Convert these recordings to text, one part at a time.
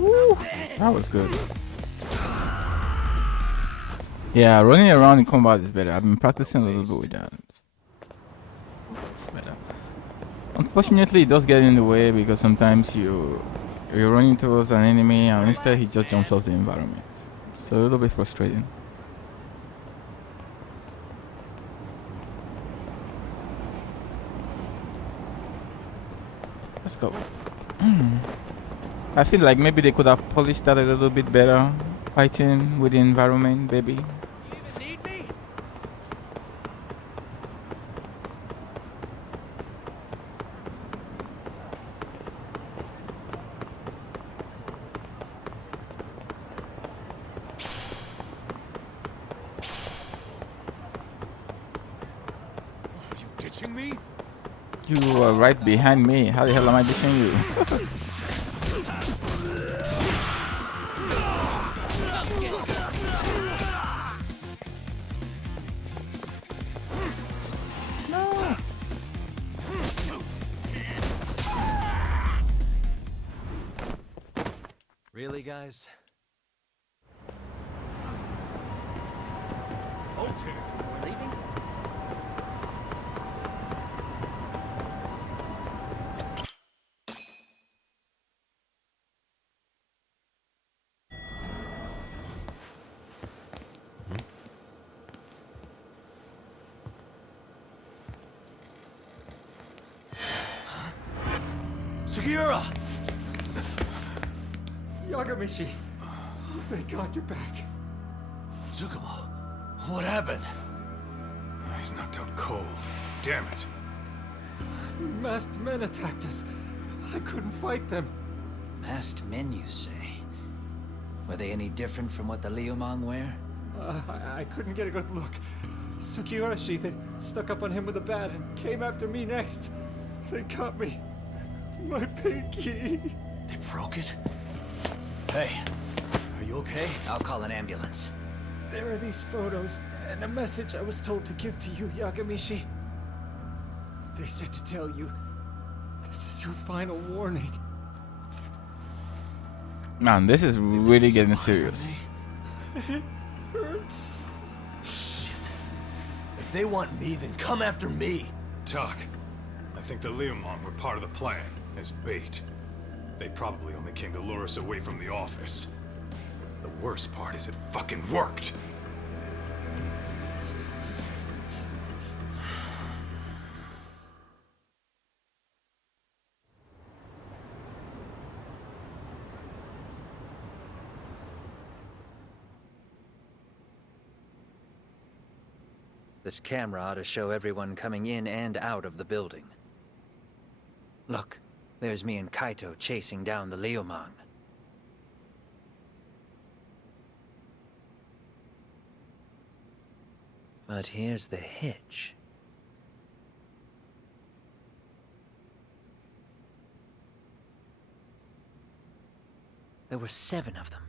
Woo, that was good. Yeah, running around in combat is better. I've been practicing a little bit with that. It's better. Unfortunately, it does get in the way because sometimes you're running towards an enemy and instead he just jumps off the environment. So a little bit frustrating. Let's go. I feel like maybe they could have polished that a little bit better. Fighting with the environment, baby. Me? You are right behind me. How the hell am I ditching you? No. Really, guys? Oh, it's hit. We're leaving? Sugiura! Yagamishi! Oh, thank God you're back. Tsukumo, what happened? He's knocked out cold. Damn it. Masked men attacked us. I couldn't fight them. Masked men, you say? Were they any different from what the Liumang wear? I couldn't get a good look. Sugiura-shi, they stuck up on him with a bat and came after me next. They cut me. My pinky. They broke it? Hey, are you okay? I'll call an ambulance. There are these photos and a message I was told to give to you, Yagamishi. They said to tell you, this is your final warning. Man, this is really getting serious. It hurts. Shit. If they want me, then come after me. Talk. I think the Liumang were part of the plan, as bait. They probably only came to lure us away from the office. The worst part is it fucking worked. This camera ought to show everyone coming in and out of the building. Look, there's me and Kaito chasing down the Liumang. But here's the hitch. There were 7 of them,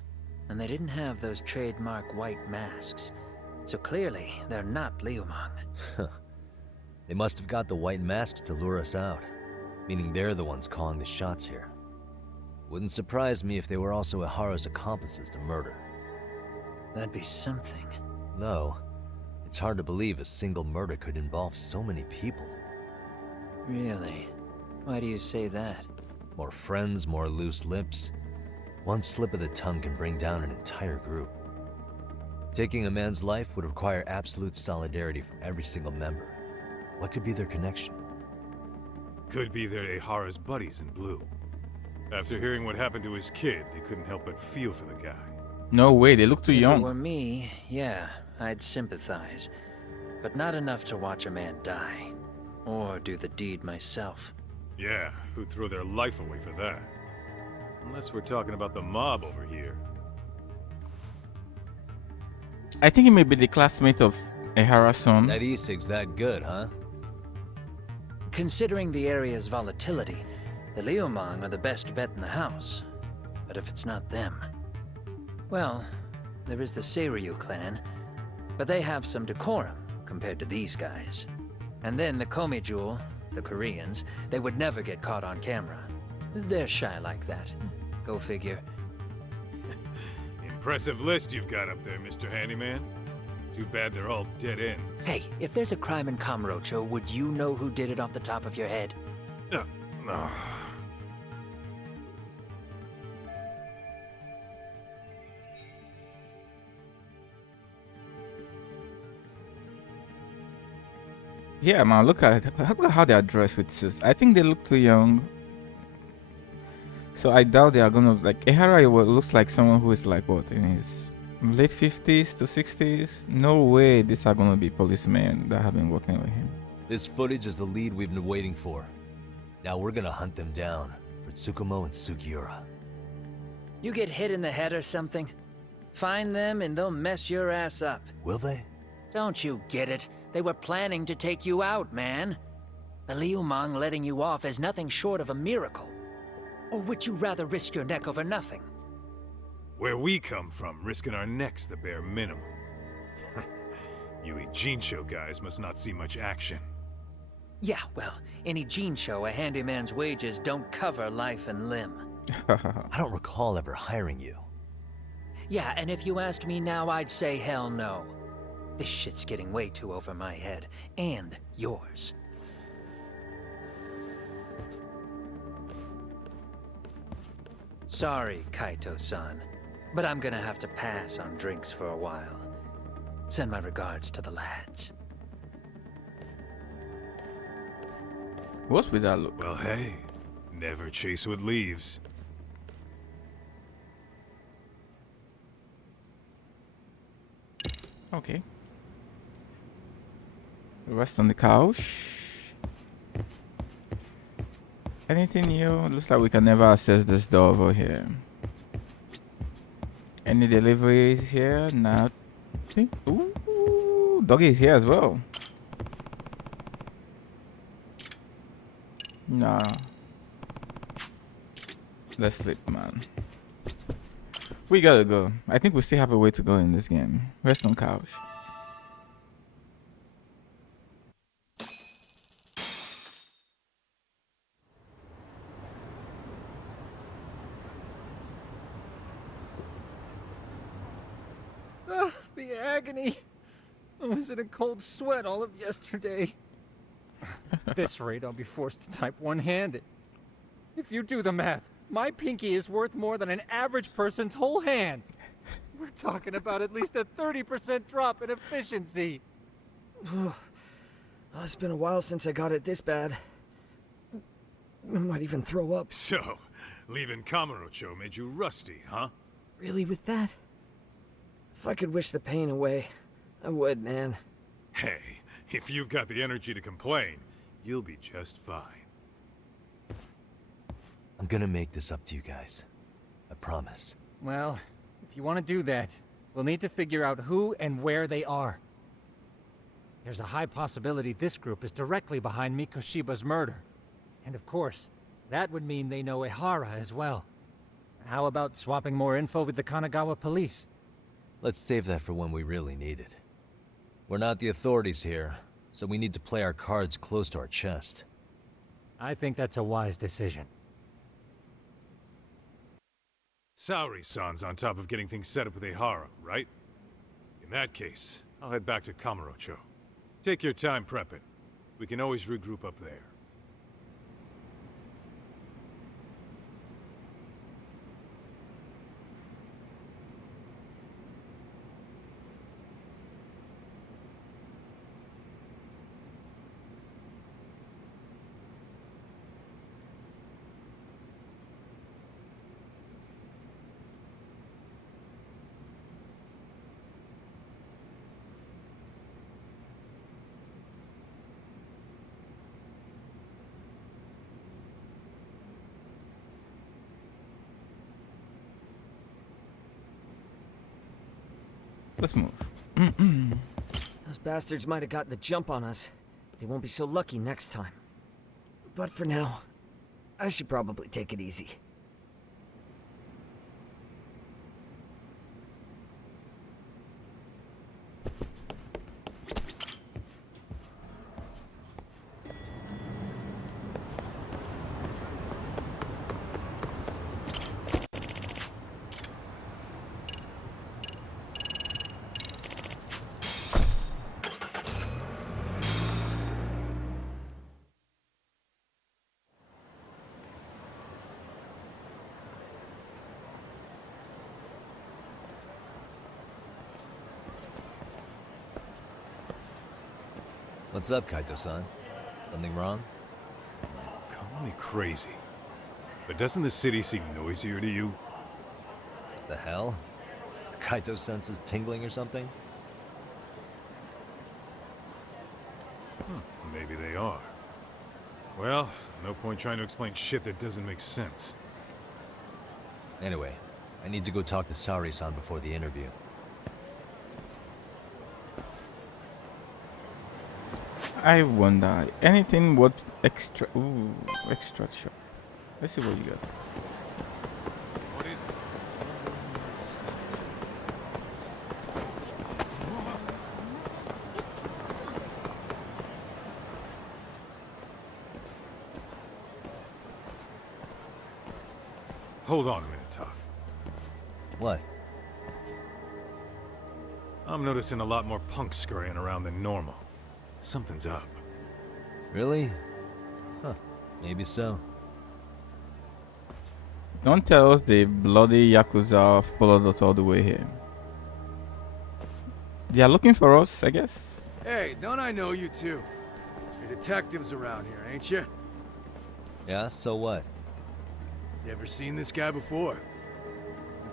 and they didn't have those trademark white masks. So clearly, they're not Liumang. They must have got the white masks to lure us out, meaning they're the ones calling the shots here. Wouldn't surprise me if they were also Ihara's accomplices to murder. That'd be something. Though, it's hard to believe a single murder could involve so many people. Really? Why do you say that? More friends, more loose lips. One slip of the tongue can bring down an entire group. Taking a man's life would require absolute solidarity from every single member. What could be their connection? Could be they're Ihara's buddies in blue. After hearing what happened to his kid, they couldn't help but feel for the guy. No way, they look too If it young. were me, yeah, I'd sympathize. But not enough to watch a man die. Or do the deed myself. Yeah, who'd throw their life away for that? Unless we're talking about the mob over here. I think he may be the classmate of Ihara's son. That Isig's that good, huh? Considering the area's volatility, the Liumang are the best bet in the house. But if it's not them... Well, there is the Seiryu clan, but they have some decorum compared to these guys. And then the Komijul, the Koreans, they would never get caught on camera. They're shy like that. Go figure. Impressive list you've got up there, Mr. Handyman. Too bad they're all dead ends. Hey, if there's a crime in Kamurocho, would you know who did it off the top of your head? No. Yeah, man, look at how they are dressed with suits. I think they look too young. So I doubt they are gonna like Ehara looks like someone who is like what in his late 50s to 60s. No way these are gonna be policemen that have been working with him. This footage is the lead we've been waiting for. Now we're gonna hunt them down for Tsukumo and Sugiura. You get hit in the head or something? Find them and they'll mess your ass up. Will they? Don't you get it? They were planning to take you out, man. The Liumang letting you off is nothing short of a miracle. Or would you rather risk your neck over nothing? Where we come from, risking our necks the bare minimum. You Ijincho guys must not see much action. Yeah, well, in Ijincho, a handyman's wages don't cover life and limb. I don't recall ever hiring you. Yeah, and if you asked me now, I'd say hell no. This shit's getting way too over my head. And yours. Sorry, Kaito-san. But I'm gonna have to pass on drinks for a while. Send my regards to the lads. What's with that look? Well, hey, never chase what leaves. Okay. Rest on the couch. Anything new? Looks like we can never access this door over here. Any deliveries here? Nothing. Ooh, doggy is here as well. Nah. Let's sleep, man. We gotta go. I think we still have a way to go in this game. Rest on couch. The agony. I was in a cold sweat all of yesterday. At this rate, I'll be forced to type one-handed. If you do the math, my pinky is worth more than an average person's whole hand. We're talking about at least a 30% drop in efficiency. Well, it's been a while since I got it this bad. I might even throw up. So, leaving Kamurocho made you rusty, huh? Really, with that? If I could wish the pain away, I would, man. Hey, if you've got the energy to complain, you'll be just fine. I'm gonna make this up to you guys. I promise. Well, if you want to do that, we'll need to figure out who and where they are. There's a high possibility this group is directly behind Mikoshiba's murder. And of course, that would mean they know Ehara as well. How about swapping more info with the Kanagawa police? Let's save that for when we really need it. We're not the authorities here, so we need to play our cards close to our chest. I think that's a wise decision. Saori-san's on top of getting things set up with Ehara, right? In that case, I'll head back to Kamurocho. Take your time prepping. We can always regroup up there. Let's move. Those bastards might have gotten the jump on us. They won't be so lucky next time. But for now, I should probably take it easy. What's up, Kaito-san? Something wrong? Call me crazy, but doesn't the city seem noisier to you? The hell? Kaito senses tingling or something? Maybe they are. Well, no point trying to explain shit that doesn't make sense. Anyway, I need to go talk to Saori-san before the interview. I wonder anything what extra. Ooh, extra shop. Let's see what you got. What is it? Hold on a minute, Todd. What? I'm noticing a lot more punks scurrying around than normal. Something's up. Really? Huh. Maybe so. Don't tell us the bloody Yakuza followed us all the way here. They are looking for us, I guess. Hey, don't I know you too? You're detectives around here, ain't you? Yeah, so what? You ever seen this guy before?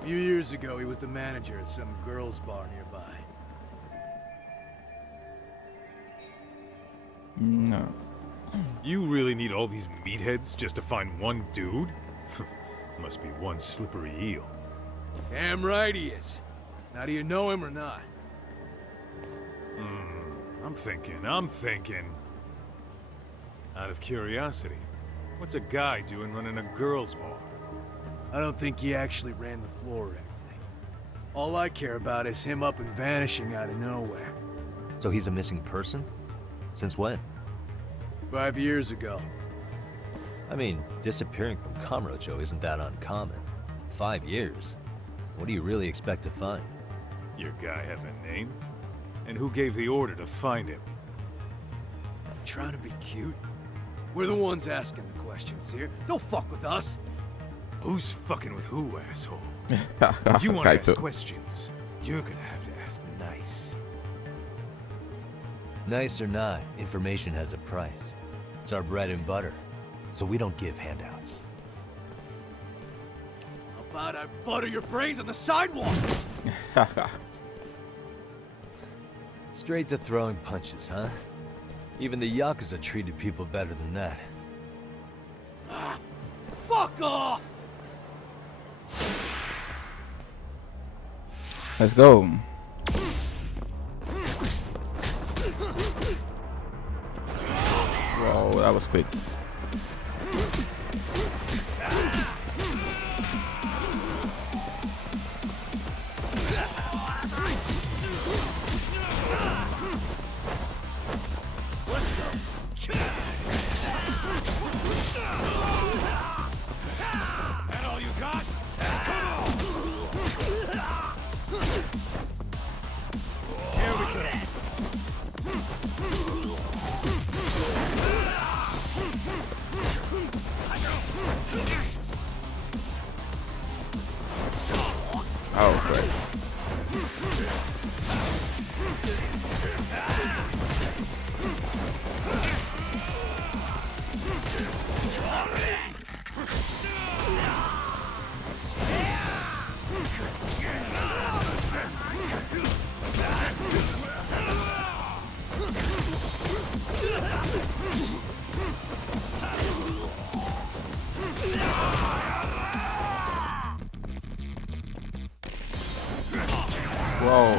A few years ago, he was the manager at some girls' bar nearby. No. You really need all these meatheads just to find one dude? Must be one slippery eel. Damn right he is. Now, do you know him or not? I'm thinking. Out of curiosity, what's a guy doing running a girls' bar? I don't think he actually ran the floor or anything. All I care about is him up and vanishing out of nowhere. So he's a missing person? Since when? 5 years ago. I mean, disappearing from Kamurocho isn't that uncommon. 5 years? What do you really expect to find? Your guy have a name? And who gave the order to find him? Trying to be cute? We're the ones asking the questions here. Don't fuck with us. Who's fucking with who, asshole? You want to ask questions, you're gonna have to ask nice. Nice or not, information has a price. It's our bread and butter, so we don't give handouts. How about I butter your brains on the sidewalk? Straight to throwing punches, huh? Even the Yakuza treated people better than that. Fuck off! Let's go. Wow, that was quick. That all you got? Here we go. Oh, great. Whoa.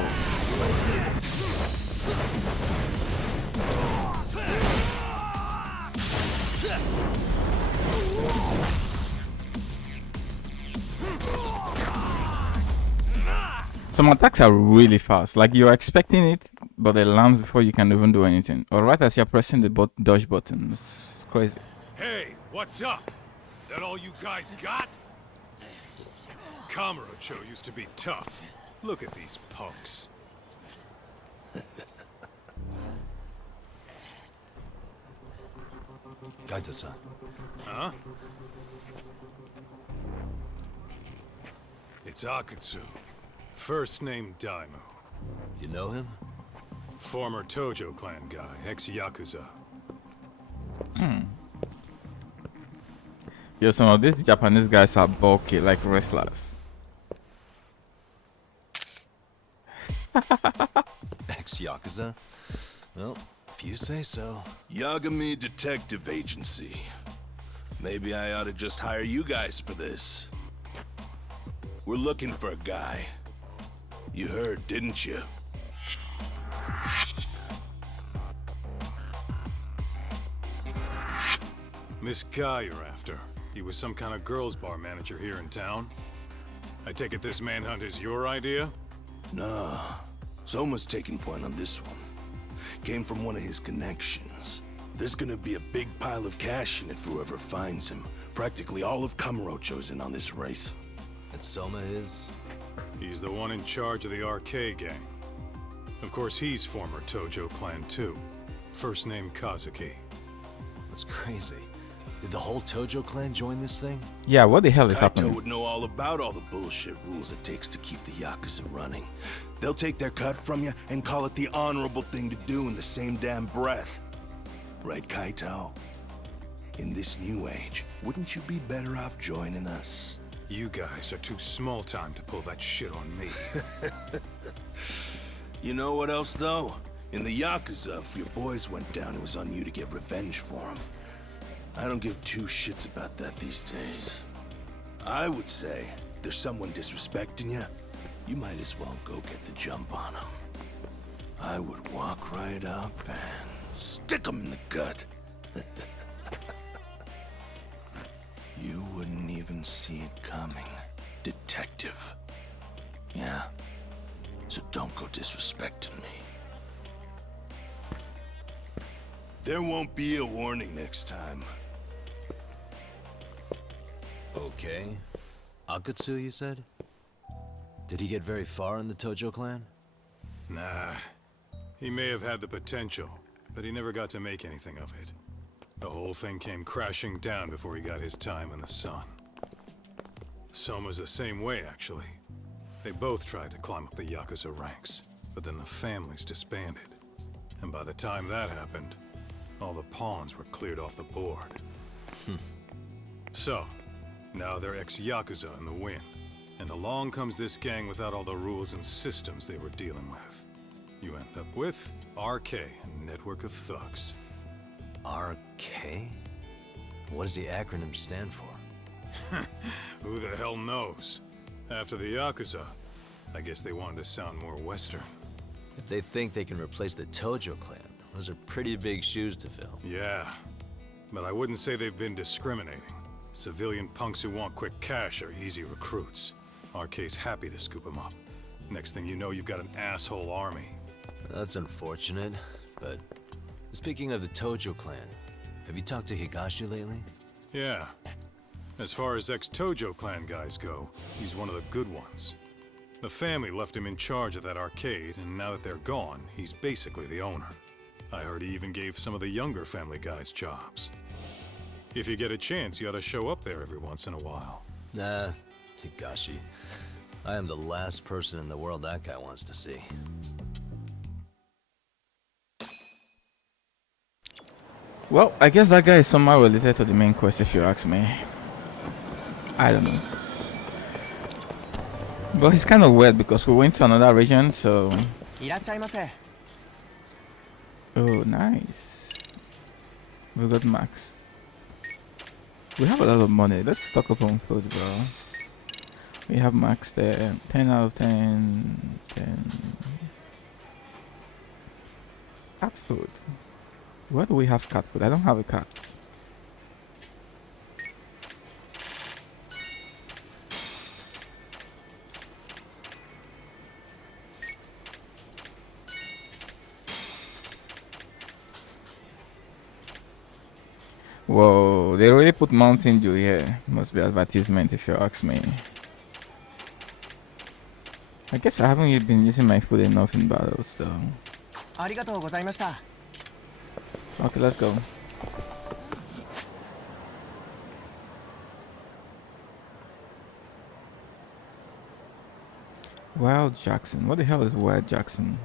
Some attacks are really fast, like you're expecting it, but they land before you can even do anything. Or right as you're pressing the dodge button. It's crazy. Hey, what's up? That all you guys got? Kamurocho used to be tough. Look at these punks. Kaito-san. Huh? It's Hak.Z. First name Daimyo. You know him? Former Tojo clan guy, ex-Yakuza. Yo, some of these Japanese guys are bulky, like wrestlers. Ex-Yakuza? Well, if you say so. Yagami Detective Agency. Maybe I ought to just hire you guys for this. We're looking for a guy. You heard, didn't you? This guy you're after, he was some kind of girls' bar manager here in town? I take it this manhunt is your idea? Nah. Soma's taking point on this one. Came from one of his connections. There's gonna be a big pile of cash in it for whoever finds him. Practically all of Kamurocho's in on this race. And Soma is? He's the one in charge of the RK gang. Of course, he's former Tojo clan too. First name Kazuki. That's crazy. Did the whole Tojo clan join this thing? Yeah, what the hell is Kaito happening? would know all about all the bullshit rules it takes to keep the Yakuza running. They'll take their cut from you and call it the honorable thing to do in the same damn breath. Right, Kaito? In this new age, wouldn't you be better off joining us? You guys are too small time to pull that shit on me. You know what else, though? In the Yakuza, if your boys went down, it was on you to get revenge for them. I don't give two shits about that these days. I would say, if there's someone disrespecting you, you might as well go get the jump on them. I would walk right up and stick them in the gut. You wouldn't even see it coming, detective. Yeah? So don't go disrespecting me. There won't be a warning next time. Okay. Akatsu, you said? Did he get very far in the Tojo clan? Nah. He may have had the potential, but he never got to make anything of it. The whole thing came crashing down before he got his time in the sun. Soma's the same way, actually. They both tried to climb up the Yakuza ranks, but then the families disbanded. And by the time that happened, all the pawns were cleared off the board. So, now they're ex-Yakuza in the win. And along comes this gang without all the rules and systems they were dealing with. You end up with RK, a network of thugs. RK? What does the acronym stand for? Who the hell knows? After the Yakuza, I guess they wanted to sound more Western. If they think they can replace the Tojo clan, those are pretty big shoes to fill. Yeah, but I wouldn't say they've been discriminating. Civilian punks who want quick cash are easy recruits. RK's happy to scoop them up. Next thing you know, you've got an asshole army. That's unfortunate, but speaking of the Tojo clan, have you talked to Higashi lately? Yeah. As far as ex-Tojo clan guys go, he's one of the good ones. The family left him in charge of that arcade, and now that they're gone, he's basically the owner. I heard he even gave some of the younger family guys jobs. If you get a chance, you ought to show up there every once in a while. Nah, Higashi. I am the last person in the world that guy wants to see. Well, I guess that guy is somehow related to the main quest, if you ask me. I don't know. But he's kind of weird because we went to another region, so... Oh, nice. We got max. We have a lot of money. Let's stock up on food, bro. We have max there. 10 out of 10. 10. Cat food. Where do we have cat food? I don't have a cat. Whoa, they really put Mountain Dew here. Must be advertisement if you ask me. I guess I haven't been using my food enough in battles though. Okay, let's go. Wild Jackson. What the hell is Wild Jackson?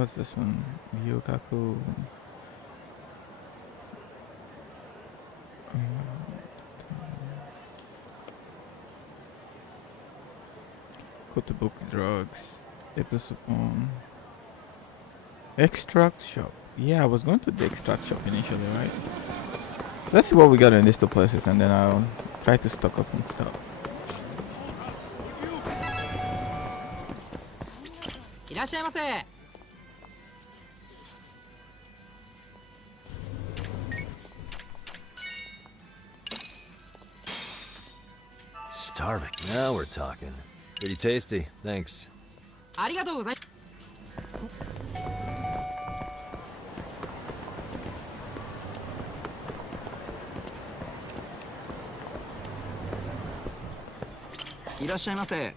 What's this one? Yokaku. Kotobuki drugs. Episopon. Extract shop. Yeah, I was going to the extract shop initially, right? Let's see what we got in these two places, and then I'll try to stock up and stuff. Starving. Now we're talking. Pretty tasty. Thanks. ありがとうございいらっしゃいませ。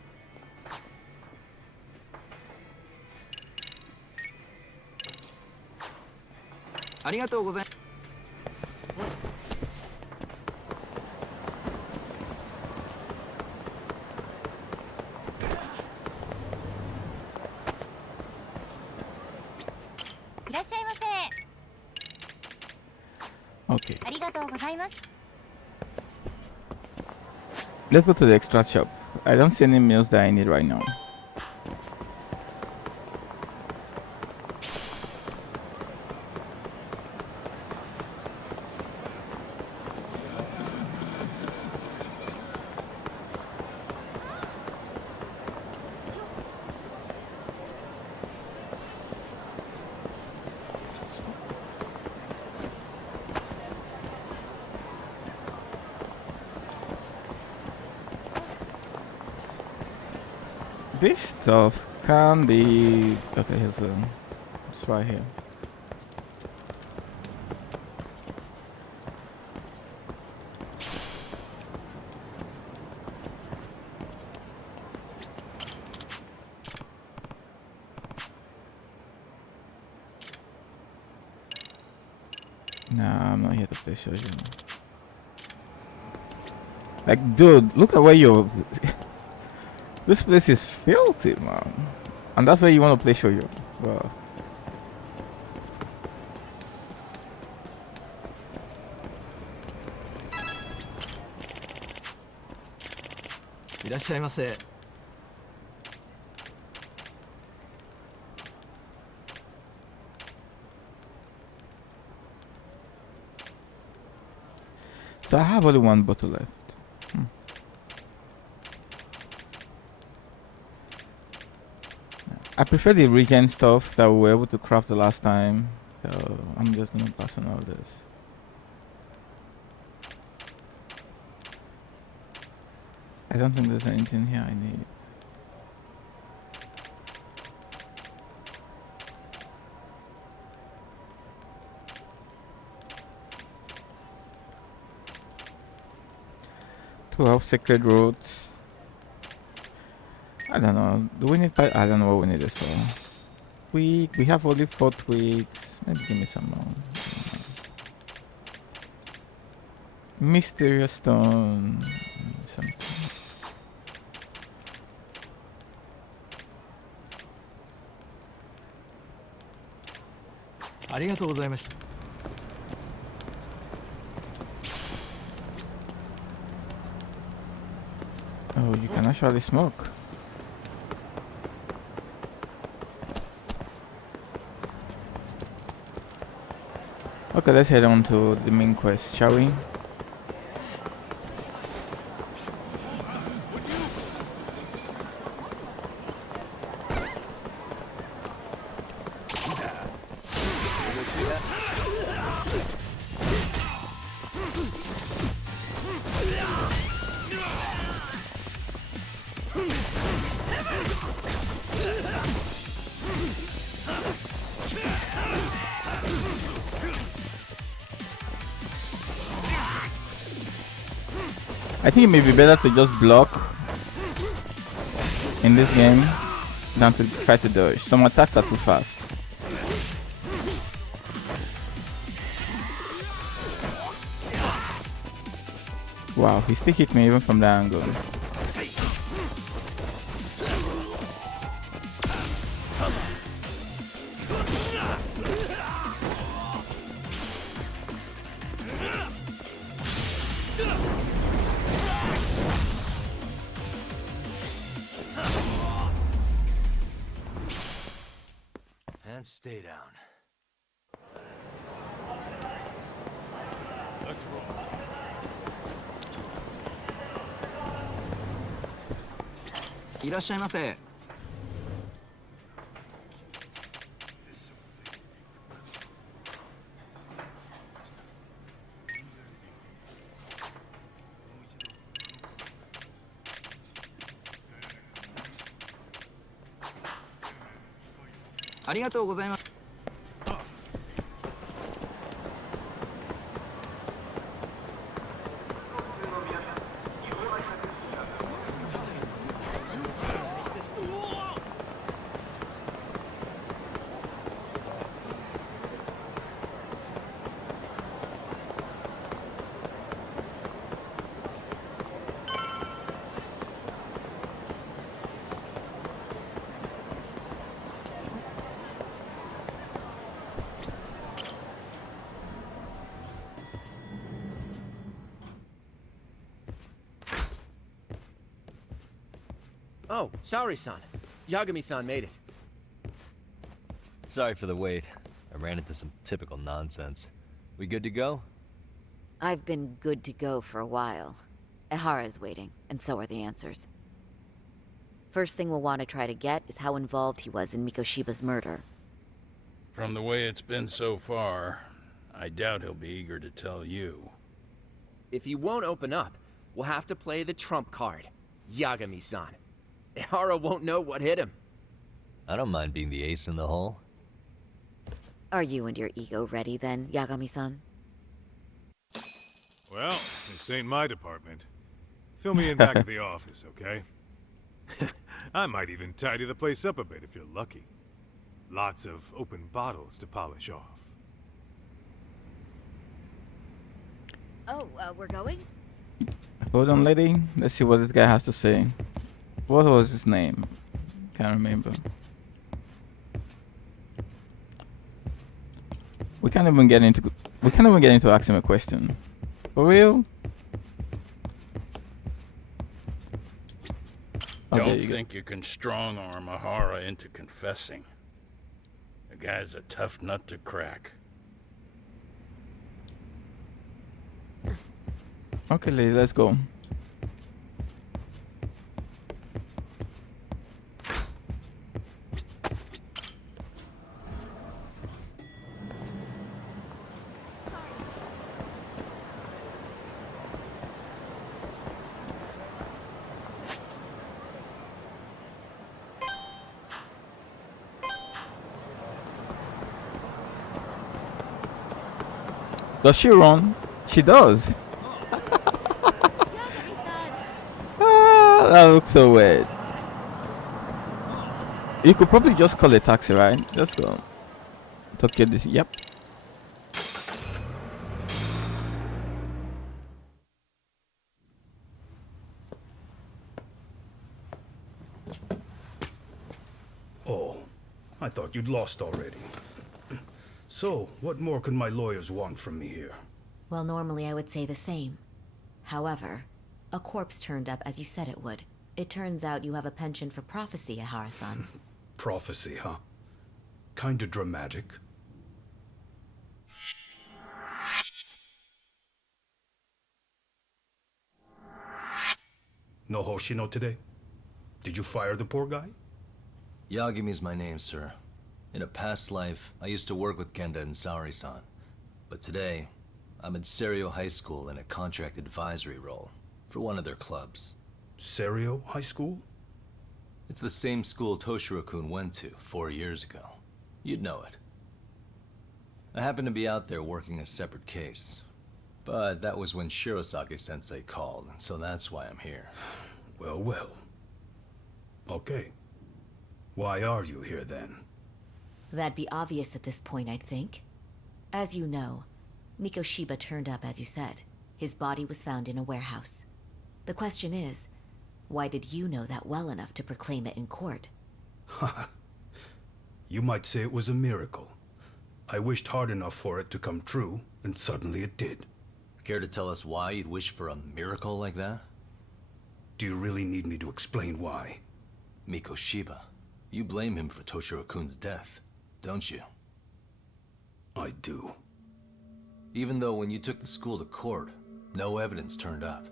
ありがとうございます。いらっしゃいませ。 Okay. ありがとうございます。 Let's go to the extract shop. I don't see any meals that I need right now. This stuff can be... Okay, here's a... It's right here. Nah, I'm not here to play shows, you know. Like, dude, look at where you're... This place is filthy, man. And that's where you want to play shoujo. Wow. So I have only one bottle left. I prefer the regen stuff that we were able to craft the last time, so I'm just gonna pass on all this. I don't think there's anything here I need. To help sacred roads. I don't know. Do we need? I don't know what we need this for. We have only 4 tweaks. Maybe give me some more. Mysterious stone. Something. Oh, you can actually smoke. Okay, let's head on to the main quest, shall we? I think it may be better to just block in this game than to try to dodge. Some attacks are too fast. Wow, he still hit me even from that angle. Stay down. Let's roll. いらっしゃいませ。ありがとうございます。Oh, sorry-san. Yagami-san made it. Sorry for the wait. I ran into some typical nonsense. We good to go? I've been good to go for a while. Ehara's waiting, and so are the answers. First thing we'll want to try to get is how involved he was in Mikoshiba's murder. From the way it's been so far, I doubt he'll be eager to tell you. If he won't open up, we'll have to play the trump card. Yagami-san. Ehara won't know what hit him. I don't mind being the ace in the hole. Are you and your ego ready then, Yagami-san? Well, this ain't my department. Fill me in back at the office, okay? I might even tidy the place up a bit if you're lucky. Lots of open bottles to polish off. Oh, we're going? Hold on, lady. Let's see what this guy has to say. What was his name? Can't remember. We can't even get into asking him a question. For real? Oh, there Don't you go. think you can strong-arm Ehara into confessing. The guy's a tough nut to crack. Okay, lady, let's go. Does she run? She does. Ah, that looks so weird. You could probably just call a taxi, right? Let's go. Tokyo this. Yep. Oh, I thought you'd lost already. So, what more could my lawyers want from me here? Well, normally I would say the same. However, a corpse turned up as you said it would. It turns out you have a penchant for prophecy, Ehara-san. Prophecy, huh? Kinda dramatic. No Hoshino today? Did you fire the poor guy? Yagami's my name, sir. In a past life, I used to work with Kenda and Saori-san. But today, I'm at Serio High School in a contract advisory role for one of their clubs. Serio High School? It's the same school Toshiro-kun went to 4 years ago. You'd know it. I happened to be out there working a separate case. But that was when Shirosake-sensei called, and so that's why I'm here. Well, well. Okay. Why are you here then? That'd be obvious at this point, I'd think. As you know, Mikoshiba turned up as you said. His body was found in a warehouse. The question is, why did you know that well enough to proclaim it in court? You might say it was a miracle. I wished hard enough for it to come true, and suddenly it did. Care to tell us why you'd wish for a miracle like that? Do you really need me to explain why? Mikoshiba. You blame him for Toshiro-kun's death, don't you? I do. Even though when you took the school to court, no evidence turned up.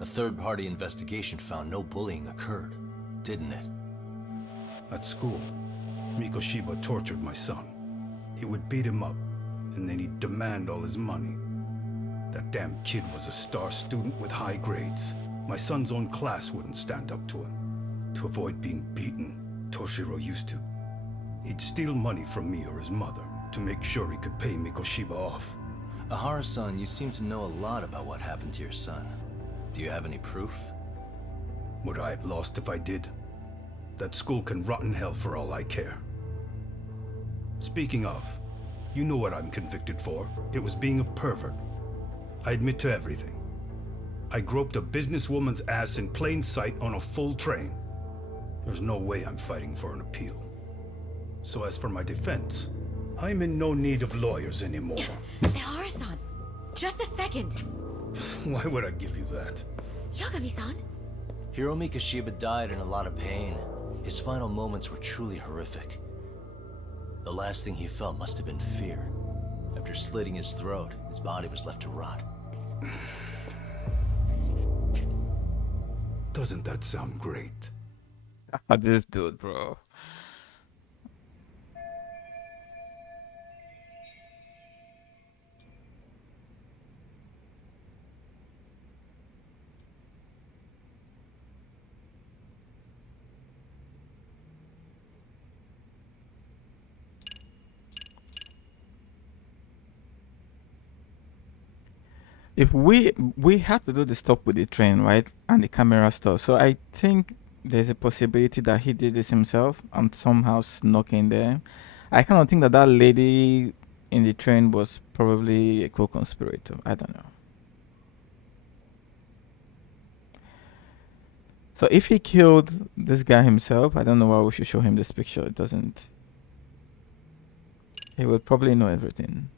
A third-party investigation found no bullying occurred, didn't it? At school, Mikoshiba tortured my son. He would beat him up, and then he'd demand all his money. That damn kid was a star student with high grades. My son's own class wouldn't stand up to him. To avoid being beaten, Toshiro used to. He'd steal money from me or his mother to make sure he could pay Mikoshiba off. Ahara-san, you seem to know a lot about what happened to your son. Do you have any proof? Would I have lost if I did? That school can rot in hell for all I care. Speaking of, you know what I'm convicted for. It was being a pervert. I admit to everything. I groped a businesswoman's ass in plain sight on a full train. There's no way I'm fighting for an appeal. So as for my defense, I'm in no need of lawyers anymore. Ahara-san, just a second. Why would I give you that? Yagami-san? Hiro Mikoshiba died in a lot of pain. His final moments were truly horrific. The last thing he felt must have been fear. After slitting his throat, his body was left to rot. Doesn't that sound great? This dude, bro. If we have to do the stop with the train, right, and the camera stuff, so I think there's a possibility that he did this himself and somehow snuck in there. I kind of think that that lady in the train was probably a co-conspirator. I don't know. So if he killed this guy himself, I don't know why we should show him this picture. It doesn't. He would probably know everything.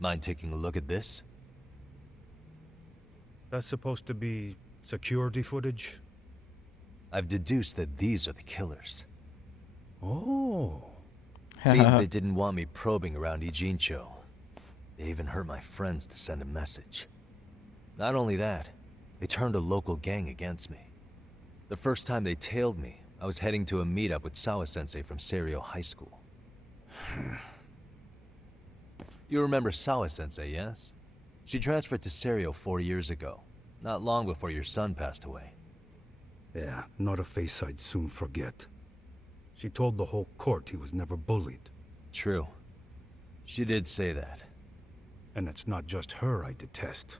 Mind taking a look at this? That's supposed to be security footage? I've deduced that these are the killers. Oh. Seems they didn't want me probing around Ijincho. They even hurt my friends to send a message. Not only that, they turned a local gang against me. The first time they tailed me, I was heading to a meetup with Sawa-sensei from Seiryo High School. You remember Sawa-sensei, yes? She transferred to Seiryo 4 years ago, not long before your son passed away. Yeah, not a face I'd soon forget. She told the whole court he was never bullied. True. She did say that. And it's not just her I detest.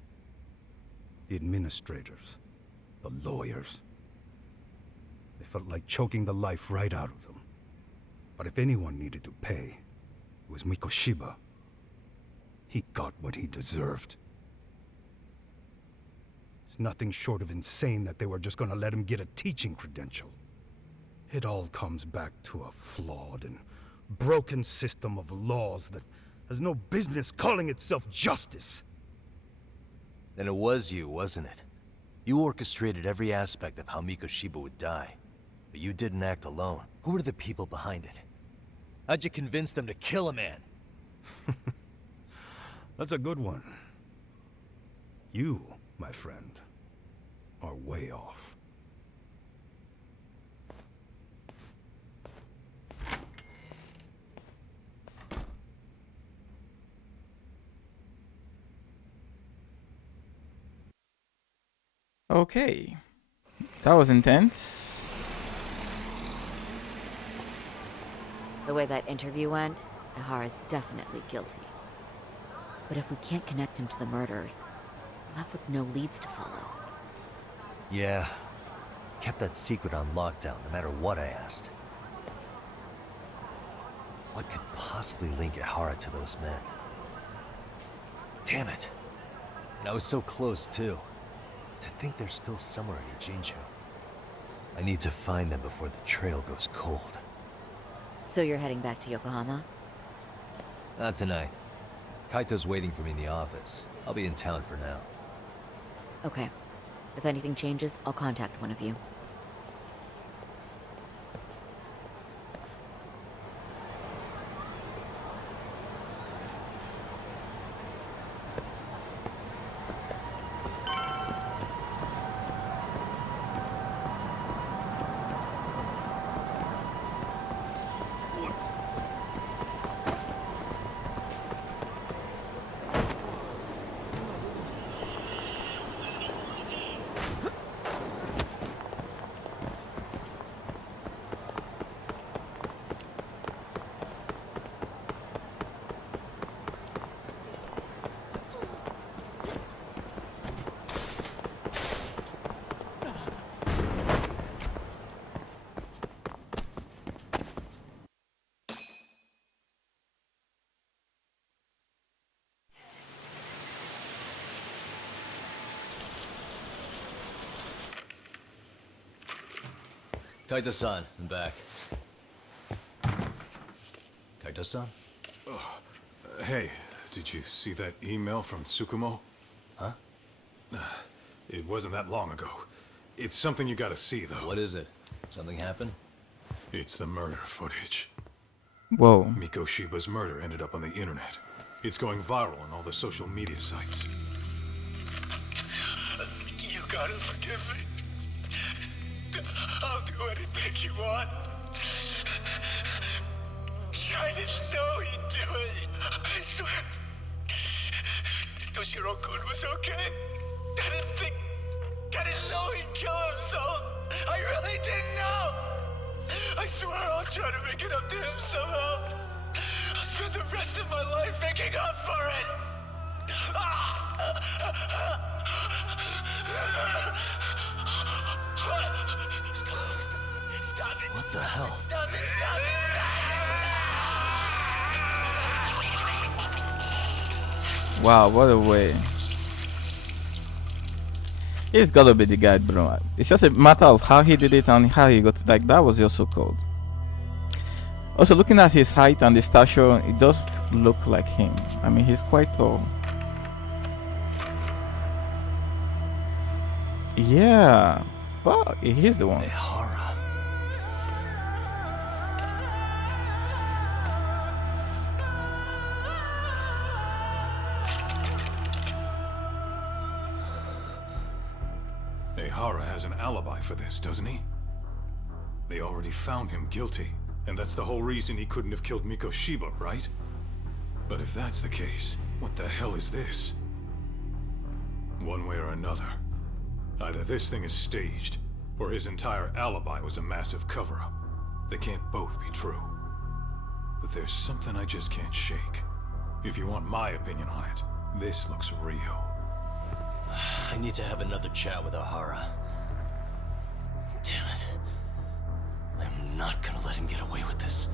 The administrators, the lawyers. They felt like choking the life right out of them. But if anyone needed to pay, it was Mikoshiba. He got what he deserved. It's nothing short of insane that they were just gonna let him get a teaching credential. It all comes back to a flawed and broken system of laws that has no business calling itself justice. Then it was you, wasn't it? You orchestrated every aspect of how Mikoshiba would die. But you didn't act alone. Who were the people behind it? How'd you convince them to kill a man? That's a good one. You, my friend, are way off. Okay. That was intense. The way that interview went, Ahara's definitely guilty. But if we can't connect him to the murderers, we're left with no leads to follow. Yeah. Kept that secret on lockdown, no matter what I asked. What could possibly link Ahara to those men? Damn it. I was so close, too. To think they're still somewhere in Ujinju. I need to find them before the trail goes cold. So you're heading back to Yokohama? Not tonight. Kaito's waiting for me in the office. I'll be in town for now. Okay. If anything changes, I'll contact one of you. Kaito-san, I'm back. Kaito-san? Hey, did you see that email from Tsukumo? Huh? It wasn't that long ago. It's something you gotta see, though. What is it? Something happened? It's the murder footage. Whoa. Miko Shiba's murder ended up on the internet. It's going viral on all the social media sites. You gotta forgive me. I'll do anything you want. I didn't know he'd do it. I swear. Toshiro-kun was okay. I didn't know he'd kill himself. I really didn't know. I swear I'll try to make it up to him somehow. I'll spend the rest of my life making up for it. Stop it. What the hell? Stop it, stop it, Wow, what a way. He's gotta be the guy, bro. It's just a matter of how he did it and how he got it. Like, that was just so cold. Also, looking at his height and the stature, it does look like him. I mean, he's quite tall. Yeah. Well, he's the one. Ehara has an alibi for this, doesn't he? They already found him guilty, and that's the whole reason he couldn't have killed Miko Shiba, right? But if that's the case, what the hell is this? One way or another, either this thing is staged, or his entire alibi was a massive cover-up. They can't both be true. But there's something I just can't shake. If you want my opinion on it, this looks real. I need to have another chat with Ohara. Damn it. I'm not gonna let him get away with this.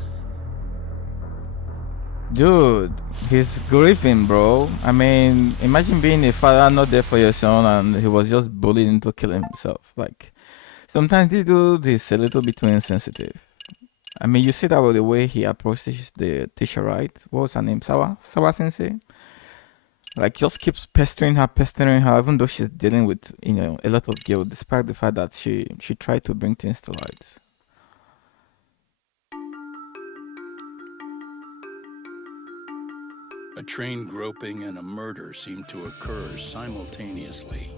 Dude, he's grieving, bro. I mean, imagine being a father not there for your son and he was just bullied into killing himself. Like, sometimes this dude is a little bit too insensitive. I mean, you see that with the way he approaches the teacher, right? What was her name? Sawa Sensei? Like, just keeps pestering her, even though she's dealing with, you know, a lot of guilt, despite the fact that she tried to bring things to light. A train groping and a murder seem to occur simultaneously.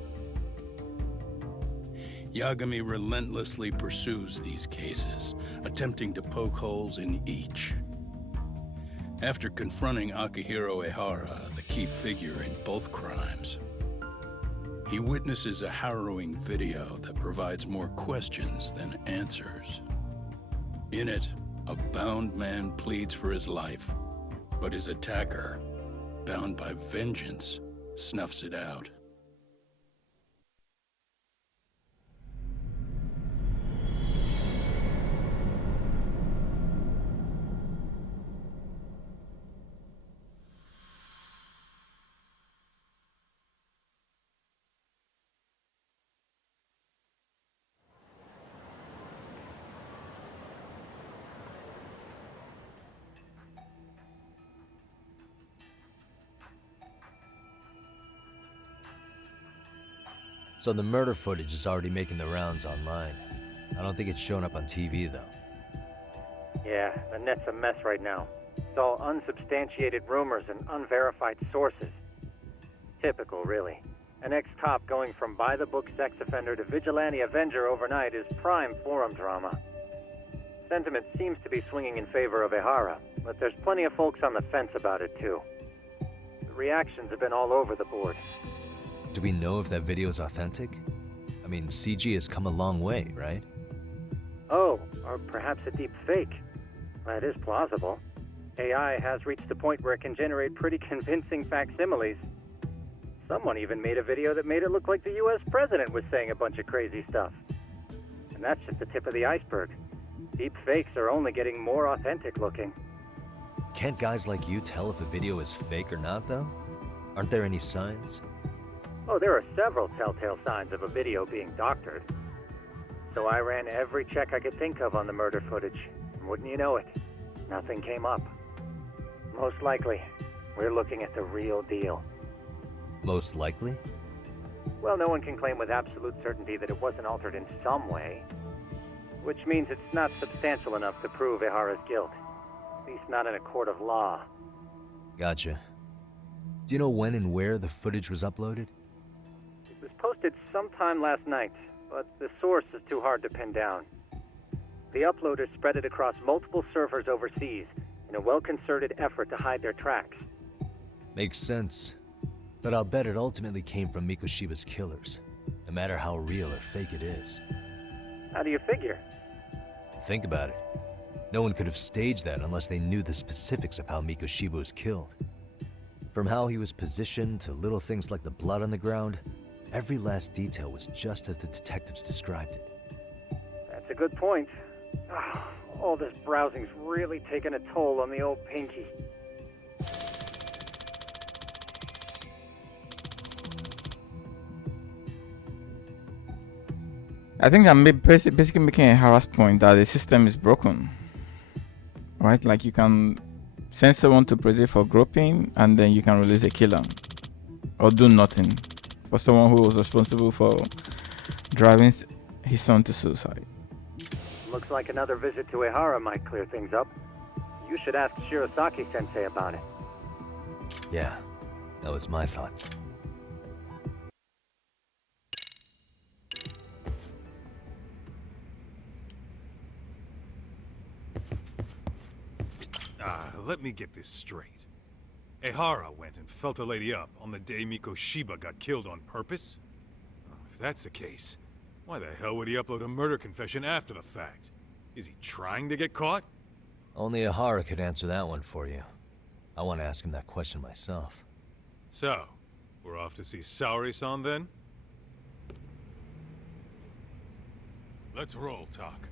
Yagami relentlessly pursues these cases, attempting to poke holes in each. After confronting Akihiro Ehara, the key figure in both crimes, he witnesses a harrowing video that provides more questions than answers. In it, a bound man pleads for his life, but his attacker, bound by vengeance, snuffs it out. So the murder footage is already making the rounds online. I don't think it's showing up on TV, though. Yeah, the net's a mess right now. It's all unsubstantiated rumors and unverified sources. Typical, really. An ex-cop going from by-the-book sex offender to vigilante avenger overnight is prime forum drama. Sentiment seems to be swinging in favor of Ehara, but there's plenty of folks on the fence about it, too. The reactions have been all over the board. Do we know if that video is authentic? I mean, CG has come a long way, right? Oh, or perhaps a deep fake. That is plausible. AI has reached a point where it can generate pretty convincing facsimiles. Someone even made a video that made it look like the US president was saying a bunch of crazy stuff. And that's just the tip of the iceberg. Deep fakes are only getting more authentic looking. Can't guys like you tell if a video is fake or not, though? Aren't there any signs? Oh, there are several telltale signs of a video being doctored. So I ran every check I could think of on the murder footage. And wouldn't you know it, nothing came up. Most likely, we're looking at the real deal. Most likely? Well, no one can claim with absolute certainty that it wasn't altered in some way. Which means it's not substantial enough to prove Ehara's guilt. At least not in a court of law. Gotcha. Do you know when and where the footage was uploaded? It was posted sometime last night, but the source is too hard to pin down. The uploaders spread it across multiple servers overseas in a well-concerted effort to hide their tracks. Makes sense. But I'll bet it ultimately came from Mikoshiba's killers, no matter how real or fake it is. How do you figure? Think about it. No one could have staged that unless they knew the specifics of how Mikoshiba was killed. From how he was positioned to little things like the blood on the ground, every last detail was just as the detectives described it. That's a good point. All this browsing's really taken a toll on the old pinky. I think I'm basically making a harass point that the system is broken. Right? Like you can send someone to prison for groping and then you can release a killer. Or do nothing for someone who was responsible for driving his son to suicide. Looks like another visit to Ehara might clear things up. You should ask Shirosaki-sensei about it. Yeah, that was my thoughts. Let me get this straight. Ehara went and felt a lady up on the day Mikoshiba got killed on purpose? If that's the case, why the hell would he upload a murder confession after the fact? Is he trying to get caught? Only Ehara could answer that one for you. I want to ask him that question myself. So, we're off to see Saori-san then? Let's roll, Tak.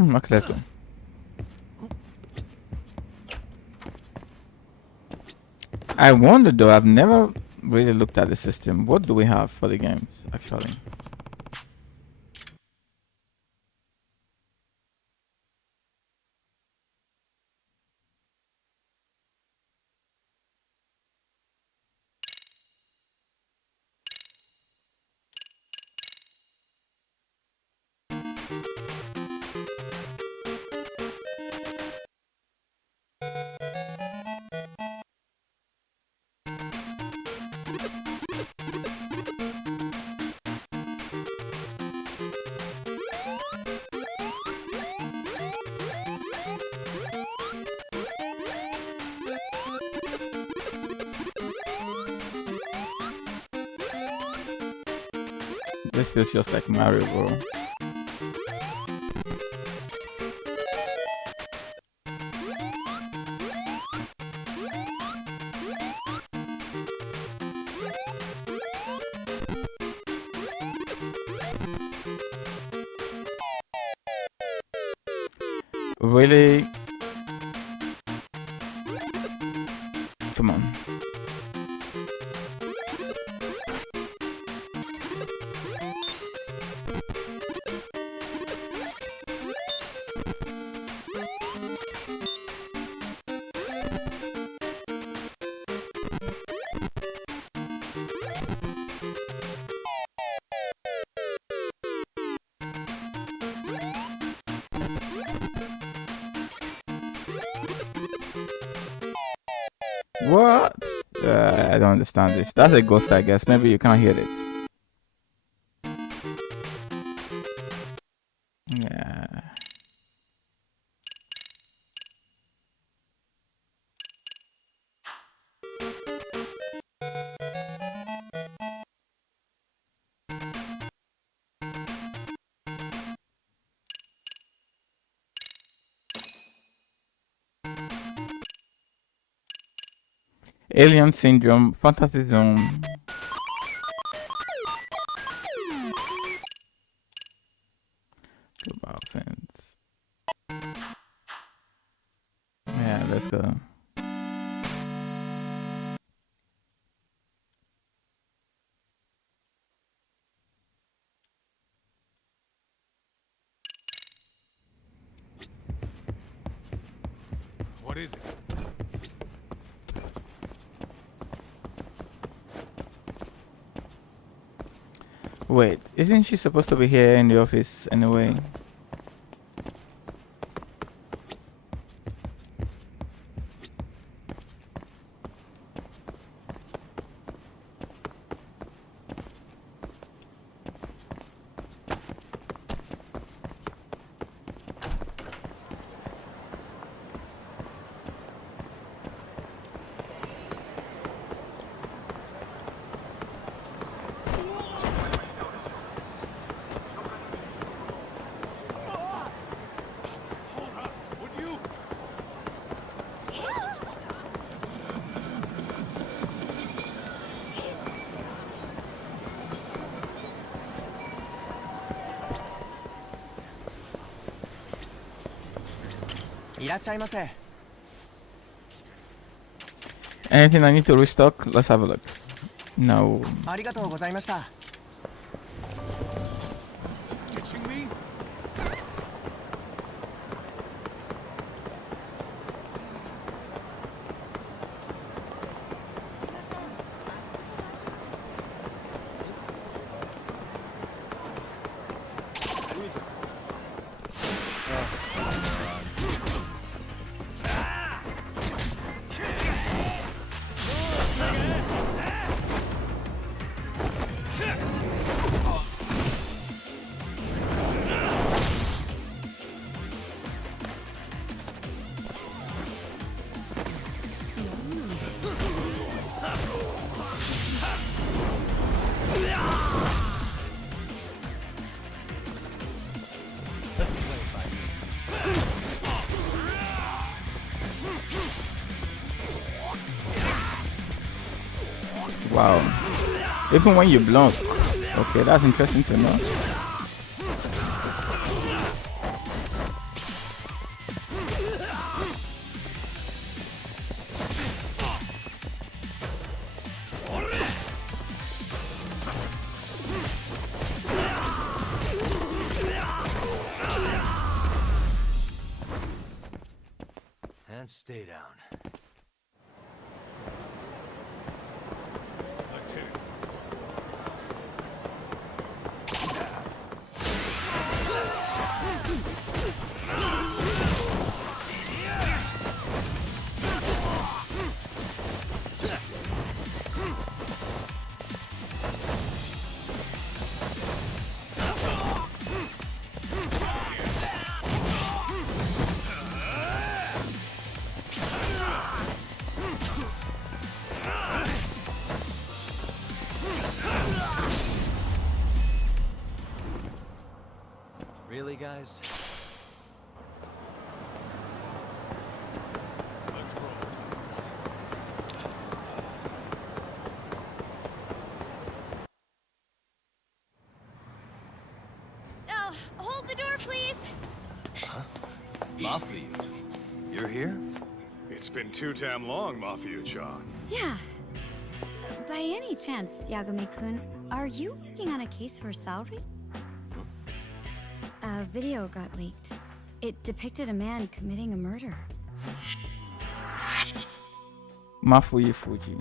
Okay, let's go. I wonder though, I've never really looked at the system. What do we have for the games, actually? This feels just like Mario, bro. Really? Come on. What? I don't understand this. That's a ghost, I guess. Maybe you can't hear it. Yeah. Alien Syndrome, Fantasy Zone. Global Offense. Yeah, let's go. What is it? Wait, isn't she supposed to be here in the office anyway? Anything I need to restock? Let's have a look. No. Ditching me? Wow. Even when you block. Okay, that's interesting to know. Let's hit it. Really, guys? Let's roll. Hold the door, please. Huh? Mafia, you're here? It's been too damn long, Mafia-chan. Yeah. By any chance, Yagami-kun, are you working on a case for Saori? A video got leaked. It depicted a man committing a murder. Mafuyi Fuji.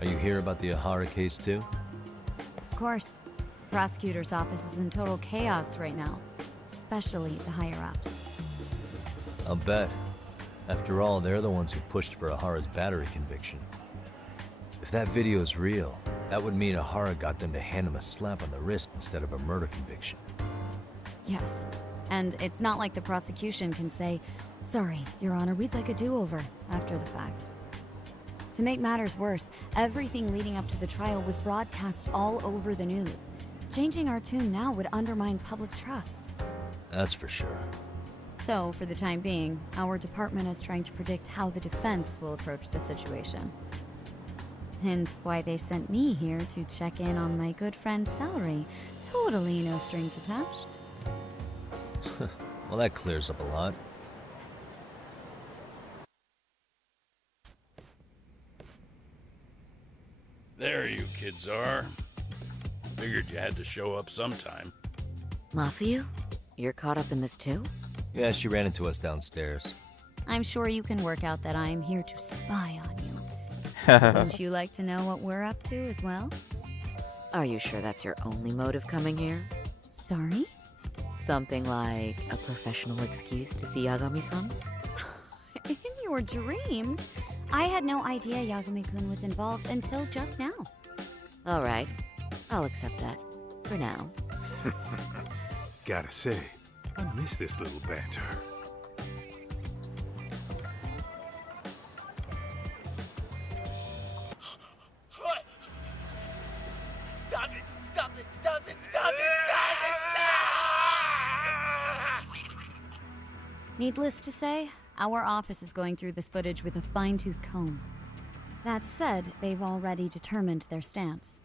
Are you here about the Ahara case too? Of course. Prosecutor's office is in total chaos right now, especially the higher-ups. I'll bet. After all, they're the ones who pushed for Ahara's battery conviction. If that video is real, that would mean Ahara got them to hand him a slap on the wrist instead of a murder conviction. Yes. And it's not like the prosecution can say, "Sorry, Your Honor, we'd like a do-over," after the fact. To make matters worse, everything leading up to the trial was broadcast all over the news. Changing our tune now would undermine public trust. That's for sure. So, for the time being, our department is trying to predict how the defense will approach the situation. Hence why they sent me here to check in on my good friend Saori. Totally no strings attached. Well, that clears up a lot. There you kids are. Figured you had to show up sometime. Mafia? You're caught up in this too? Yeah, she ran into us downstairs. I'm sure you can work out that I'm here to spy on you. Wouldn't you like to know what we're up to as well? Are you sure that's your only motive coming here? Sorry? Something like a professional excuse to see Yagami-san? In your dreams? I had no idea Yagami-kun was involved until just now. All right. I'll accept that. For now. Gotta say, I miss this little banter. Stop it! Stop it! Stop it! Stop it! Stop it! Needless to say, our office is going through this footage with a fine-tooth comb. That said, they've already determined their stance.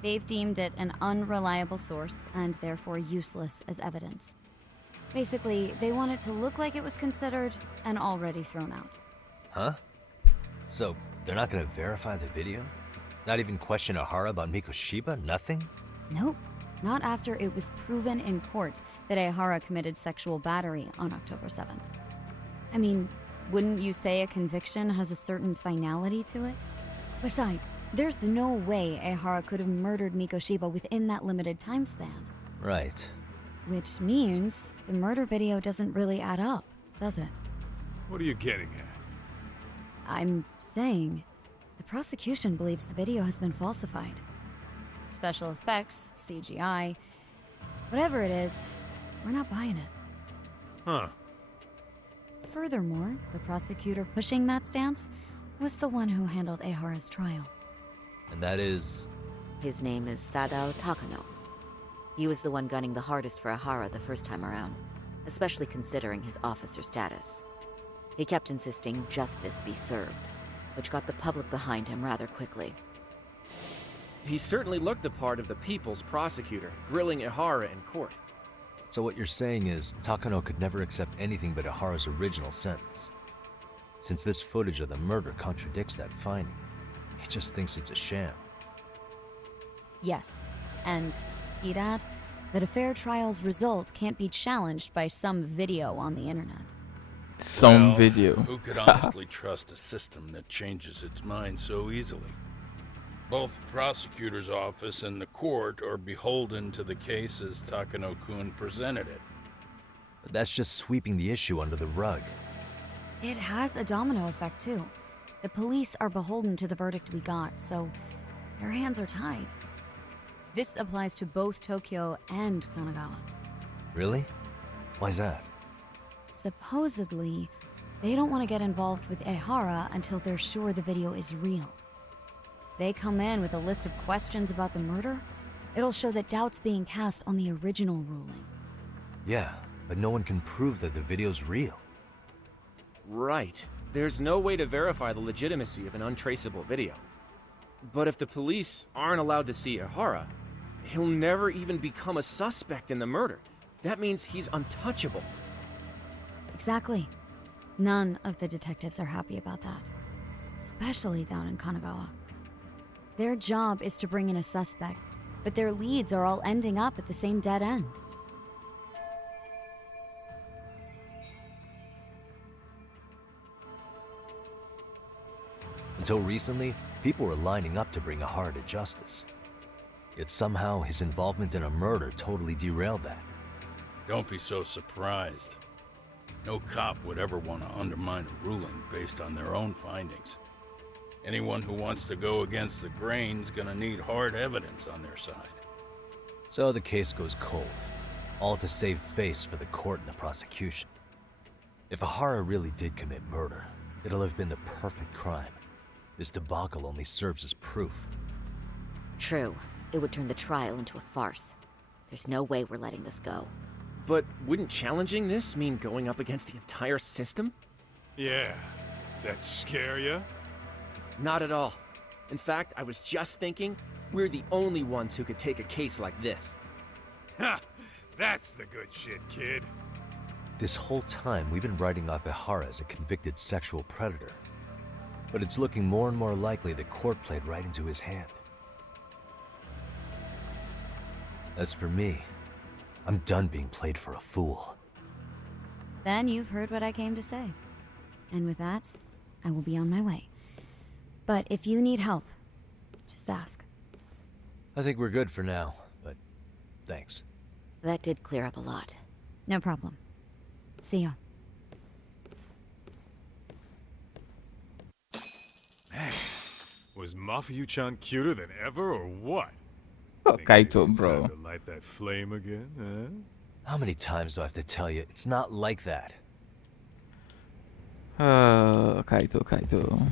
They've deemed it an unreliable source and therefore useless as evidence. Basically, they want it to look like it was considered and already thrown out. Huh? So, they're not gonna verify the video? Not even question Ahara about Mikoshiba? Nothing? Nope. Not after it was proven in court that Ahara committed sexual battery on October 7th. I mean, wouldn't you say a conviction has a certain finality to it? Besides, there's no way Ahara could have murdered Mikoshiba within that limited time span. Right. Which means the murder video doesn't really add up, does it? What are you getting at? I'm saying, the prosecution believes the video has been falsified. Special effects, CGI, whatever it is, we're not buying it. Huh. Furthermore, the prosecutor pushing that stance was the one who handled Ahara's trial. And that is... His name is Sadao Takano. He was the one gunning the hardest for Ahara the first time around, especially considering his officer status. He kept insisting justice be served, which got the public behind him rather quickly. He certainly looked the part of the people's prosecutor, grilling Ihara in court. So what you're saying is, Takano could never accept anything but Ihara's original sentence. Since this footage of the murder contradicts that finding, he just thinks it's a sham. Yes, and he'd add that a fair trial's result can't be challenged by some video on the internet. Some Well, video. Who could honestly trust a system that changes its mind so easily? Both the prosecutor's office and the court are beholden to the case as Takano-kun presented it. But that's just sweeping the issue under the rug. It has a domino effect, too. The police are beholden to the verdict we got, so their hands are tied. This applies to both Tokyo and Kanagawa. Really? Why's that? Supposedly, they don't want to get involved with Ehara until they're sure the video is real. If they come in with a list of questions about the murder, it'll show that doubt's being cast on the original ruling. Yeah, but no one can prove that the video's real. Right. There's no way to verify the legitimacy of an untraceable video. But if the police aren't allowed to see Ihara, he'll never even become a suspect in the murder. That means he's untouchable. Exactly. None of the detectives are happy about that. Especially down in Kanagawa. Their job is to bring in a suspect, but their leads are all ending up at the same dead end. Until recently, people were lining up to bring Ihara to justice. Yet somehow his involvement in a murder totally derailed that. Don't be so surprised. No cop would ever want to undermine a ruling based on their own findings. Anyone who wants to go against the grain's gonna need hard evidence on their side. So the case goes cold, all to save face for the court and the prosecution. If Ihara really did commit murder, it'll have been the perfect crime. This debacle only serves as proof. True. It would turn the trial into a farce. There's no way we're letting this go. But wouldn't challenging this mean going up against the entire system? Yeah. That scare ya? Not at all. In fact, I was just thinking, we're the only ones who could take a case like this. Ha! That's the good shit, kid. This whole time, we've been writing off Ihara as a convicted sexual predator. But it's looking more and more likely the court played right into his hand. As for me, I'm done being played for a fool. Then you've heard what I came to say. And with that, I will be on my way. But if you need help, just ask. I think we're good for now, but thanks. That did clear up a lot. No problem. See ya. Man, was Mafuyu-chan cuter than ever, or what? Oh, Think maybe Kaito, it's bro. time to light that flame again, huh? How many times do I have to tell you? It's not like that. Kaito.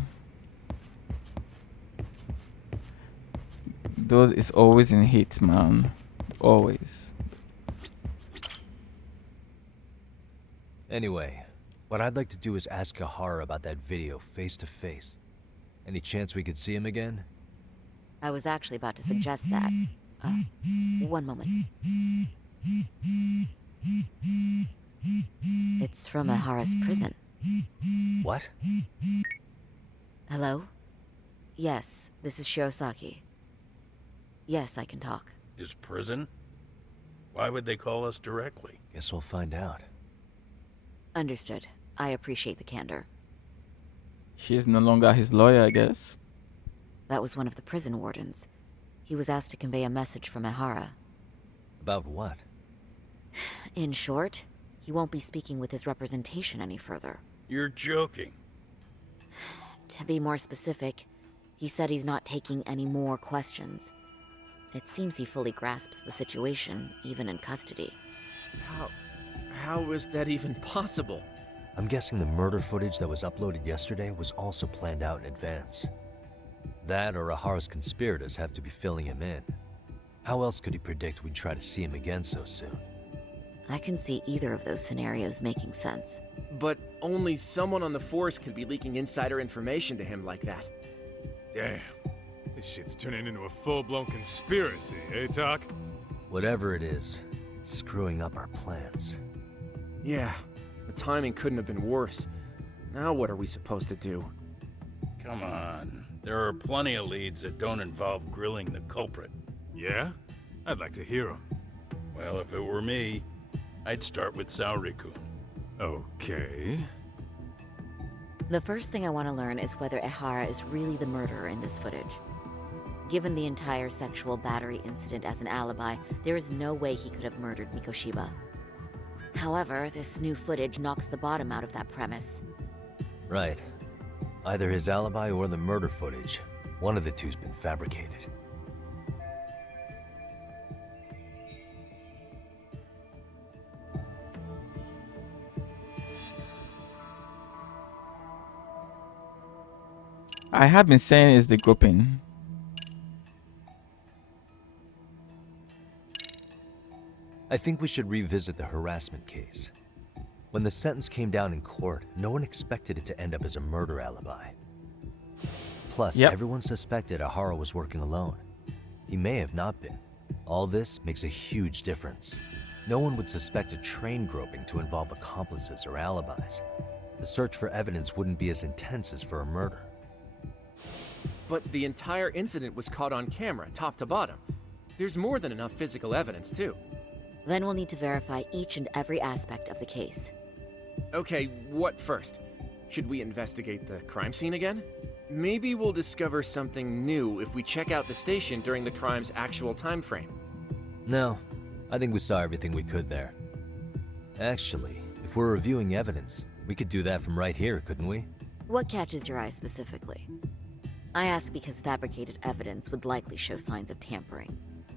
Dude is always in heat, man. Always. Anyway, what I'd like to do is ask Ihara about that video face to face. Any chance we could see him again? I was actually about to suggest that. One moment. It's from Ihara's prison. What? Hello? Yes, this is Shirosaki. Yes, I can talk. His prison? Why would they call us directly? Guess we'll find out. Understood. I appreciate the candor. She's no longer his lawyer, I guess. That was one of the prison wardens. He was asked to convey a message from Ihara. About what? In short, he won't be speaking with his representation any further. You're joking. To be more specific, he said he's not taking any more questions. It seems he fully grasps the situation, even in custody. How is that even possible? I'm guessing the murder footage that was uploaded yesterday was also planned out in advance. That or Ihara's conspirators have to be filling him in. How else could he predict we'd try to see him again so soon? I can see either of those scenarios making sense. But only someone on the force could be leaking insider information to him like that. Damn. They This shit's turning into a full-blown conspiracy, eh, Doc? Whatever it is, it's screwing up our plans. Yeah, the timing couldn't have been worse. Now what are we supposed to do? Come on. There are plenty of leads that don't involve grilling the culprit. Yeah? I'd like to hear them. Well, if it were me, I'd start with Saori-kun. Okay. The first thing I want to learn is whether Ehara is really the murderer in this footage. Given the entire sexual battery incident as an alibi, there is no way he could have murdered Mikoshiba. However, this new footage knocks the bottom out of that premise. Right. Either his alibi or the murder footage. One of the two's been fabricated. I have been saying it's the grouping. I think we should revisit the harassment case. When the sentence came down in court, no one expected it to end up as a murder alibi. Plus, everyone suspected Ehara was working alone. He may have not been. All this makes a huge difference. No one would suspect a train groping to involve accomplices or alibis. The search for evidence wouldn't be as intense as for a murder. But the entire incident was caught on camera, top to bottom. There's more than enough physical evidence, too. Then we'll need to verify each and every aspect of the case. Okay, what first? Should we investigate the crime scene again? Maybe we'll discover something new if we check out the station during the crime's actual time frame. No, I think we saw everything we could there. Actually, if we're reviewing evidence, we could do that from right here, couldn't we? What catches your eye specifically? I ask because fabricated evidence would likely show signs of tampering.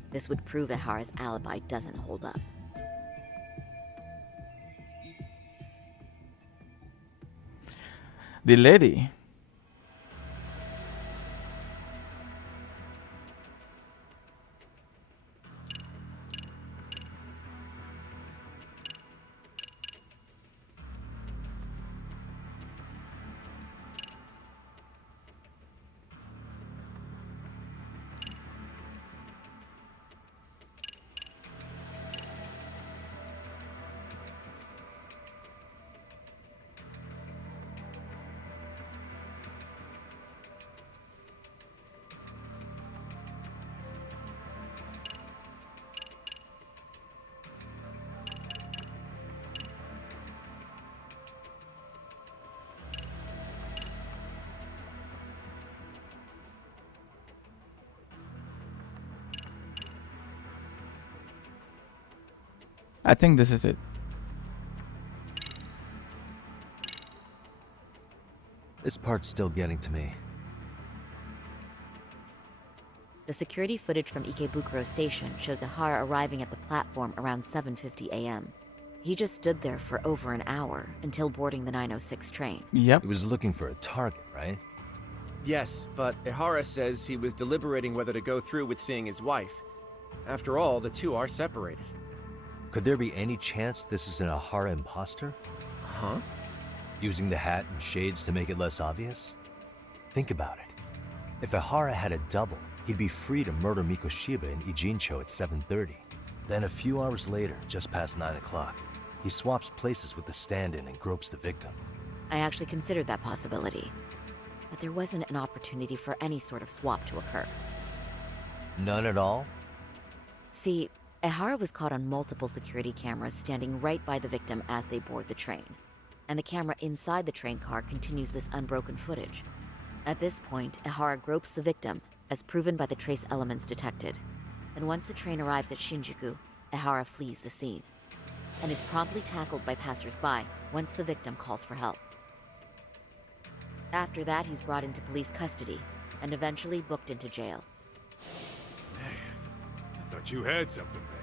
This would prove Ehara's alibi doesn't hold up. The lady. I think this is it. This part's still getting to me. The security footage from Ikebukuro Station shows Ehara arriving at the platform around 7:50 a.m. He just stood there for over an hour until boarding the 906 train. Yep. He was looking for a target, right? Yes, but Ehara says he was deliberating whether to go through with seeing his wife. After all, the two are separated. Could there be any chance this is an Ehara imposter? Huh? Using the hat and shades to make it less obvious? Think about it. If Ehara had a double, he'd be free to murder Mikoshiba in Ijincho at 7:30. Then a few hours later, just past 9 o'clock, he swaps places with the stand-in and gropes the victim. I actually considered that possibility, but there wasn't an opportunity for any sort of swap to occur. None at all? See, Ehara was caught on multiple security cameras standing right by the victim as they board the train. And the camera inside the train car continues this unbroken footage. At this point, Ehara gropes the victim, as proven by the trace elements detected. Then once the train arrives at Shinjuku, Ehara flees the scene, and is promptly tackled by passers-by once the victim calls for help. After that, he's brought into police custody, and eventually booked into jail. I thought you had something there.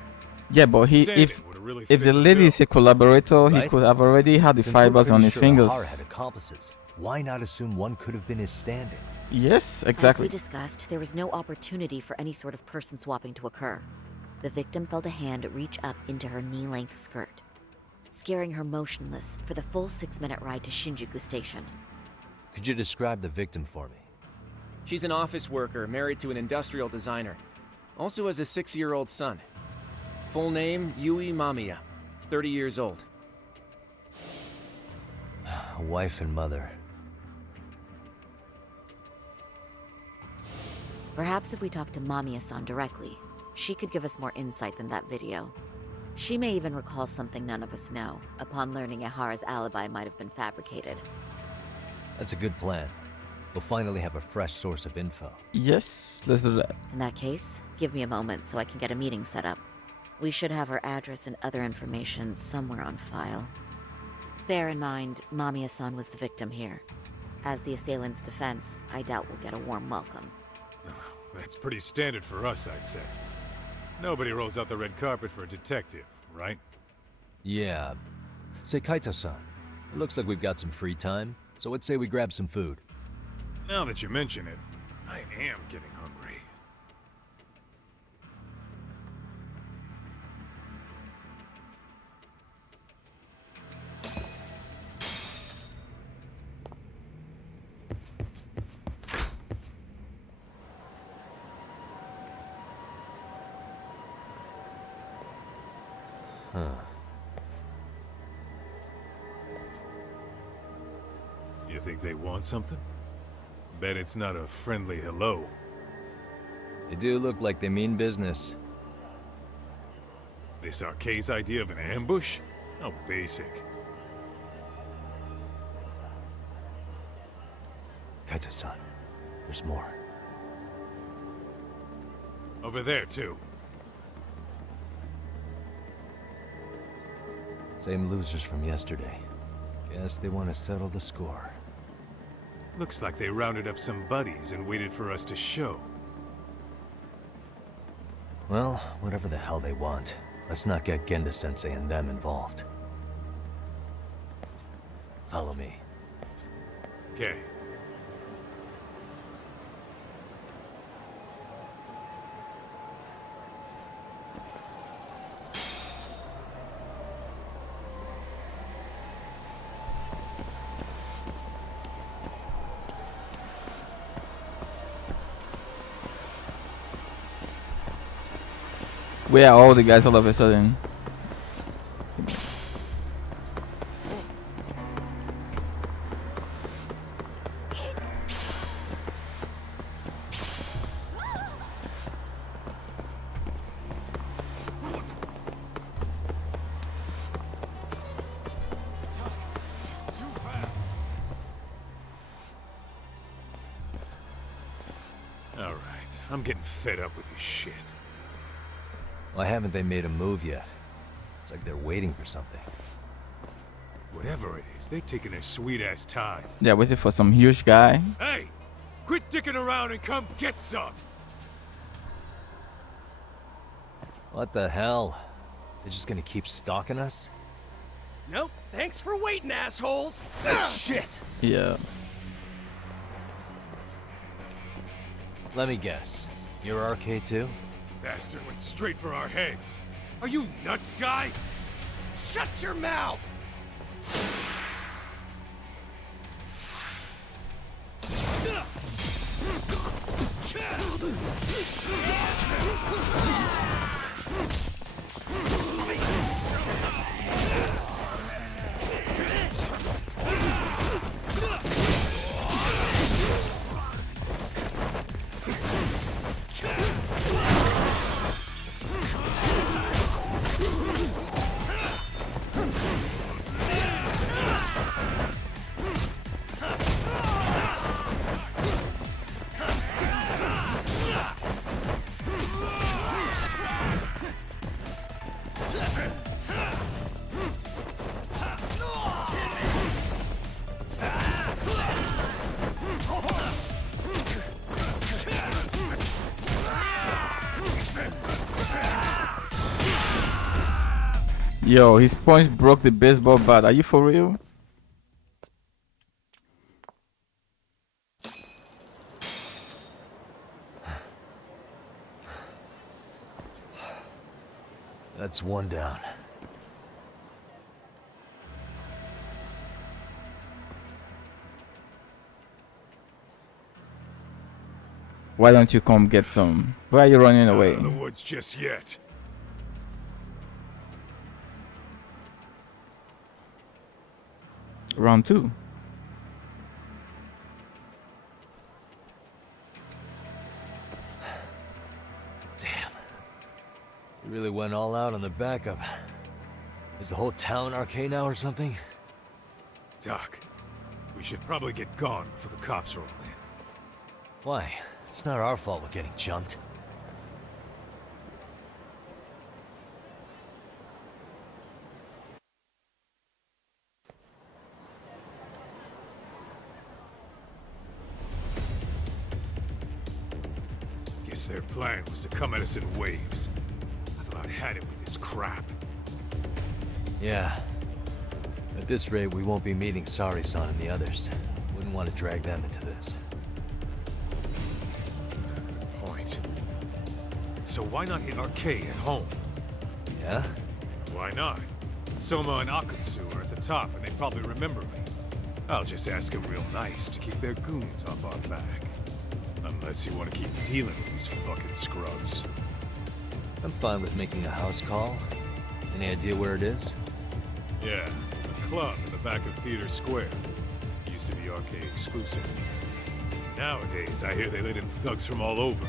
Yeah, but if the lady is a collaborator, he could have already had the fibers on his fingers. Ehara had accomplices. Why not assume one could have been his stand-in? Yes, exactly. As we discussed, there was no opportunity for any sort of person swapping to occur. The victim felt a hand reach up into her knee-length skirt, scaring her motionless for the full 6-minute ride to Shinjuku Station. Could you describe the victim for me? She's an office worker, married to an industrial designer. Also has a 6-year-old son. Full name, Yui Mamiya. 30 years old. A wife and mother. Perhaps if we talk to Mamiya-san directly, she could give us more insight than that video. She may even recall something none of us know, upon learning Ihara's alibi might have been fabricated. That's a good plan. We'll finally have a fresh source of info. Yes, let's do that. In that case, give me a moment so I can get a meeting set up. We should have her address and other information somewhere on file. Bear in mind, Mamiya-san was the victim here. As the assailant's defense, I doubt we'll get a warm welcome. That's pretty standard for us, I'd say. Nobody rolls out the red carpet for a detective, right? Yeah. Say, Kaito-san, it looks like we've got some free time, so let's say we grab some food. Now that you mention it, I am getting hungry. Huh. You think they want something? Bet it's not a friendly hello. They do look like they mean business. This Hak.Z's idea of an ambush? How basic. Kaito-san, there's more. Over there, too. Same losers from yesterday. Guess they want to settle the score. Looks like they rounded up some buddies and waited for us to show. Well, whatever the hell they want, let's not get Genda-sensei and them involved. Follow me. Okay. Where are all the guys all of a sudden? Alright, I'm getting fed up with this shit. Why haven't they made a move yet? It's like they're waiting for something. Whatever it is, they're taking their sweet-ass time. Yeah, waiting for some huge guy. Hey! Quit dicking around and come get some! What the hell? They're just gonna keep stalking us? Nope. Thanks for waiting, assholes. Shit! Yeah. Let me guess. You're RK too? Bastard went straight for our heads. Are you nuts, guy? Shut your mouth! Yo, his punch broke the baseball bat. Are you for real? That's one down. Why don't you come get some? Why are you running Not away? out of the woods just yet. Round 2. Damn. You really went all out on the backup. Is the whole town RK now or something? Doc, we should probably get gone before the cops roll in. Why? It's not our fault we're getting jumped. Guess their plan was to come at us in waves. I've about had it with this crap. Yeah. At this rate, we won't be meeting Sari-san and the others. Wouldn't want to drag them into this. Good point. So why not hit RK at home? Yeah? Why not? Soma and Hak.Z are at the top, and they probably remember me. I'll just ask them real nice to keep their goons off our back. Unless you want to keep dealing with these fucking scrubs. I'm fine with making a house call. Any idea where it is? Yeah, a club in the back of Theater Square. Used to be RK exclusive. Nowadays, I hear they let in thugs from all over.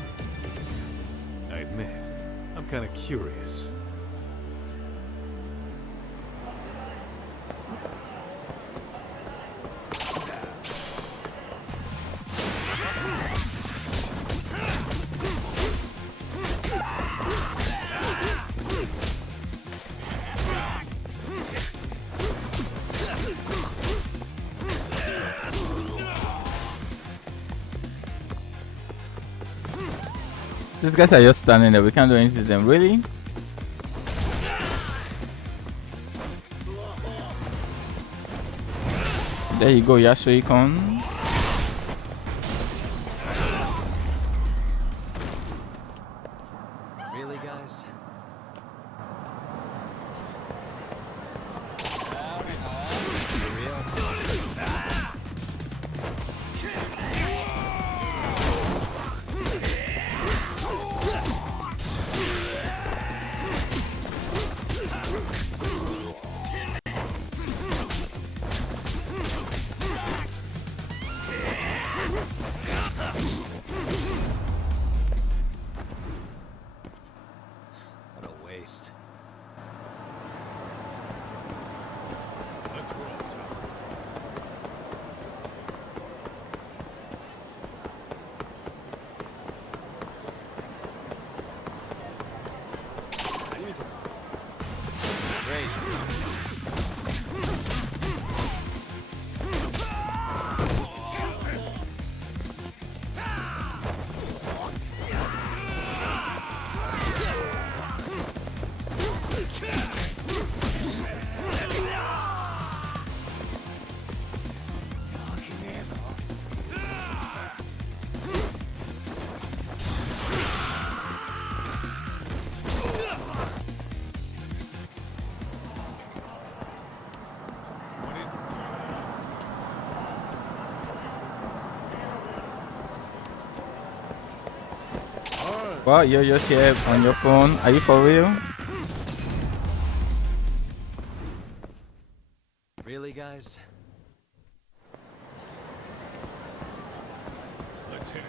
I admit, I'm kind of curious. These guys are just standing there. We can't do anything to them. Really? There you go, Yasuo-kun. Really, guys? What a waste. Let's roll, Tom. What is it? Well, you're just here on your phone. Are you for real? Really, guys? Let's hit it.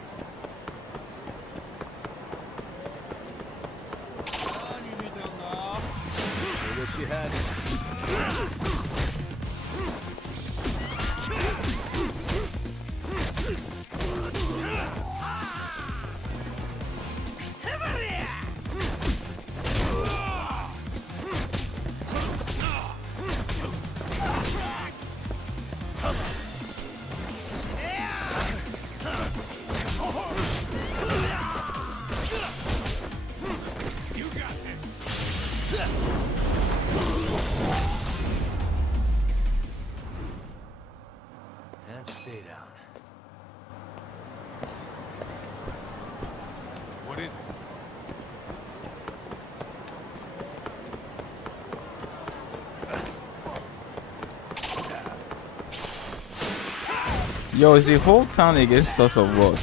I wish you had it. And stay down. What is it? Yo, is the whole town against us or what?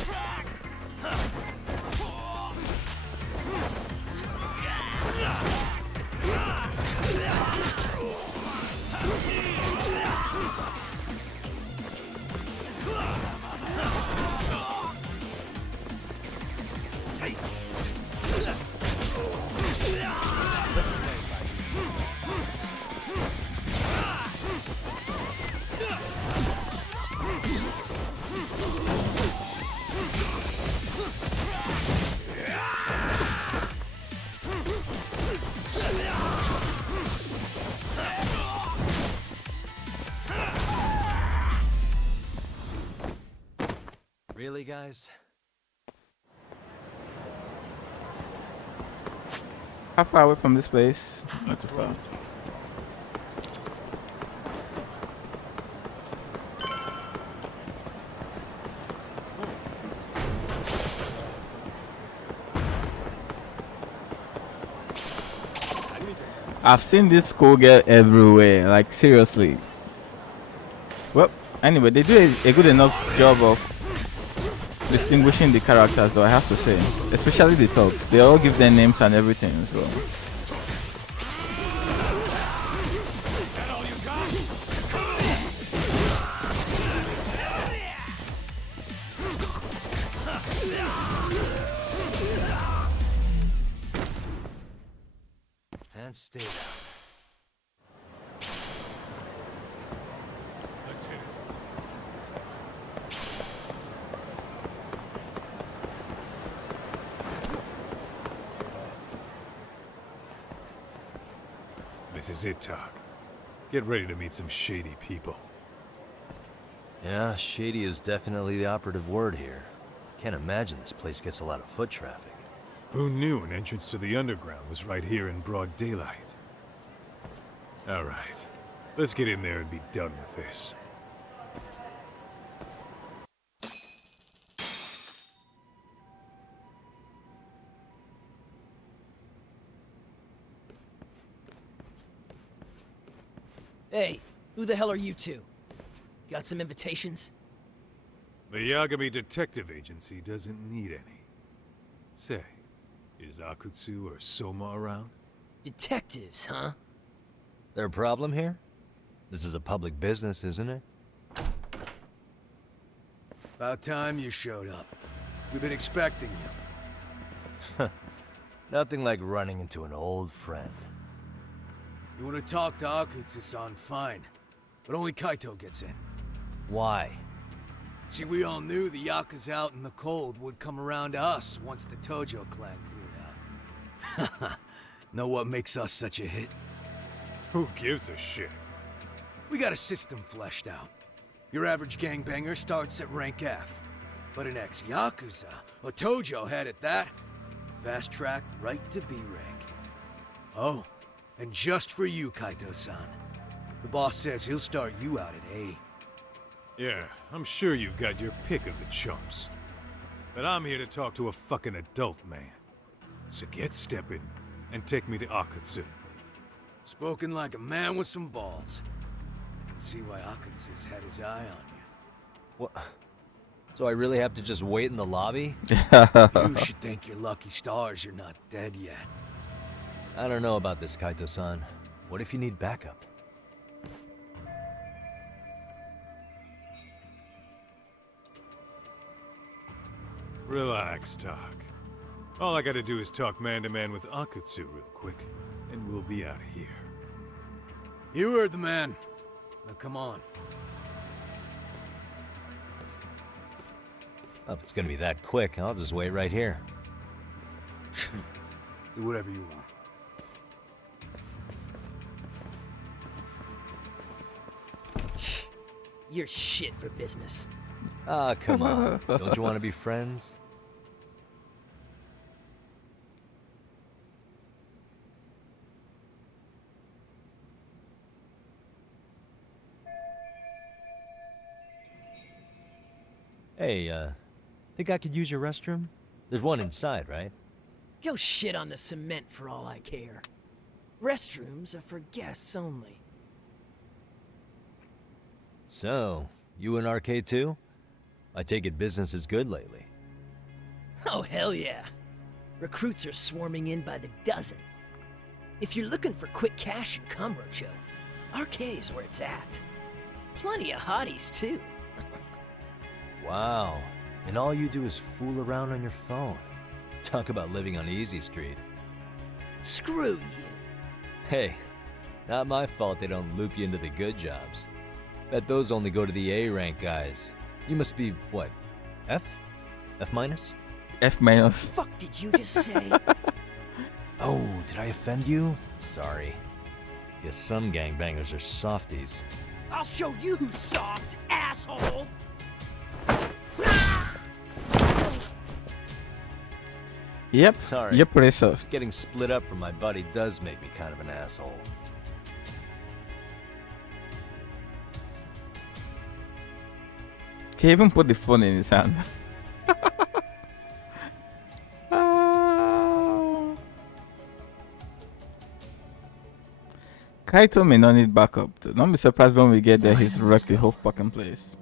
ready, guys. How far away from this place? Not too far. I've seen this school get everywhere, like seriously. Well, anyway, they do a good enough job of distinguishing the characters, though, I have to say. Especially the thugs. They all give their names and everything as well. And stay down. Let's hit it. This is it, Talk. Get ready to meet some shady people. Yeah, shady is definitely the operative word here. Can't imagine this place gets a lot of foot traffic. Who knew an entrance to the underground was right here in broad daylight? All right, let's get in there and be done with this. Hey, who the hell are you two? Got some invitations? The Yagami Detective Agency doesn't need any. Say, is Hak.Z or Soma around? Detectives, huh? There a problem here? This is a public business, isn't it? About time you showed up. We've been expecting you. Nothing like running into an old friend. You want to talk to Hak.Z-san, fine. But only Kaito gets in. Why? See, we all knew the Yakuza out in the cold would come around to us once the Tojo clan cleared out. Know what makes us such a hit? Who gives a shit? We got a system fleshed out. Your average gangbanger starts at rank F. But an ex-Yakuza, a Tojo head at that, fast-tracked right to B rank. Oh, and just for you, Kaito-san. The boss says he'll start you out at A. Yeah, I'm sure you've got your pick of the chumps. But I'm here to talk to a fucking adult man. So get stepping and take me to Hak.Z. Spoken like a man with some balls. I can see why Hak.Z's had his eye on you. What? So I really have to just wait in the lobby? You should thank your lucky stars you're not dead yet. I don't know about this, Kaito-san. What if you need backup? Relax, Doc. All I gotta do is talk man-to-man with Hak.Z real quick, and we'll be out of here. You heard the man. Now come on. Well, if it's gonna be that quick, I'll just wait right here. Do whatever you want. You're shit for business. Ah, come on. Don't you want to be friends? Hey, think I could use your restroom? There's one inside, right? Go shit on the cement for all I care. Restrooms are for guests only. So, you in RK too? I take it business is good lately. Oh, hell yeah. Recruits are swarming in by the dozen. If you're looking for quick cash in Kamurocho, RK's where it's at. Plenty of hotties, too. Wow. And all you do is fool around on your phone. Talk about living on Easy Street. Screw you. Hey, not my fault they don't loop you into the good jobs. Bet those only go to the A rank guys. You must be, what, F? F minus? F minus. Fuck did you just say? Oh, did I offend you? Sorry. Guess some gangbangers are softies. I'll show you who's soft, asshole! Yep. Sorry. You're pretty soft. Getting split up from my buddy does make me kind of an asshole. He even put the phone in his hand. Kaito may not need backup. Don't be surprised when we get there, he's wrecked the whole fucking place.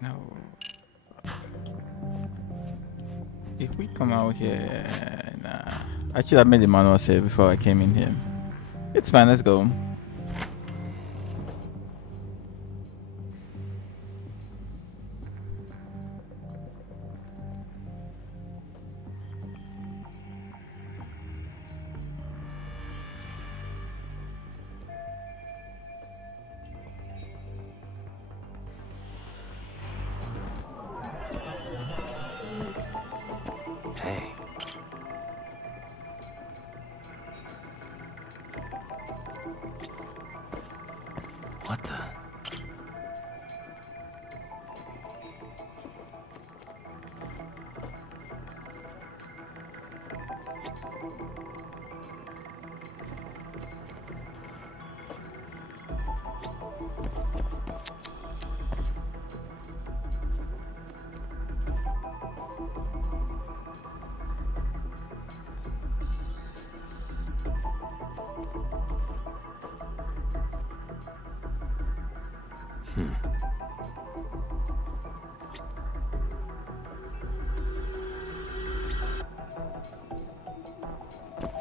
No. If we come out here, nah. I should have made the manual save before I came in here. It's fine, let's go. Hey. What the?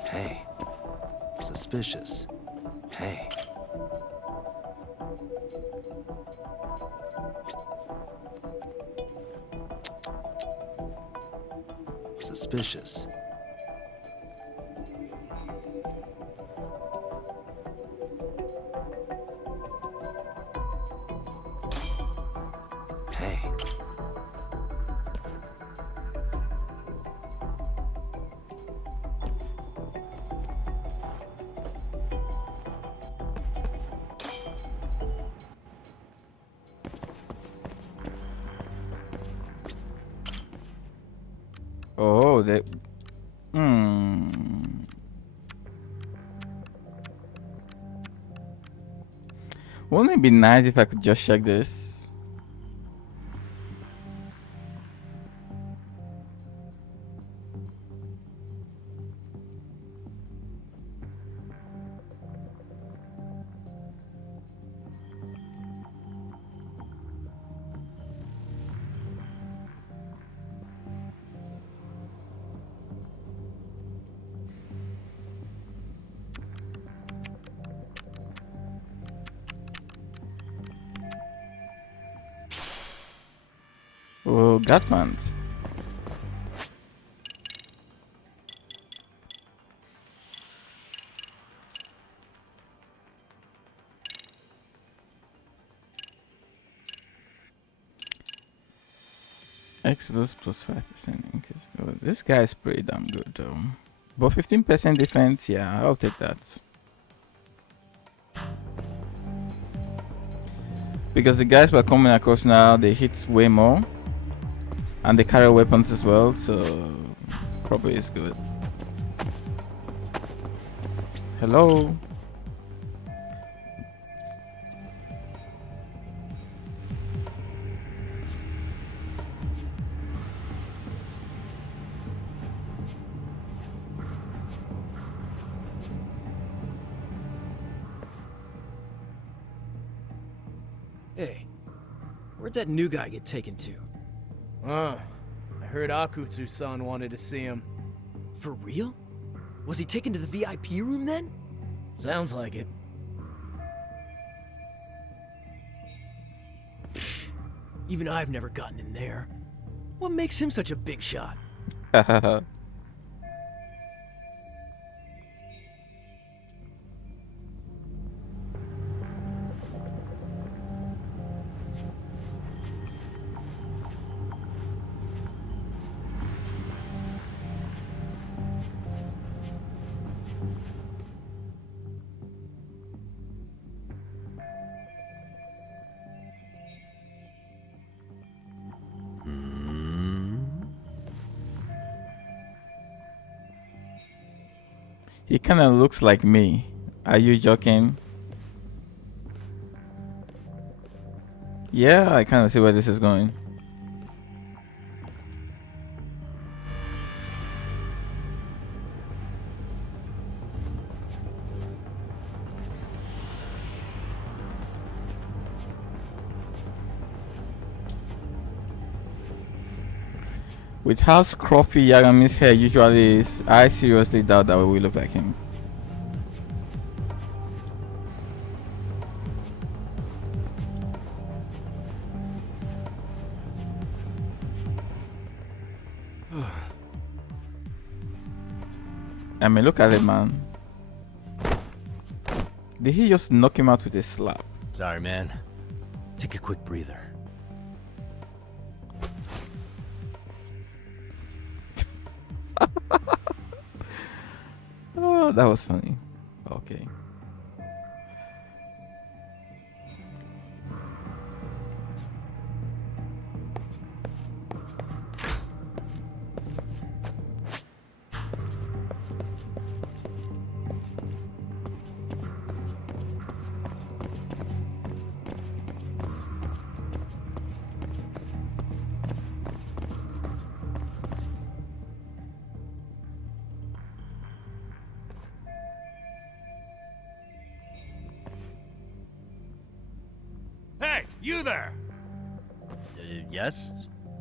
Hey. Suspicious. Hey. Suspicious. Hey. Oh, they. Wouldn't it be nice if I could just check this? Oh, Gatman. X boost plus 5% increase. Oh, this guy is pretty damn good though. But 15% defense, yeah, I'll take that. Because the guys we're coming across now, they hit way more. And they carry weapons as well, so probably is good. Hello? Hey, where'd that new guy get taken to? I heard Akutsu-san wanted to see him. For real? Was he taken to the VIP room then? Sounds like it. Even I've never gotten in there. What makes him such a big shot? He kind of looks like me. Are you joking? Yeah, I kind of see where this is going. With how scruffy Yagami's hair usually is, I seriously doubt that we will look like him. I mean, look at it, man. Did he just knock him out with a slap? Sorry, man. Take a quick breather. Oh, that was funny. Okay. Hey, you there! Yes?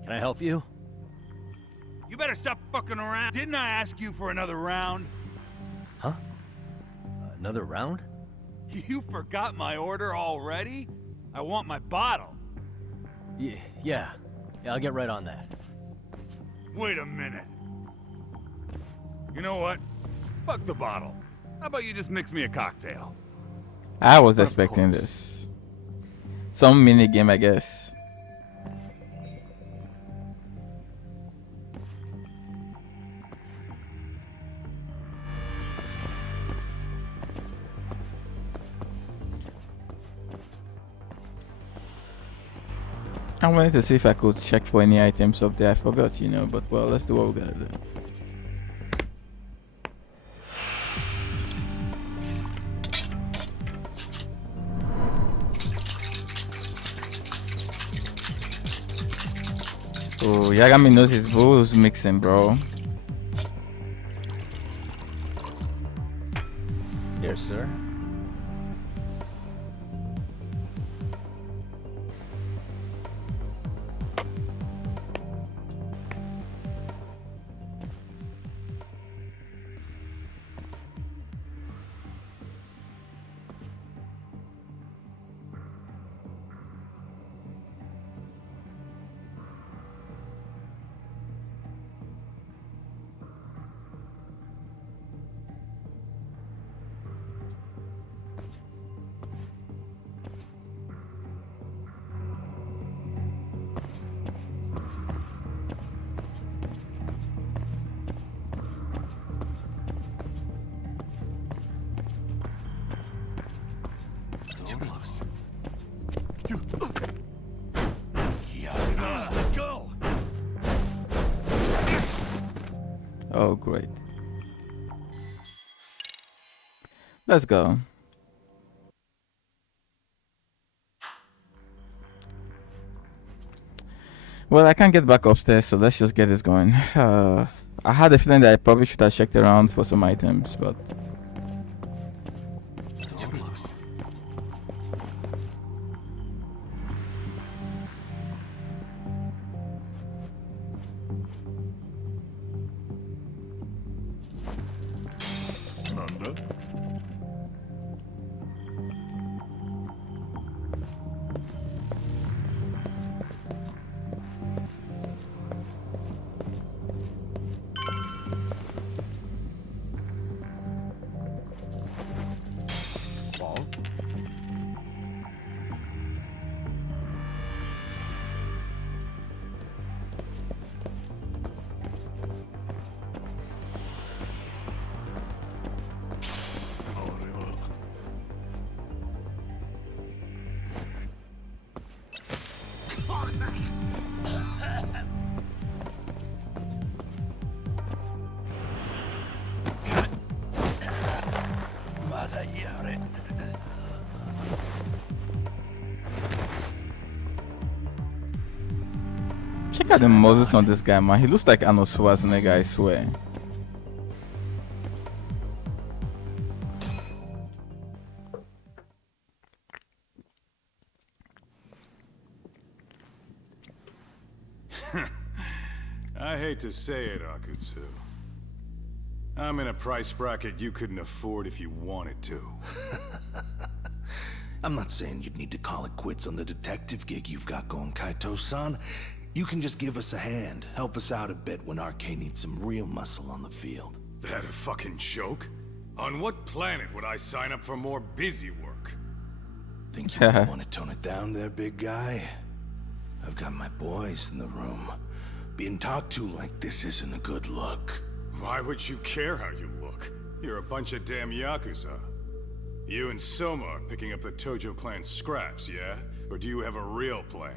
Can I help you? You better stop fucking around. Didn't I ask you for another round? Huh? Another round? You forgot my order already? I want my bottle. Yeah, I'll get right on that. Wait a minute. You know what? Fuck the bottle. How about you just mix me a cocktail? I was expecting this. Some mini game, I guess. I wanted to see if I could check for any items up there. I forgot, you know, but well, let's do what we gotta do. Oh, Yagami knows his booze mixing, bro. Here, sir. Too close. Yeah, let go. Oh, great. Let's go. Well, I can't get back upstairs, so let's just get this going. I had a feeling that I probably should have checked around for some items, but... Too close. Check out the muscles on this guy, man. He looks like Arnold Schwarzenegger, I swear. I hate to say it, Hak.Z. I'm in a price bracket you couldn't afford if you wanted to. I'm not saying you'd need to call it quits on the detective gig you've got going, Kaito-san. You can just give us a hand, help us out a bit when RK needs some real muscle on the field. That a fucking joke? On what planet would I sign up for more busy work? Think you might want to tone it down there, big guy? I've got my boys in the room. Being talked to like this isn't a good look. Why would you care how you look? You're a bunch of damn Yakuza. You and Soma are picking up the Tojo clan scraps, yeah? Or do you have a real plan?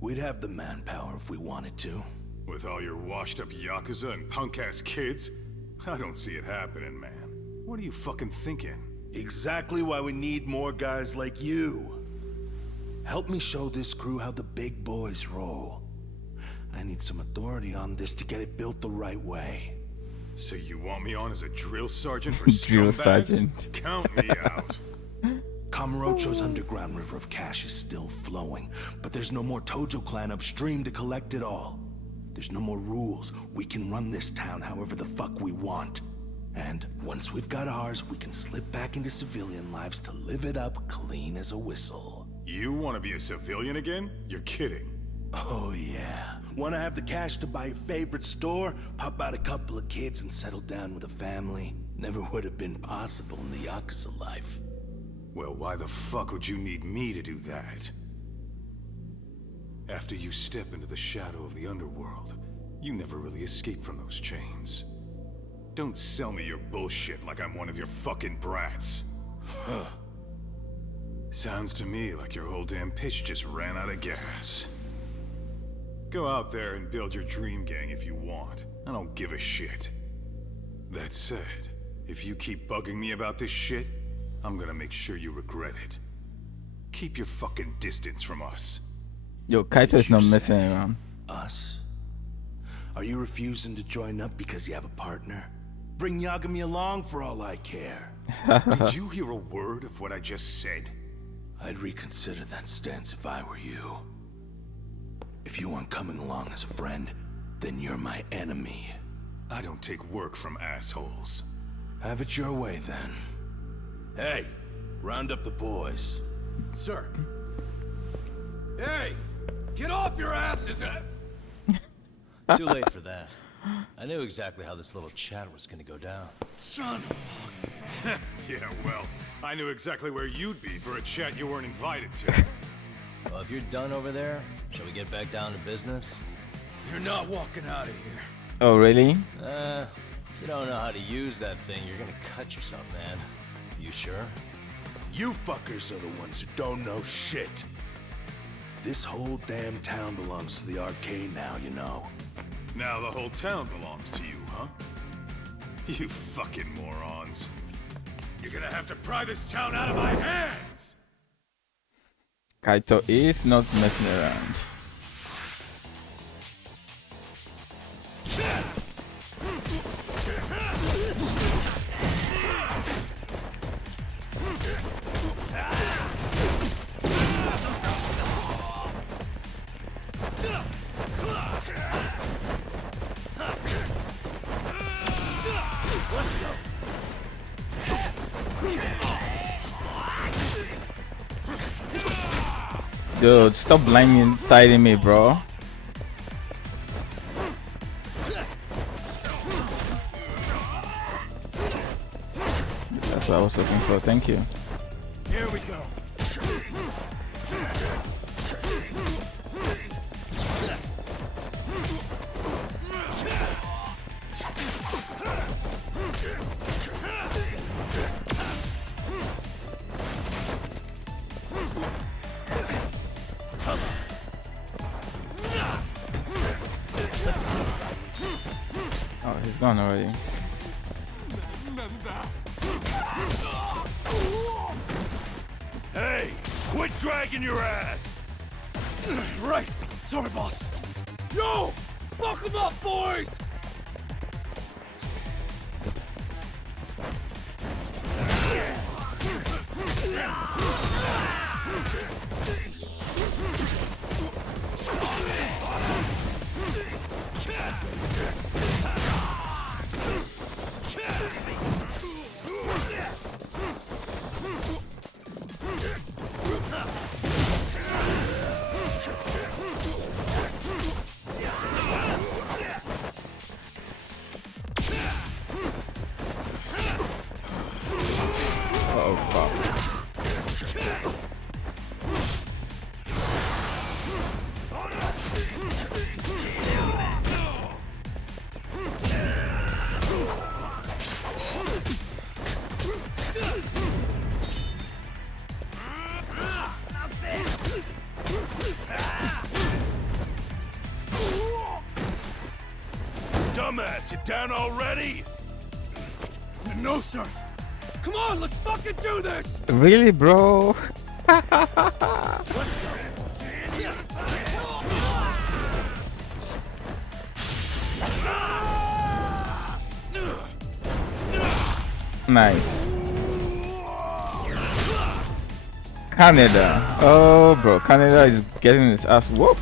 We'd have the manpower if we wanted to. With all your washed-up Yakuza and punk-ass kids? I don't see it happening, man. What are you fucking thinking? Exactly why we need more guys like you. Help me show this crew how the big boys roll. I need some authority on this to get it built the right way. So you want me on as a drill sergeant for Drill scumbags? sergeant. Count me out. Kamurocho's underground river of cash is still flowing, but there's no more Tojo clan upstream to collect it all. There's no more rules. We can run this town however the fuck we want. And once we've got ours, we can slip back into civilian lives to live it up clean as a whistle. You want to be a civilian again? You're kidding. Oh yeah. Want to have the cash to buy your favorite store, pop out a couple of kids and settle down with a family? Never would have been possible in the Yakuza life. Well, why the fuck would you need me to do that? After you step into the shadow of the underworld, you never really escape from those chains. Don't sell me your bullshit like I'm one of your fucking brats. Huh. Sounds to me like your whole damn pitch just ran out of gas. Go out there and build your dream gang if you want. I don't give a shit. That said, if you keep bugging me about this shit, I'm gonna make sure you regret it. Keep your fucking distance from us. Yo, Kaito is not messing around. Us? Are you refusing to join up because you have a partner? Bring Yagami along for all I care. Did you hear a word of what I just said? I'd reconsider that stance if I were you. If you aren't coming along as a friend, then you're my enemy. I don't take work from assholes. Have it your way, then. Hey, round up the boys. Sir. Hey, get off your asses! Too late for that. I knew exactly how this little chat was gonna go down. Son of Yeah, well, I knew exactly where you'd be for a chat you weren't invited to. Well, if you're done over there, shall we get back down to business? You're not walking out of here. Oh, really? If you don't know how to use that thing, you're gonna cut yourself, man. You sure? You fuckers are the ones who don't know shit. This whole damn town belongs to the arcade now, you know. Now the whole town belongs to you, huh? You fucking morons. You're gonna have to pry this town out of my hands! Kaito is not messing around. Dude, stop blindsiding me, bro. That's what I was looking for. Thank you. Here we go. Oh, he's gone already. Hey, quit dragging your ass! Right. Sorry, boss. Yo! Fuck them up, boys! Dumbass, you down already? No, sir. Come on, let's fucking do this! Really, bro? Nice. Canada. Oh, bro. Canada is getting his ass whooped.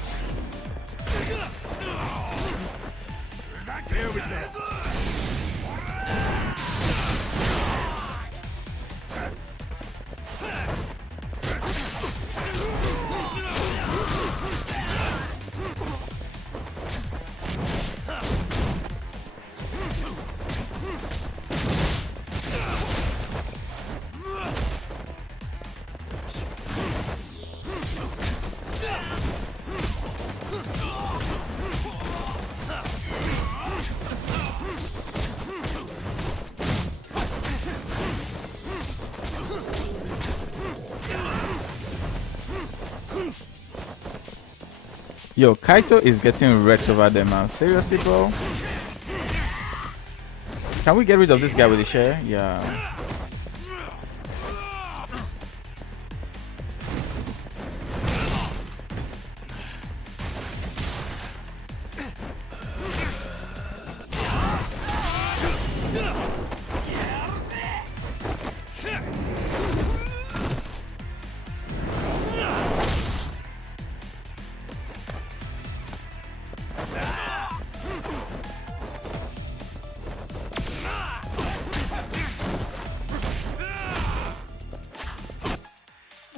Yo, Kaito is getting wrecked over there, man. Seriously, bro? Can we get rid of this guy with the share? Yeah.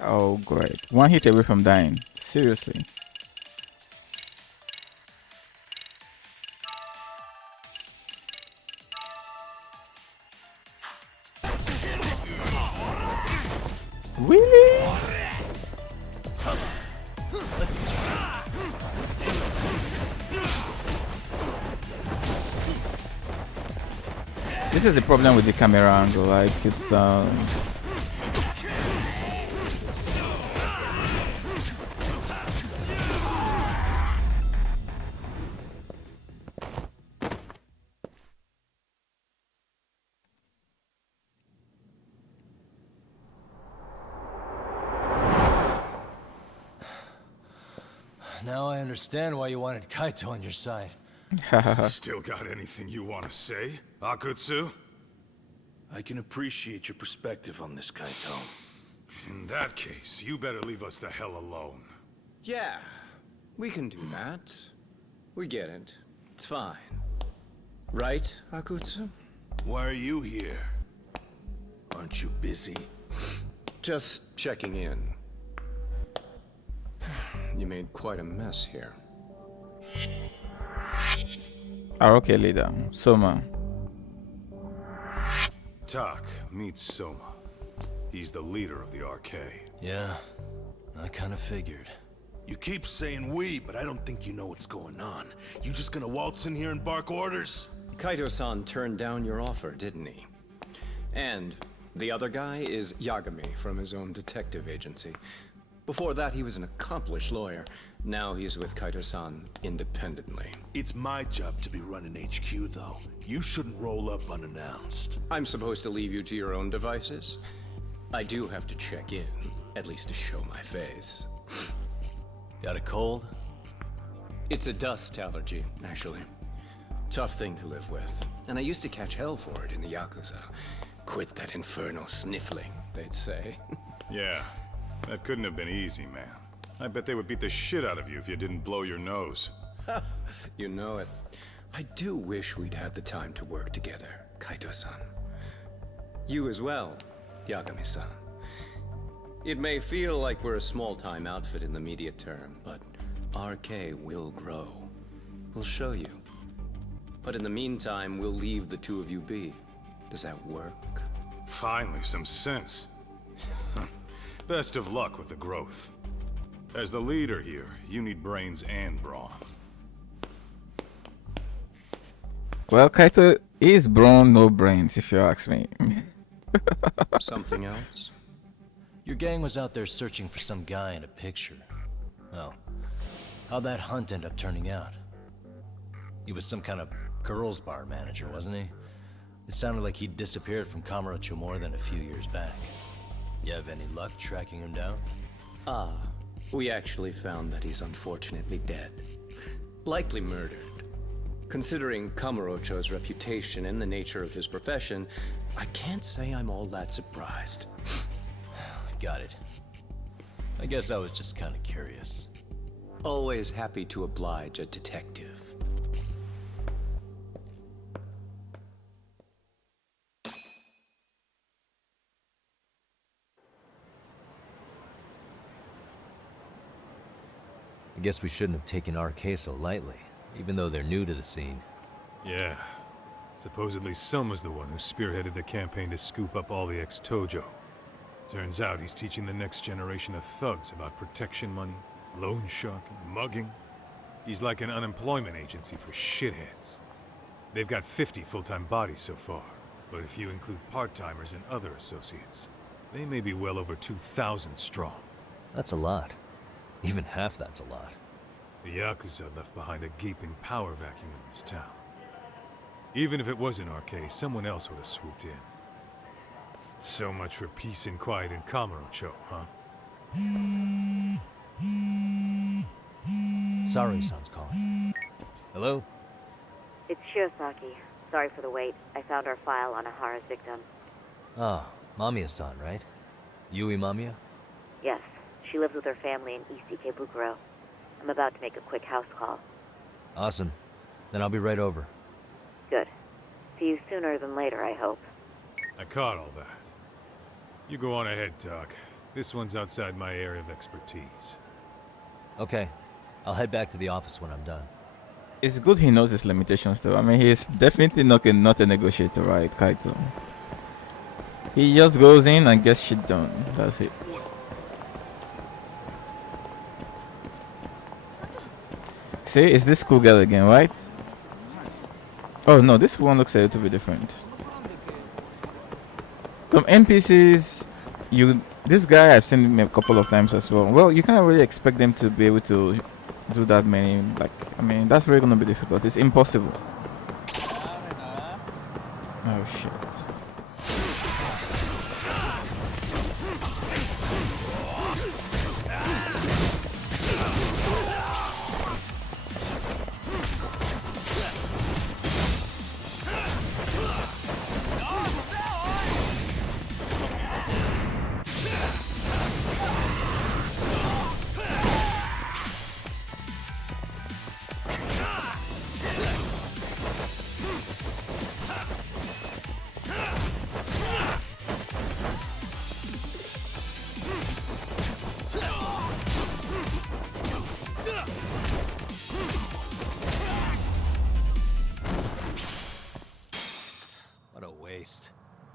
Oh, great. One hit away from dying. Seriously. Really? This is the problem with the camera angle. Like, it's Now I understand why you wanted Kaito on your side. Still got anything you want to say, Hak.Z? I can appreciate your perspective on this, Kaito. In that case, you better leave us the hell alone. Yeah, we can do that. We get it. It's fine. Right, Hak.Z? Why are you here? Aren't you busy? Just checking in. You made quite a mess here. our okay leader, Soma. Tak meets Soma. He's the leader of the RK. Yeah, I kind of figured. You keep saying we, but I don't think you know what's going on. You just gonna waltz in here and bark orders? Kaito-san turned down your offer, didn't he? And the other guy is Yagami from his own detective agency. Before that, he was an accomplished lawyer. Now he's with Kaito-san independently. It's my job to be running HQ, though. You shouldn't roll up unannounced. I'm supposed to leave you to your own devices? I do have to check in, at least to show my face. Got a cold? It's a dust allergy, actually. Tough thing to live with. And I used to catch hell for it in the Yakuza. Quit that infernal sniffling, they'd say. Yeah, that couldn't have been easy, man. I bet they would beat the shit out of you if you didn't blow your nose. You know it. I do wish we'd had the time to work together, Kaito-san. You as well, Yagami-san. It may feel like we're a small-time outfit in the immediate term, but RK will grow. We'll show you. But in the meantime, we'll leave the two of you be. Does that work? Finally, some sense. Best of luck with the growth. As the leader here, you need brains and brawn. Well, Kaito is brawn, no brains, if you ask me. Something else? Your gang was out there searching for some guy in a picture. Well, how'd that hunt end up turning out? He was some kind of girls' bar manager, wasn't he? It sounded like he'd disappeared from Kamurocho more than a few years back. You have any luck tracking him down? We actually found that he's unfortunately dead. Likely murdered. Considering Kamurocho's reputation and the nature of his profession, I can't say I'm all that surprised. Got it. I guess I was just kind of curious. Always happy to oblige a detective. I guess we shouldn't have taken RK so lightly, even though they're new to the scene. Yeah. Supposedly Sun was the one who spearheaded the campaign to scoop up all the ex-Tojo. Turns out he's teaching the next generation of thugs about protection money, loan sharking, mugging. He's like an unemployment agency for shitheads. They've got 50 full-time bodies so far, but if you include part-timers and other associates, they may be well over 2,000 strong. That's a lot. Even half that's a lot. The Yakuza left behind a gaping power vacuum in this town. Even if it wasn't RK, someone else would have swooped in. So much for peace and quiet in Kamurocho, huh? Saru-san's calling. Hello? It's Shirosaki. Sorry for the wait. I found our file on Ahara's victim. Ah, Mamiya-san, right? Yui Mamiya? Yes, she lives with her family in East Ikebukuro. I'm about to make a quick house call. Awesome. Then I'll be right over. Good. See you sooner than later, I hope. I caught all that. You go on ahead, Doc. This one's outside my area of expertise. Okay. I'll head back to the office when I'm done. It's good he knows his limitations, though. I mean, he's definitely not a negotiator, right, Kaito? He just goes in and gets shit done. That's it. See, it's this cool girl again, right? Oh no, this one looks a little bit different. From NPCs, this guy I've seen him a couple of times as well. Well, you can't really expect them to be able to do that many. Like, I mean, that's really gonna be difficult. It's impossible. Oh shit.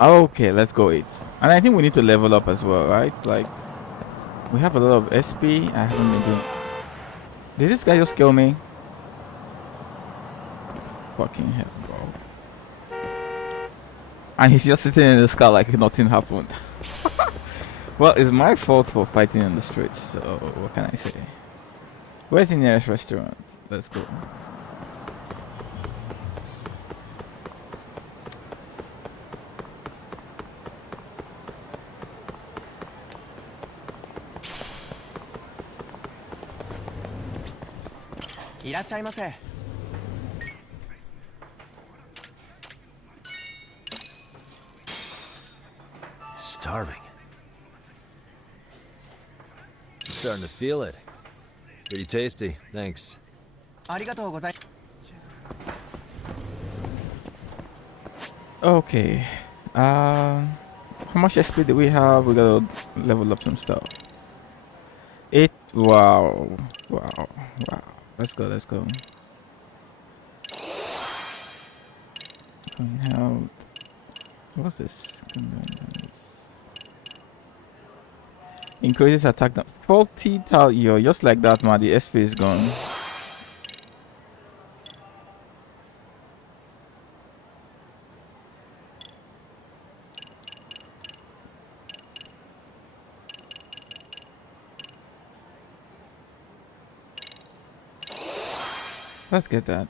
Okay, let's go 8. And I think we need to level up as well, right? Like, we have a lot of SP. I haven't been doing. Did this guy just kill me? Fucking hell, bro. And he's just sitting in the sky like nothing happened. Well, it's my fault for fighting in the streets, so what can I say? Where's the nearest restaurant? Let's go. いらっしゃいませ。 Starving. I'm starting to feel it. Pretty tasty, thanks. ありがとうござい。 Okay. How much XP do we have? We gotta level up some stuff. 8. Wow. Wow. Wow. Let's go. Let's go. How? What's this? Increases attack. 40,000. Yo, just like that, man. The SP is gone. Let's get that.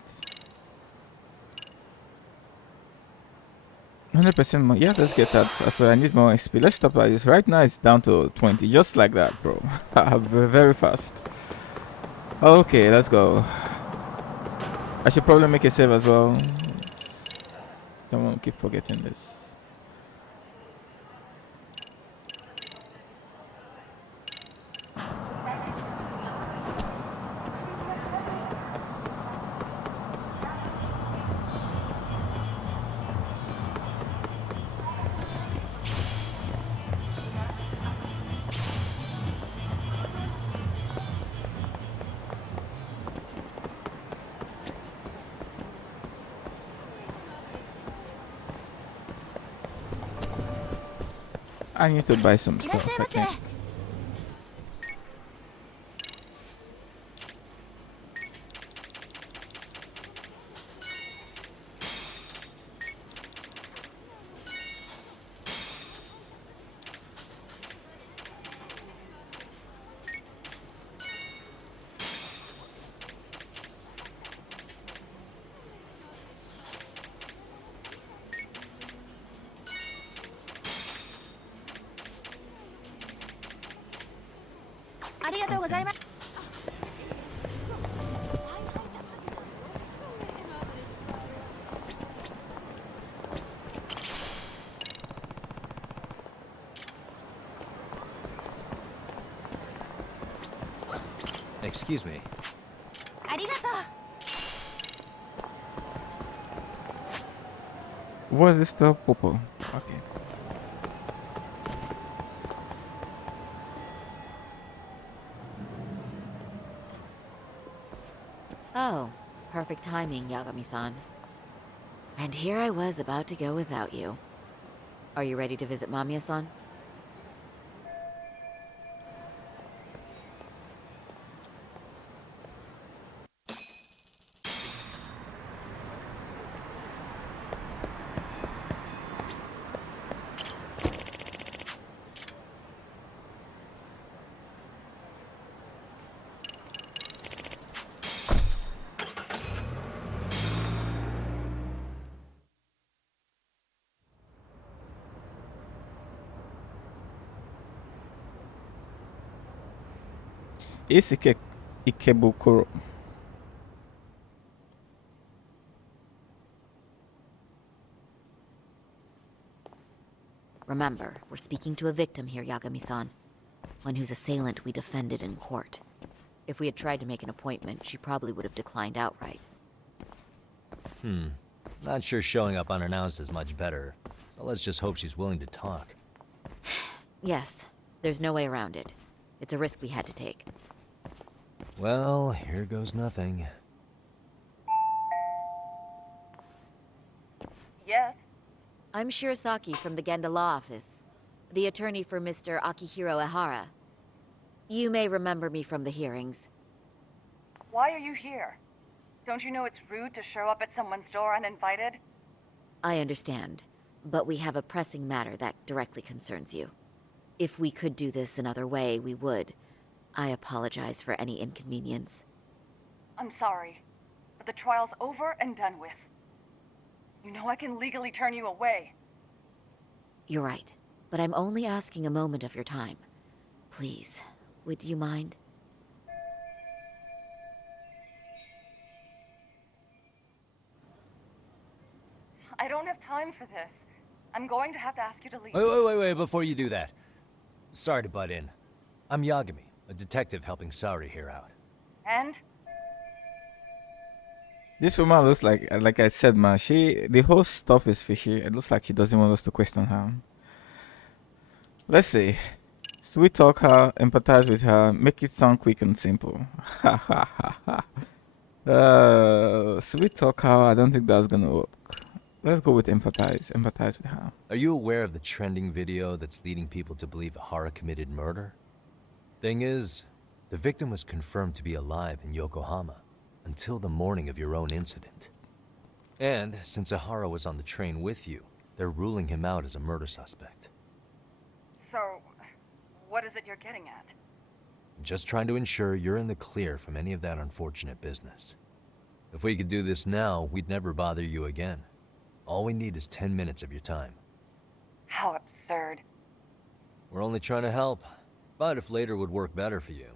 100% more. Yeah, let's get that. That's why I need more XP. Let's stop like this. Right now it's down to 20. Just like that, bro. Very fast. Okay, let's go. I should probably make a save as well. Don't want to keep forgetting this. I need to buy some stuff, I think. Excuse me. What is this stuff? Popo. Okay. Oh, perfect timing, Yagami-san. And here I was about to go without you. Are you ready to visit Mamiya-san? It's Ikebukuro. Remember, we're speaking to a victim here, Yagami-san. One whose assailant we defended in court. If we had tried to make an appointment, she probably would have declined outright. Not sure showing up unannounced is much better. So let's just hope she's willing to talk. Yes, there's no way around it. It's a risk we had to take. Well, here goes nothing. Yes? I'm Shirasaki from the Genda Law Office, the attorney for Mr. Akihiro Ehara. You may remember me from the hearings. Why are you here? Don't you know it's rude to show up at someone's door uninvited? I understand, but we have a pressing matter that directly concerns you. If we could do this another way, we would. I apologize for any inconvenience. I'm sorry, but the trial's over and done with. You know I can legally turn you away. You're right, but I'm only asking a moment of your time. Please, would you mind? don't have time for this. I'm going to have to ask you to leave. Wait, before you do that. Sorry to butt in. I'm Yagami, a detective helping Saori here out. And? This woman looks like I said, man, the whole stuff is fishy. It looks like she doesn't want us to question her. Let's see. Sweet talk her, empathize with her, make it sound quick and simple. Ha ha ha ha. Sweet talk her, I don't think that's gonna work. Let's go with empathize. Empathize with her. Are you aware of the trending video that's leading people to believe Ahara committed murder? Thing is, the victim was confirmed to be alive in Yokohama until the morning of your own incident. And since Ahara was on the train with you, they're ruling him out as a murder suspect. So, what is it you're getting at? Just trying to ensure you're in the clear from any of that unfortunate business. If we could do this now, we'd never bother you again. All we need is 10 minutes of your time. How absurd. We're only trying to help, but if later would work better for you,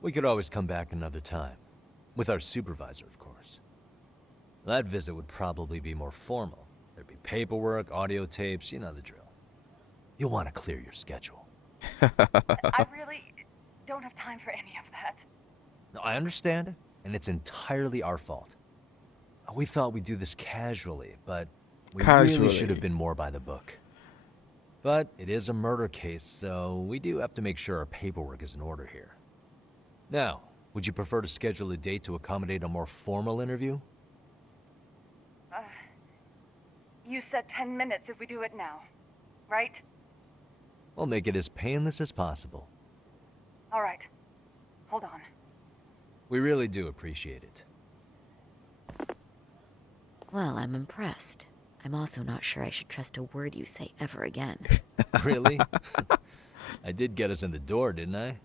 we could always come back another time. With our supervisor, of course. That visit would probably be more formal. There'd be paperwork, audio tapes, you know the drill. You'll want to clear your schedule. I really don't have time for any of that. No, I understand, and it's entirely our fault. We thought we'd do this casually, but we really should have been more by the book. But it is a murder case, so we do have to make sure our paperwork is in order here. Now, would you prefer to schedule a date to accommodate a more formal interview? You said 10 minutes if we do it now, right? We'll make it as painless as possible. All right. Hold on. We really do appreciate it. Well, I'm impressed. I'm also not sure I should trust a word you say ever again. Really? I did get us in the door, didn't I?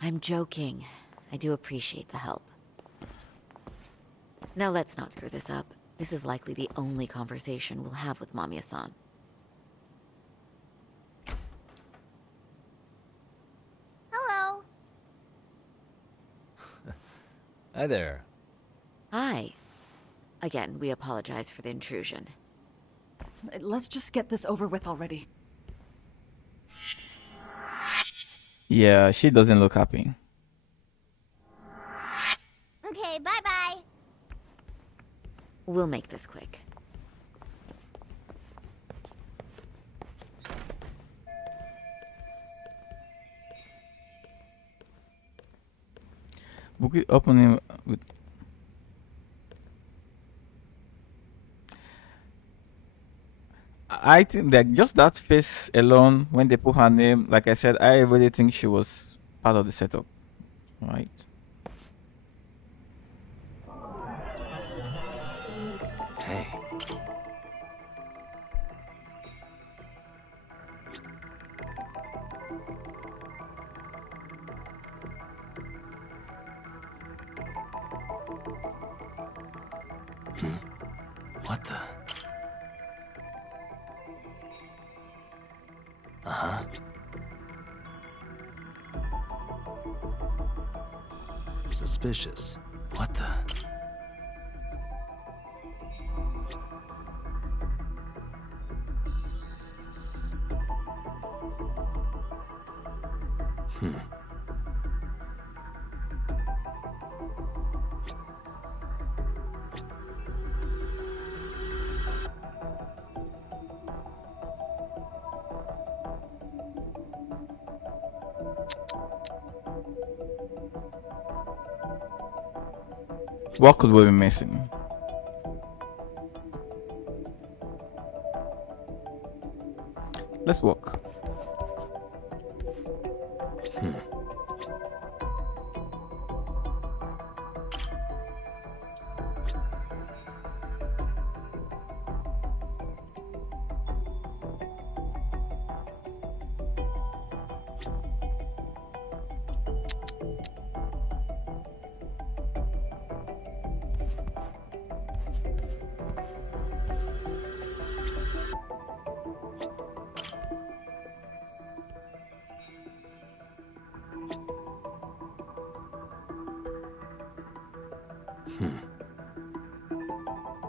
I'm joking. I do appreciate the help. Now let's not screw this up. This is likely the only conversation we'll have with Mamiya-san. Hello. Hi there. Hi. Again, we apologize for the intrusion. Let's just get this over with already. Yeah, she doesn't look happy. Okay, bye-bye. We'll make this quick. Book it opening with. I think that just that face alone, when they put her name, like I said, I really think she was part of the setup, right? Hey. What the? Uh-huh. Suspicious. What the? What could we be missing? Let's walk.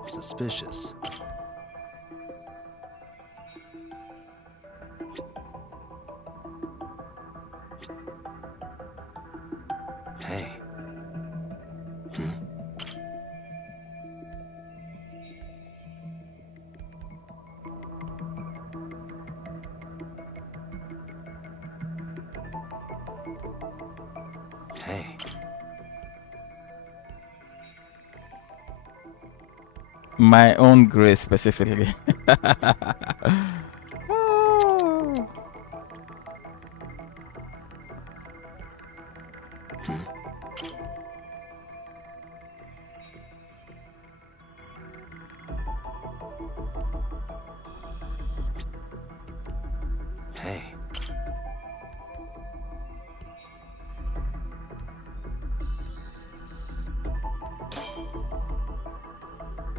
Suspicious. Hey. My own grace specifically. Hey.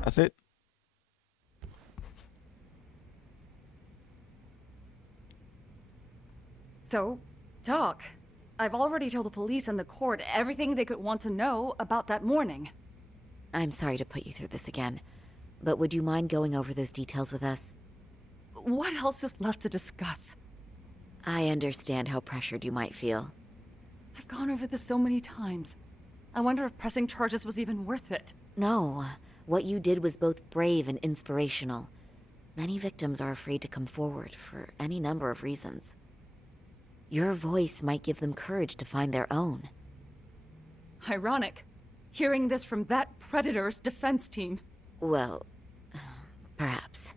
That's it. So, Doc, I've already told the police and the court everything they could want to know about that morning. I'm sorry to put you through this again, but would you mind going over those details with us? What else is left to discuss? I understand how pressured you might feel. I've gone over this so many times. I wonder if pressing charges was even worth it. No, what you did was both brave and inspirational. Many victims are afraid to come forward for any number of reasons. Your voice might give them courage to find their own. Ironic, hearing this from that Predator's defense team. Well, perhaps.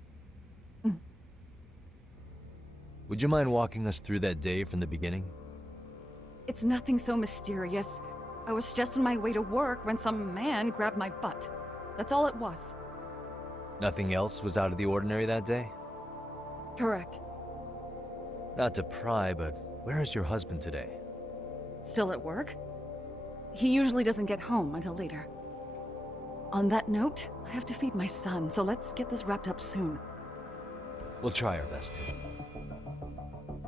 Would you mind walking us through that day from the beginning? It's nothing so mysterious. I was just on my way to work when some man grabbed my butt. That's all it was. Nothing else was out of the ordinary that day? Correct. Not to pry, but where is your husband today? Still at work? He usually doesn't get home until later. On that note, I have to feed my son, so let's get this wrapped up soon. We'll try our best to.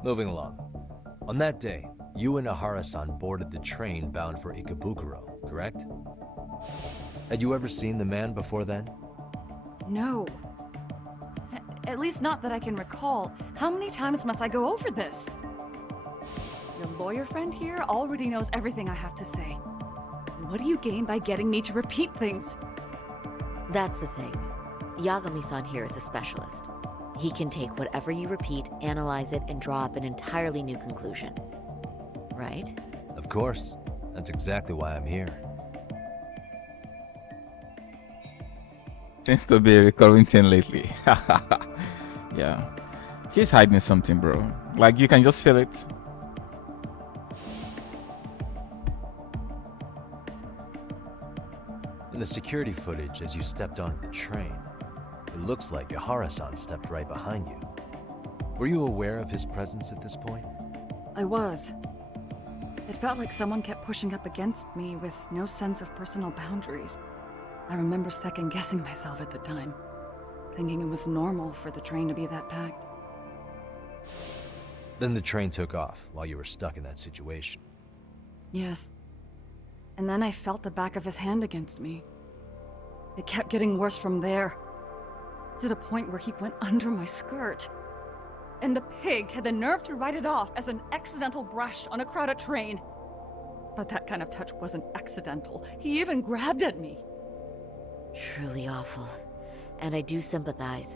Moving along. On that day, you and Ahara-san boarded the train bound for Ikebukuro, correct? Had you ever seen the man before then? No. At least not that I can recall. How many times must I go over this? Your lawyer friend here already knows everything I have to say. What do you gain by getting me to repeat things? That's the thing. Yagami-san here is a specialist. He can take whatever you repeat, analyze it, and draw up an entirely new conclusion. Right? Of course. That's exactly why I'm here. Seems to be a recurring thing lately. Yeah. He's hiding something, bro. Like, you can just feel it. In the security footage as you stepped onto the train, it looks like Ahara-san stepped right behind you. Were you aware of his presence at this point? I was. It felt like someone kept pushing up against me with no sense of personal boundaries. I remember second-guessing myself at the time, thinking it was normal for the train to be that packed. Then the train took off while you were stuck in that situation. Yes. And then I felt the back of his hand against me. It kept getting worse from there, to the point where he went under my skirt. And the pig had the nerve to write it off as an accidental brush on a crowded train. But that kind of touch wasn't accidental. He even grabbed at me. Truly awful. And I do sympathize.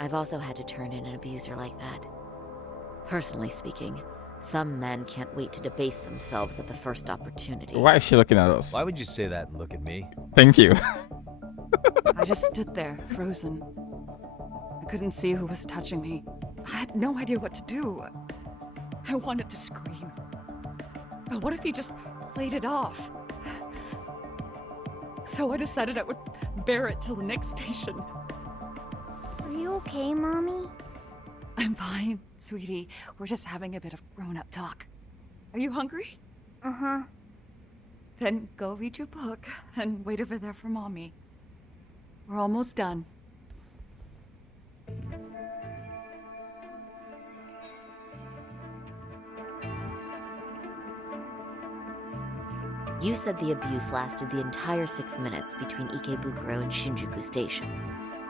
I've also had to turn in an abuser like that. Personally speaking, some men can't wait to debase themselves at the first opportunity. Why is she looking at us? Why would you say that and look at me? Thank you. I just stood there, frozen. I couldn't see who was touching me. I had no idea what to do. I wanted to scream. But what if he just played it off? So I decided I would bear it till the next station. Are you okay, Mommy? I'm fine, sweetie. We're just having a bit of grown-up talk. Are you hungry? Uh-huh. Then go read your book and wait over there for Mommy. We're almost done. You said the abuse lasted the entire 6 minutes between Ikebukuro and Shinjuku Station.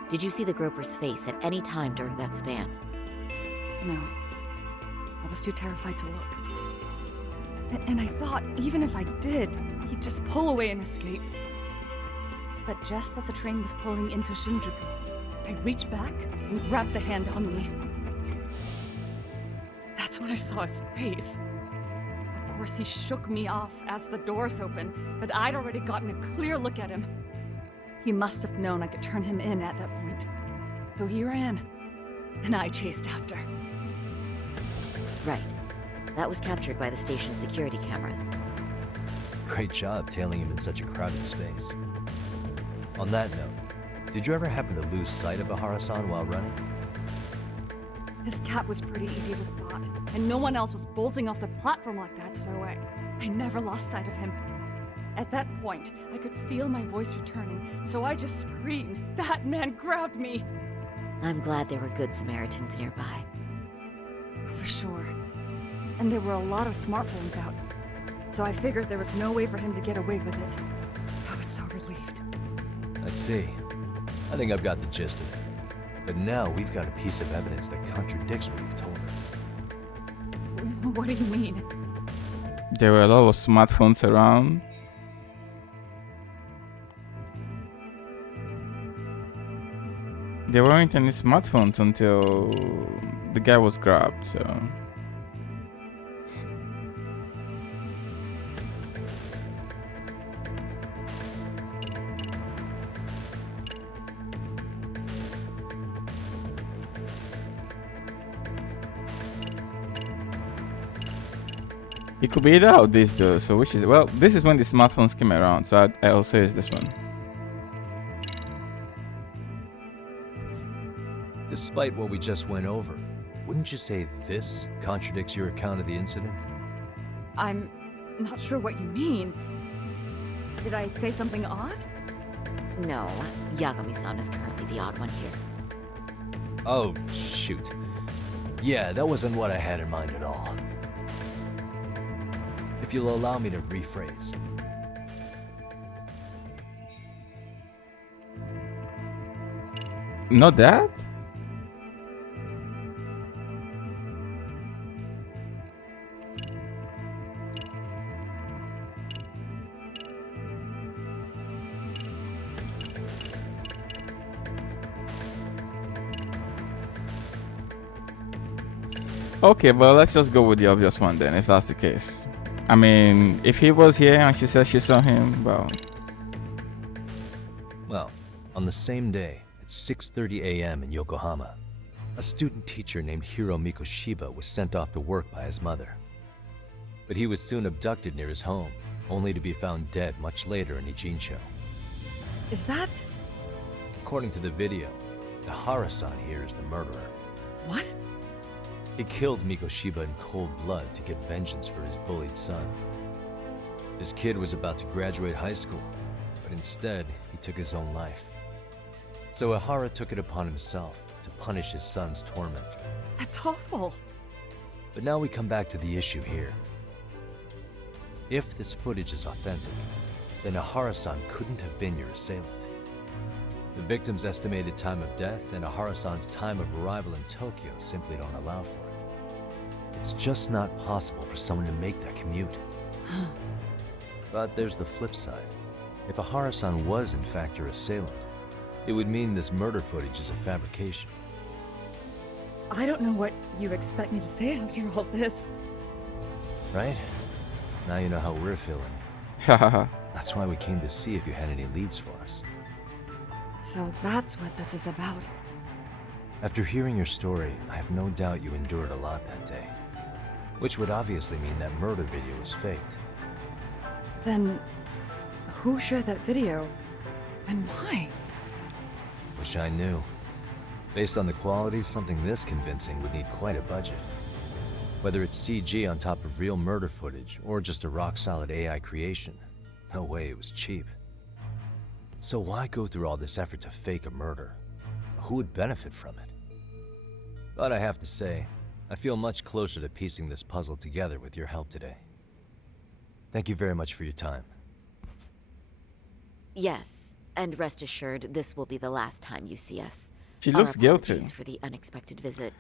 Did you see the groper's face at any time during that span? No. I was too terrified to look. And I thought, even if I did, he'd just pull away and escape. But just as the train was pulling into Shinjuku, I reached back and grabbed the hand on me. That's when I saw his face. Of course, he shook me off as the doors opened, but I'd already gotten a clear look at him. He must have known I could turn him in at that point. So he ran, and I chased after. Right. That was captured by the station's security cameras. Great job tailing him in such a crowded space. On that note, did you ever happen to lose sight of Ahara-san while running? His cap was pretty easy to spot, and no one else was bolting off the platform like that, so I never lost sight of him. At that point, I could feel my voice returning, so I just screamed. That man grabbed me! I'm glad there were good Samaritans nearby. For sure. And there were a lot of smartphones out, so I figured there was no way for him to get away with it. I was so relieved. I see. I think I've got the gist of it. But now we've got a piece of evidence that contradicts what you've told us. What do you mean? There were a lot of smartphones around. There weren't any smartphones until the guy was grabbed, so... It could be either of these though, so which is, well, this is when the smartphones came around, so I'll say it's this one. Despite what we just went over, wouldn't you say this contradicts your account of the incident? I'm not sure what you mean. Did I say something odd? No, Yagami-san is currently the odd one here. Oh, shoot. Yeah, that wasn't what I had in mind at all. If you'll allow me to rephrase. Not that? Okay, well, let's just go with the obvious one then, if that's the case. I mean, if he was here and she said she saw him, well... Well, on the same day, at 6:30 a.m. in Yokohama, a student teacher named Hiro Mikoshiba was sent off to work by his mother. But he was soon abducted near his home, only to be found dead much later in Ijincho. Is that... According to the video, the Ahara-san here is the murderer. What? He killed Mikoshiba in cold blood to get vengeance for his bullied son. His kid was about to graduate high school, but instead, he took his own life. So Ahara took it upon himself to punish his son's tormentor. That's awful. But now we come back to the issue here. If this footage is authentic, then Ahara-san couldn't have been your assailant. The victim's estimated time of death and Ahara-san's time of arrival in Tokyo simply don't allow for it. It's just not possible for someone to make that commute. But there's the flip side. If Ahara-san was in fact your assailant, it would mean this murder footage is a fabrication. I don't know what you expect me to say after all this. Right? Now you know how we're feeling. That's why we came to see if you had any leads for us. So that's what this is about. After hearing your story, I have no doubt you endured a lot that day. Which would obviously mean that murder video was faked. Then, who shared that video? And why? Wish I knew. Based on the quality, something this convincing would need quite a budget. Whether it's CG on top of real murder footage, or just a rock-solid AI creation, no way it was cheap. So why go through all this effort to fake a murder? Who would benefit from it? But I have to say, I feel much closer to piecing this puzzle together with your help today. Thank you very much for your time. Yes, and rest assured, this will be the last time you see us. She Our looks guilty. apologies for the unexpected visit.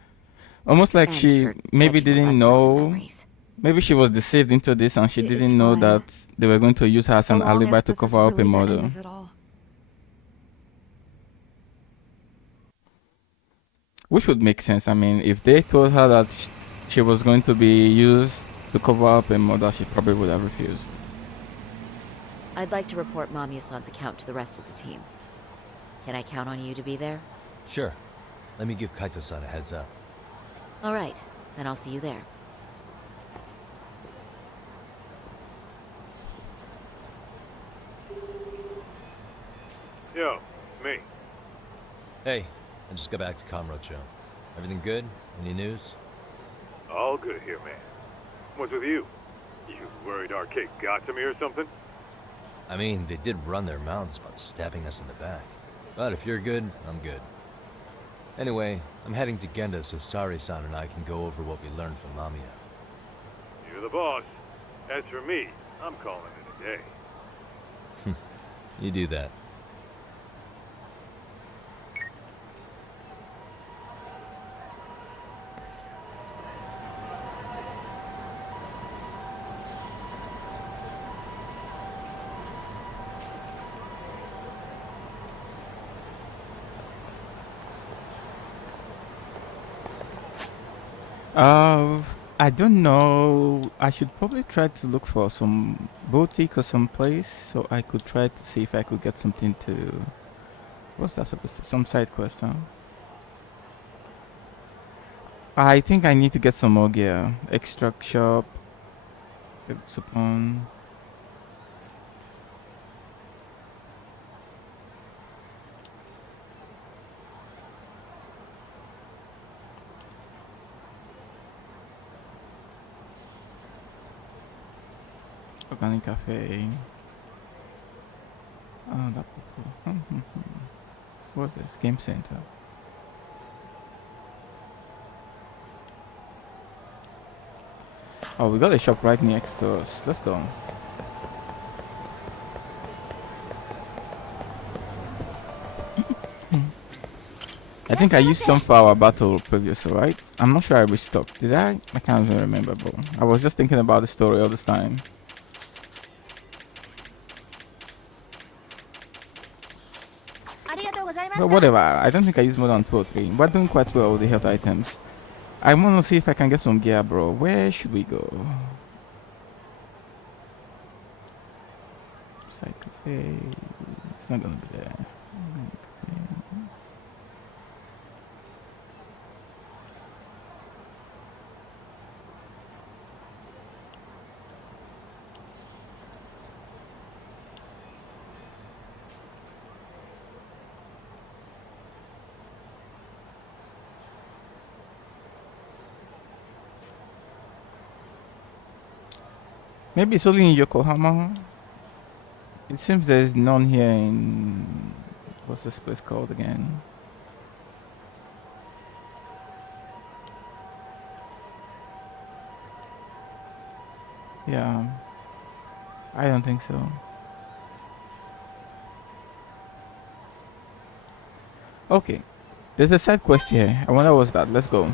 Almost like And she for maybe catching didn't unpleasant know. memories. Maybe she was deceived into this and she It's didn't know fine. that they were going to use her as So an long alibi as to this is cover up a really the end murder. of it all. Which would make sense. I mean, if they told her that she was going to be used to cover up a murder, she probably would have refused. I'd like to report Mommy-san's account to the rest of the team. Can I count on you to be there? Sure. Let me give Kaito-san a heads up. All right, then I'll see you there. Yo, me. Hey, I just got back to Kamurocho. Everything good? Any news? All good here, man. What's with you? You worried Arcade got to me or something? I mean, they did run their mouths about stabbing us in the back. But if you're good, I'm good. Anyway, I'm heading to Genda so Sari-san and I can go over what we learned from Mamiya. You're the boss. As for me, I'm calling it a day. You do that. I don't know. I should probably try to look for some boutique or some place so I could try to see if I could get something to. What's that supposed to? Some side quest, huh? I think I need to get some more gear. Extract shop. Upon. Organic cafe. Oh, that people. What's this? Game center. Oh, we got a shop right next to us. Let's go. I think I used some for our battle previously, right? I'm not sure I restocked. Did I? I can't even remember, bro. I was just thinking about the story all this time. But whatever, I don't think I used more than 2 or 3. We're doing quite well with the health items. I want to see if I can get some gear, bro. Where should we go? Side cafe. It's not gonna be there. Maybe it's only in Yokohama. It seems there's none here in... What's this place called again? Yeah. I don't think so. Okay. There's a side quest here. I wonder what's that. Let's go.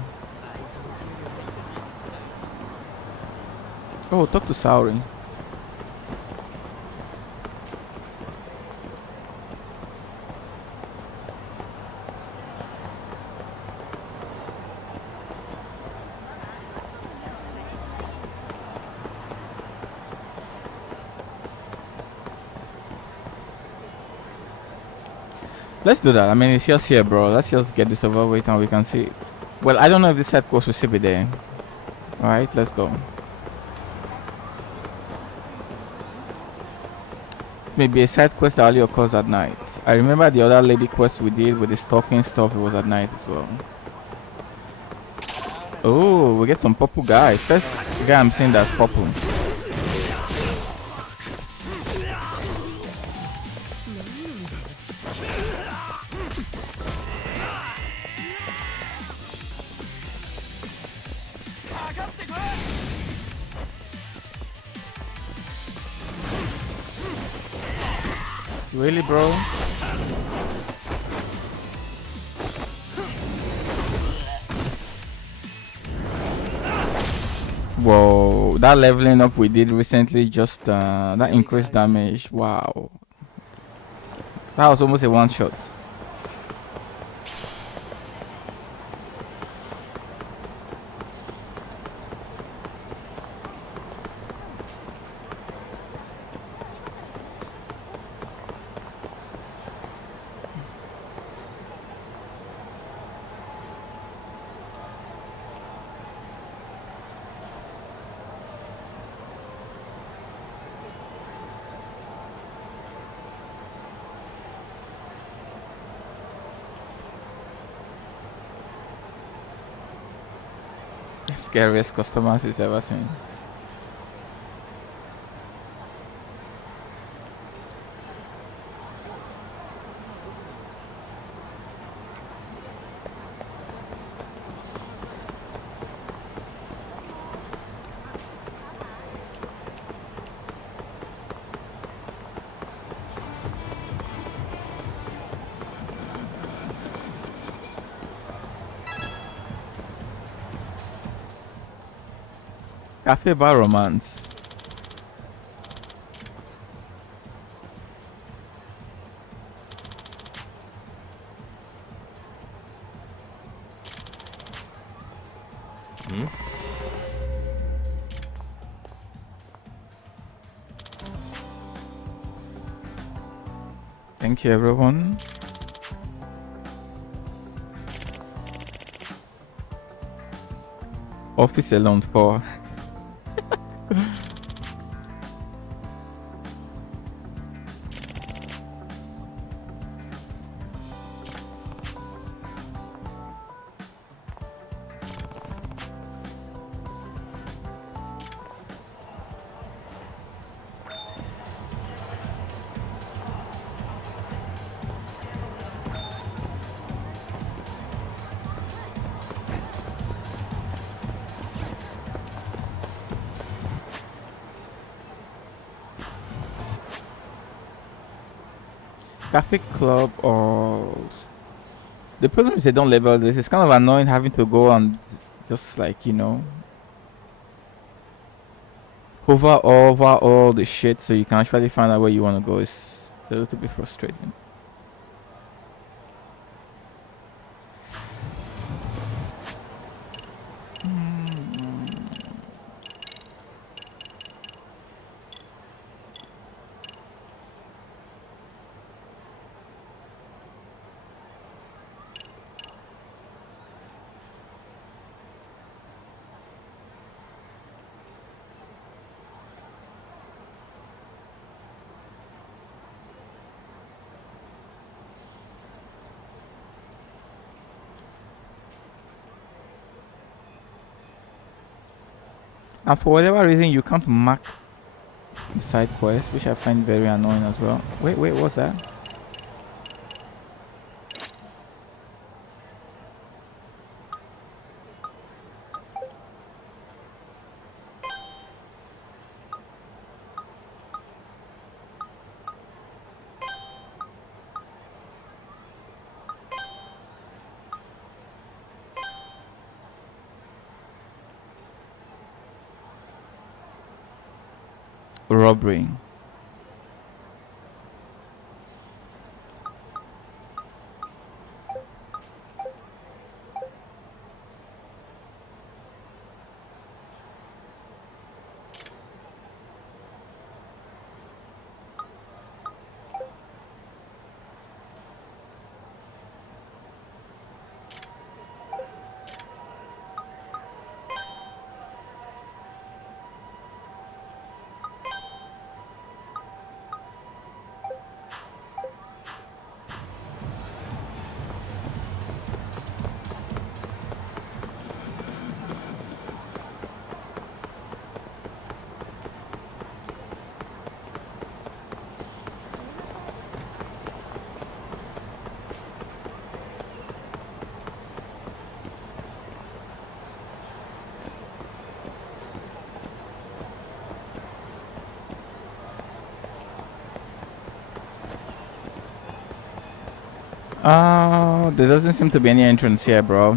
Oh, talk to Saori. Let's do that. I mean, it's just here, bro. Let's just get this over with and we can see. Well, I don't know if this side quest will still be there. Alright, let's go. Maybe a side quest that only occurs at night. I remember the other lady quest we did with the stalking stuff, it was at night as well. Oh, we get some purple guy. First guy I'm seeing that's purple. Really, bro? Whoa, that leveling up we did recently just that increased damage. Wow. That was almost a one shot. Scariest customers he's ever seen. Cafe bar romance. Thank you, everyone. Office alone for. Cafe club or the problem is they don't label this. It's kind of annoying having to go and just like, you know, hover over all the shit so you can actually find out where you want to go. It's a little bit frustrating. And for whatever reason, you can't mark the side quest, which I find very annoying as well. Wait, what's that? Robbery. There doesn't seem to be any entrance here, bro.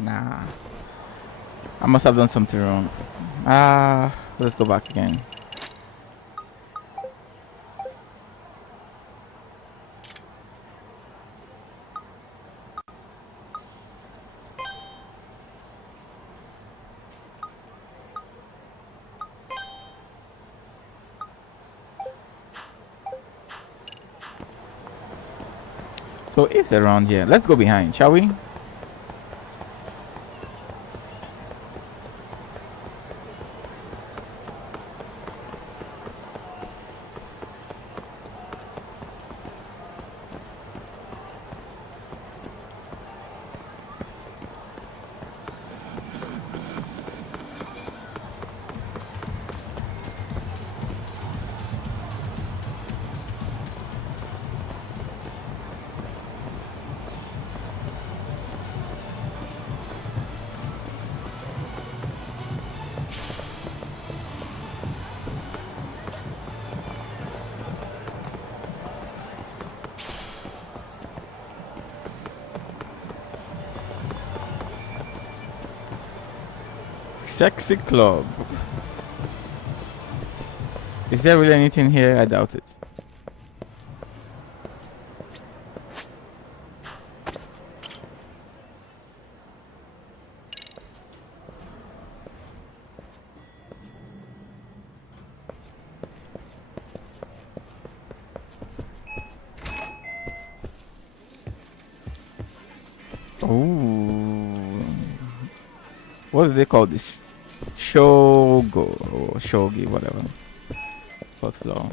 Nah. I must have done something wrong. Let's go back again. So it's around here. Let's go behind, shall we? Sexy club. Is there really anything here? I doubt it. Ooh. What do they call this? Shogo or shogi, whatever. Fourth floor.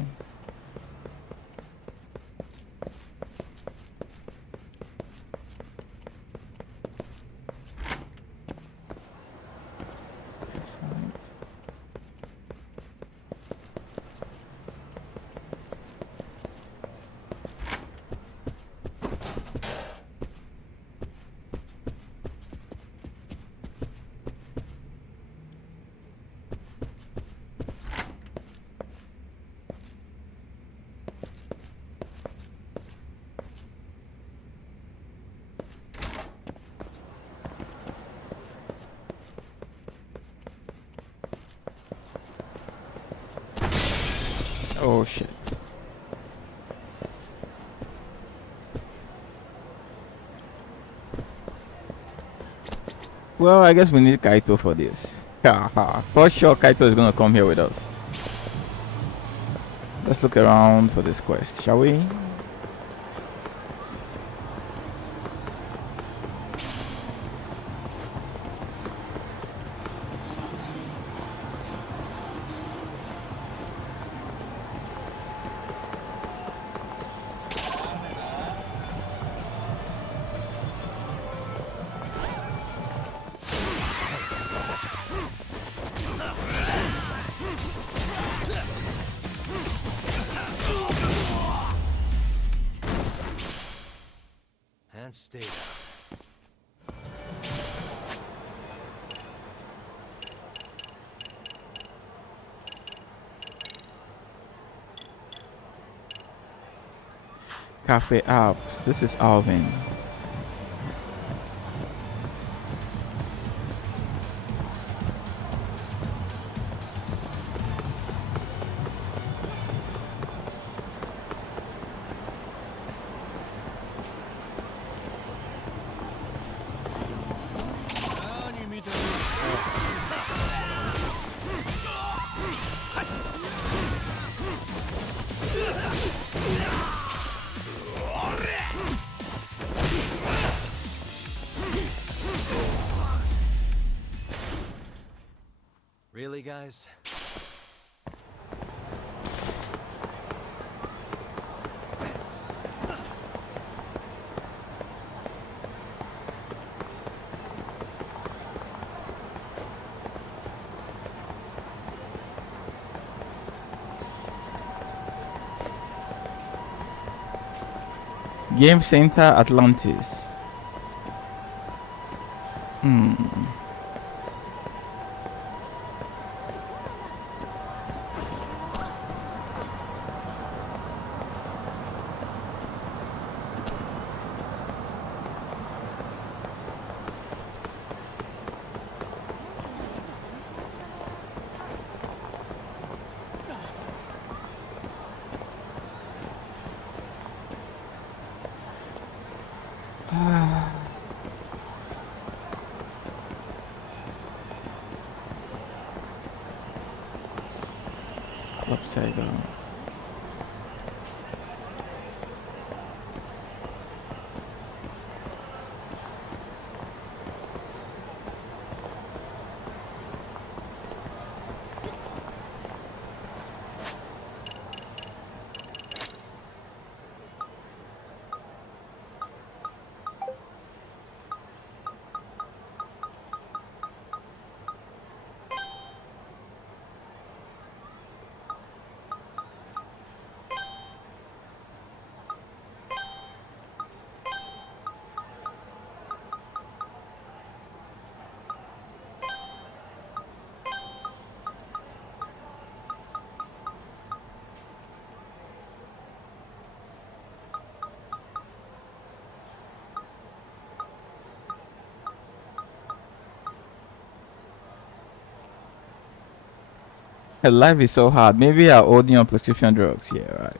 Oh shit. Well, I guess we need Kaito for this. For sure Kaito is gonna come here with us. Let's look around for this quest, shall we? And stay down. Cafe up. This is Alvin. Really, guys? Game Center Atlantis. Upside down. Her life is so hard. Maybe I'm holding on prescription drugs. Yeah, right.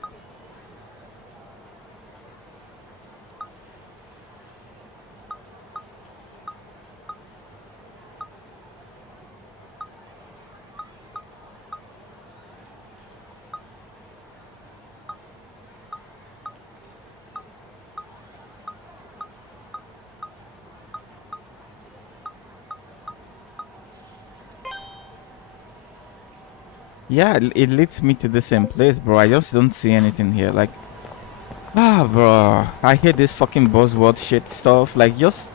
Yeah, it leads me to the same place, bro. I just don't see anything here. Like, bro, I hate this fucking buzzword shit stuff. Like, just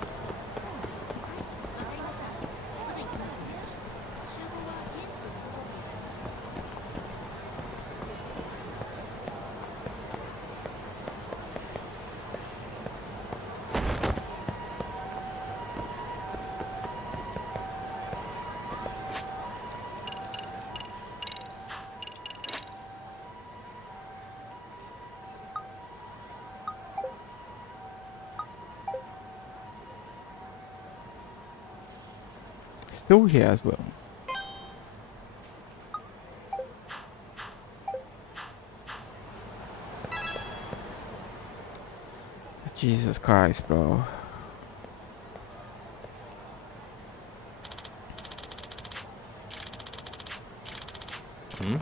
still here as well. Jesus Christ, bro. Hmm?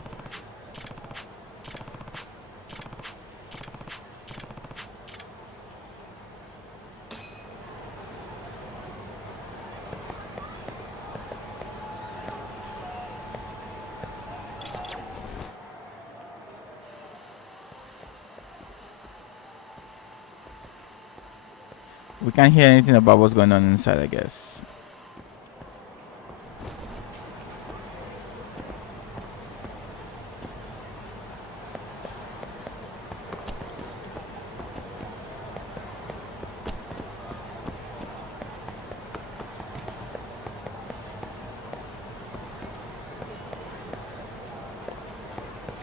We can't hear anything about what's going on inside, I guess.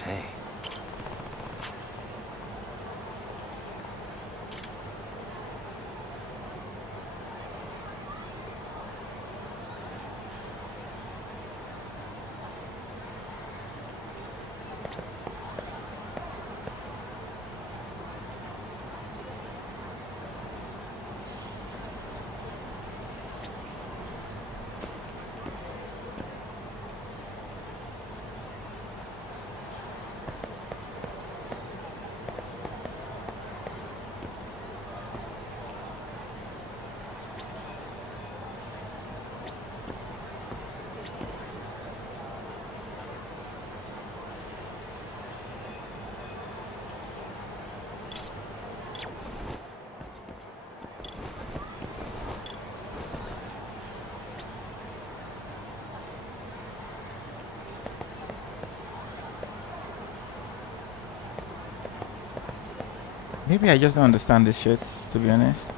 Hey. Maybe I just don't understand this shit, to be honest.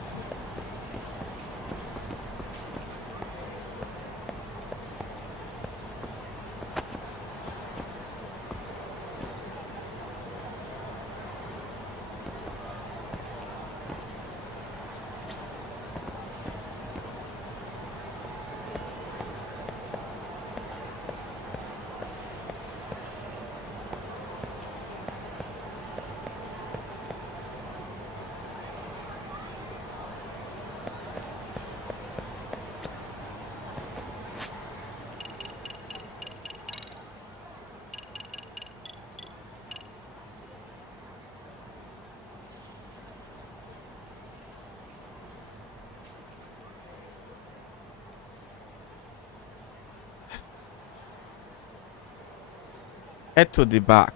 Head to the back.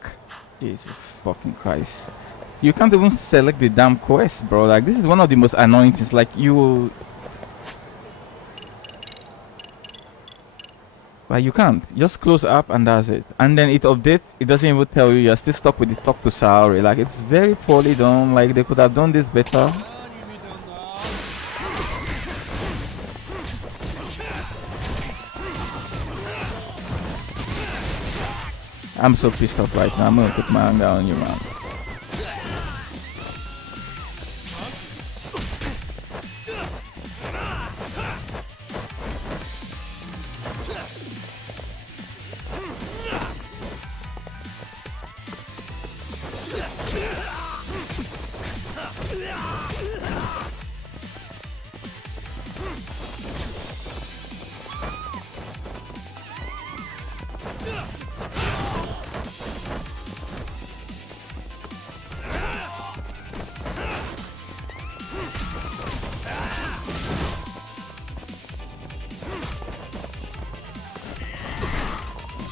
Jesus fucking Christ. You can't even select the damn quest, bro. Like, this is one of the most annoying things. Like, you can't. Just close up and that's it. And then it updates. It doesn't even tell you you're still stuck with the talk to Saori. Like, it's very poorly done. Like, they could have done this better. I'm so pissed off right now. I'm gonna put my anger on you, man.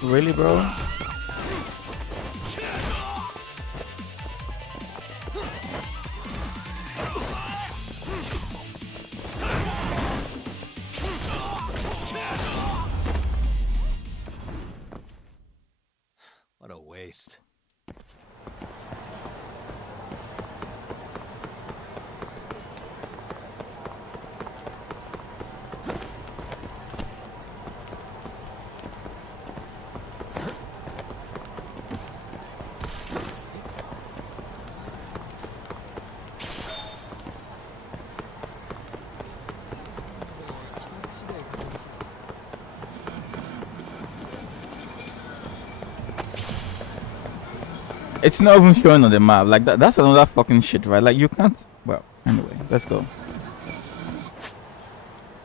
Really, bro? What a waste. It's not even showing on the map. Like, that's another fucking shit, right? Like, you can't. Well, anyway, let's go.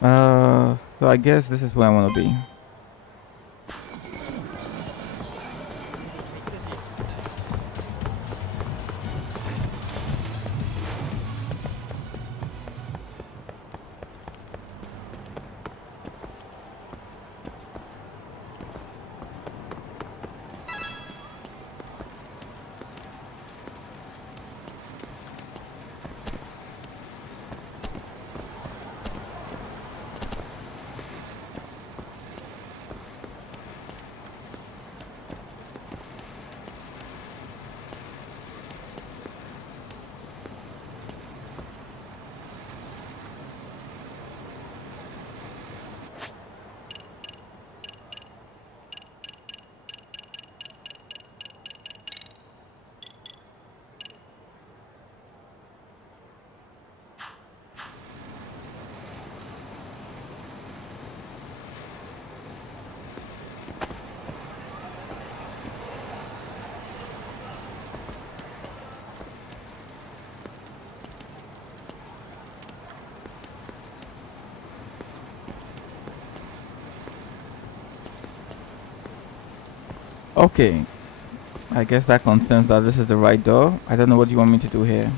So I guess this is where I want to be. Okay, I guess that confirms that this is the right door. I don't know what you want me to do here.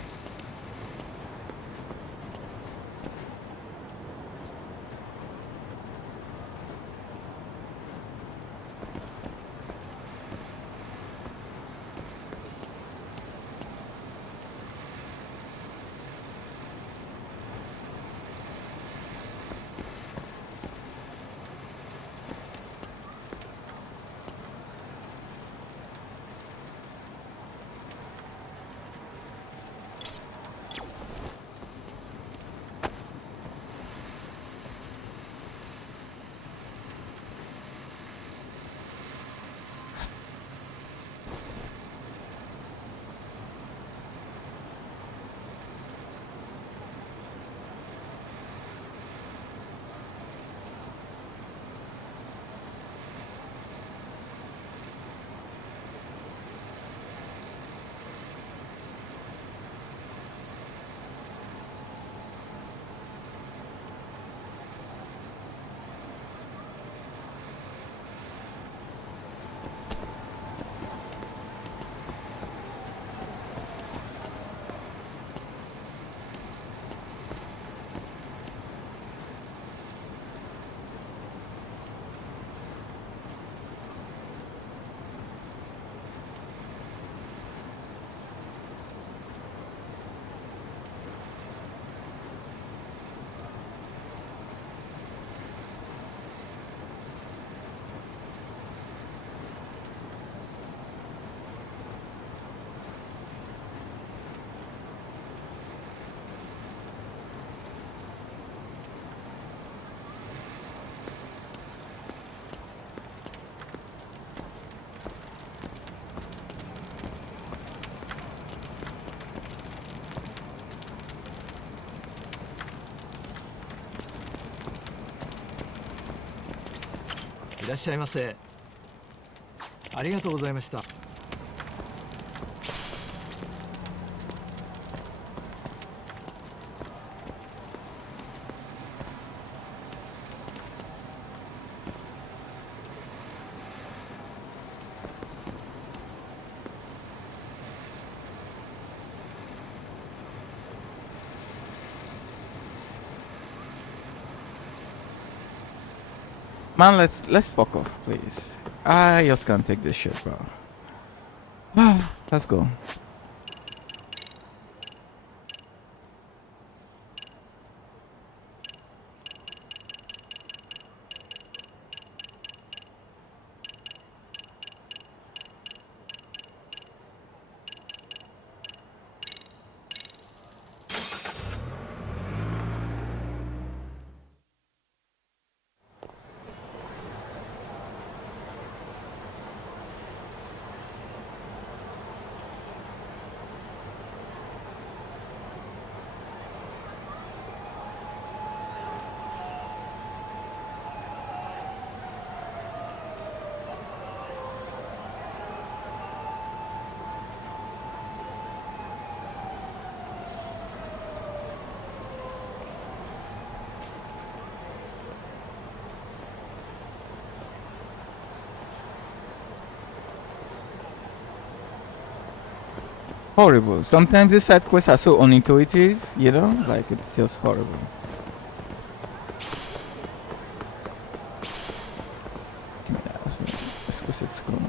らっしゃいませ。ありがとうございました。Man, let's fuck off, please. I just can't take this shit, bro. Let's go. Horrible. Sometimes these side quests are so unintuitive, you know? Like, it's just horrible. Give me that. Let's go sit school.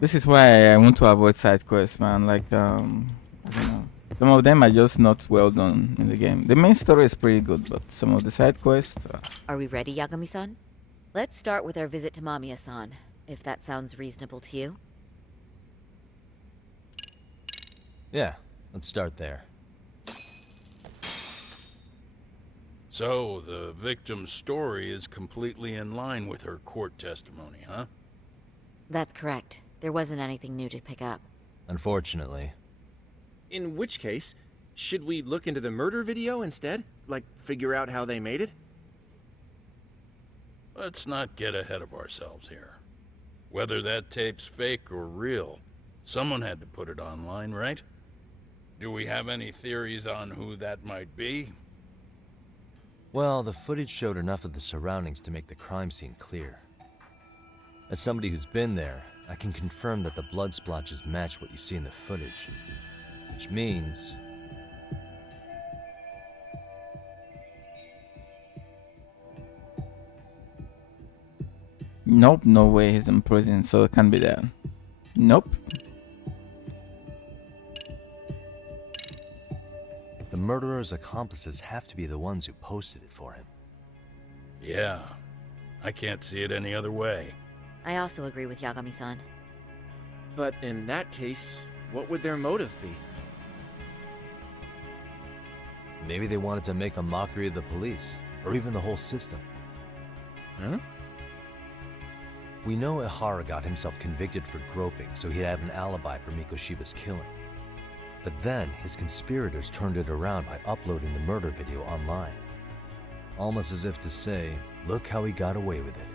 This is why I want to avoid side quests, man. Like, I don't know. Some of them are just not well done in the game. The main story is pretty good, but some of the side quests... Are we ready, Yagami-san? Let's start with our visit to Mamiya-san, if that sounds reasonable to you. Yeah, let's start there. So, the victim's story is completely in line with her court testimony, huh? That's correct. There wasn't anything new to pick up. Unfortunately. In which case, should we look into the murder video instead? Like, figure out how they made it? Let's not get ahead of ourselves here. Whether that tape's fake or real, someone had to put it online, right? Do we have any theories on who that might be? Well, the footage showed enough of the surroundings to make the crime scene clear. As somebody who's been there, I can confirm that the blood splotches match what you see in the footage. Which means... Nope, no way he's in prison, so it can't be that. Nope. The murderer's accomplices have to be the ones who posted it for him. Yeah, I can't see it any other way. I also agree with Yagami-san. But in that case, what would their motive be? Maybe they wanted to make a mockery of the police, or even the whole system. Huh? We know Ihara got himself convicted for groping, so he'd have an alibi for Mikoshiba's killing. But then, his conspirators turned it around by uploading the murder video online. Almost as if to say, look how he got away with it.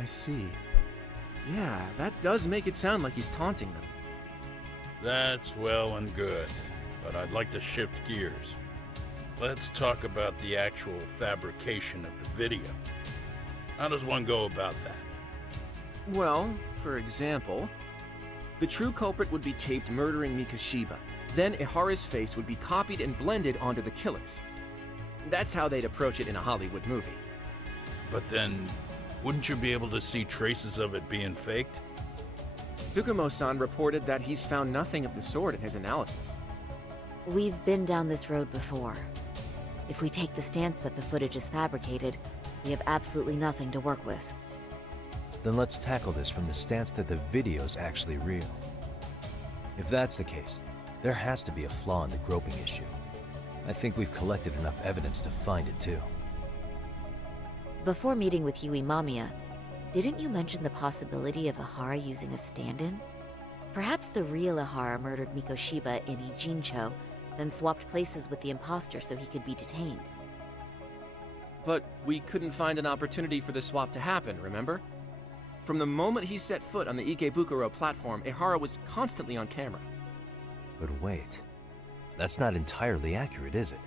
I see. Yeah, that does make it sound like he's taunting them. That's well and good, but I'd like to shift gears. Let's talk about the actual fabrication of the video. How does one go about that? Well, for example, The true culprit would be taped murdering Mikoshiba. Then Ihara's face would be copied and blended onto the killers. That's how they'd approach it in a Hollywood movie. But then, wouldn't you be able to see traces of it being faked? Tsukumo-san reported that he's found nothing of the sort in his analysis. We've been down this road before. If we take the stance that the footage is fabricated, we have absolutely nothing to work with. Then let's tackle this from the stance that the video's actually real. If that's the case, there has to be a flaw in the groping issue. I think we've collected enough evidence to find it too. Before meeting with Yui Mamiya, didn't you mention the possibility of Ihara using a stand-in? Perhaps the real Ihara murdered Mikoshiba in Ijincho, then swapped places with the imposter so he could be detained. But we couldn't find an opportunity for the swap to happen, remember? From the moment he set foot on the Ikebukuro platform, Ihara was constantly on camera. But wait, that's not entirely accurate, is it?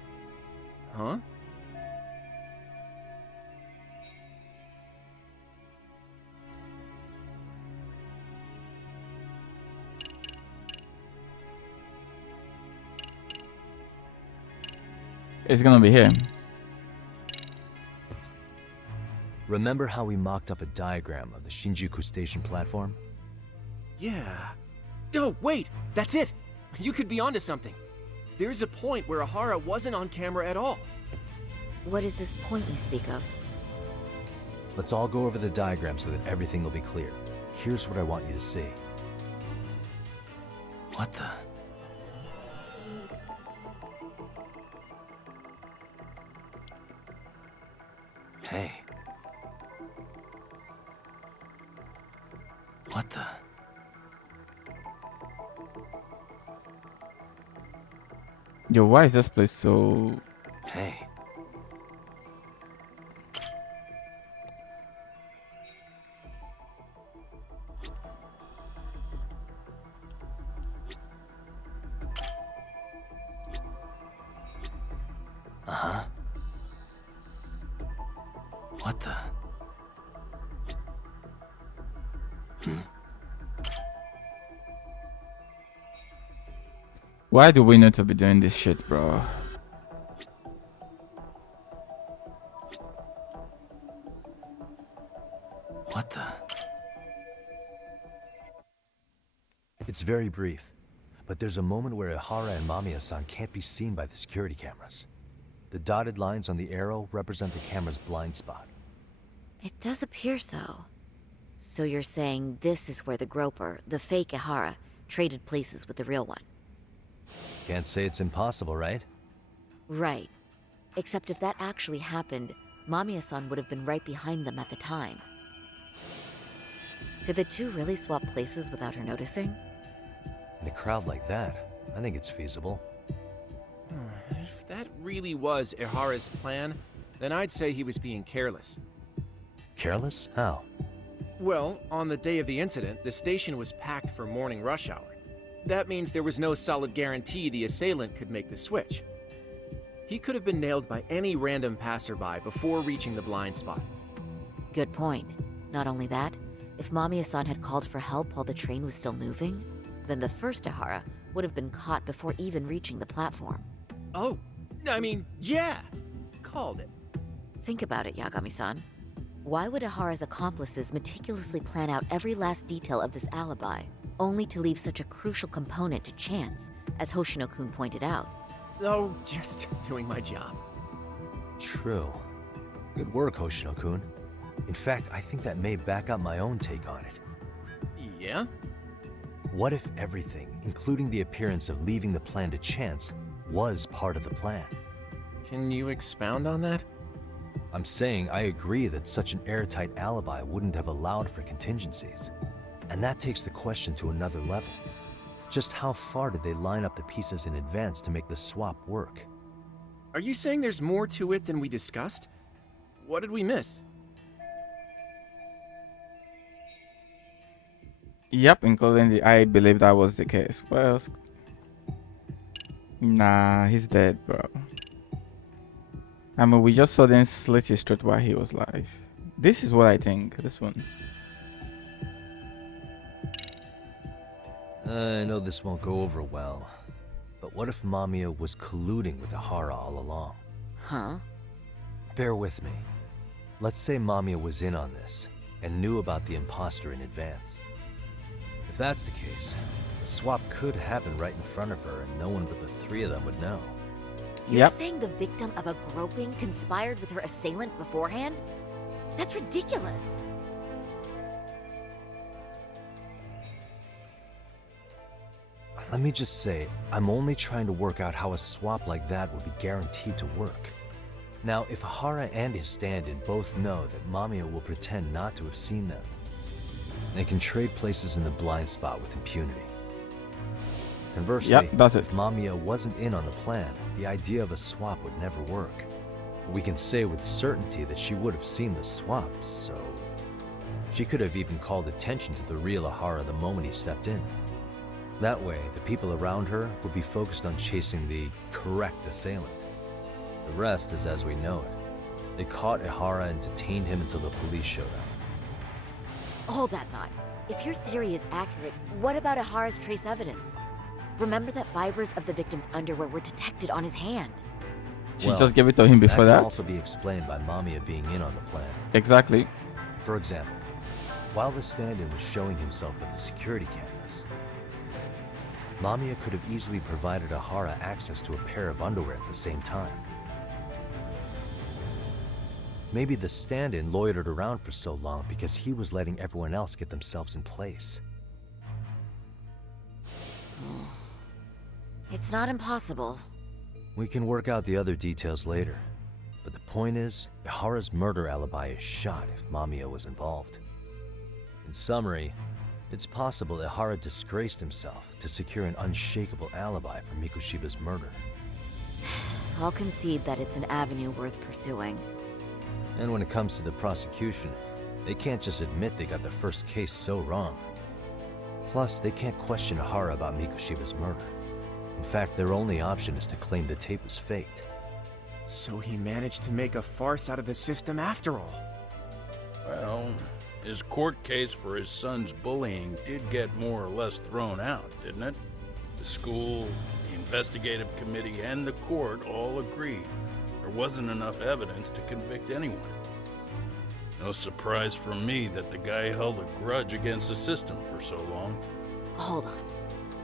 Huh? It's gonna be here. Remember how we mocked up a diagram of the Shinjuku Station platform? Yeah. Oh, wait! That's it! You could be onto something. There's a point where Ihara wasn't on camera at all. What is this point you speak of? Let's all go over the diagram so that everything will be clear. Here's what I want you to see. What the? Hey. What the? Yo, why is this place so... Hey. Uh-huh. What the? Why do we need to be doing this shit, bro? What the? It's very brief, but there's a moment where Ihara and Mamiya-san can't be seen by the security cameras. The dotted lines on the arrow represent the camera's blind spot. It does appear so. So you're saying this is where the groper, the fake Ihara, traded places with the real one? Can't say it's impossible, right? Right. Except if that actually happened, Mamiya-san would have been right behind them at the time. Could the two really swap places without her noticing? In a crowd like that, I think it's feasible. If that really was Ihara's plan, then I'd say he was being careless. Careless? How? Well, on the day of the incident, the station was packed for morning rush hour. That means there was no solid guarantee the assailant could make the switch. He could have been nailed by any random passerby before reaching the blind spot. Good point. Not only that, if Mamiya-san had called for help while the train was still moving, then the first Ihara would have been caught before even reaching the platform. Oh, I mean, yeah! Called it. Think about it, Yagami-san. Why would Ihara's accomplices meticulously plan out every last detail of this alibi, only to leave such a crucial component to chance, as Hoshino-kun pointed out? Oh, just doing my job. True. Good work, Hoshino-kun. In fact, I think that may back up my own take on it. Yeah? What if everything, including the appearance of leaving the plan to chance, was part of the plan? Can you expound on that? I'm saying I agree that such an airtight alibi wouldn't have allowed for contingencies. And that takes the question to another level. Just how far did they line up the pieces in advance to make the swap work? Are you saying there's more to it than we discussed? What did we miss? Yep, including the I believe that was the case. What else? Nah, he's dead, bro. I mean, we just saw them slit his throat while he was alive. This is what I think. This one. I know this won't go over well, but what if Mamiya was colluding with Ahara all along? Huh? Bear with me. Let's say Mamiya was in on this, and knew about the imposter in advance. If that's the case, the swap could happen right in front of her and no one but the three of them would know. You're saying the victim of a groping conspired with her assailant beforehand? That's ridiculous. Let me just say, I'm only trying to work out how a swap like that would be guaranteed to work. Now, if Ahara and his stand-in both know that Mamiya will pretend not to have seen them, they can trade places in the blind spot with impunity. Conversely, if Mamiya wasn't in on the plan, the idea of a swap would never work. We can say with certainty that she would have seen the swap, so... She could have even called attention to the real Ahara the moment he stepped in. That way, the people around her would be focused on chasing the correct assailant. The rest is as we know it. They caught Ahara and detained him until the police showed up. Hold that thought. If your theory is accurate, what about Ahara's trace evidence? Remember that fibers of the victim's underwear were detected on his hand. She just gave it to him before that? Can also be explained by Mamiya being in on the plan. Exactly. For example, while the stand-in was showing himself at the security cameras, Mamiya could have easily provided Ahara access to a pair of underwear at the same time. Maybe the stand-in loitered around for so long because he was letting everyone else get themselves in place. It's not impossible. We can work out the other details later. But the point is, Ahara's murder alibi is shot if Mamiya was involved. In summary, it's possible Ahara disgraced himself to secure an unshakable alibi for Mikoshiba's murder. I'll concede that it's an avenue worth pursuing. And when it comes to the prosecution, they can't just admit they got the first case so wrong. Plus, they can't question Ahara about Mikoshiba's murder. In fact, their only option is to claim the tape was faked. So he managed to make a farce out of the system after all. Well, his court case for his son's bullying did get more or less thrown out, didn't it? The school, the investigative committee, and the court all agreed there wasn't enough evidence to convict anyone. No surprise for me that the guy held a grudge against the system for so long. Hold on.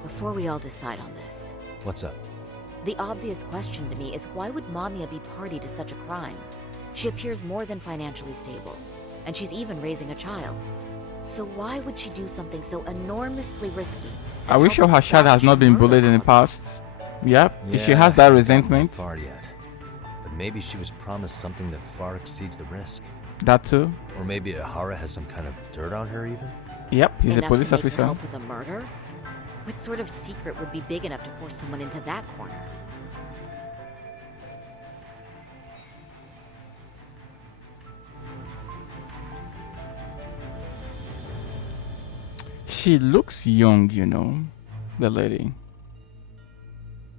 Before we all decide on this. What's up? The obvious question to me is why would Mamiya be party to such a crime? She appears more than financially stable, and she's even raising a child. So why would she do something so enormously risky? Are we sure her child has not been bullied in the past? Yep. If she has that resentment. Far yet. But maybe she was promised something that far exceeds the risk. That too. Or maybe Ahara has some kind of dirt on her even? Yep, he's enough a police to make her officer. help with a murder? What sort of secret would be big enough to force someone into that corner? She looks young, you know, the lady.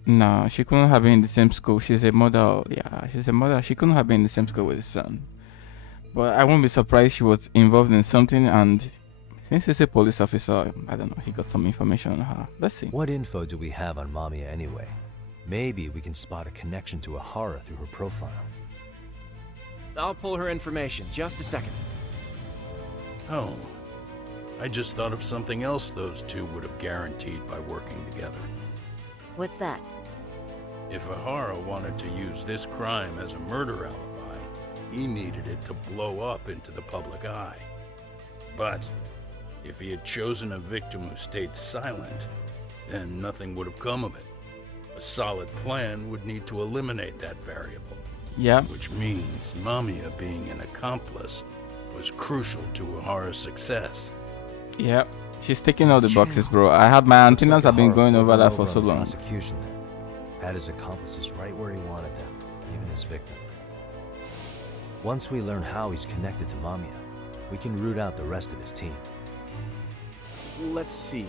No, she couldn't have been in the same school. She's a mother. Yeah, she's a mother. She couldn't have been in the same school with his son. But I won't be surprised she was involved in something, and since he's a police officer, I don't know, he got some information on her. Let's see. What info do we have on Mamiya anyway? Maybe we can spot a connection to Ahara through her profile. I'll pull her information. Just a second. Oh. I just thought of something else those two would have guaranteed by working together. What's that? If Ahara wanted to use this crime as a murder alibi, he needed it to blow up into the public eye. But if he had chosen a victim who stayed silent, then nothing would have come of it. A solid plan would need to eliminate that variable. Yeah. Which means Mamiya being an accomplice was crucial to Ahara's success. Yep. She's ticking all the boxes, bro. I had my antennas have been going over that for so long. Prosecution then. Had his accomplices right where he wanted them, even his victim. Once we learn how he's connected to Mamiya, we can root out the rest of his team. Let's see.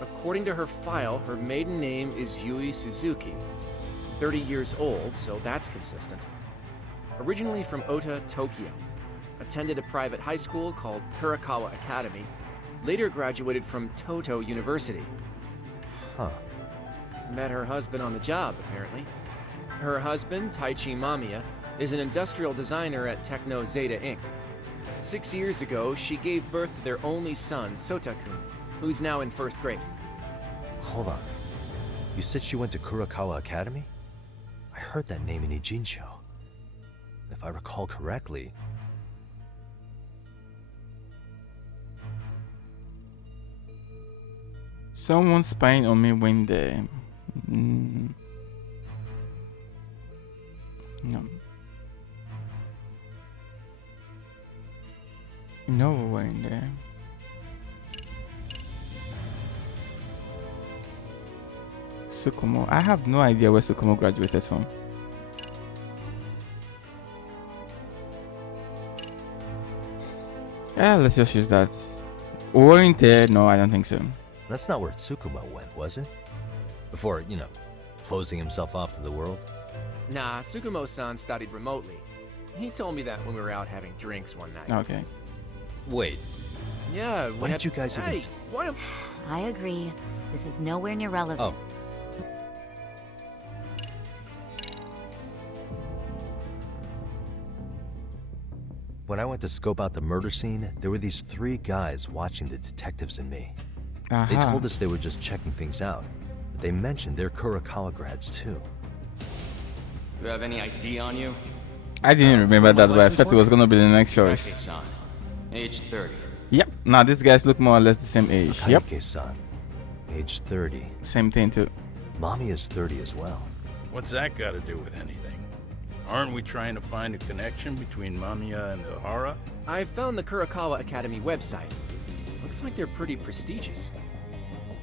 According to her file, her maiden name is Yui Suzuki. 30 years old, so that's consistent. Originally from Ota, Tokyo. Attended a private high school called Kurakawa Academy. Later graduated from Toto University. Huh. Met her husband on the job, apparently. Her husband, Taichi Mamiya, is an industrial designer at Techno Zeta Inc. 6 years ago, she gave birth to their only son, Sotakun, who's now in 1st grade. Hold on. You said she went to Kurakawa Academy? I heard that name in Ijincho. If I recall correctly... Someone's spying on me when they... No. No one in there. Tsukumo. I have no idea where Tsukumo graduated from. Yeah, let's just use that. Weren't there? No, I don't think so. That's not where Tsukumo went, was it? Before, you know, closing himself off to the world? Nah, Tsukumo-san studied remotely. He told me that when we were out having drinks one night. Okay. Wait. Yeah, what did you guys even... What? I agree. This is nowhere near relevant. Oh. When I went to scope out the murder scene, there were these 3 guys watching the detectives and me. They told us they were just checking things out. They mentioned they're Kurakawa grads too. You have any ID on you? I didn't remember that, but I thought it was gonna be the next choice. Hak.Z, age 30. Yep. Now these guys look more or less the same age. Yep. Hak.Z, age 30. Same thing too. Mommy is 30 as well. What's that got to do with anything? Aren't we trying to find a connection between Mamiya and Ihara? I found the Kurakawa Academy website. Looks like they're pretty prestigious.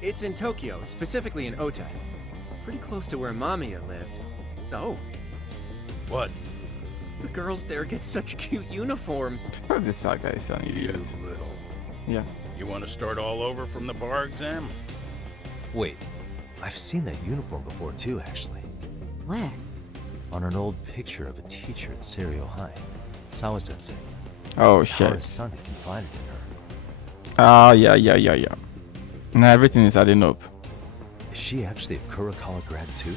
It's in Tokyo, specifically in Ota. Pretty close to where Mamiya lived. Oh. What? The girls there get such cute uniforms. This Saga is an idiot. You little. Yeah. You want to start all over from the bar exam? Wait, I've seen that uniform before too, actually. Where? On an old picture of a teacher at Seiryo High, Sawa-sensei. Oh shit. Ihara's son confided in her. Ah, yeah. Now everything is adding up. Is she actually a Kurakawa grad too?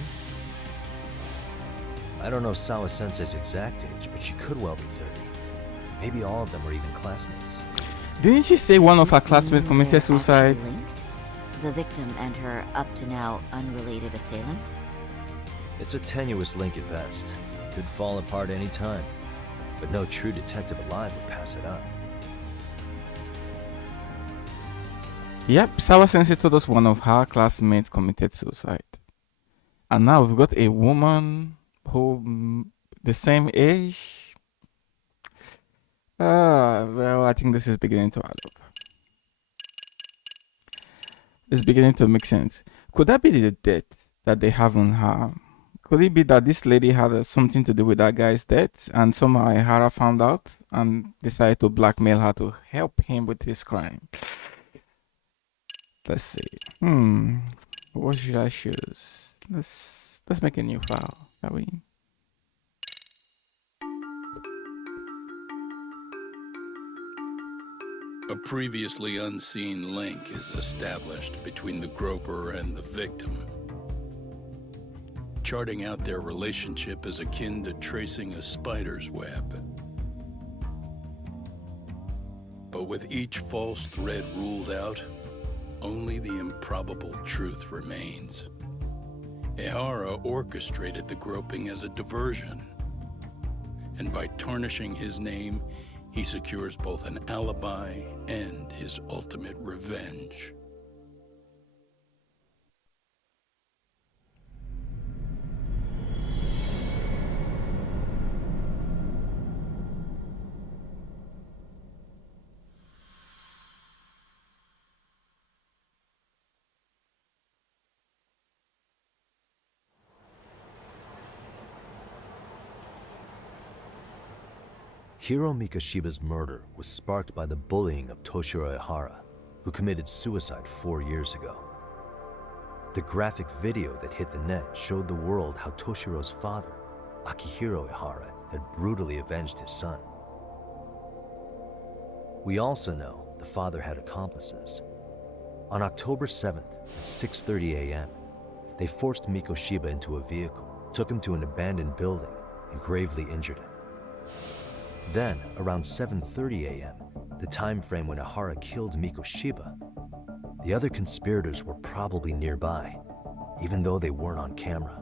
I don't know Sawa-sensei's exact age, but she could well be 30. Maybe all of them are even classmates. Didn't she say one of her classmates committed suicide? The victim and her up to now unrelated assailant? It's a tenuous link at best. Could fall apart any time. But no true detective alive would pass it up. Yep, Sawa-sensei told us one of her classmates committed suicide. And now we've got a woman who the same age. Well, I think this is beginning to add up. It's beginning to make sense. Could that be the death that they have on her? Could it be that this lady had something to do with that guy's death and somehow Ihara found out and decided to blackmail her to help him with his crime? Let's see. What should I choose? Let's make a new file, shall we? A previously unseen link is established between the groper and the victim. Charting out their relationship is akin to tracing a spider's web. But with each false thread ruled out, only the improbable truth remains. Ihara orchestrated the groping as a diversion. And by tarnishing his name, he secures both an alibi and his ultimate revenge. Hiro Mikoshiba's murder was sparked by the bullying of Toshiro Ihara, who committed suicide 4 years ago. The graphic video that hit the net showed the world how Toshiro's father, Akihiro Ihara, had brutally avenged his son. We also know the father had accomplices. On October 7th at 6:30 a.m., they forced Mikoshiba into a vehicle, took him to an abandoned building, and gravely injured him. Then, around 7:30 a.m., the time frame when Ihara killed Mikoshiba, the other conspirators were probably nearby, even though they weren't on camera.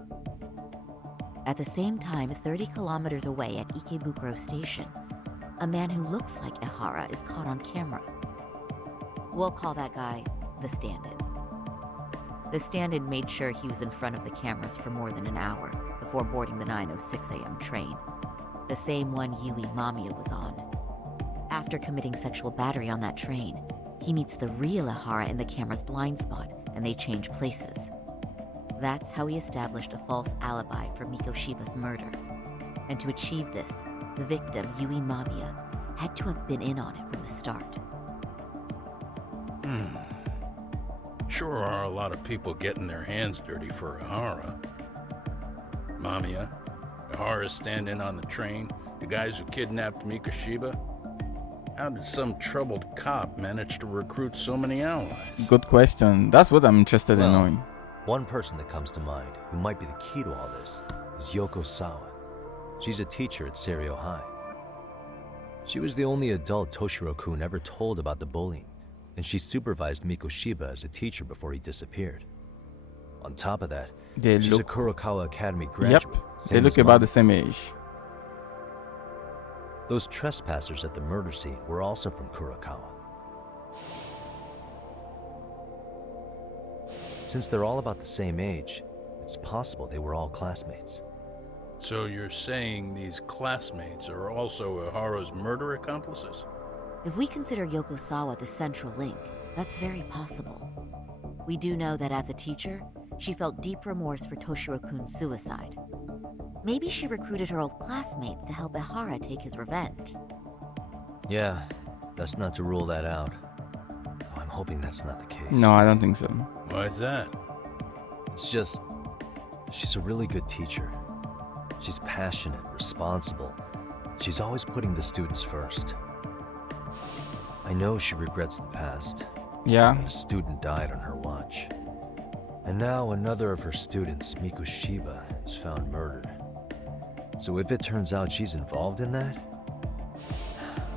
At the same time, 30 kilometers away at Ikebukuro Station, a man who looks like Ihara is caught on camera. We'll call that guy the stand-in. The stand-in made sure he was in front of the cameras for more than an hour before boarding the 9:06 a.m. train, the same one Yui Mamiya was on. After committing sexual battery on that train, he meets the real Ihara in the camera's blind spot, and they change places. That's how he established a false alibi for Mikoshiba's murder. And to achieve this, the victim, Yui Mamiya, had to have been in on it from the start. Sure are a lot of people getting their hands dirty for Ihara. Mamiya, Ihara stand-in on the train, the guys who kidnapped Mikoshiba. How did some troubled cop manage to recruit so many allies? Good question. That's what I'm interested in knowing. One person that comes to mind who might be the key to all this is Yoko Sawa. She's a teacher at Seiryo High. She was the only adult Toshiro-kun ever told about the bullying, and she supervised Mikoshiba as a teacher before he disappeared. On top of that, she's a Kurokawa Academy graduate. Yep, they look about the same age. Those trespassers at the murder scene were also from Kurokawa. Since they're all about the same age, it's possible they were all classmates. So you're saying these classmates are also Ihara's murder accomplices? If we consider Yoko Sawa the central link, that's very possible. We do know that as a teacher, she felt deep remorse for Toshiro-kun's suicide. Maybe she recruited her old classmates to help Ihara take his revenge. Yeah, best not to rule that out. Oh, I'm hoping that's not the case. No, I don't think so. Why is that? It's just, she's a really good teacher. She's passionate, responsible. She's always putting the students first. I know she regrets the past. Yeah. When a student died on her watch. And now another of her students, Mikoshiba, is found murdered. So if it turns out she's involved in that,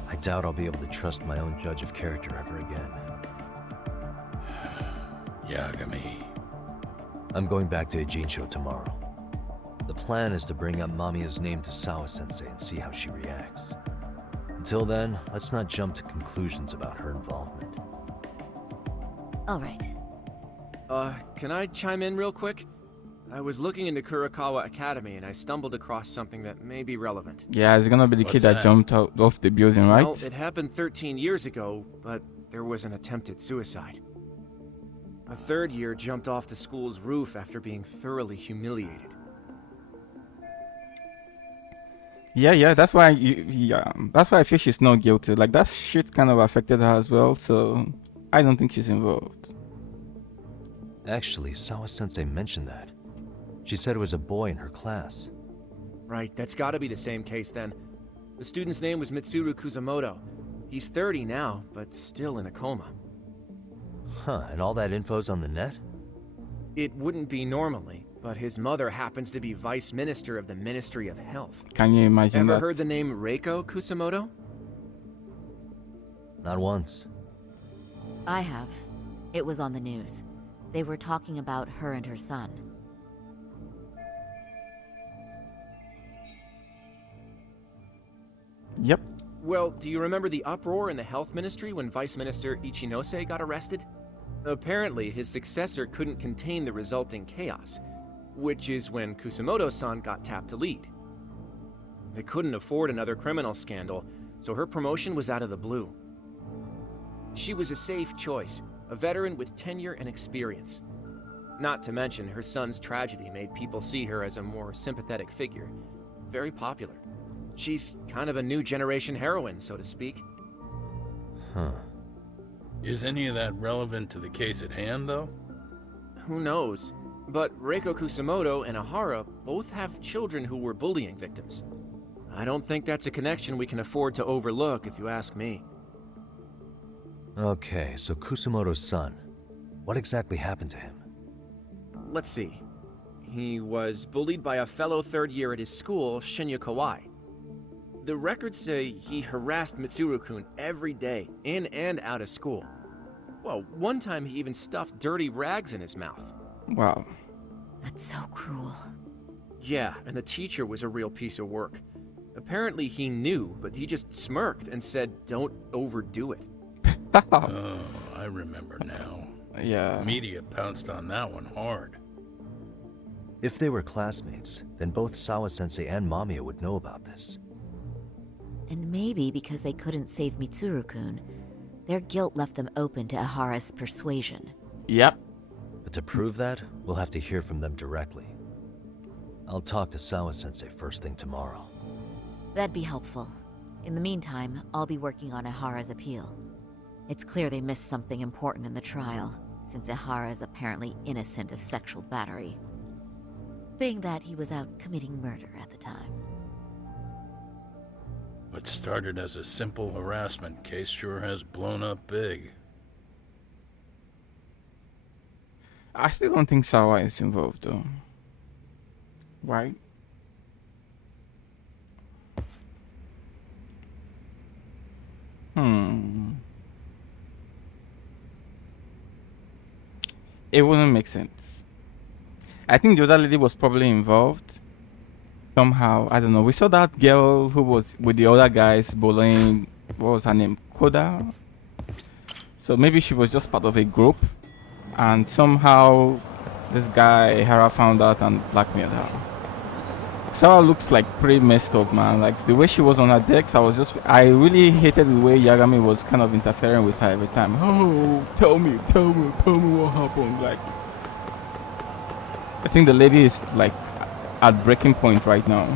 I doubt I'll be able to trust my own judge of character ever again. Yagami. I'm going back to Ijincho tomorrow. The plan is to bring up Mamiya's name to Sawa-sensei and see how she reacts. Until then, let's not jump to conclusions about her involvement. All right. Can I chime in real quick? I was looking into Kurokawa Academy and I stumbled across something that may be relevant. Yeah, it's gonna be the kid that jumped out off the building, right? Well, it happened 13 years ago, but there was an attempted suicide. A third year jumped off the school's roof after being thoroughly humiliated. Yeah, that's why that's why I feel she's not guilty. Like that shit kind of affected her as well, so I don't think she's involved. Actually, Sawa-sensei mentioned that. She said it was a boy in her class. Right, that's gotta be the same case then. The student's name was Mitsuru Kusamoto. He's 30 now, but still in a coma. Huh, and all that info's on the net? It wouldn't be normally, but his mother happens to be Vice Minister of the Ministry of Health. Can you imagine that? Ever heard the name Reiko Kusamoto? Not once. I have. It was on the news. They were talking about her and her son. Yep. Well, do you remember the uproar in the health ministry when Vice Minister Ichinose got arrested? Apparently, his successor couldn't contain the resulting chaos, which is when Kusamoto-san got tapped to lead. They couldn't afford another criminal scandal, so her promotion was out of the blue. She was a safe choice, a veteran with tenure and experience. Not to mention, her son's tragedy made people see her as a more sympathetic figure. Very popular. She's kind of a new generation heroine, so to speak. Huh. Is any of that relevant to the case at hand, though? Who knows? But Reiko Kusamoto and Ihara both have children who were bullying victims. I don't think that's a connection we can afford to overlook, if you ask me. Okay, so Kusamoto's son. What exactly happened to him? Let's see. He was bullied by a fellow third year at his school, Shinya Kawai. The records say he harassed Mitsuru-kun every day, in and out of school. Well, one time he even stuffed dirty rags in his mouth. Wow. That's so cruel. Yeah, and the teacher was a real piece of work. Apparently he knew, but he just smirked and said, "Don't overdo it." Oh, I remember now. Yeah. Media pounced on that one hard. If they were classmates, then both Sawa-sensei and Mamiya would know about this. And maybe because they couldn't save Mitsuru-kun, their guilt left them open to Ihara's persuasion. Yep. But to prove that, we'll have to hear from them directly. I'll talk to Sawa-sensei first thing tomorrow. That'd be helpful. In the meantime, I'll be working on Ihara's appeal. It's clear they missed something important in the trial, since Ihara is apparently innocent of sexual battery. Being that he was out committing murder at the time. What started as a simple harassment case sure has blown up big. I still don't think Sawa is involved though. Right? It wouldn't make sense. I think the other lady was probably involved somehow. I don't know. We saw that girl who was with the other guys bullying. What was her name? Koda. So maybe she was just part of a group, and somehow this guy Hara found out and blackmailed her. Sarah looks like pretty messed up, man. Like the way she was on her decks, I really hated the way Yagami was kind of interfering with her every time. Oh, tell me what happened. Like, I think the lady is like at breaking point right now.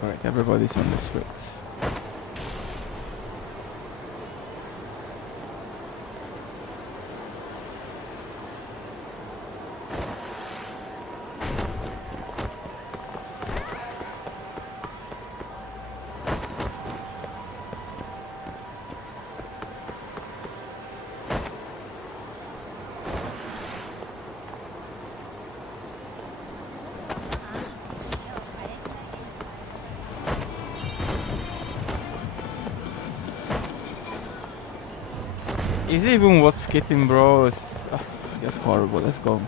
Correct, everybody's on the streets. Is it even worth skating, bro? It's just horrible. Let's go.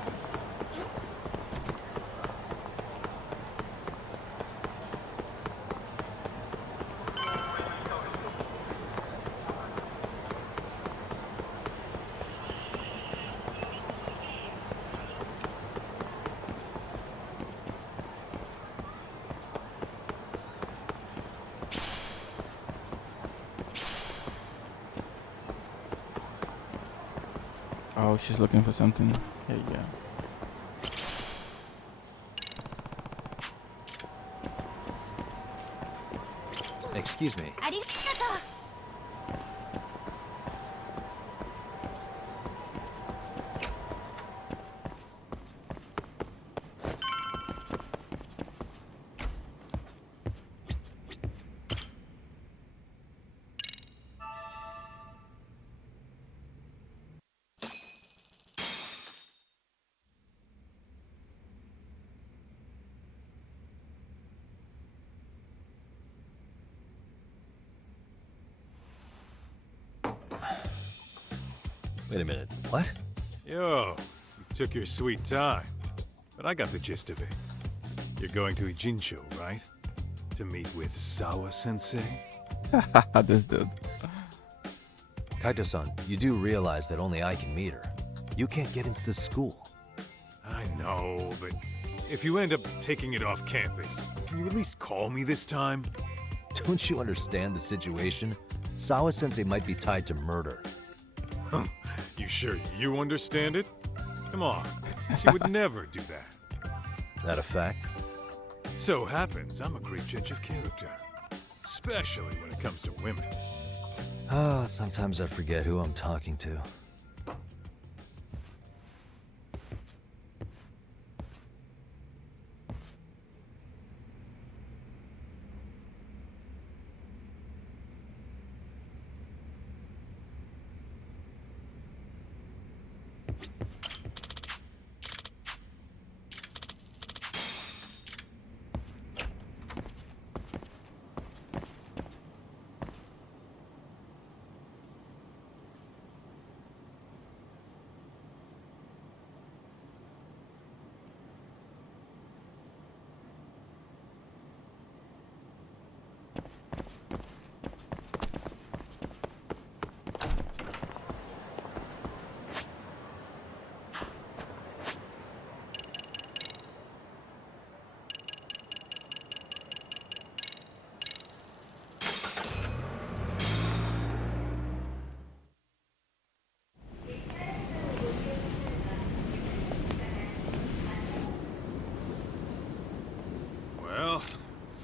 Oh, she's looking for something. Here you go. Excuse me. Wait a minute. What? Yo, you took your sweet time. But I got the gist of it. You're going to Ijincho, right? To meet with Sawa-sensei? This dude. Kaito-san, you do realize that only I can meet her. You can't get into the school. I know, but if you end up taking it off campus, can you at least call me this time? Don't you understand the situation? Sawa-sensei might be tied to murder. You sure you understand it? Come on, she would never do that. That a fact? So happens I'm a great judge of character. Especially when it comes to women. Sometimes I forget who I'm talking to.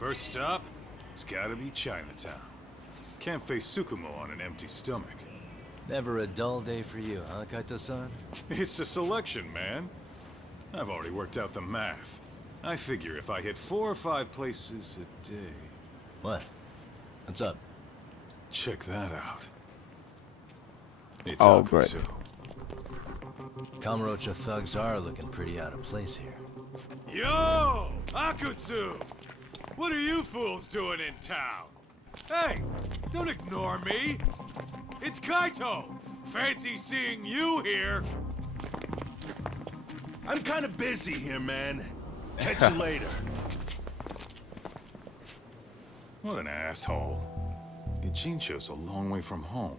First stop, it's gotta be Chinatown. Can't face Tsukumo on an empty stomach. Never a dull day for you, huh, Kaito-san? It's a selection, man. I've already worked out the math. I figure if I hit 4 or 5 places a day... What? What's up? Check that out. It's Oh, Hak.Z. great. Kamurocho thugs are looking pretty out of place here. Yo! Hak.Z! What are you fools doing in town? Hey! Don't ignore me! It's Kaito! Fancy seeing you here! I'm kind of busy here, man. Catch you later. What an asshole. Ijincho's a long way from home.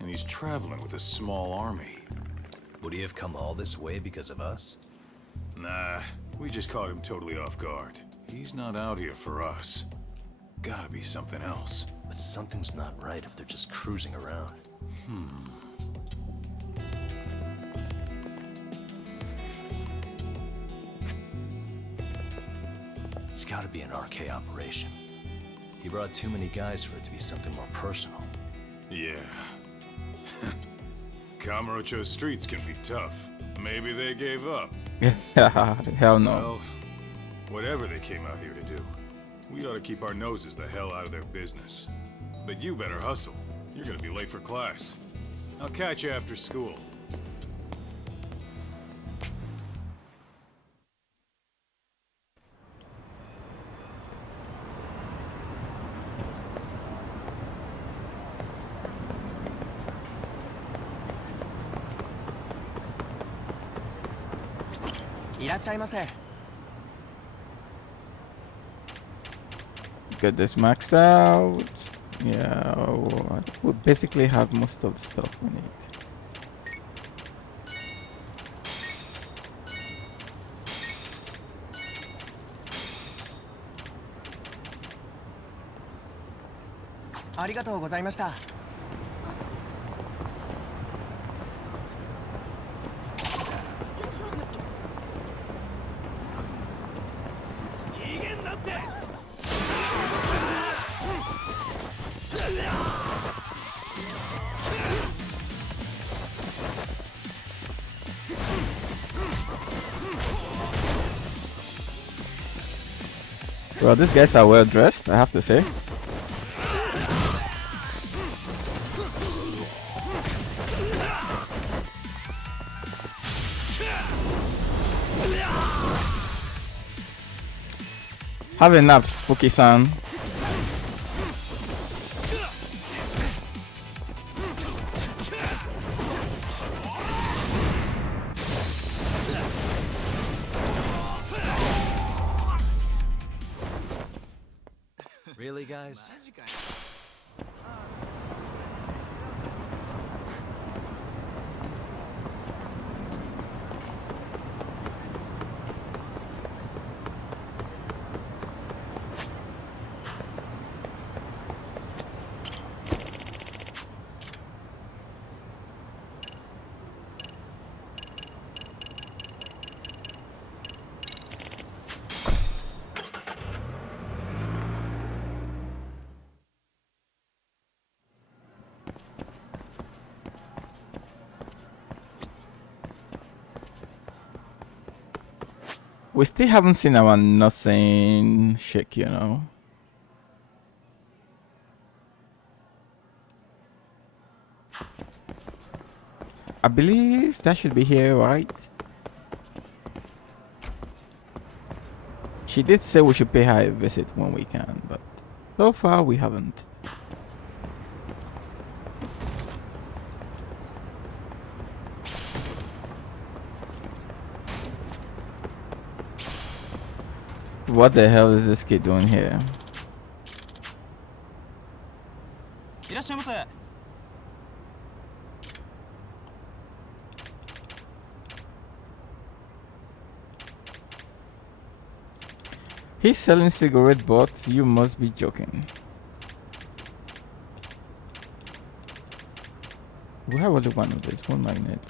And he's traveling with a small army. Would he have come all this way because of us? Nah, we just caught him totally off guard. He's not out here for us. Gotta be something else. But something's not right if they're just cruising around. It's gotta be an RK operation. He brought too many guys for it to be something more personal. Yeah. Kamurocho streets can be tough. Maybe they gave up. Hell no. Well, whatever they came out here to do, we ought to keep our noses the hell out of their business. But you better hustle. You're gonna be late for class. I'll catch you after school. Get this maxed out. Yeah, we basically have most of the stuff we need. Well, these guys are well dressed, I have to say. Have a nap, Fuki-san. Really, guys? We still haven't seen our nothing shake, you know. I believe that should be here, right? She did say we should pay her a visit when we can, but so far we haven't. What the hell is this kid doing here? He's selling cigarette butts? You must be joking. We have only one of these, one magnet.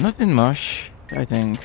Nothing much, I think.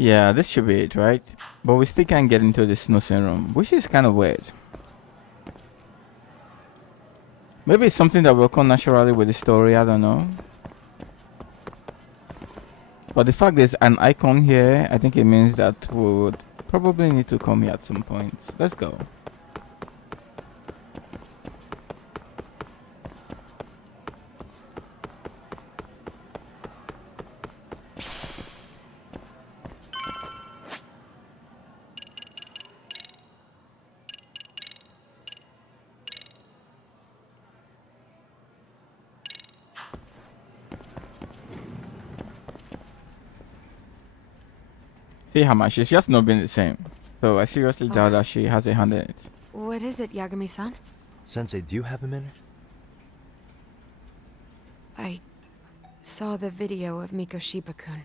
Yeah, this should be it, right? But we still can't get into the snoozing room, which is kind of weird. Maybe it's something that will come naturally with the story, I don't know. But the fact there's an icon here, I think it means that we would probably need to come here at some point. Let's go. See how much she's just not been the same. So I seriously doubt that she has a hand in it. What is it, Yagami-san? Sensei, do you have a minute? I saw the video of Mikoshiba-kun.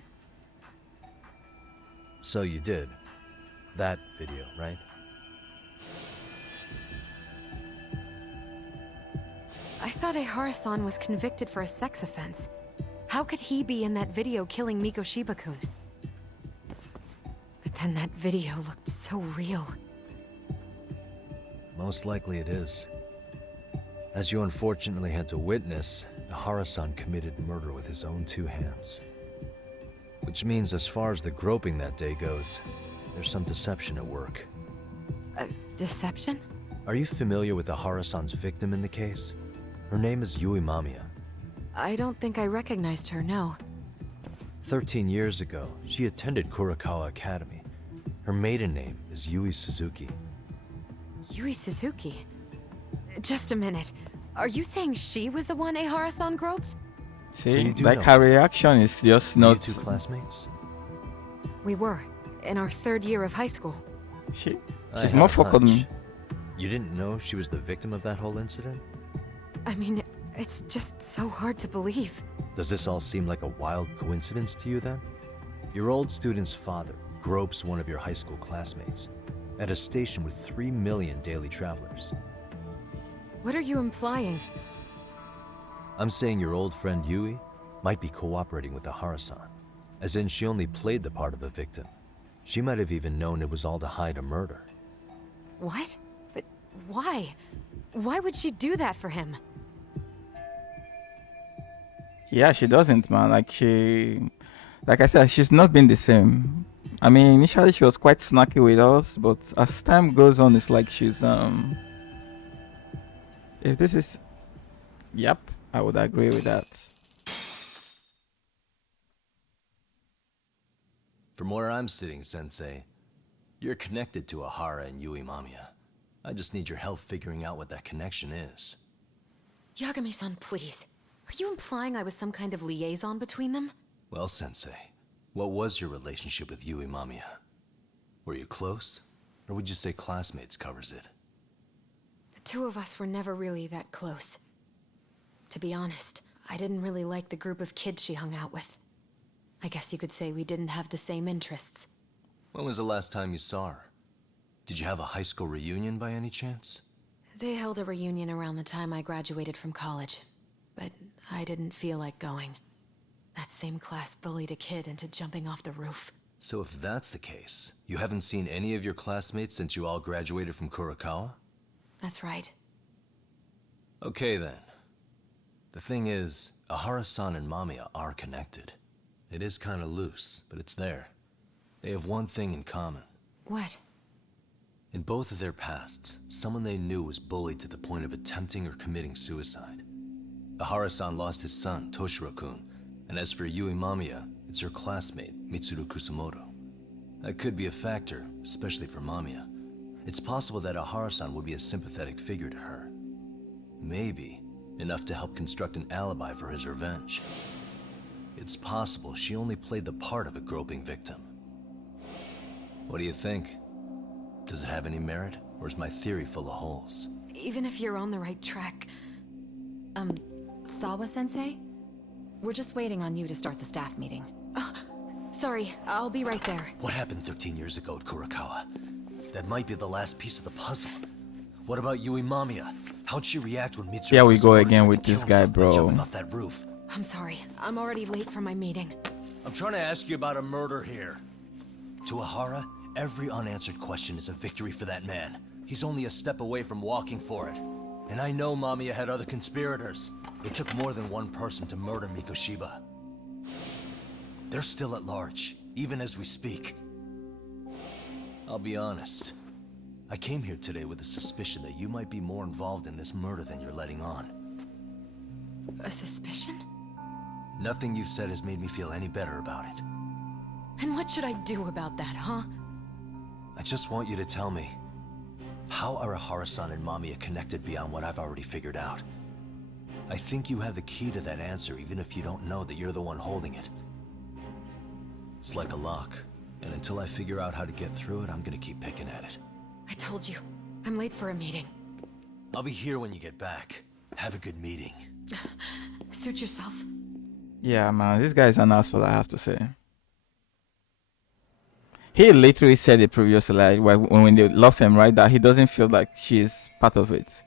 So you did. That video, right? I thought Ehara-san was convicted for a sex offense. How could he be in that video killing Mikoshiba-kun? But then that video looked so real. Most likely it is. As you unfortunately had to witness, Ehara-san committed murder with his own two hands. Which means as far as the groping that day goes, there's some deception at work. Deception? Are you familiar with Ehara-san's victim in the case? Her name is Yui Mamiya. I don't think I recognized her, no. 13 years ago, she attended Kurakawa Academy. Her maiden name is Yui Suzuki. Yui Suzuki? Just a minute. Are you saying she was the one Ehara-san groped? See, like her reaction is just not... Are you two classmates? We were, in our third year of high school. She's more focused. You didn't know she was the victim of that whole incident? I mean, it's just so hard to believe. Does this all seem like a wild coincidence to you then? Your old student's father gropes one of your high school classmates at a station with 3 million daily travelers. What are you implying? I'm saying your old friend Yui might be cooperating with Ehara-san, as in she only played the part of a victim. She might have even known it was all to hide a murder. What? But why? Why would she do that for him? Yeah, she doesn't, man. Like I said, she's not been the same. I mean, initially she was quite snarky with us, but as time goes on, it's like she's, if this is... Yep, I would agree with that. From where I'm sitting, Sensei, you're connected to Ehara and Yui Mamiya. I just need your help figuring out what that connection is. Yagami-san, please. Are you implying I was some kind of liaison between them? Well, Sensei, what was your relationship with Yui Mamiya? Were you close? Or would you say classmates covers it? The two of us were never really that close. To be honest, I didn't really like the group of kids she hung out with. I guess you could say we didn't have the same interests. When was the last time you saw her? Did you have a high school reunion by any chance? They held a reunion around the time I graduated from college, but I didn't feel like going. That same class bullied a kid into jumping off the roof. So if that's the case, you haven't seen any of your classmates since you all graduated from Kurakawa? That's right. Okay then. The thing is, Ehara-san and Mamiya are connected. It is kinda loose, but it's there. They have one thing in common. What? In both of their pasts, someone they knew was bullied to the point of attempting or committing suicide. Ahara-san lost his son, Toshiro-kun, and as for Yui Mamiya, it's her classmate, Mitsuru Kusamoto. That could be a factor, especially for Mamiya. It's possible that Ahara-san would be a sympathetic figure to her. Maybe enough to help construct an alibi for his revenge. It's possible she only played the part of a groping victim. What do you think? Does it have any merit, or is my theory full of holes? Even if you're on the right track... Sawa-sensei? We're just waiting on you to start the staff meeting. Oh, sorry, I'll be right there. What happened 13 years ago at Kurakawa? That might be the last piece of the puzzle. What about Yui Mamiya? How'd she react when Mitsuru... Here we go again with this guy, bro. Jumping off that roof? I'm sorry, I'm already late for my meeting. I'm trying to ask you about a murder here. To Ahara, every unanswered question is a victory for that man. He's only a step away from walking for it. And I know Mamiya had other conspirators. It took more than one person to murder Mikoshiba. They're still at large, even as we speak. I'll be honest. I came here today with the suspicion that you might be more involved in this murder than you're letting on. A suspicion? Nothing you've said has made me feel any better about it. And what should I do about that, huh? I just want you to tell me, how are Ahara-san and Mamiya connected beyond what I've already figured out? I think you have the key to that answer, even if you don't know that you're the one holding it. It's like a lock, and until I figure out how to get through it, I'm gonna keep picking at it. I told you, I'm late for a meeting. I'll be here when you get back. Have a good meeting. Suit yourself. Yeah, man, this guy's an asshole, I have to say. He literally said it previously, like, when they love him, right, that he doesn't feel like she's part of it.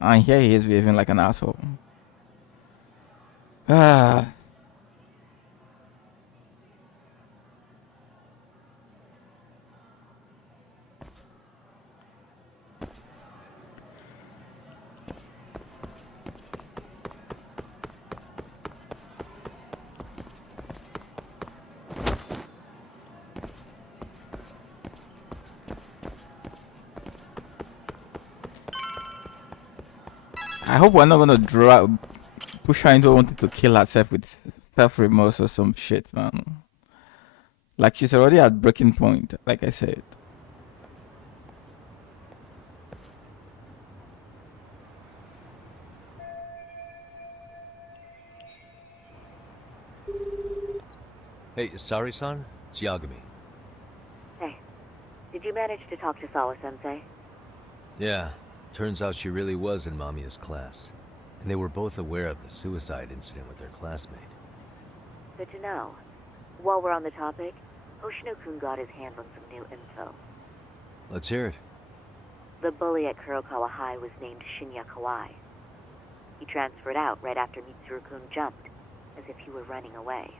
And here he is behaving like an asshole. Ah. I hope we're not gonna push her into wanting to kill herself with self-remorse or some shit, man. Like, she's already at breaking point, like I said. Hey, Sari-san? It's Yagami. Hey, did you manage to talk to Sawa-sensei? Yeah. Turns out she really was in Mamiya's class. And they were both aware of the suicide incident with their classmate. Good to know. While we're on the topic, Hoshino-kun got his hands on some new info. Let's hear it. The bully at Kurokawa High was named Shinya Kawai. He transferred out right after Mitsuru-kun jumped, as if he were running away.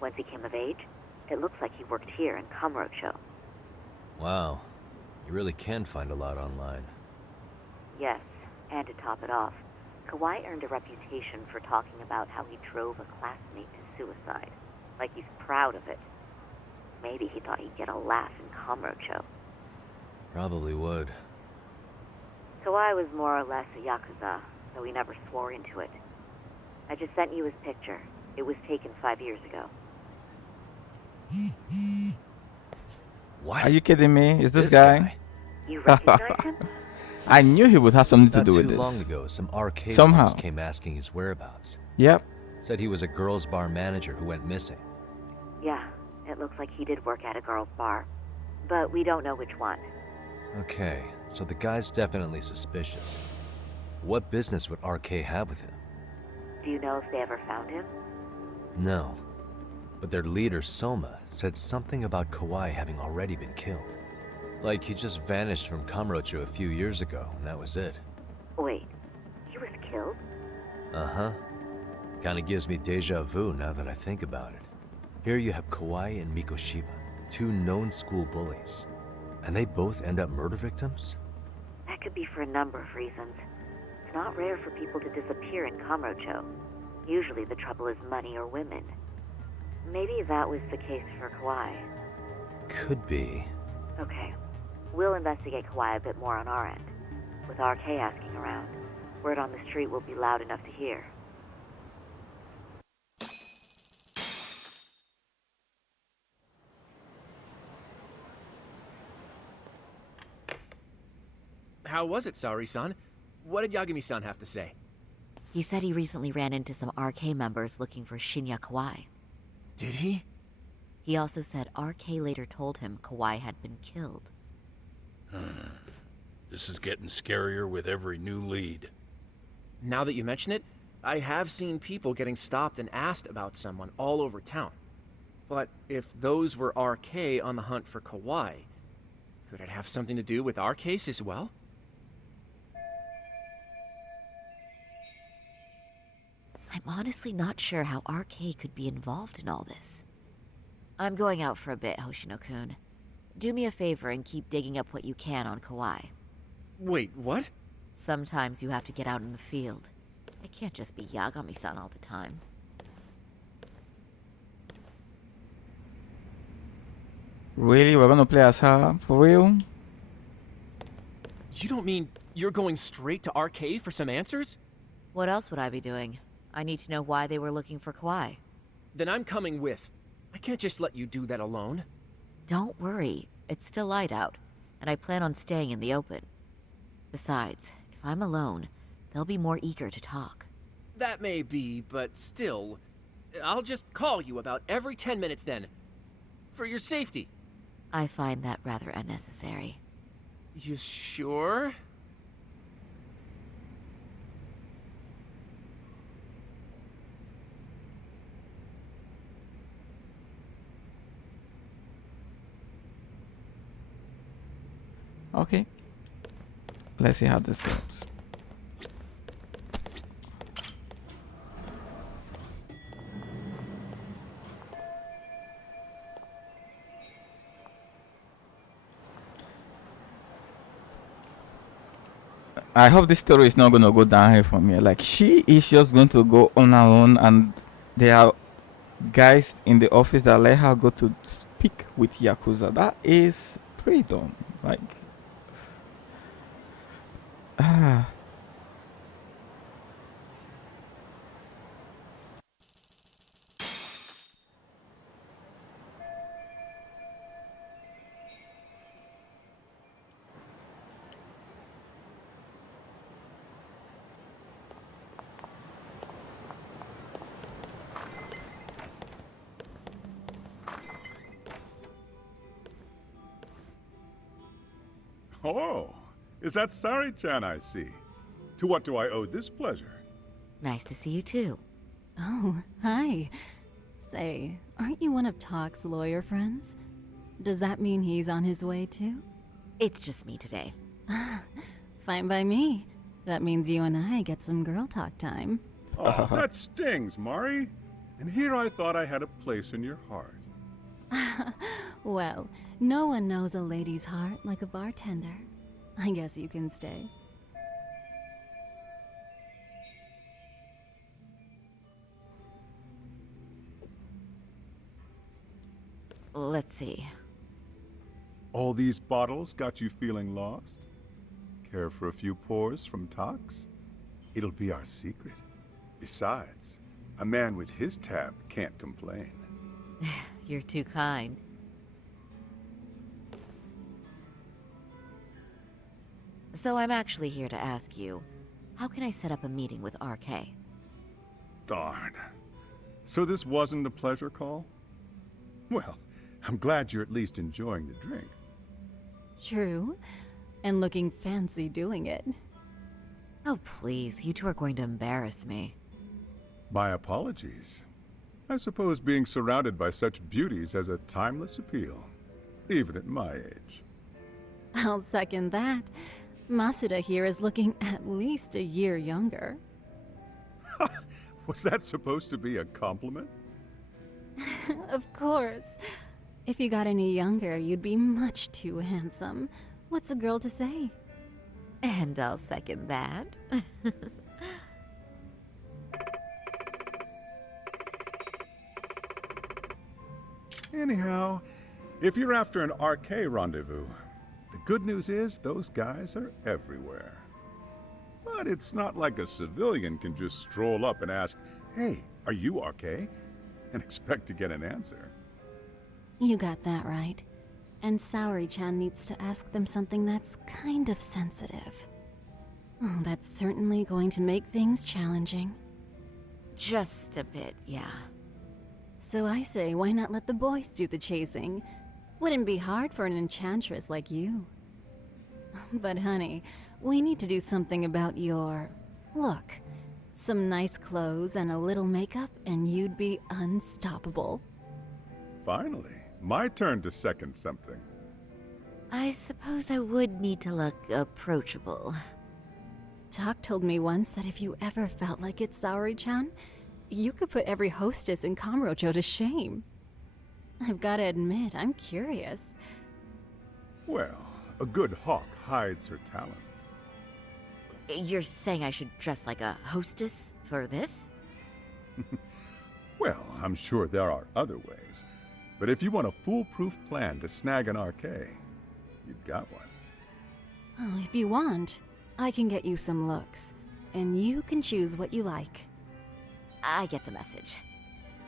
Once he came of age, it looks like he worked here in Kamurocho. Wow. You really can find a lot online. Yes, and to top it off, Kawai earned a reputation for talking about how he drove a classmate to suicide, like he's proud of it. Maybe he thought he'd get a laugh in Kamurocho. Probably would. Kawai was more or less a Yakuza, though he never swore into it. I just sent you his picture. It was taken 5 years ago. What? Are you kidding me? Is this guy? You recognize him? I knew he would have something to do with this. Not too long ago, some arcade somehow came asking his whereabouts. Yep. Said he was a girls' bar manager who went missing. Yeah, it looks like he did work at a girls' bar, but we don't know which one. Okay, so the guy's definitely suspicious. What business would RK have with him? Do you know if they ever found him? No. But their leader, Soma, said something about Kawai having already been killed. Like he just vanished from Kamurocho a few years ago, and that was it. Wait, he was killed? Uh-huh. Kinda gives me deja vu now that I think about it. Here you have Kawai and Mikoshiba, two known school bullies. And they both end up murder victims? That could be for a number of reasons. It's not rare for people to disappear in Kamurocho. Usually the trouble is money or women. Maybe that was the case for Kawai. Could be. Okay. We'll investigate Kawai a bit more on our end, with RK asking around. Word on the street will be loud enough to hear. How was it, Saori-san? What did Yagami-san have to say? He said he recently ran into some RK members looking for Shinya Kawai. Did he? He also said RK later told him Kawai had been killed. This is getting scarier with every new lead. Now that you mention it, I have seen people getting stopped and asked about someone all over town. But if those were RK on the hunt for Kawai, could it have something to do with our case as well? I'm honestly not sure how RK could be involved in all this. I'm going out for a bit, Hoshino-kun. Do me a favor and keep digging up what you can on Kawai. Wait, what? Sometimes you have to get out in the field. It can't just be Yagami-san all the time. Really? We're gonna play as her? For real? You don't mean you're going straight to RK for some answers? What else would I be doing? I need to know why they were looking for Kawhi. Then I'm coming with. I can't just let you do that alone. Don't worry. It's still light out, and I plan on staying in the open. Besides, if I'm alone, they'll be more eager to talk. That may be, but still, I'll just call you about every 10 minutes then. For your safety. I find that rather unnecessary. You sure? Okay. Let's see how this goes. I hope this story is not gonna go downhill from here. Like, she is just going to go on her own, and there are guys in the office that let her go to speak with Yakuza. That is pretty dumb. Like, Oh, is that Sari-chan I see? To what do I owe this pleasure? Nice to see you too. Oh, hi. Say, aren't you one of Talk's lawyer friends? Does that mean he's on his way too? It's just me today. Fine by me. That means you and I get some girl talk time. Oh, that stings, Mari. And here I thought I had a place in your heart. Well, no one knows a lady's heart like a bartender. I guess you can stay. Let's see. All these bottles got you feeling lost? Care for a few pours from Tox? It'll be our secret. Besides, a man with his tab can't complain. You're too kind. So I'm actually here to ask you, how can I set up a meeting with RK? Darn. So this wasn't a pleasure call? Well, I'm glad you're at least enjoying the drink. True. And looking fancy doing it. Oh, please. You two are going to embarrass me. My apologies. I suppose being surrounded by such beauties has a timeless appeal, even at my age. I'll second that. Masuda here is looking at least a year younger. Was that supposed to be a compliment? Of course. If you got any younger, you'd be much too handsome. What's a girl to say? And I'll second that. Anyhow, if you're after an RK rendezvous, the good news is those guys are everywhere. But But it's not like a civilian can just stroll up and ask, "Hey, are you okay?" and expect to get an answer. You got that right. And Saori-chan needs to ask them something that's kind of sensitive. Oh, that's certainly going to make things challenging. Just a bit, yeah. So I say, why not let the boys do the chasing? Wouldn't be hard for an enchantress like you. But honey, we need to do something about your look. Some nice clothes and a little makeup, and you'd be unstoppable. Finally, my turn to second something. I suppose I would need to look approachable. Talk told me once that if you ever felt like it, Saori-chan, you could put every hostess in Kamurocho to shame. I've gotta admit, I'm curious. Well, a good hawk hides her talons. You're saying I should dress like a hostess for this? Well, I'm sure there are other ways. But if you want a foolproof plan to snag an RK, you've got one. Oh, if you want, I can get you some looks, and you can choose what you like. I get the message.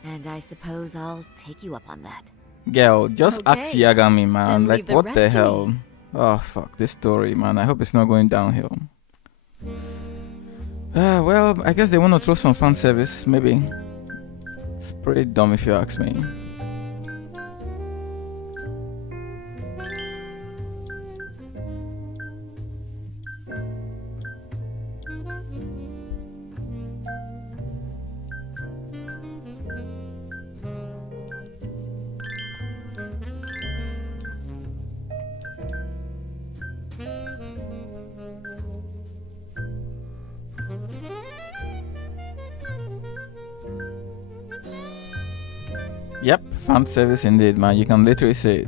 And I suppose I'll take you up on that. Girl, just ask Okay. Yagami, man. Then Like, leave the what rest the to hell? me. Oh, fuck. This story, man. I hope it's not going downhill. Well, I guess they want to throw some fan service, maybe. It's pretty dumb if you ask me. Yep, fan service indeed, man. You can literally say it.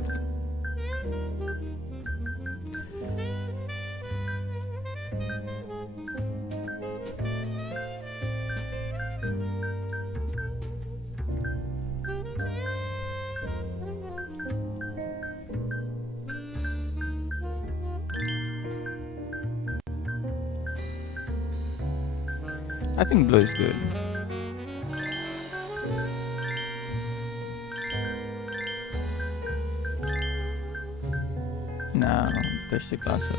I think blue is good. No, there's the class up.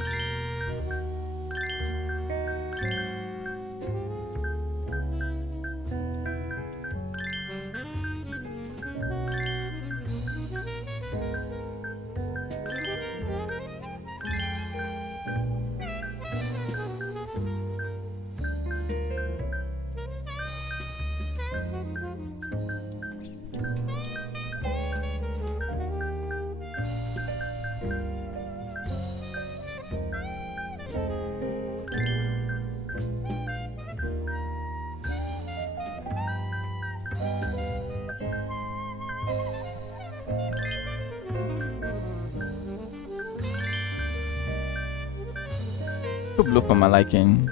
Put blue for my liking.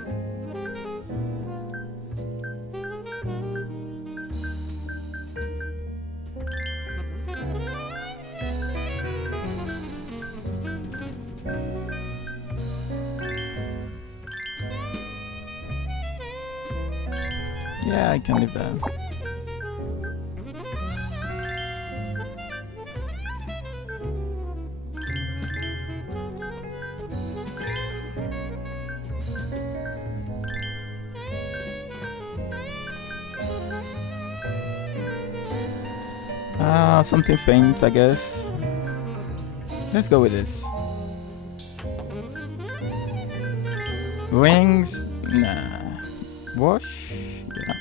Yeah, I can leave that. Something faint, I guess. Let's go with this. Rings? Nah. Wash? Yeah.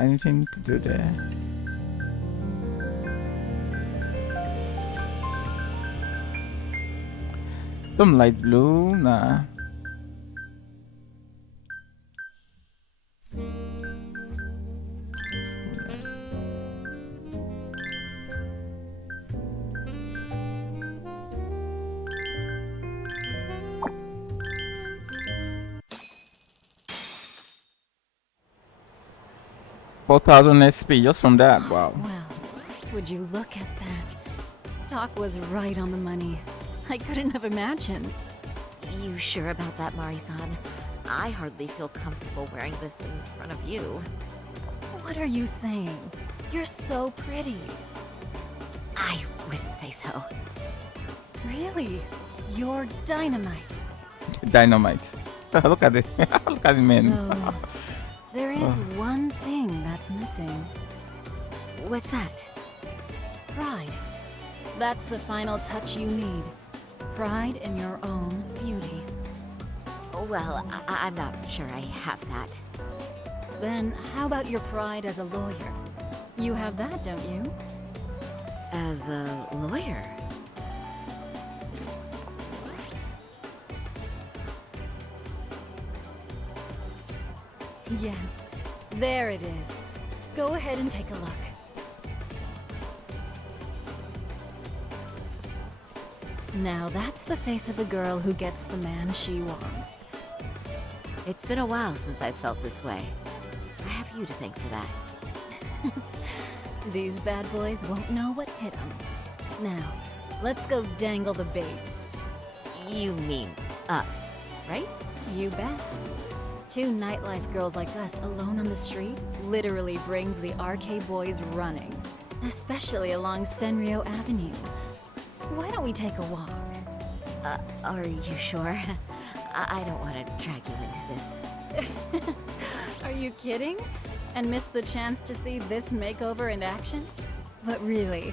Anything to do there? Some light blue, nah. $4,000 SP just from that. Wow. Well, would you look at that? Doc was right on the money. I couldn't have imagined. You sure about that, Mari-san? I hardly feel comfortable wearing this in front of you. What are you saying? You're so pretty. I wouldn't say so. Really? You're dynamite. Dynamite. Look at it. Look at the man. Though, there is one thing that's missing. What's that? Pride. That's the final touch you need. Pride in your own beauty. Well, I'm not sure I have that. Then how about your pride as a lawyer? You have that, don't you? As a lawyer? Yes, there it is. Go ahead and take a look. Now that's the face of a girl who gets the man she wants. It's been a while since I've felt this way. I have you to thank for that. These bad boys won't know what hit them. Now, let's go dangle the bait. You mean us, right? You bet. Two nightlife girls like us alone on the street literally brings the RK boys running, especially along Senryo Avenue. Why don't we take a walk? Are you sure? I don't want to drag you into this. Are you kidding? And miss the chance to see this makeover in action? But really,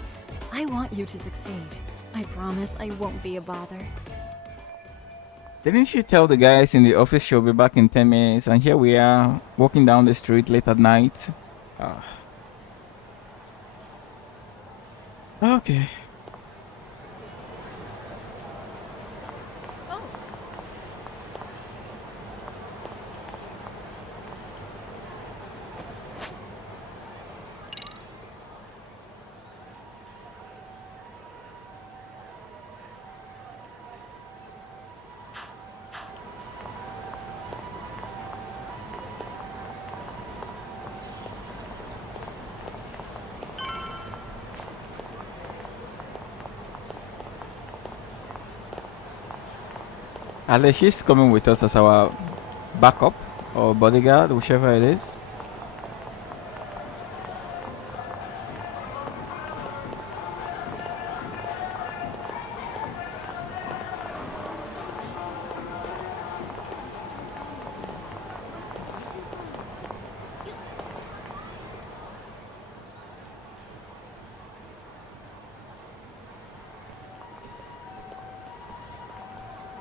I want you to succeed. I promise I won't be a bother. Didn't you tell the guys in the office she'll be back in 10 minutes? And here we are, walking down the street late at night. Okay. Unless she's coming with us as our backup or bodyguard, whichever it is.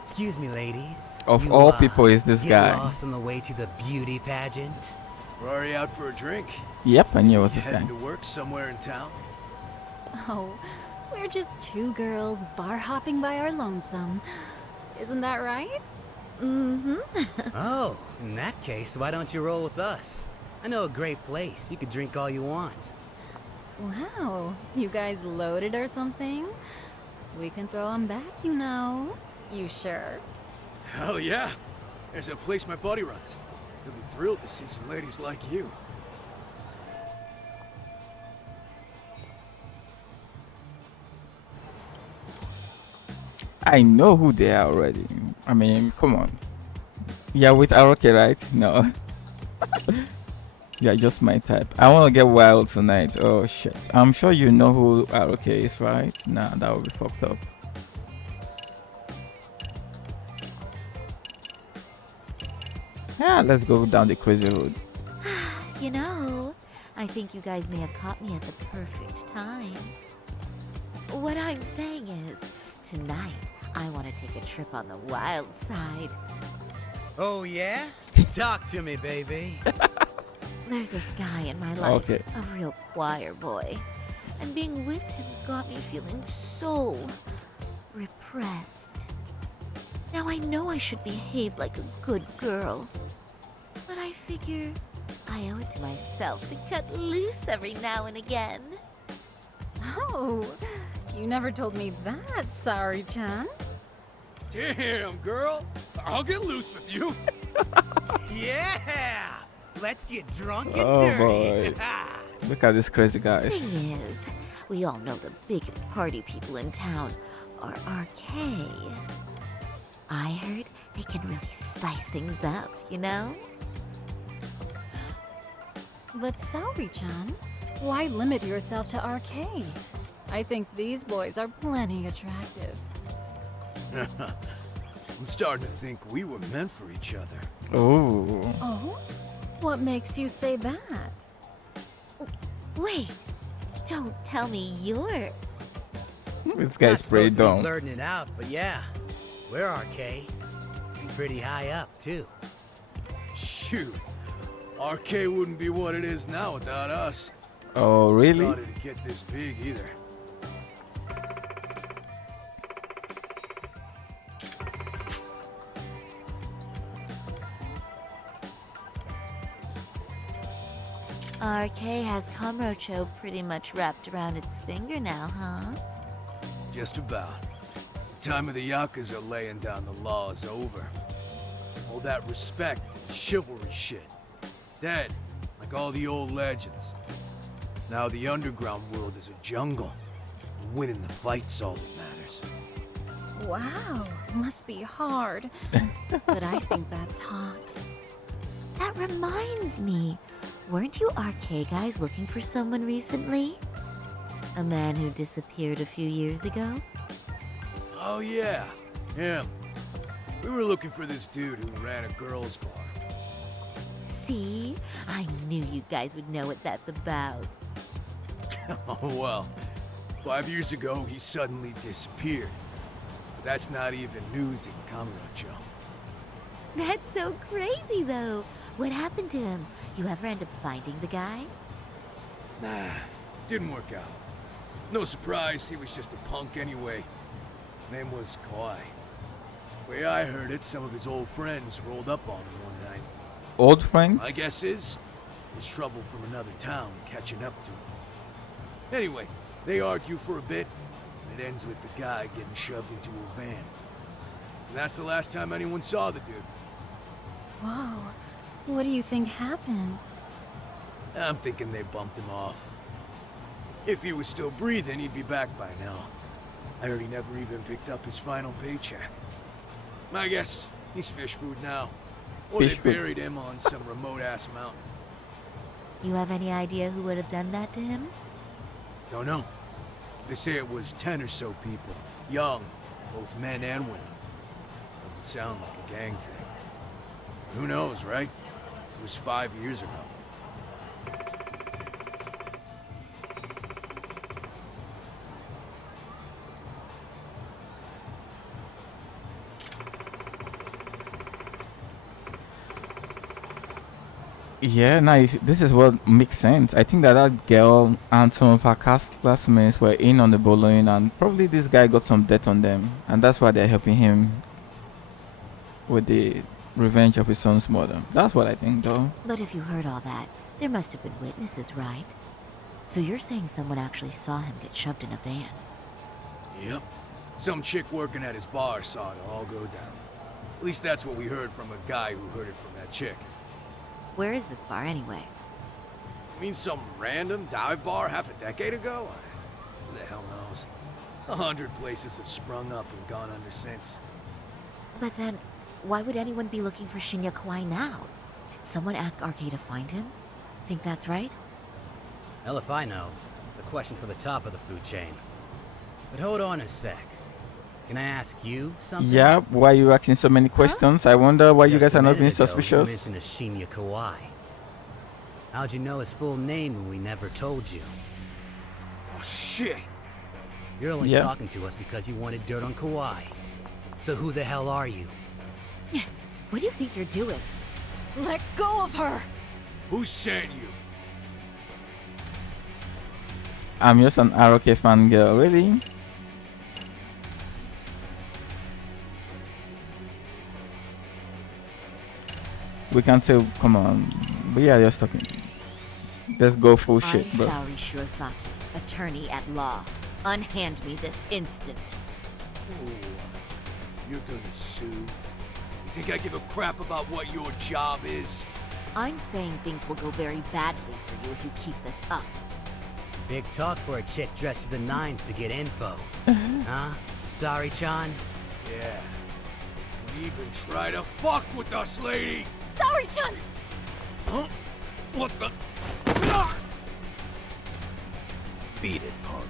Excuse me, ladies. Of all people is this get guy. lost on the way to the beauty pageant? We're already out for a drink. Yep, I knew it was this guy. Heading to work somewhere in town? Oh, we're just two girls bar hopping by our lonesome. Isn't that right? Mm-hmm. Oh, in that case, why don't you roll with us? I know a great place. You could drink all you want. Wow, you guys loaded or something? We can throw them back, you know. You sure? Hell yeah! There's a place my buddy runs. He'll be thrilled to see some ladies like you. I know who they are already. I mean, come on. Yeah, with Aroke, right? No. Yeah, just my type. I want to get wild tonight. Oh shit. I'm sure you know who Aroke is, right? Nah, that would be fucked up. Yeah, let's go down the crazy road. You know, I think you guys may have caught me at the perfect time. What I'm saying is, tonight, I want to take a trip on the wild side. Oh, yeah? Talk to me, baby. There's this guy in my life, Okay. a real choir boy. And being with him's got me feeling so repressed. I know I should behave like a good girl. But I figure I owe it to myself to cut loose every now and again. Oh, you never told me that, Sari-chan. Damn, girl. I'll get loose with you. Yeah! Let's get drunk and Oh dirty. boy. Look at these crazy guys. Thing is, we all know the biggest party people in town are RK. I heard they can really spice things up, you know? But Saori-chan, why limit yourself to RK? I think these boys are plenty attractive. I'm starting to think we were meant for each other. Oh. Oh? What makes you say that? Wait, don't tell me you're... This guy's pretty Supposed to be dumb. blurting it out, but yeah, we're RK. And pretty high up, too. Shoot. RK wouldn't be what it is now without us. Oh, really? Thought it'd get this big either. RK has Kamurocho pretty much wrapped around its finger now, huh? Just about. The time of the Yakuza laying down the law is over. All that respect and chivalry shit. Dead, like all the old legends. Now the underground world is a jungle. Winning the fight's all that matters. Wow, must be hard. But I think that's hot. That reminds me. Weren't you RK guys looking for someone recently? A man who disappeared a few years ago? Oh yeah, him. We were looking for this dude who ran a girls' bar. See? I knew you guys would know what that's about. Oh well. 5 years ago, he suddenly disappeared. But that's not even news in Kamurocho. That's so crazy, though. What happened to him? You ever end up finding the guy? Nah, didn't work out. No surprise, he was just a punk anyway. Name was Kawhi. Way I heard it, some of his old friends rolled up on him one night. Old friends? My guess is, it was trouble from another town catching up to him. Anyway, they argue for a bit, and it ends with the guy getting shoved into a van. And that's the last time anyone saw the dude. Whoa, what do you think happened? I'm thinking they bumped him off. If he was still breathing, he'd be back by now. I heard he never even picked up his final paycheck. I guess he's fish food now. Or Fish they food. buried him on some remote-ass mountain. You have any idea who would have done that to him? Don't know. They say it was 10 or so people. Young, both men and women. Doesn't sound like a gang thing. Who knows, right? It was 5 years ago. Yeah, nice. This is what makes sense. I think that girl and some of her classmates were in on the bullying, and probably this guy got some debt on them, and that's why they're helping him with the revenge of his son's murder. That's what I think, though. But if you heard all that, there must have been witnesses, right? So you're saying someone actually saw him get shoved in a van? Yep. Some chick working at his bar saw it all go down. At least that's what we heard from a guy who heard it from that chick. Where is this bar anyway? You mean some random dive bar half a decade ago? Who the hell knows? 100 places have sprung up and gone under since. But then, why would anyone be looking for Shinya Kawai now? Did someone ask RK to find him? Think that's right? Hell if I know. It's a question for the top of the food chain. But hold on a sec. Can I ask you something? Yeah, why are you asking so many questions? I wonder why you Just guys a are not minute being ago, suspicious. You mentioned a Shinya Kawai. How'd you know his full name when we never told you? Oh, shit! You're only Yeah. talking to us because you wanted dirt on Kawhi. So who the hell are you? What do you think you're doing? Let go of her! Who sent you? I'm just an ROK fangirl, really? We can say, come on. But yeah, just talking. Let's go full shit, I'm bro. sorry, Shirosaki, attorney at law. Unhand me this instant. Ooh, you're gonna sue? You think I give a crap about what your job is? I'm saying things will go very badly for you if you keep this up. Big talk for a chick dressed to the nines to get info. Huh? Sorry, Chan? Yeah. Don't even try to fuck with us, lady! Sorry, Chun! Huh? What the? Beat it, punk.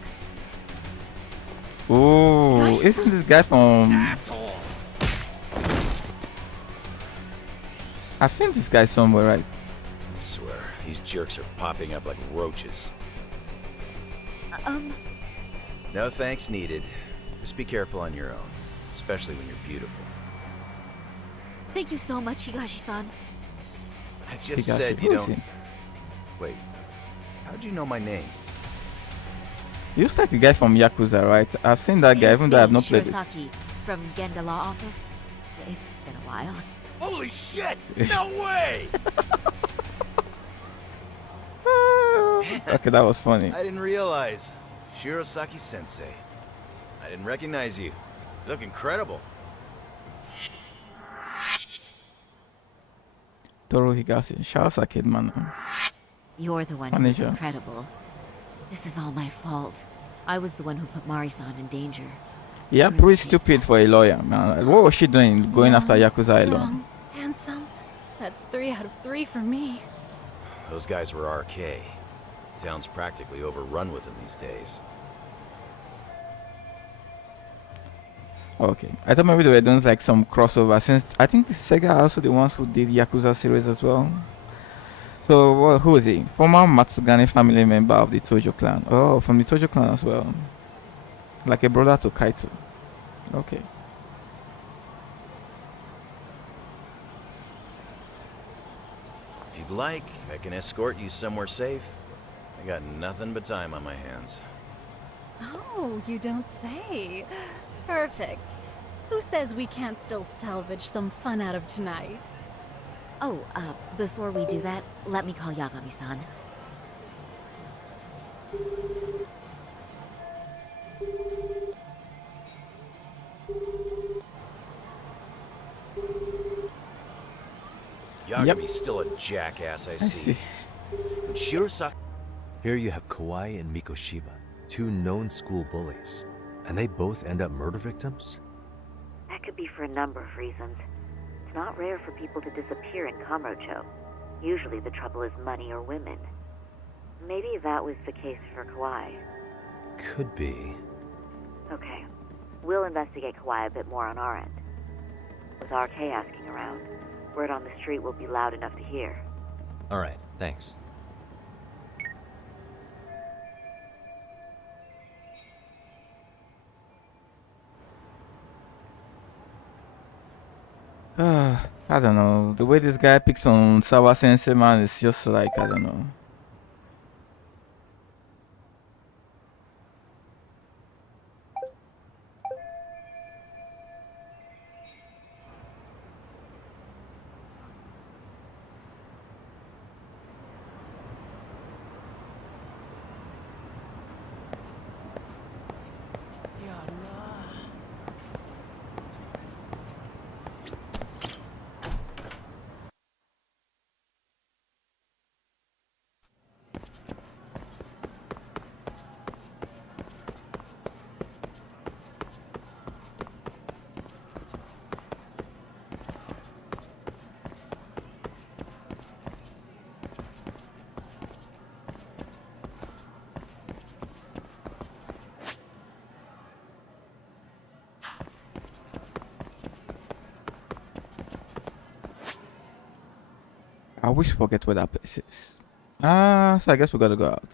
Ooh, isn't this guy from... Asshole! I've seen this guy somewhere, right? I swear, these jerks are popping up like roaches. No thanks needed. Just be careful on your own, especially when you're beautiful. Thank you so much, Higashi-san. I just Higashi, said who you is don't... he? Wait, how'd you know my name? He looks like the guy from Yakuza, right? I've seen that guy, It's even though I've me, not played it. Shirosaki, from Genda Law Office. It's been a while. Holy shit! No way! Okay, that was funny. I didn't realize. Shirosaki Sensei. I didn't recognize you. You look incredible. Toru Higashi. Shirosaki, man. You're the one who's Manager. incredible. This is all my fault. I was the one who put Mari-san in danger. Yeah, I'm pretty gonna stupid for a lawyer, man. What was she doing going after Yakuza alone? Strong, handsome. That's 3 out of 3 for me. Those guys were RK. Town's practically overrun with them these days. Okay, I thought maybe they were doing like some crossover since I think the Sega are also the ones who did Yakuza series as well. So well, who is he? Former Matsugane family member of the Tojo clan. Oh, from the Tojo clan as well. Like a brother to Kaito. Okay. If you'd like, I can escort you somewhere safe. I got nothing but time on my hands. Oh, you don't say. Perfect. Who says we can't still salvage some fun out of tonight? Oh, before we do that, let me call Yagami-san. Yagami's still a jackass, I see. When Shirosaki... Here you have Kawai and Mikoshiba, two known school bullies. And they both end up murder victims? That could be for a number of reasons. It's not rare for people to disappear in Kamurocho. Usually the trouble is money or women. Maybe that was the case for Kawai. Could be. Okay. We'll investigate Kawai a bit more on our end. With RK asking around, word on the street will be loud enough to hear. Alright, thanks. I don't know. The way this guy picks on Sawa Sensei, man, is just like, I don't know. I always forget where that place is. So I guess we gotta go out.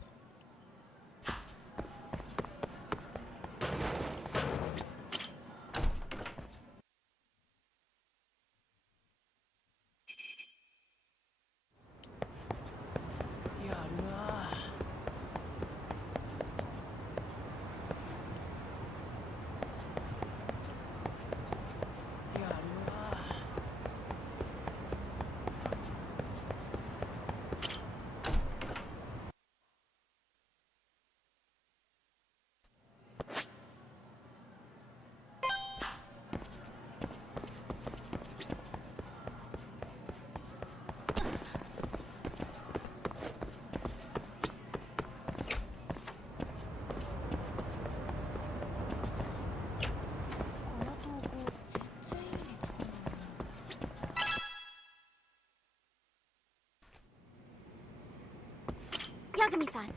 Shirogumi-san.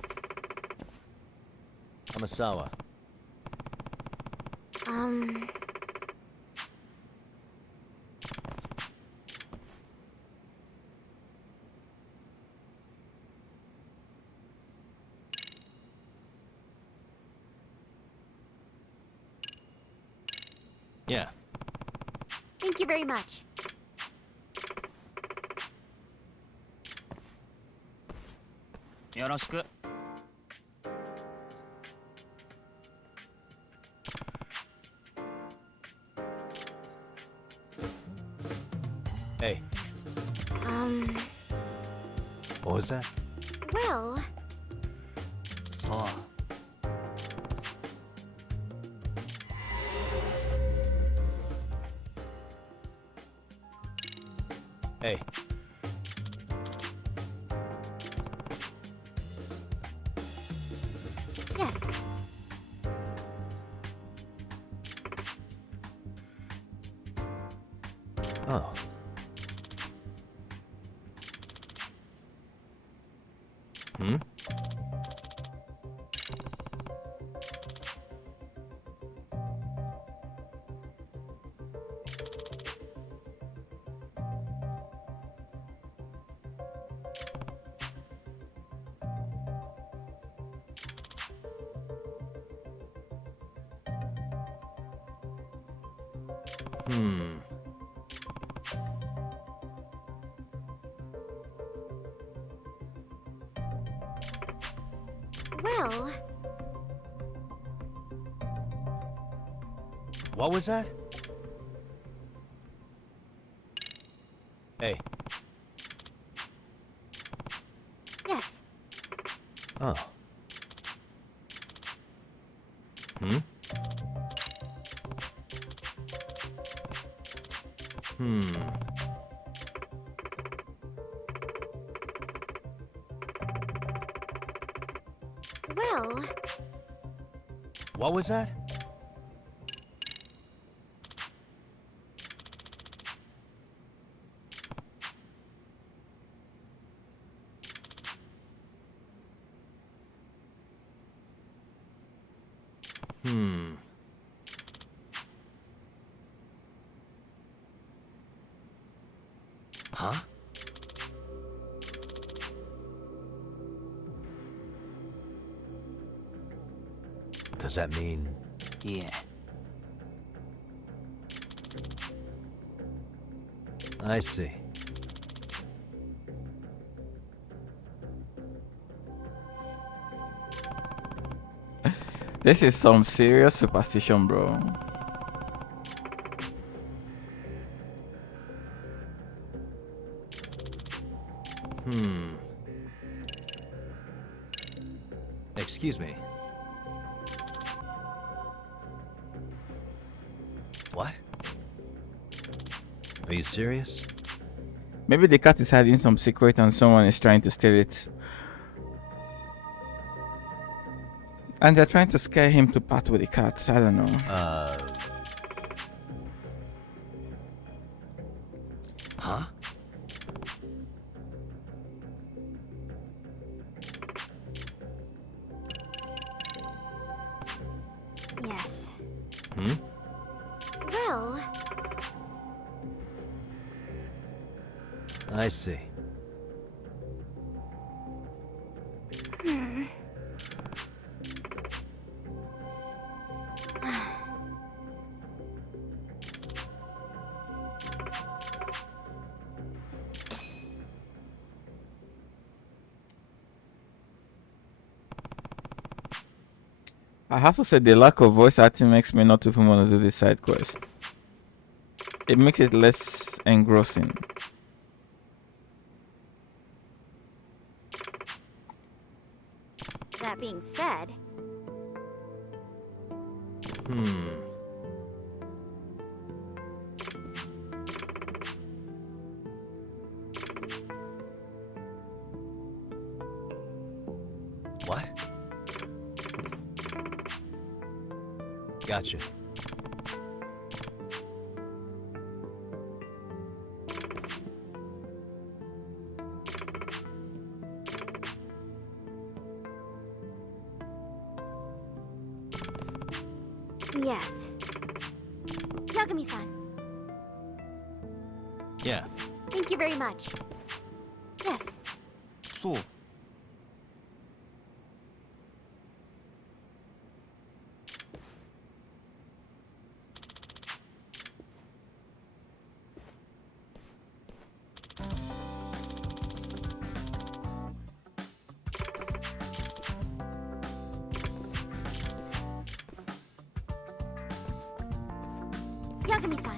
Amasawa. Yeah. Thank you very much. Yoroshiku. Hey, what was that? Well, So. Hey. yes. Oh. Hmm? Hmm. Well, What was that? Hey. yes. Oh. Hmm? Hmm. Well, What was that? Hmm. Huh? Does that mean... Yeah. I see. This is some serious superstition, bro. Hmm. Excuse me. What? Are you serious? Maybe the cat is hiding some secret and someone is trying to steal it. And they're trying to scare him to part with the cat. I don't know. Huh? yes. Hmm? Well, I see. hmm. I have to say the lack of voice acting makes me not even want to do this side quest. It makes it less engrossing. That being said, Hmm. What? Gotcha. Yes. Yagami-san, Yeah. thank you very much. Yes. So. Yagami-san.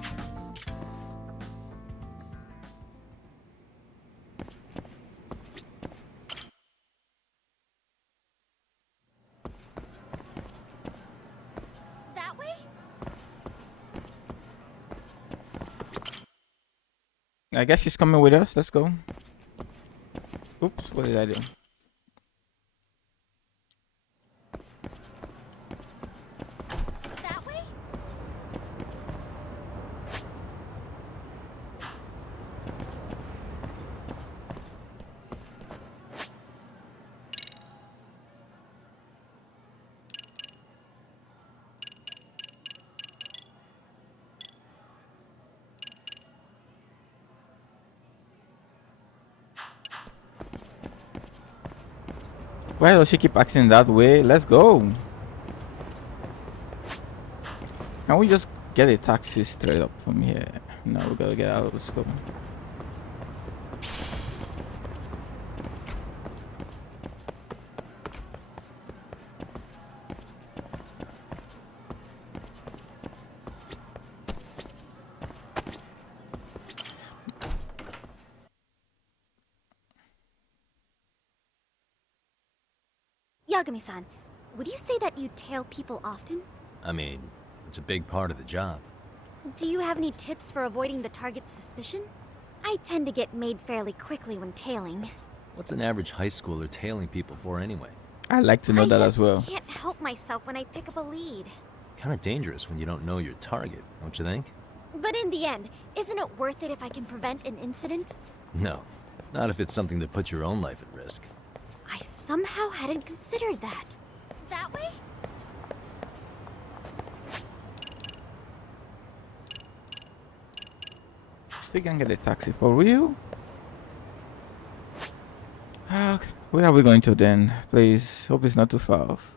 That way? I guess she's coming with us. Let's go. Oops, what did I do? That way? Why does she keep acting that way? Let's go. Can we just get a taxi straight up from here? No, we gotta get out of the scope. Yagami-san, would you say that you tail people often? I mean, it's a big part of the job. Do you have any tips for avoiding the target's suspicion? I tend to get made fairly quickly when tailing. What's an average high schooler tailing people for anyway? I'd like to know that as well. I can't help myself when I pick up a lead. Kind of dangerous when you don't know your target, don't you think? But in the end, isn't it worth it if I can prevent an incident? No, not if it's something that puts your own life at risk. I somehow hadn't considered that. That way? Still can get a taxi for real? Okay, where are we going to then? Please, hope it's not too far off.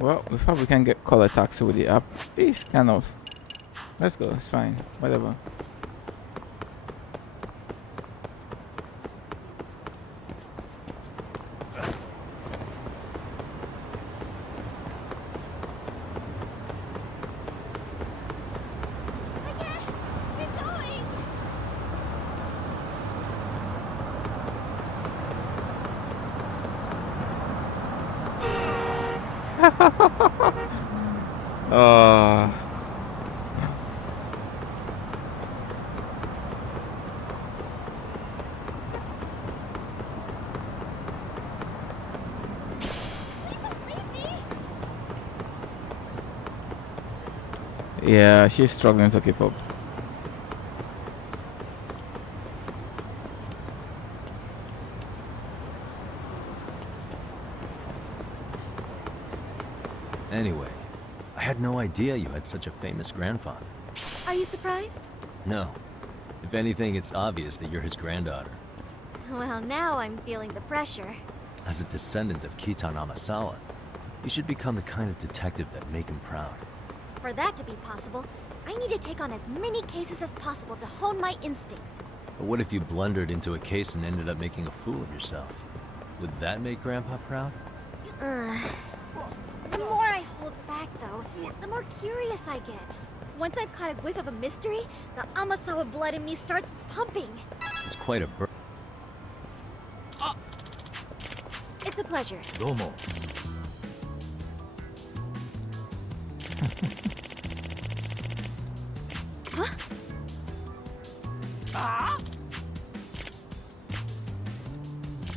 Well, before we can call a taxi with the app, it's kind of. Let's go. It's fine. Whatever. Yeah, she's struggling to keep up. Anyway, I had no idea you had such a famous grandfather. Are you surprised? No. If anything, it's obvious that you're his granddaughter. Well, now I'm feeling the pressure. As a descendant of Kitan Amasawa, you should become the kind of detective that make him proud. For that to be possible, I need to take on as many cases as possible to hone my instincts. But what if you blundered into a case and ended up making a fool of yourself? Would that make Grandpa proud? The more I hold back, though, the more curious I get. Once I've caught a whiff of a mystery, the Amasawa blood in me starts pumping. It's quite a burden. It's a pleasure. Domo.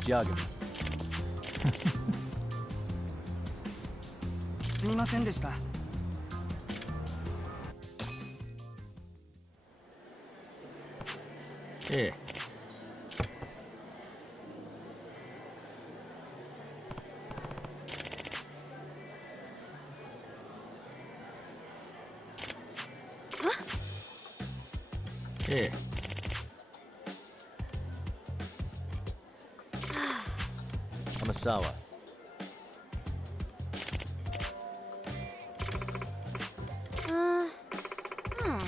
Tiago. すみませんでした。ええ。ええ。Amasawa.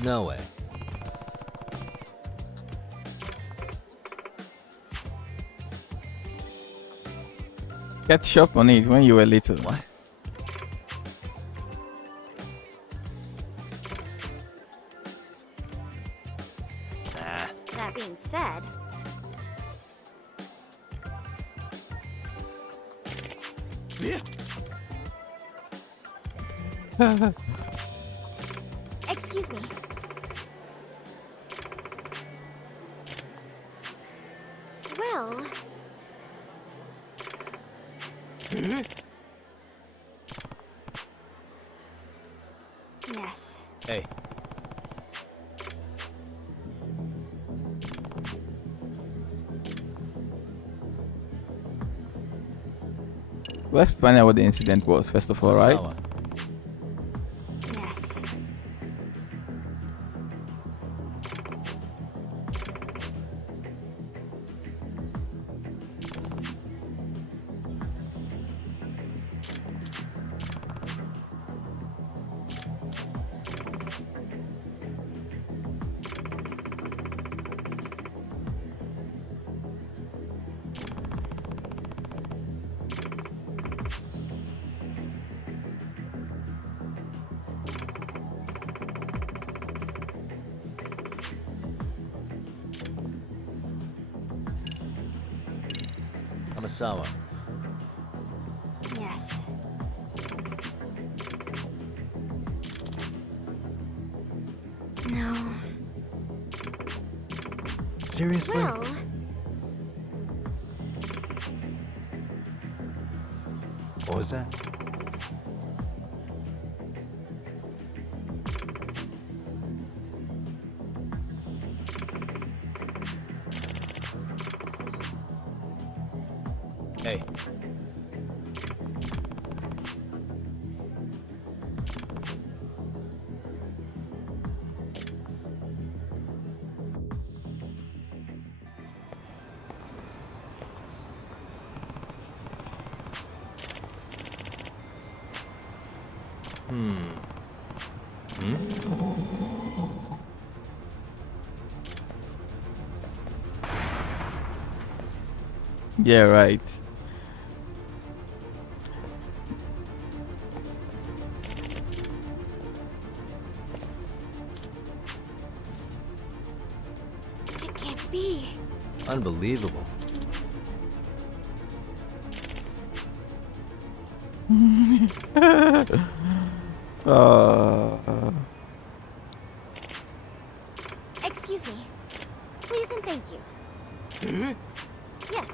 No way. Ketchup on it when you were little. What? That being said, excuse me. Well, yes. Hey. Let's find out what the incident was first of all, right? Amasawa. Yes. Amasawa. Yes. No. Seriously? Well, What was that? Hey. Yeah, right. it can't be. Unbelievable. Excuse me. Please and thank you. Yes.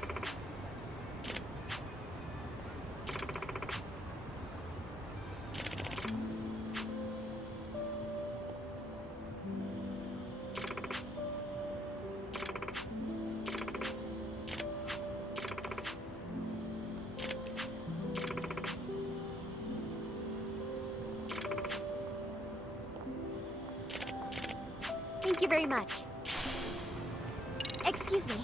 Thank you very much. Excuse me.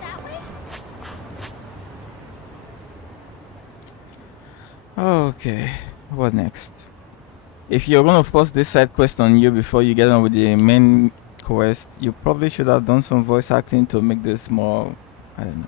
That way? Okay, what next? If you're gonna force this side quest on you before you get on with the main quest, you probably should have done some voice acting to make this more, I don't know.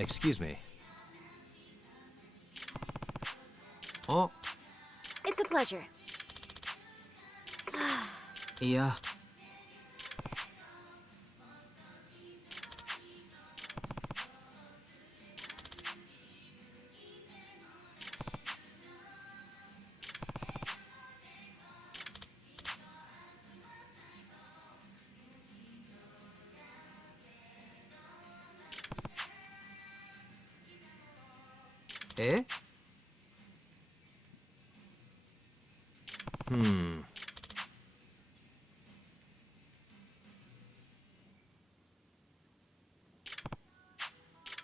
Excuse me. Oh, It's a pleasure. いや。え?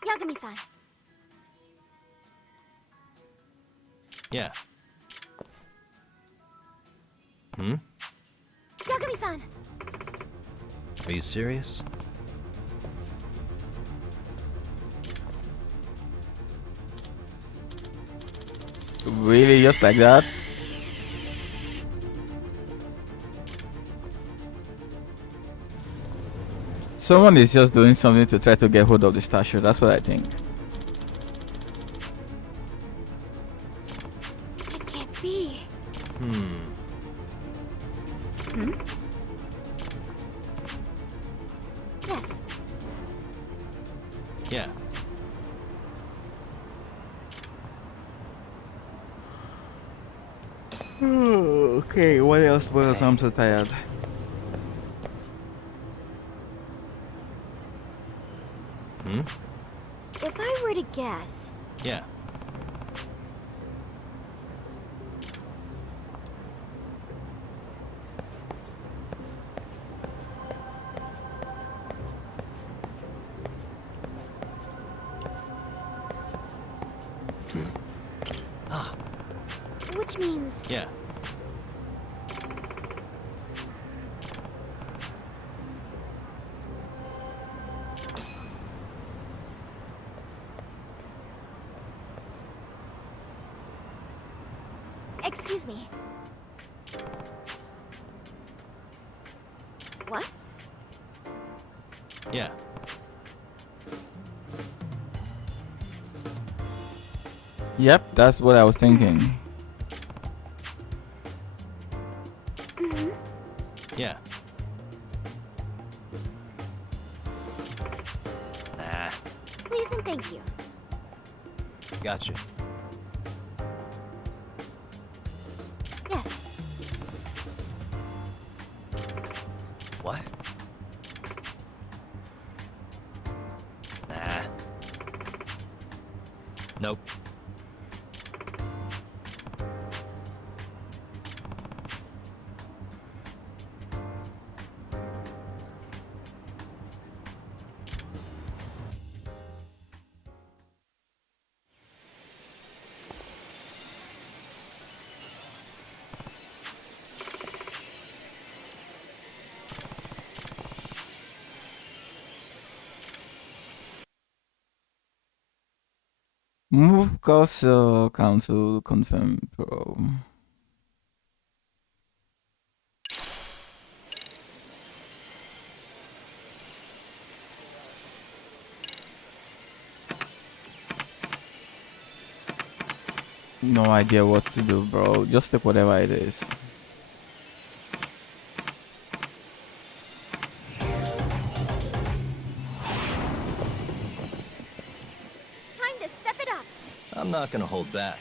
Yagami-san. Yeah. Yagami-san. Are you serious? Really, just like that? Someone is just doing something to try to get hold of the statue. That's what I think. It can't be. Hmm? Yes. Yeah. Okay, what else? What else? I'm so tired. If I were to guess, Yeah. which means Yeah. excuse me. What? Yeah. Yep, that's what I was thinking. Yeah. Nah. Please and thank you. Gotcha. Yes. What? Nah. Nope. Move cursor council confirm pro. No idea what to do, bro. Just take whatever it is. Time to step it up. I'm not gonna hold back.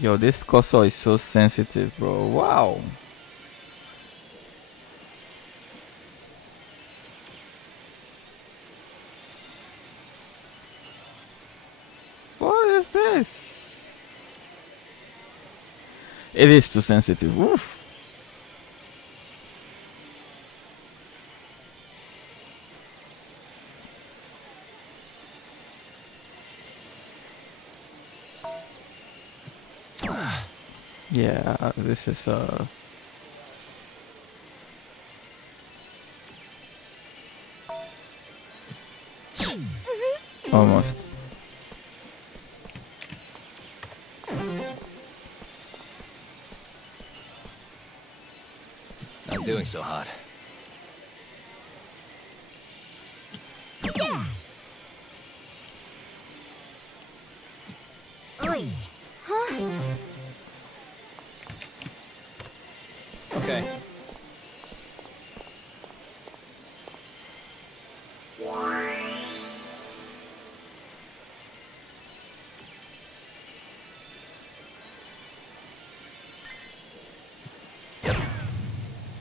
Yo, this cursor is so sensitive, bro. Wow. What is this? It is too sensitive. Oof. Yeah, this is Almost. Not doing so hot. Yeah. Oi. Huh? Okay.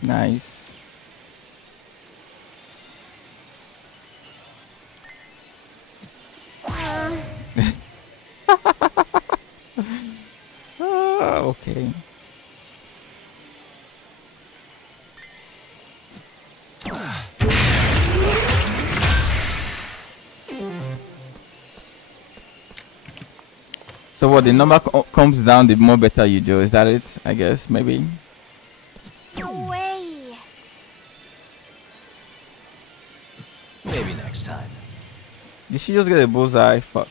Nice. Okay. So what, the number comes down the more better you do, is that it? I guess, maybe? No way. Maybe next time. Did she just get a bullseye? Fuck.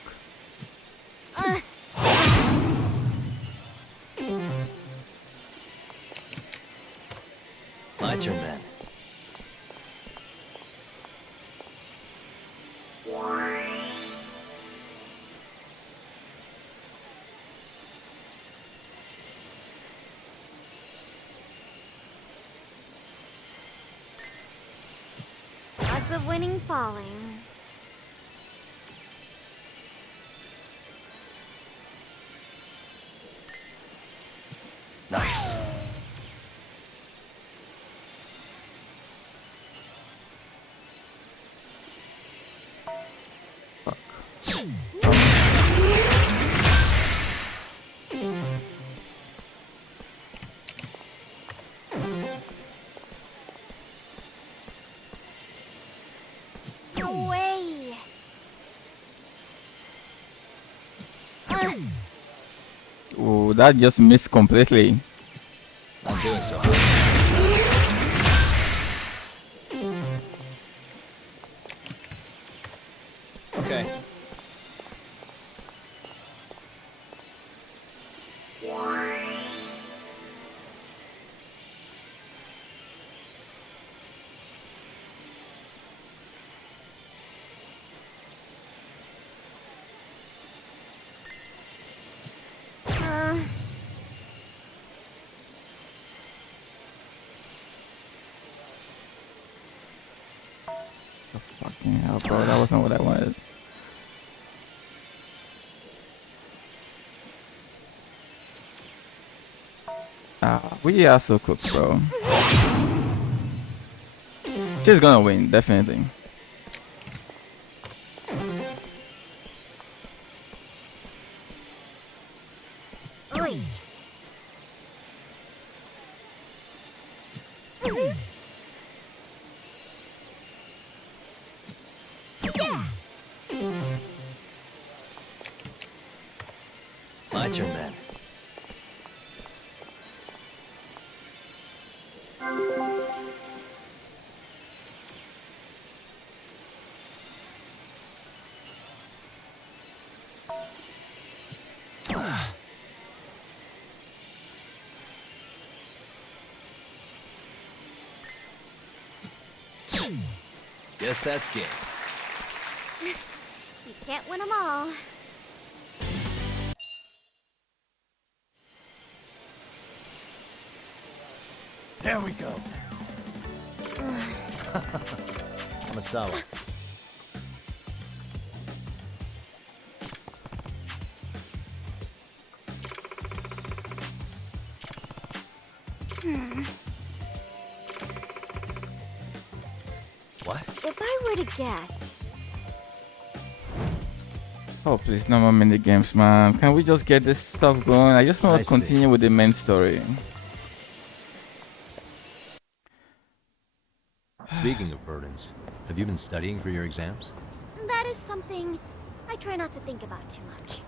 My turn then. Lots of winning falling. Nice. No way. Oh, that just missed completely. Not doing so hot. Okay. Fucking hell, bro. That wasn't what I wanted. We are so close, bro. She's gonna win, definitely. Oi. My turn then. Guess that's game. You can't win them all. There we go. Amasawa. What? If I were to guess, Oh, please, no more mini games, man. Can we just get this stuff going? I just want I to see. continue with the main story. Speaking of burdens, have you been studying for your exams? that is something I try not to think about too much.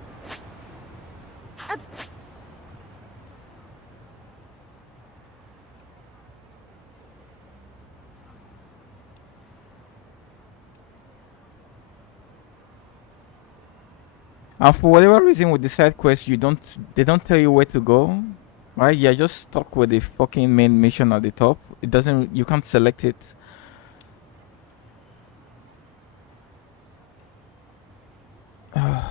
And for whatever reason with the side quest, they don't tell you where to go, right? You're just stuck with the fucking main mission at the top. You can't select it. I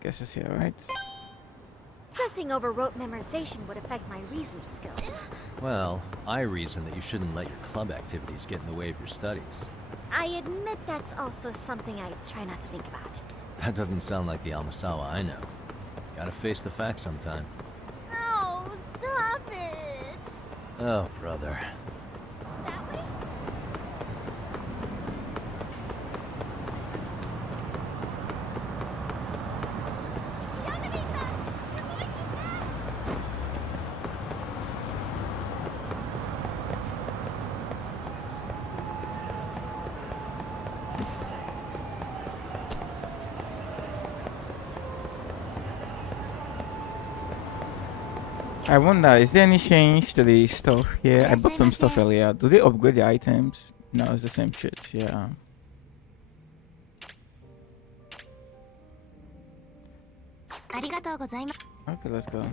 guess it's here, right? Obsessing over rote memorization would affect my reasoning skills. Well, I reason that you shouldn't let your club activities get in the way of your studies. I admit that's also something I try not to think about. That doesn't sound like the Amasawa I know. Gotta face the facts sometime. Oh, stop it! Oh, brother. That way? Yagami-san! You're going too fast! I wonder, is there any change to the stuff here? I bought some stuff earlier. Do they upgrade the items? No, it's the same shit, yeah. Okay, let's go.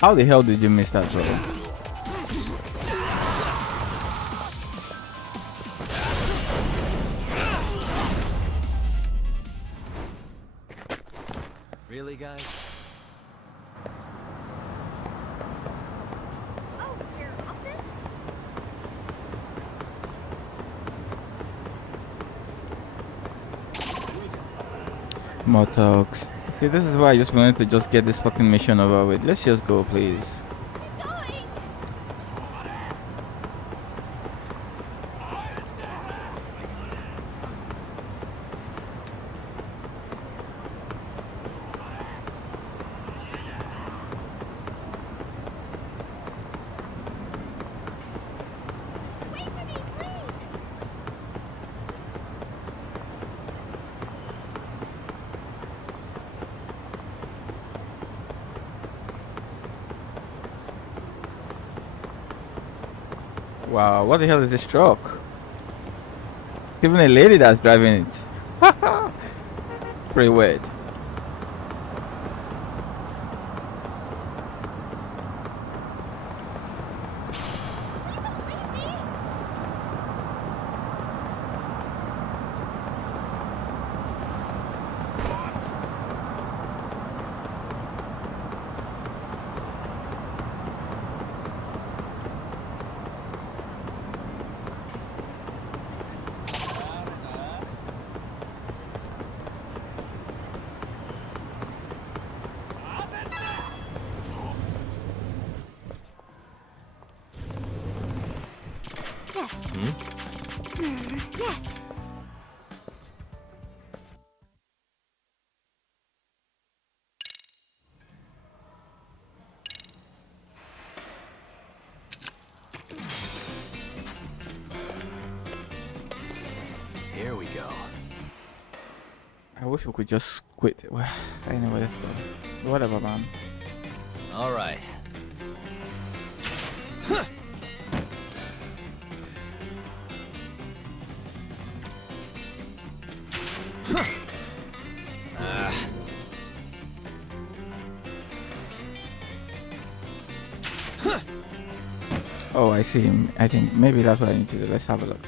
How the hell did you miss that, bro? Really, guys? Oh, you're off then? More talks. See, this is why I just wanted to just get this fucking mission over with. Let's just go, please. Wow, what the hell is this truck? It's even a lady that's driving it. It's pretty weird. Yes. Yes. Here we go. I wish we could just quit. Well, anyway, let's go. Whatever, man. All right. Oh, I see. I think maybe that's what I need to do. Let's have a look.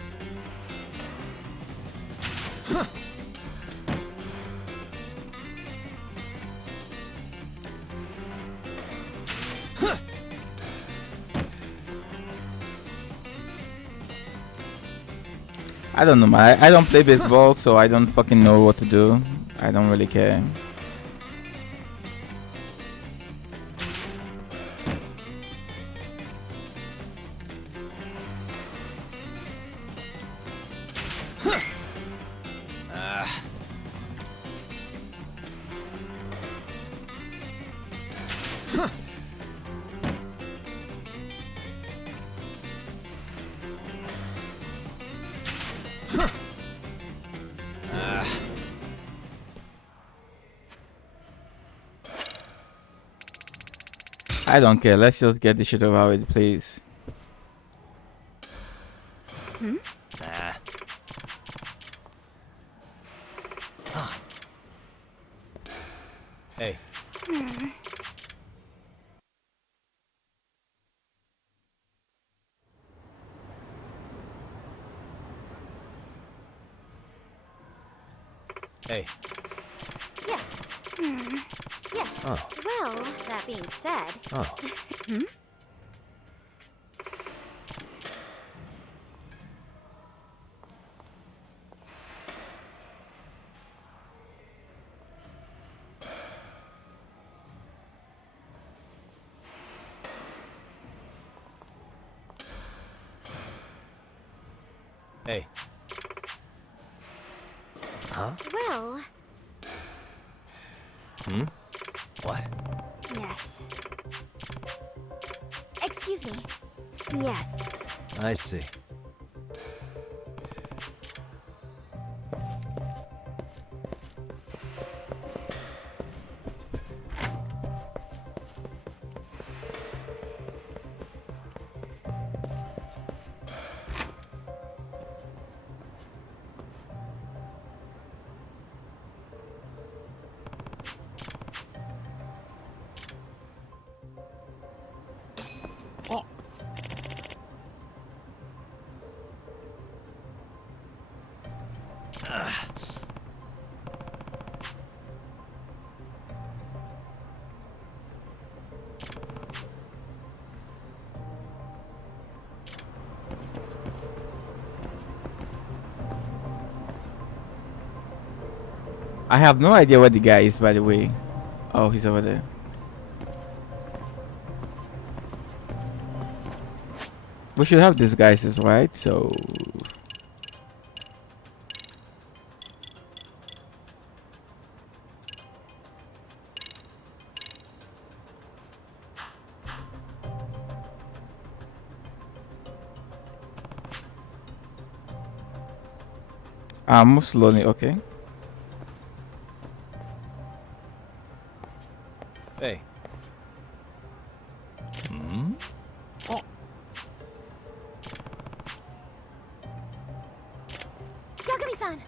I don't know, man. I don't play baseball, so I don't fucking know what to do. I don't really care. I don't care. Let's just get this shit over with, please. Hey. Hey. Yes. Yes. Oh. Well, that being said. Oh. Hey. Huh? Well. What? Yes. Excuse me. Yes. I see. I have no idea where the guy is, by the way. Oh, he's over there. We should have disguises, right? So... move slowly, okay. Hey. Yagami-san.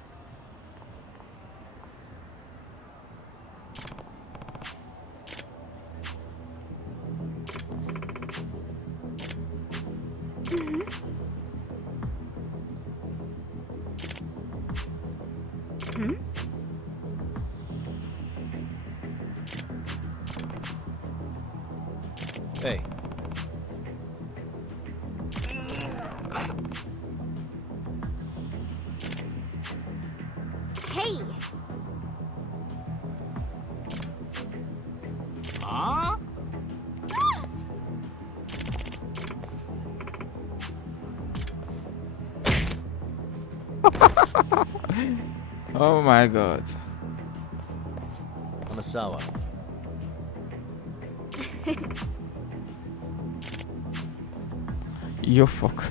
Hey. Hey. Oh my god. Amasawa. You fuck.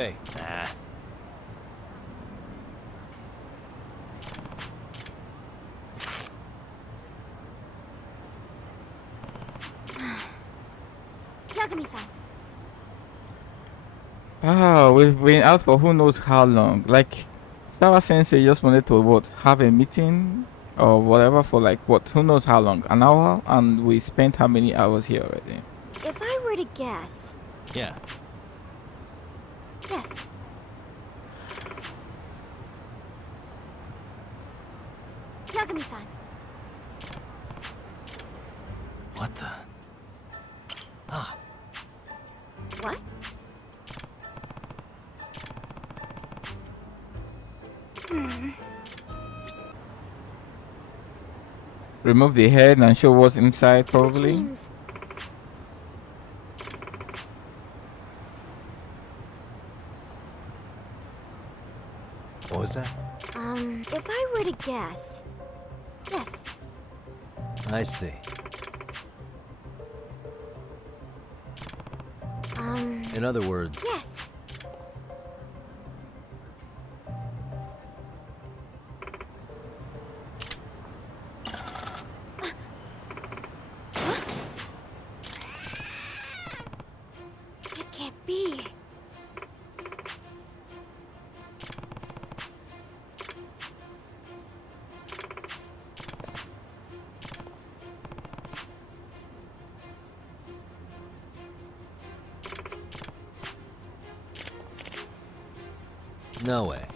Hey. Nah. Yagami-san. Ah, we've been out for who knows how long. Like, Sawa Sensei just wanted to what, have a meeting or whatever for like what, who knows how long, an hour, and we spent how many hours here already? If I were to guess... Yeah. Yes. Yagami-san. What the? Ah. What? Remove the head and show what's inside, probably. Which means... What was that? if I were to guess... Yes. I see. In other words... Yes. It can't be. No way.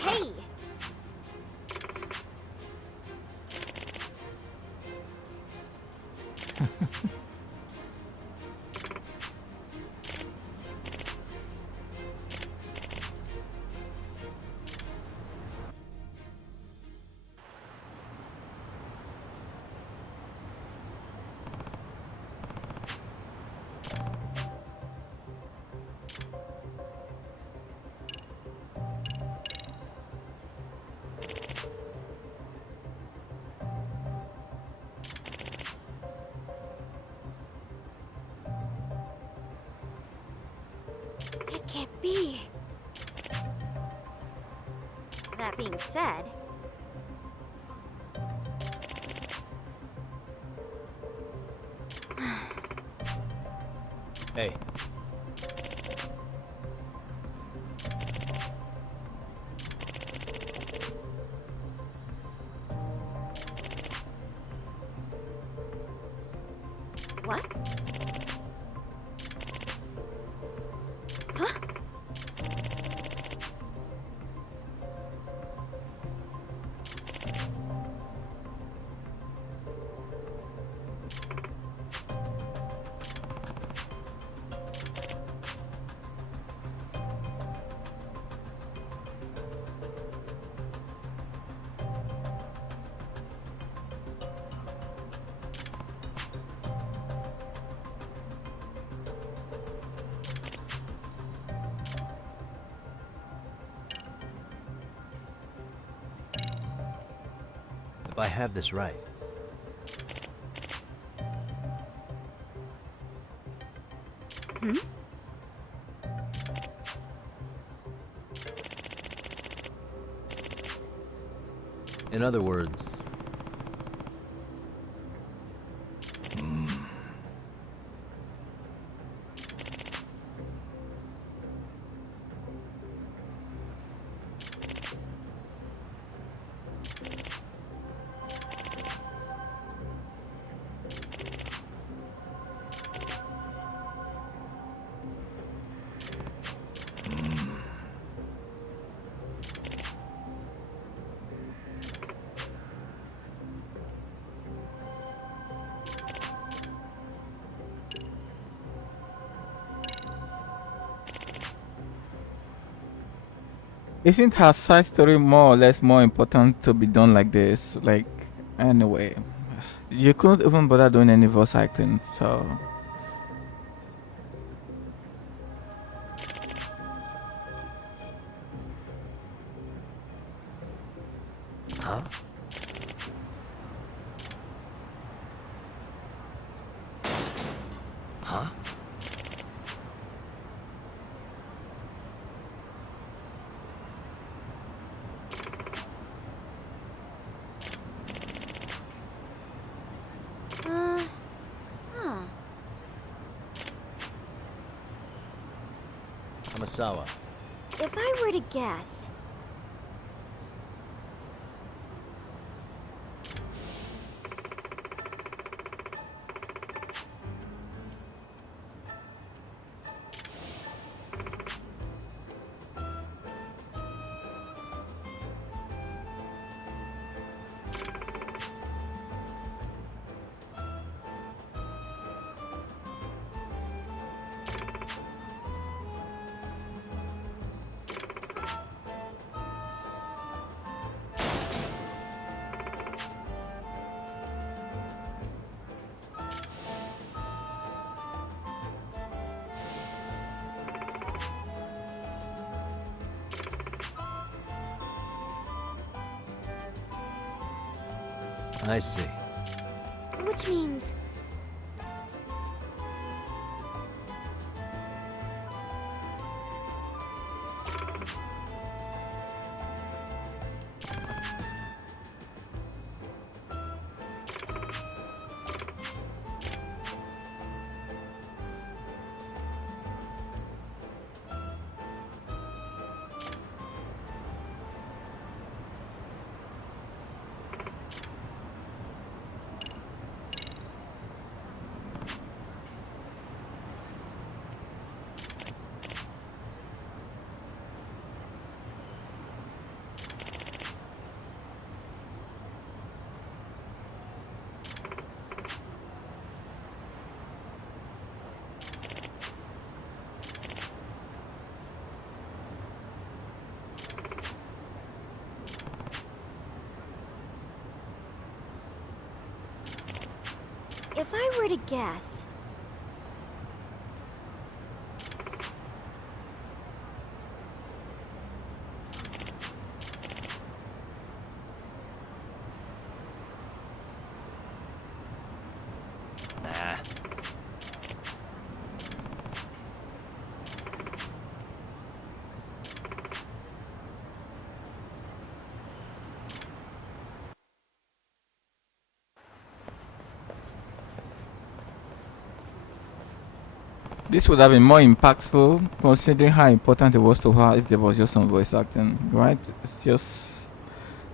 Hey! It can't be. That being said... Hey. What? Huh? If I have this right... Hmm? In other words... Isn't her side story more or less more important to be done like this? Like, anyway, you couldn't even bother doing any voice acting, so... Huh? Huh? Huh. Hamasawa. If I were to guess... I see. Which means... If I were to guess... Nah. This would have been more impactful, considering how important it was to her if there was just some voice acting, right? It's just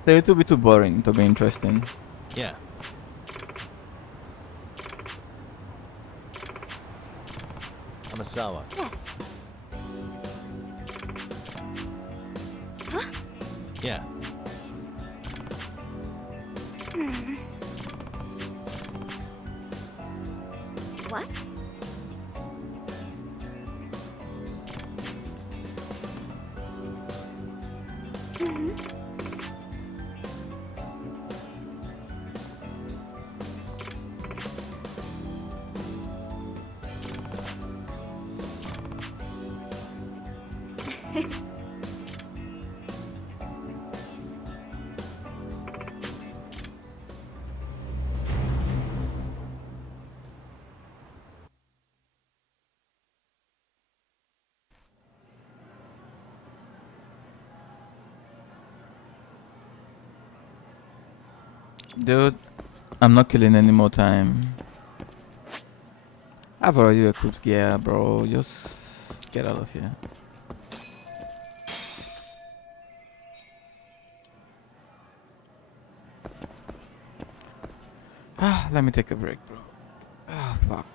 a little bit too boring to be interesting. Yeah. Hamasawa. Yes. Huh? Yeah. Hmm. What? Dude, I'm not killing any more time. I've already equipped gear, bro. Just get out of here. Let me take a break, bro. Fuck.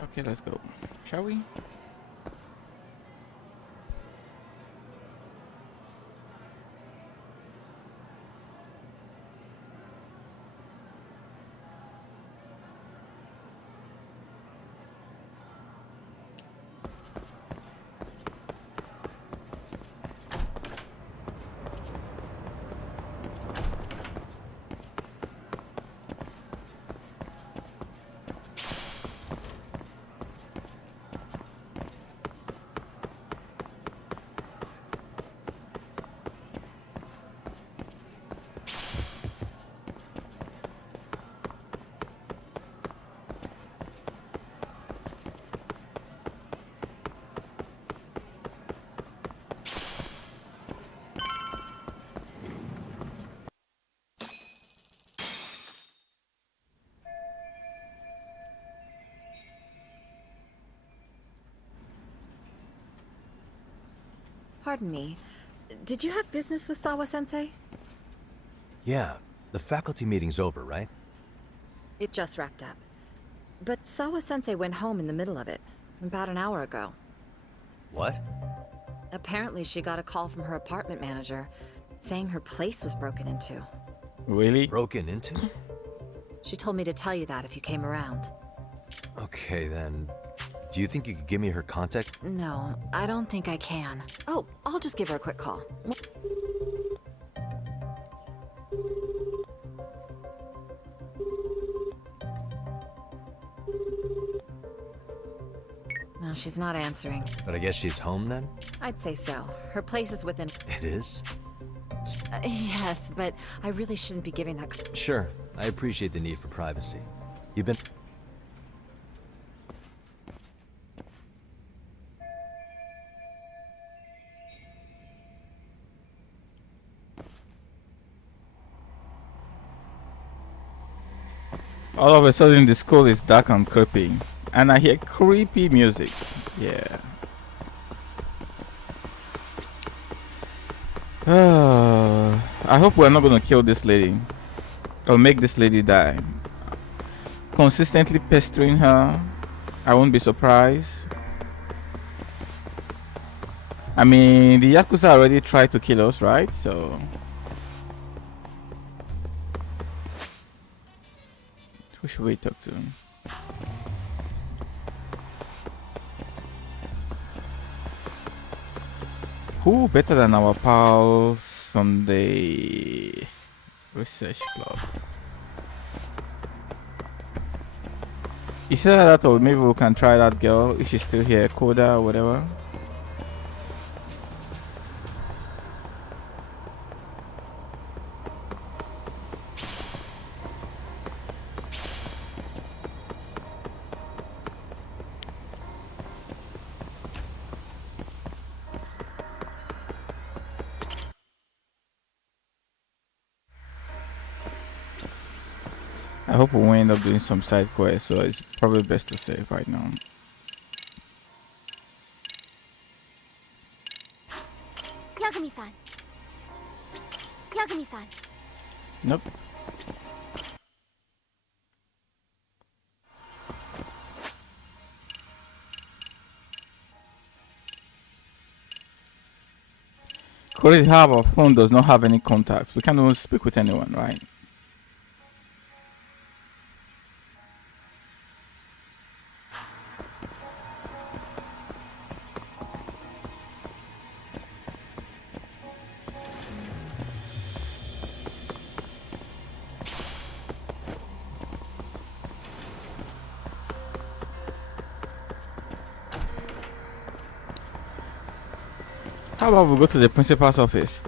Okay, let's go. Shall we? Pardon me. Did you have business with Sawa-sensei? Yeah, the faculty meeting's over, right? It just wrapped up. But Sawa-sensei went home in the middle of it, about an hour ago. What? Apparently she got a call from her apartment manager, saying her place was broken into. Really? Broken into? She told me to tell you that if you came around. Okay, then. Do you think you could give me her contact? No, I don't think I can. Oh, I'll just give her a quick call. No, she's not answering. But I guess she's home then? I'd say so. Her place is within... It is? Yes, but I really shouldn't be giving that... Sure, I appreciate the need for privacy. You've been... All of a sudden the school is dark and creepy. And I hear creepy music. Yeah. I hope we're not gonna kill this lady. Or make this lady die. Consistently pestering her. I won't be surprised. I mean, the Yakuza already tried to kill us, right? So... who should we talk to? Who better than our pals from the research club? Is that or maybe we can try that girl if she's still here, Koda or whatever. I hope we end up doing some side quests, so it's probably best to save right now. Yagami-san. Yagami-san. Nope. Currently have our phone does not have any contacts. We can't even speak with anyone, right? How about we go to the principal's office?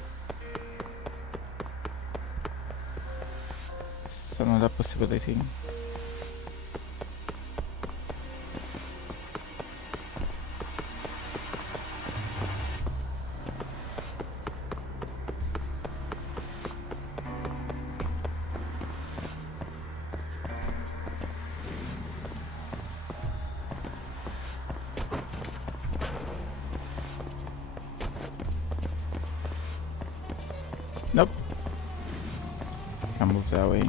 It's another possibility. Nope. Can't move that way.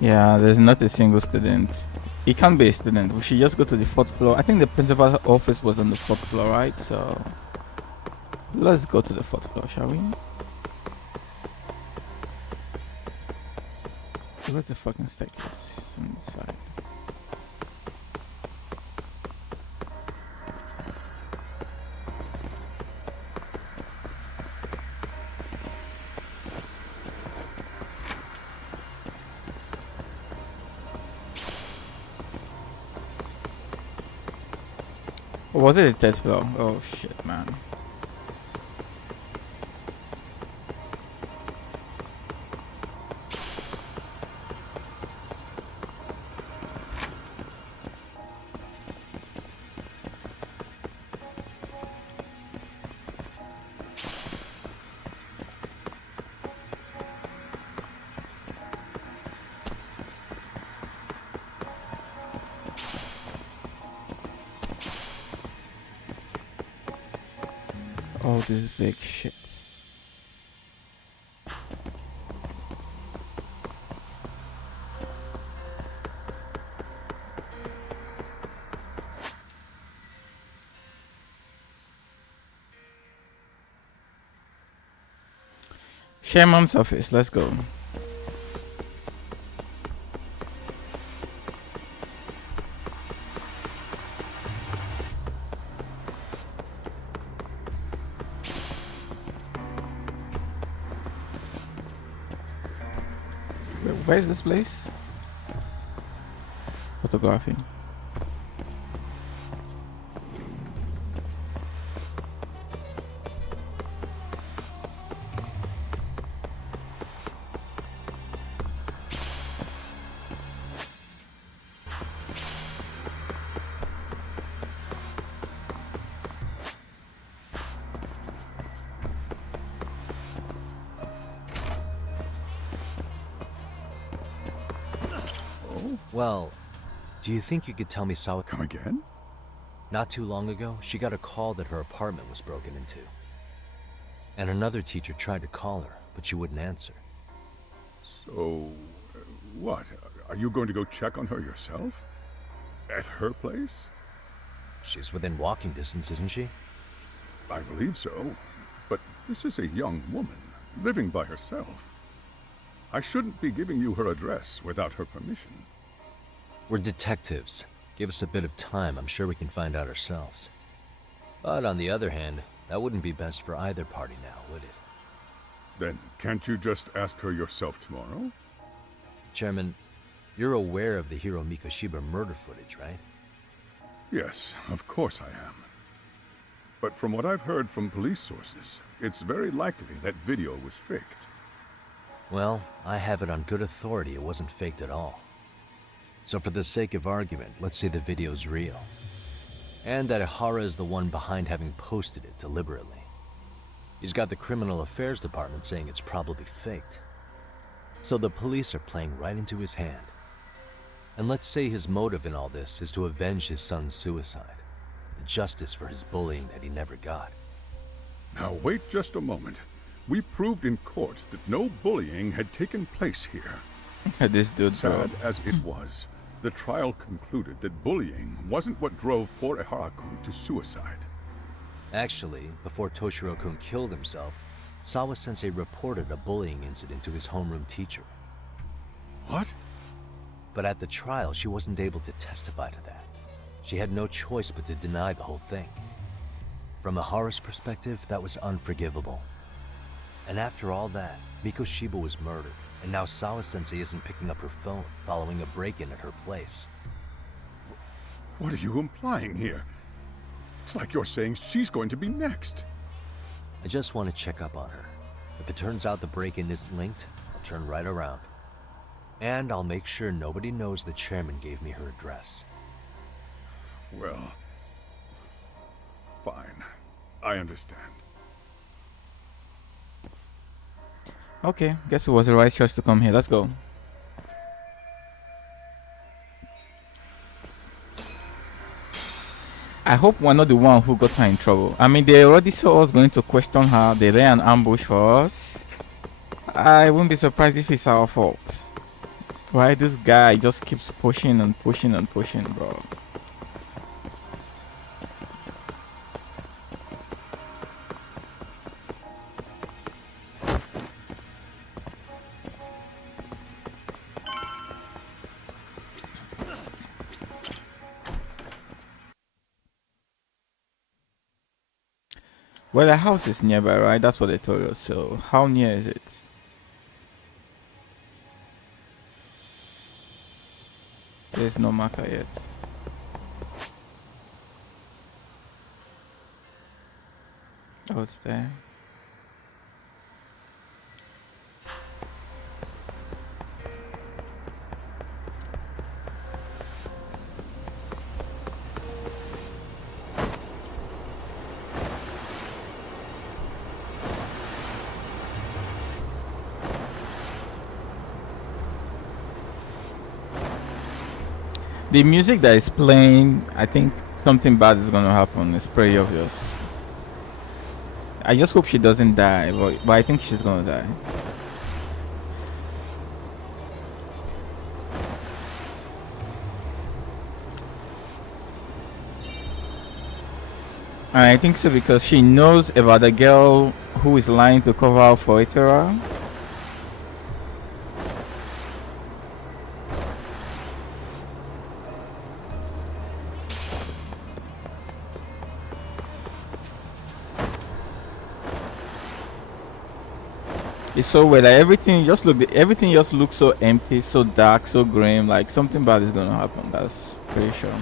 Yeah, there's not a single student. He can't be a student. We should just go to the 4th floor. I think the principal office was on the 4th floor, right? So let's go to the 4th floor, shall we? Where's the fucking staircase? It's on the side. Or was it the 3rd floor? Oh shit, man. All this big shit. Chairman's office, let's go. Where is this place? Photography. Well, do you think you could tell me Sawa... Come again? Not too long ago, she got a call that her apartment was broken into. And another teacher tried to call her, but she wouldn't answer. So, what? Are you going to go check on her yourself? At her place? She's within walking distance, isn't she? I believe so. But this is a young woman, living by herself. I shouldn't be giving you her address without her permission. We're detectives. Give us a bit of time, I'm sure we can find out ourselves. But on the other hand, that wouldn't be best for either party now, would it? Then can't you just ask her yourself tomorrow? Chairman, you're aware of the Hiro Mikoshiba murder footage, right? Yes, of course I am. But from what I've heard from police sources, it's very likely that video was faked. Well, I have it on good authority it wasn't faked at all. So for the sake of argument, let's say the video's real. And that Ihara is the one behind having posted it deliberately. He's got the criminal affairs department saying it's probably faked. So the police are playing right into his hand. And let's say his motive in all this is to avenge his son's suicide. The justice for his bullying that he never got. Now wait just a moment. We proved in court that no bullying had taken place here. This dude, sad as it was, the trial concluded that bullying wasn't what drove poor Ihara-kun to suicide. Actually, before Toshiro-kun killed himself, Sawa-sensei reported a bullying incident to his homeroom teacher. What? But at the trial, she wasn't able to testify to that. She had no choice but to deny the whole thing. From Ihara's perspective, that was unforgivable. And after all that, Mikoshiba was murdered, and now Sawa-sensei isn't picking up her phone following a break-in at her place. What are you implying here? It's like you're saying she's going to be next. I just want to check up on her. If it turns out the break-in isn't linked, I'll turn right around. And I'll make sure nobody knows the chairman gave me her address. Well, fine. I understand. Okay, guess it was the right choice to come here. Let's go. I hope we're not the one who got her in trouble. I mean, they already saw us going to question her. They ran an ambush for us. I wouldn't be surprised if it's our fault. Why this guy just keeps pushing and pushing and pushing, bro? Well, the house is nearby, right? That's what they told us. So, how near is it? There's no marker yet. Oh, it's there. The music that is playing, I think something bad is gonna happen. It's pretty obvious. I just hope she doesn't die, but I think she's gonna die. And I think so because she knows about the girl who is lying to cover up for Itera. It's so weird. Like everything just looks so empty, so dark, so grim. Like something bad is gonna happen. That's pretty sure.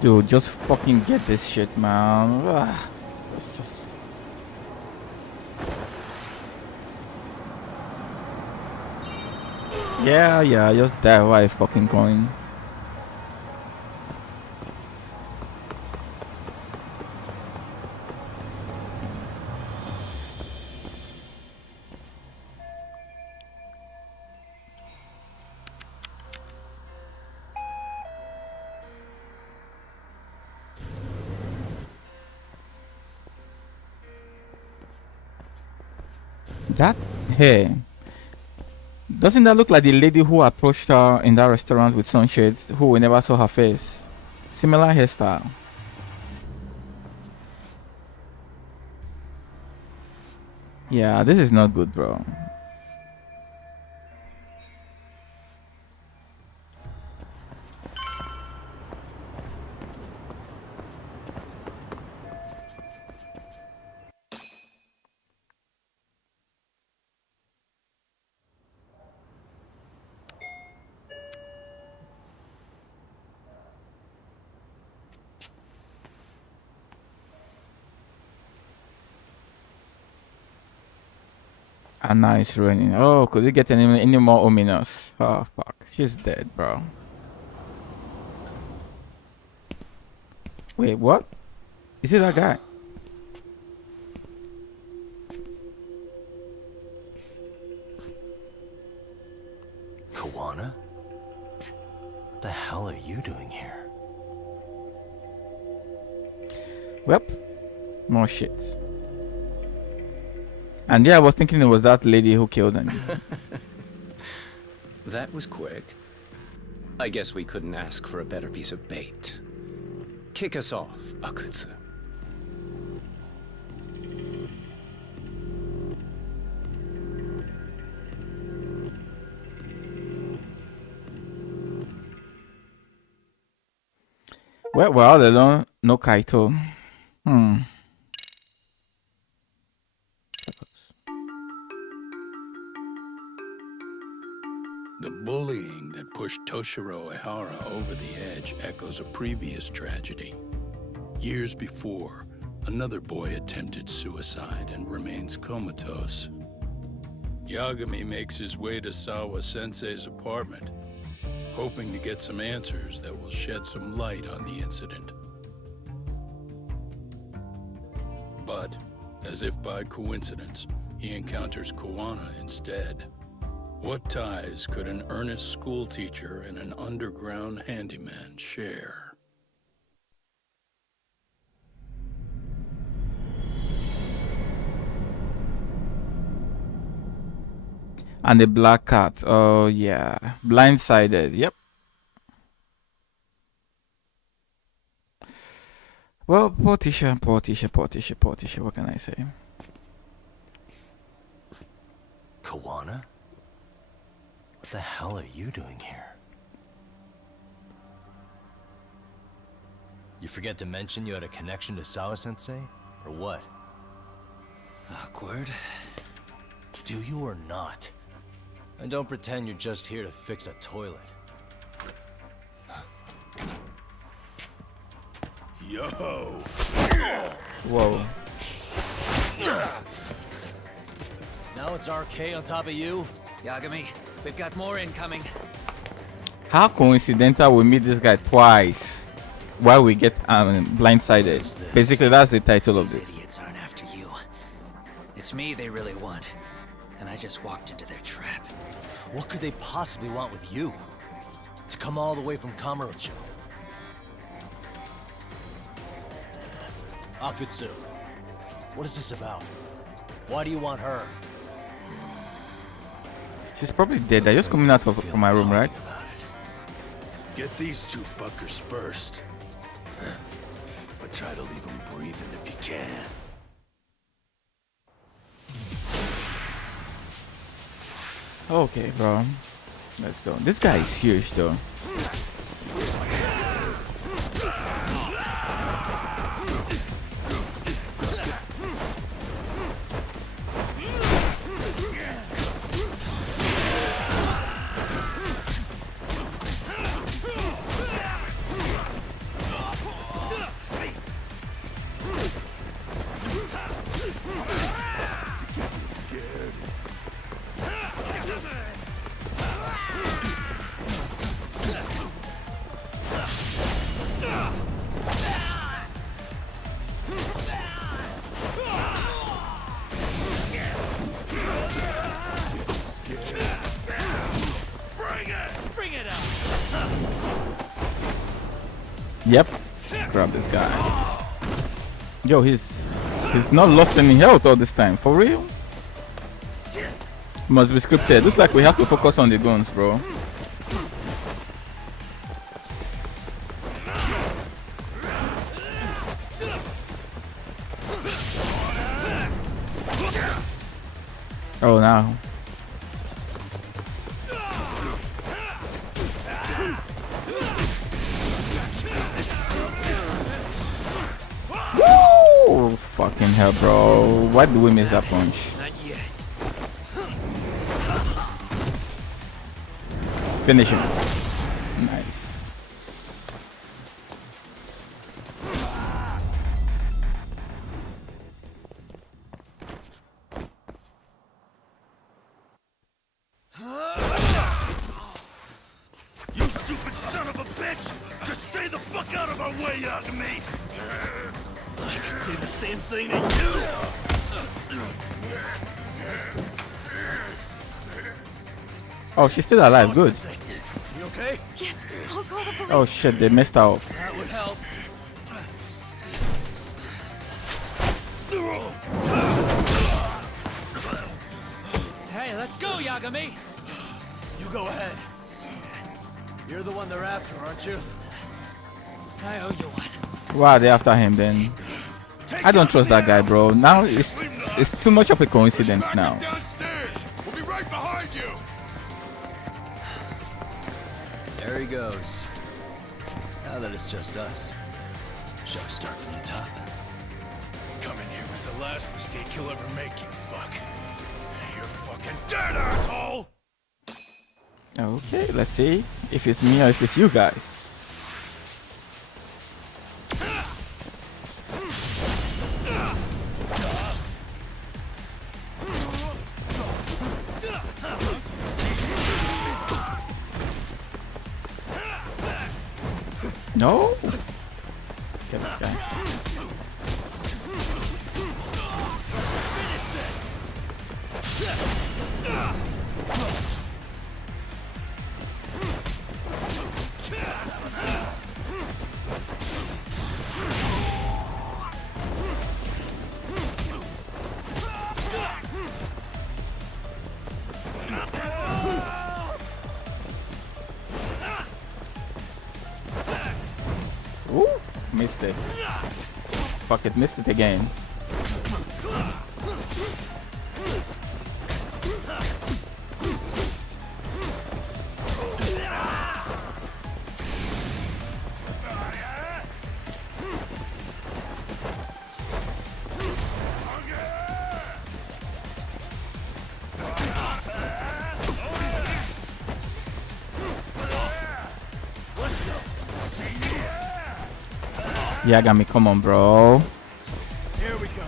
Dude, just fucking get this shit, man. Ugh. Just... Yeah, just die while I fucking coin. That hair, doesn't that look like the lady who approached her in that restaurant with sunshades, who we never saw her face? Similar hairstyle. Yeah, this is not good, bro. And now it's raining. Oh, could it get any more ominous? Oh, fuck. She's dead, bro. Wait, what? Is it that guy? Kawana? What the hell are you doing here? Well, more shit. And yeah, I was thinking it was that lady who killed him. That was quick. I guess we couldn't ask for a better piece of bait. Kick us off, Hak.Z. Well, we're all alone. No Kaito. The bullying that pushed Toshiro Ehara over the edge echoes a previous tragedy. Years before, another boy attempted suicide and remains comatose. Yagami makes his way to Sawa-sensei's apartment, hoping to get some answers that will shed some light on the incident. But, as if by coincidence, he encounters Kuwana instead. What ties could an earnest schoolteacher and an underground handyman share? And the black cat. Oh yeah, blindsided. Yep. Well, poor Tisha, poor Tisha, poor Tisha, poor Tisha. What can I say? Kuwana? What the hell are you doing here? You forget to mention you had a connection to Sawa-sensei? Or what? Awkward. Do you or not? And don't pretend you're just here to fix a toilet. Yo! Whoa. Now it's RK on top of you? Yagami, we've got more incoming. How coincidental we meet this guy twice while we get blindsided. Basically, that's the title of this. Idiots aren't after you. It's me they really want. And I just walked into their trap. What could they possibly want with you? To come all the way from Kamurocho? Hak.Z, what is this about? Why do you want her? She's probably dead. They're just coming out from my room, right? Get these two fuckers first. But try to leave them breathing if you can. Okay, bro. Let's go. This guy is huge, though. Yep. Grab this guy. Yo, he's not lost any health all this time. For real? Must be scripted. Looks like we have to focus on the guns, bro. Oh, now. Woo! Fucking hell, bro. Why do we miss that punch? Not yet. Finish him. Nice. You stupid son of a bitch! Just stay the fuck out of our way, Yagami! I could say the same thing to you! Oh, she's still alive. Good. You okay? Yes, I'll call the police. Oh shit, they messed her up. That would help. Hey, let's go, Yagami! You go ahead. You're the one they're after, aren't you? I owe you one. Why are they after him then? I don't trust that guy, bro. Now it's too much of a coincidence now. Downstairs! We'll be right behind you! There he goes. Now that it's just us, shall I start from the top? Coming here was the last mistake you'll ever make, you fuck. You're fucking dead, asshole! Okay, let's see if it's me or if it's you guys. No. Get this guy. Ooh, missed it. Fuck it, missed it again. Yeah, got me. Come on, bro. Here we go.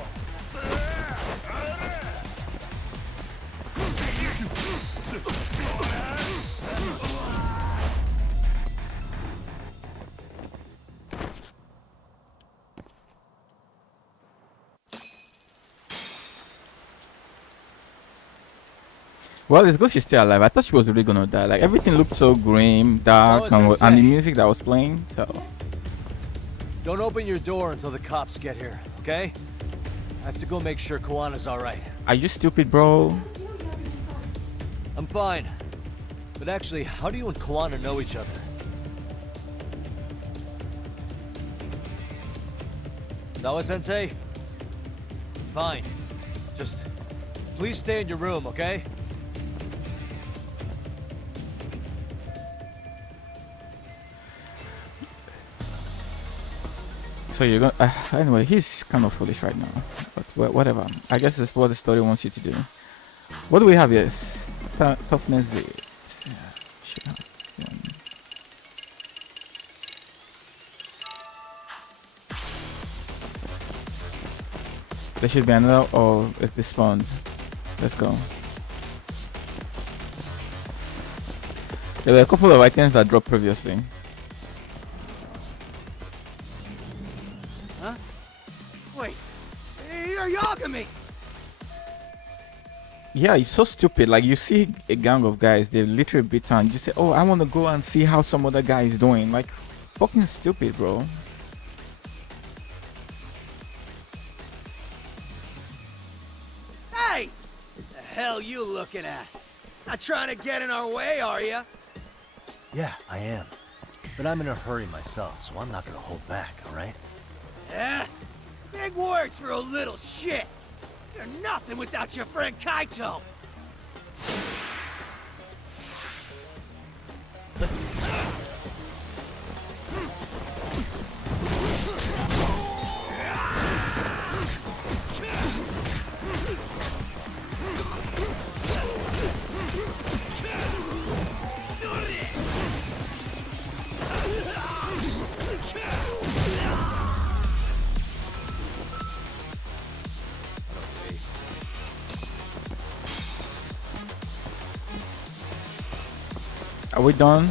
Well, it's good she's still alive. I thought she was really gonna die. Like everything looked so grim, dark, and the music that was playing. So. Don't open your door until the cops get here, okay? I have to go make sure Koana's alright. Are you stupid, bro? I'm fine. But actually, how do you and Koana know each other? Sawa-sensei? Fine. Just please stay in your room, okay? So you're gonna anyway, he's kind of foolish right now, but whatever. I guess that's what the story wants you to do. What do we have here? Toughness Z. Yeah, shit. There should be another. Oh, it despawned. Let's go. There were a couple of items that dropped previously. Wait, you're Yagami! Yeah, it's so stupid. Like you see a gang of guys, they're literally beat on. You say, "Oh, I want to go and see how some other guy is doing." Like, fucking stupid, bro. Hey! The hell you looking at? Not trying to get in our way, are ya? Yeah, I am. But I'm in a hurry myself, so I'm not gonna hold back, alright? Eh? Big words for a little shit! You're nothing without your friend Kaito! Are we done?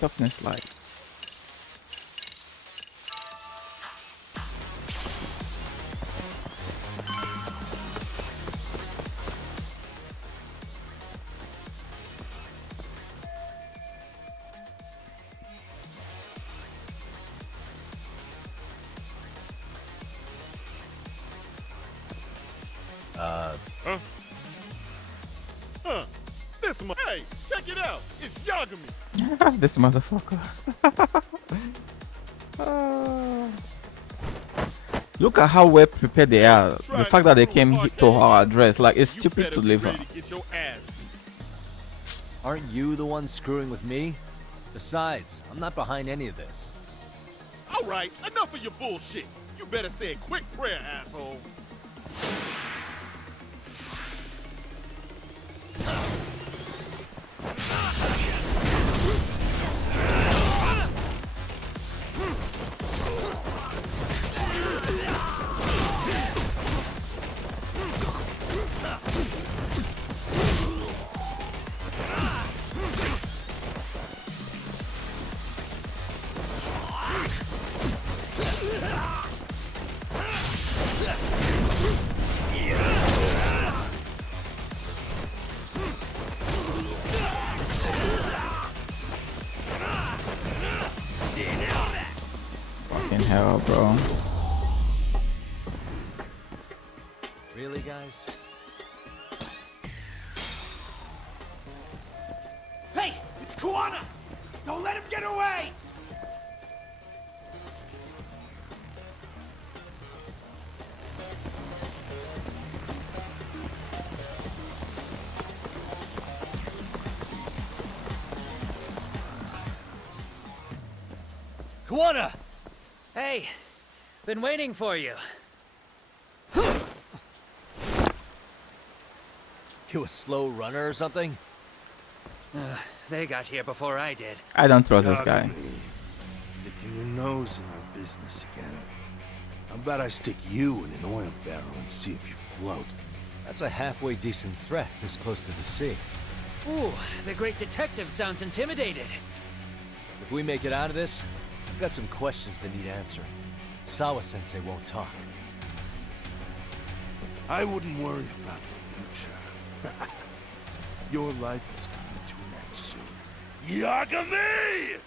Toughness light. Hey, check it out. It's Yagami. This motherfucker. Look at how well prepared they are. The fact that they came to our address, like it's stupid to leave her. Aren't you the one screwing with me? Besides, I'm not behind any of this. All right, enough of your bullshit. You better say a quick prayer, asshole. hell, bro. Really, guys? Hey, it's Kuana! Don't let him get away! Kuana! Hey, been waiting for you. You a slow runner or something? They got here before I did. I don't trust this guy. Sticking your nose in our business again. How about I stick you in an oil barrel and see if you float? That's a halfway decent threat this close to the sea. Ooh, the great detective sounds intimidated. If we make it out of this, I've got some questions that need answering. Sawa-sensei won't talk. I wouldn't worry about the future. Your life is coming to an end soon. Yagami!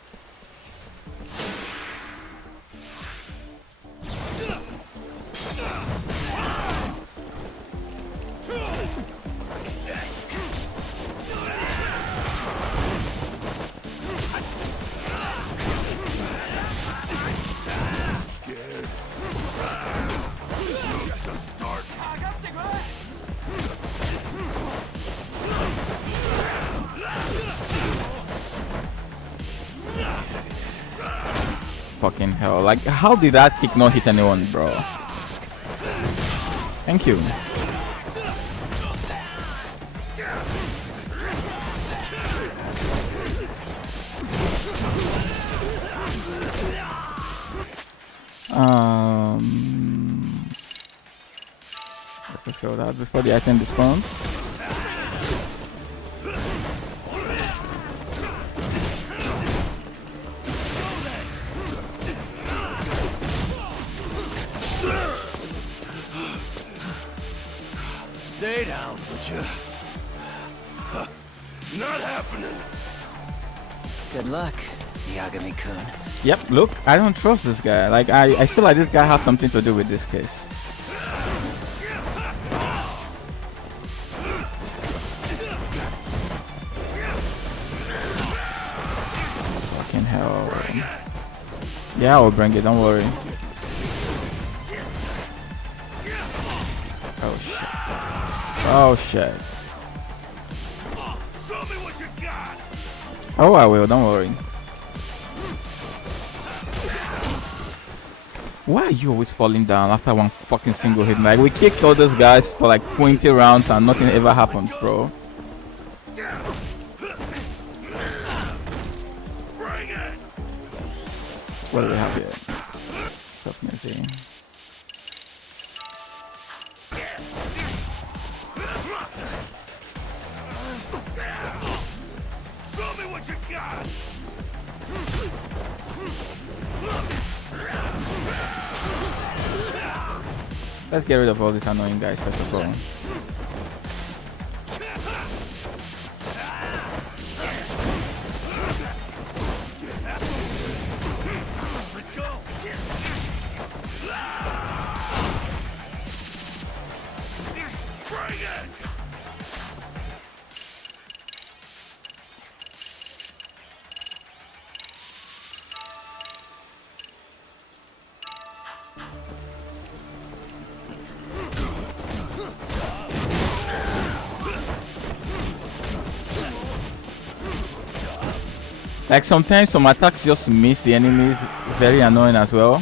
Scared? Show's just starting. Fucking hell. Like, how did that kick not hit anyone, bro? Thank you. Let's show that before the item spawns. Stay down, would you? Not happening. Good luck, Yagami-kun. Yep, look, I don't trust this guy. Like, I feel like this guy has something to do with this case. Fucking hell. Yeah, I'll bring it, don't worry. Oh shit. Oh shit. Show me what you got! Oh, I will, don't worry. Why are you always falling down after one fucking single hit? Like, we kick all those guys for like 20 rounds and nothing ever happens, bro. What do we have here? Let me see. Show me what you got! Let's get rid of all these annoying guys first of all. Like sometimes some attacks just miss the enemy, very annoying as well.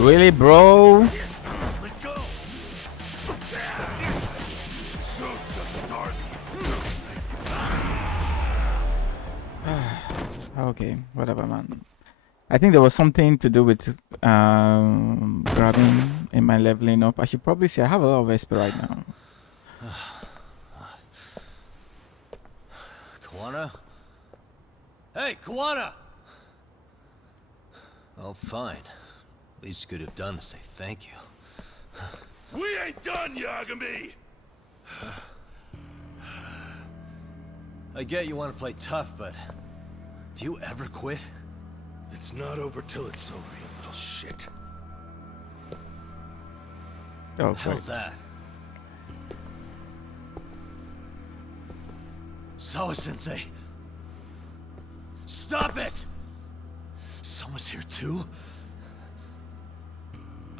Really, bro? Let go. Show's just starting. Okay, whatever, man. I think there was something to do with grabbing in my leveling up. I should probably say I have a lot of SP right now. Kawana? Hey, Kawana! Oh, fine. Least you could have done is say thank you. We ain't done, Yagami! I get you want to play tough, but do you ever quit? It's not over till it's over, you little shit. Oh, hell's that? Sawa-sensei! Stop it! Someone's here too?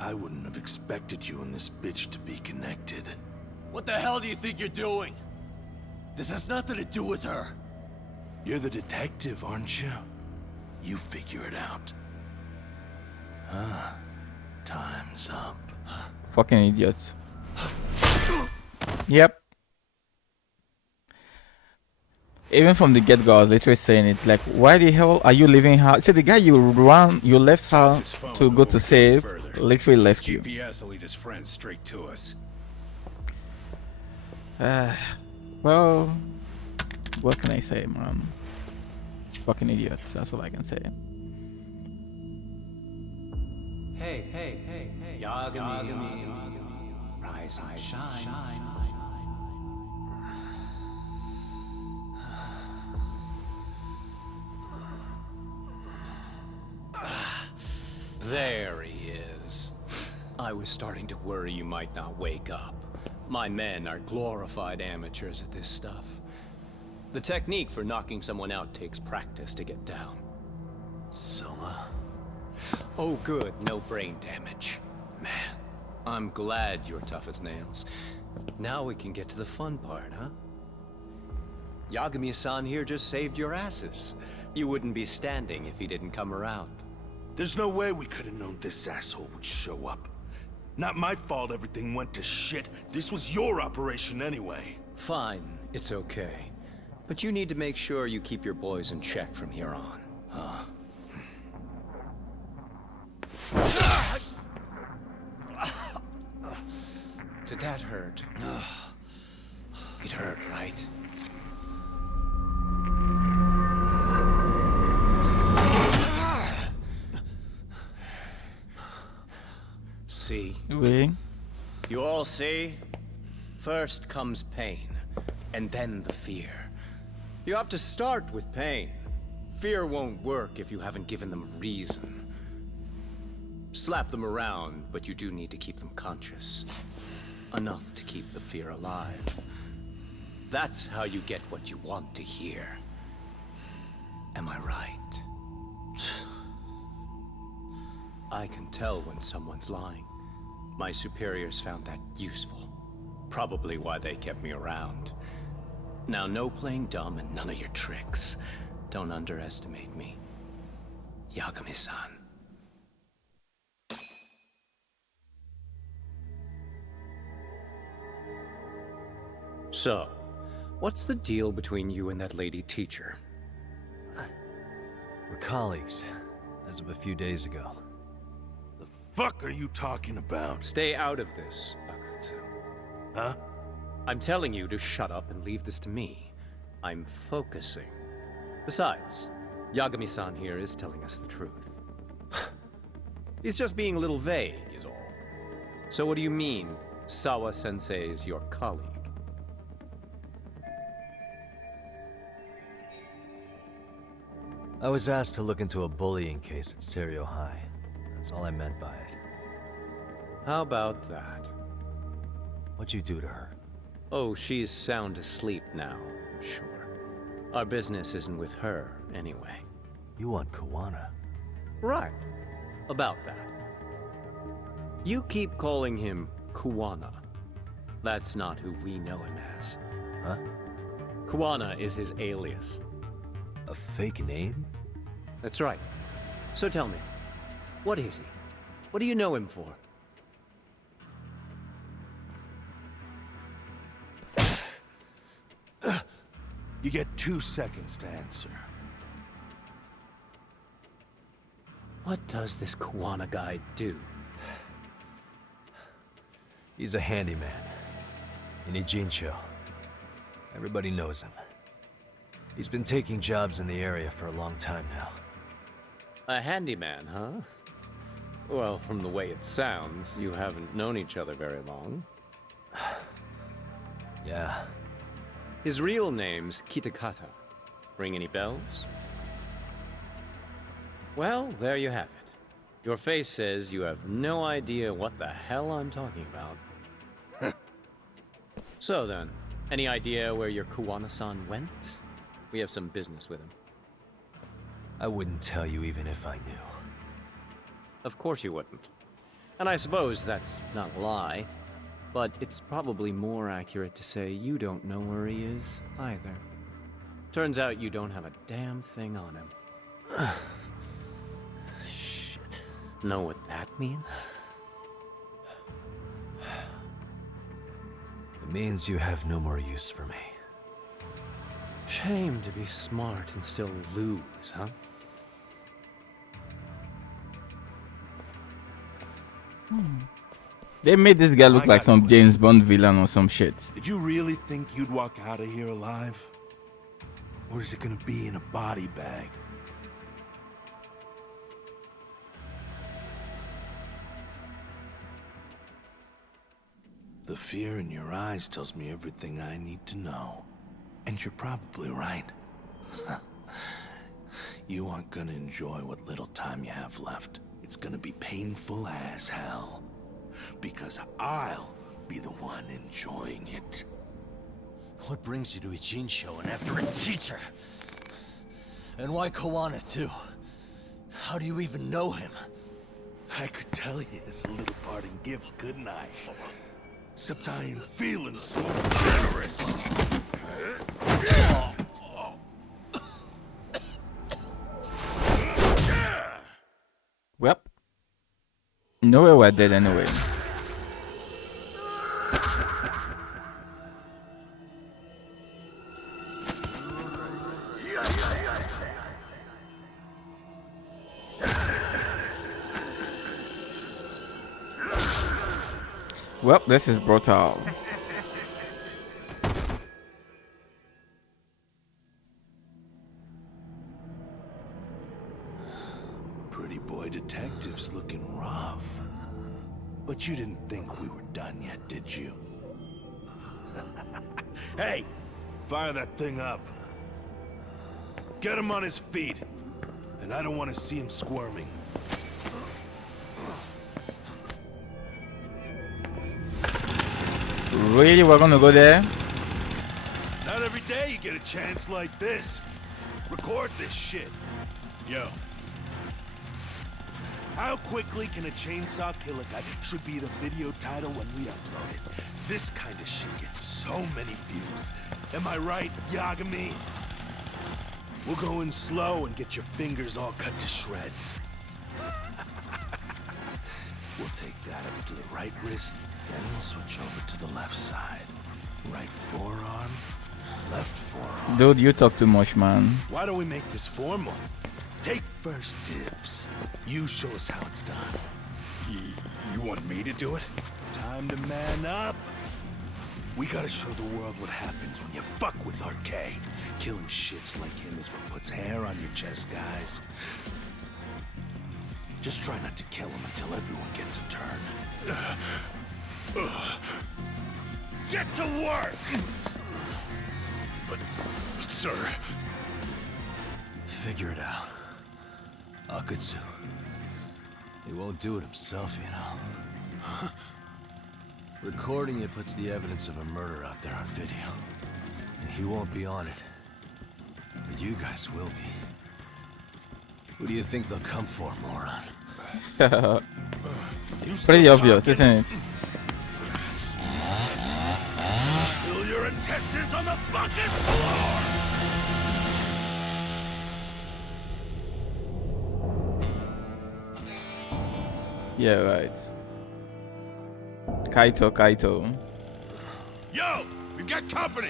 I wouldn't have expected you and this bitch to be connected. What the hell do you think you're doing? This has nothing to do with her. You're the detective, aren't you? You figure it out. Time's up. Fucking idiots. Yep. Even from the get-go, I was literally saying it. Like, why the hell are you leaving her? See, the guy you left her to go to save, literally left you. GPS will lead his friends straight to us. Well, what can I say, man? Fucking idiots. That's all I can say. Hey, hey, hey, hey. Yagami. Rise and shine. There he is. I was starting to worry you might not wake up. My men are glorified amateurs at this stuff. The technique for knocking someone out takes practice to get down. Soma? Oh good, no brain damage. Man, I'm glad you're tough as nails. Now we can get to the fun part, huh? Yagami-san here just saved your asses. You wouldn't be standing if he didn't come around. There's no way we could have known this asshole would show up. Not my fault everything went to shit. This was your operation anyway. Fine, it's okay. But you need to make sure you keep your boys in check from here on. Huh? Did that hurt? It hurt, right? See? Oui. You all see? First comes pain, and then the fear. You have to start with pain. Fear won't work if you haven't given them a reason. Slap them around, but you do need to keep them conscious. Enough to keep the fear alive. That's how you get what you want to hear. Am I right? I can tell when someone's lying. My superiors found that useful. Probably why they kept me around. Now, no playing dumb and none of your tricks. Don't underestimate me. Yagami-san. So, what's the deal between you and that lady teacher? We're colleagues, as of a few days ago. Fuck are you talking about? Stay out of this, Hak.Z. Huh? I'm telling you to shut up and leave this to me. I'm focusing. Besides, Yagami-san here is telling us the truth. He's just being a little vague, is all. So what do you mean, Sawa-sensei is your colleague? I was asked to look into a bullying case at Serio High. That's all I meant by it. How about that? What'd you do to her? Oh, she's sound asleep now, I'm sure. Our business isn't with her, anyway. You want Kawana? Right. About that. You keep calling him Kawana. That's not who we know him as. Huh? Kawana is his alias. A fake name? That's right. So tell me, what is he? What do you know him for? You get 2 seconds to answer. What does this Kuwana guy do? He's a handyman. In Ijincho. Everybody knows him. He's been taking jobs in the area for a long time now. A handyman, huh? Well, from the way it sounds, you haven't known each other very long. Yeah. His real name's Kitakata. Ring any bells? Well, there you have it. Your face says you have no idea what the hell I'm talking about. So then, any idea where your Kuwana-san went? We have some business with him. I wouldn't tell you even if I knew. Of course you wouldn't. And I suppose that's not a lie, but it's probably more accurate to say you don't know where he is either. Turns out you don't have a damn thing on him. Shit. Know what that means? It means you have no more use for me. Shame to be smart and still lose, huh? They made this guy look like some James Bond villain or some shit. Did you really think you'd walk out of here alive? Or is it gonna be in a body bag? The fear in your eyes tells me everything I need to know. And you're probably right. You aren't gonna enjoy what little time you have left. It's gonna be painful as hell. Because I'll be the one enjoying it. What brings you to Ijincho and after a teacher? And why Kuwana too? How do you even know him? I could tell you as a little parting gift, couldn't I? Except I ain't feeling so generous. Well, nowhere we're dead anyway. Well, this is brutal. Pretty boy detectives looking rough. But you didn't think we were done yet, did you? Hey! Fire that thing up. Get him on his feet. And I don't want to see him squirming. Really, we're gonna go there? Not every day you get a chance like this. Record this shit. Yo. How quickly can a chainsaw kill a guy should be the video title when we upload it. This kind of shit gets so many views. Am I right, Yagami? We'll go in slow and get your fingers all cut to shreds. We'll take that up to the right wrist, then we'll switch over to the left side. Right forearm, left forearm. Dude, you talk too much, man. Why don't we make this formal? Take first dibs. You show us how it's done. You want me to do it? Time to man up. We gotta show the world what happens when you fuck with RK. Killing shits like him is what puts hair on your chest, guys. Just try not to kill him until everyone gets a turn. Get to work! But sir... Figure it out. Hak.Z. He won't do it himself, you know. Huh? Recording it puts the evidence of a murder out there on video. And he won't be on it. But you guys will be. Who do you think they'll come for, moron? Pretty obvious, isn't it? Fill your intestines on the fucking floor! Yeah, right. Kaito. Yo, we got company.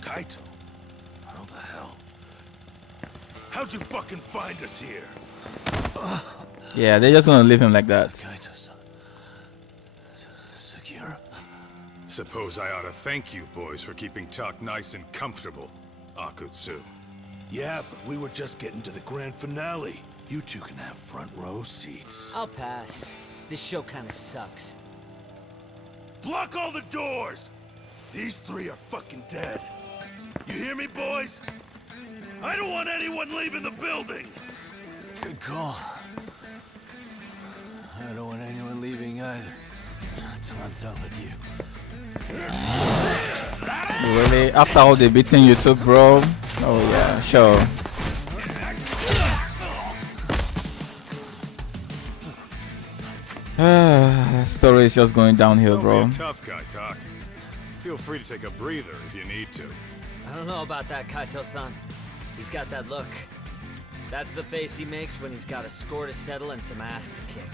Kaito, how the hell? How'd you fucking find us here? Yeah, they're just gonna leave him like that. Secure. Suppose I ought to thank you boys for keeping Tak nice and comfortable, Hak.Z. Yeah, but we were just getting to the grand finale. You two can have front row seats. I'll pass. This show kinda sucks. Block all the doors! These three are fucking dead. You hear me, boys? I don't want anyone leaving the building! Good call. I don't want anyone leaving either. Until I'm done with you. Really? After all the beating you took, bro? Oh yeah, sure. Story is just going downhill, bro. Don't be a tough guy, Tak. Feel free to take a breather if you need to. I don't know about that, Kaito-san. He's got that look. That's the face he makes when he's got a score to settle and some ass to kick.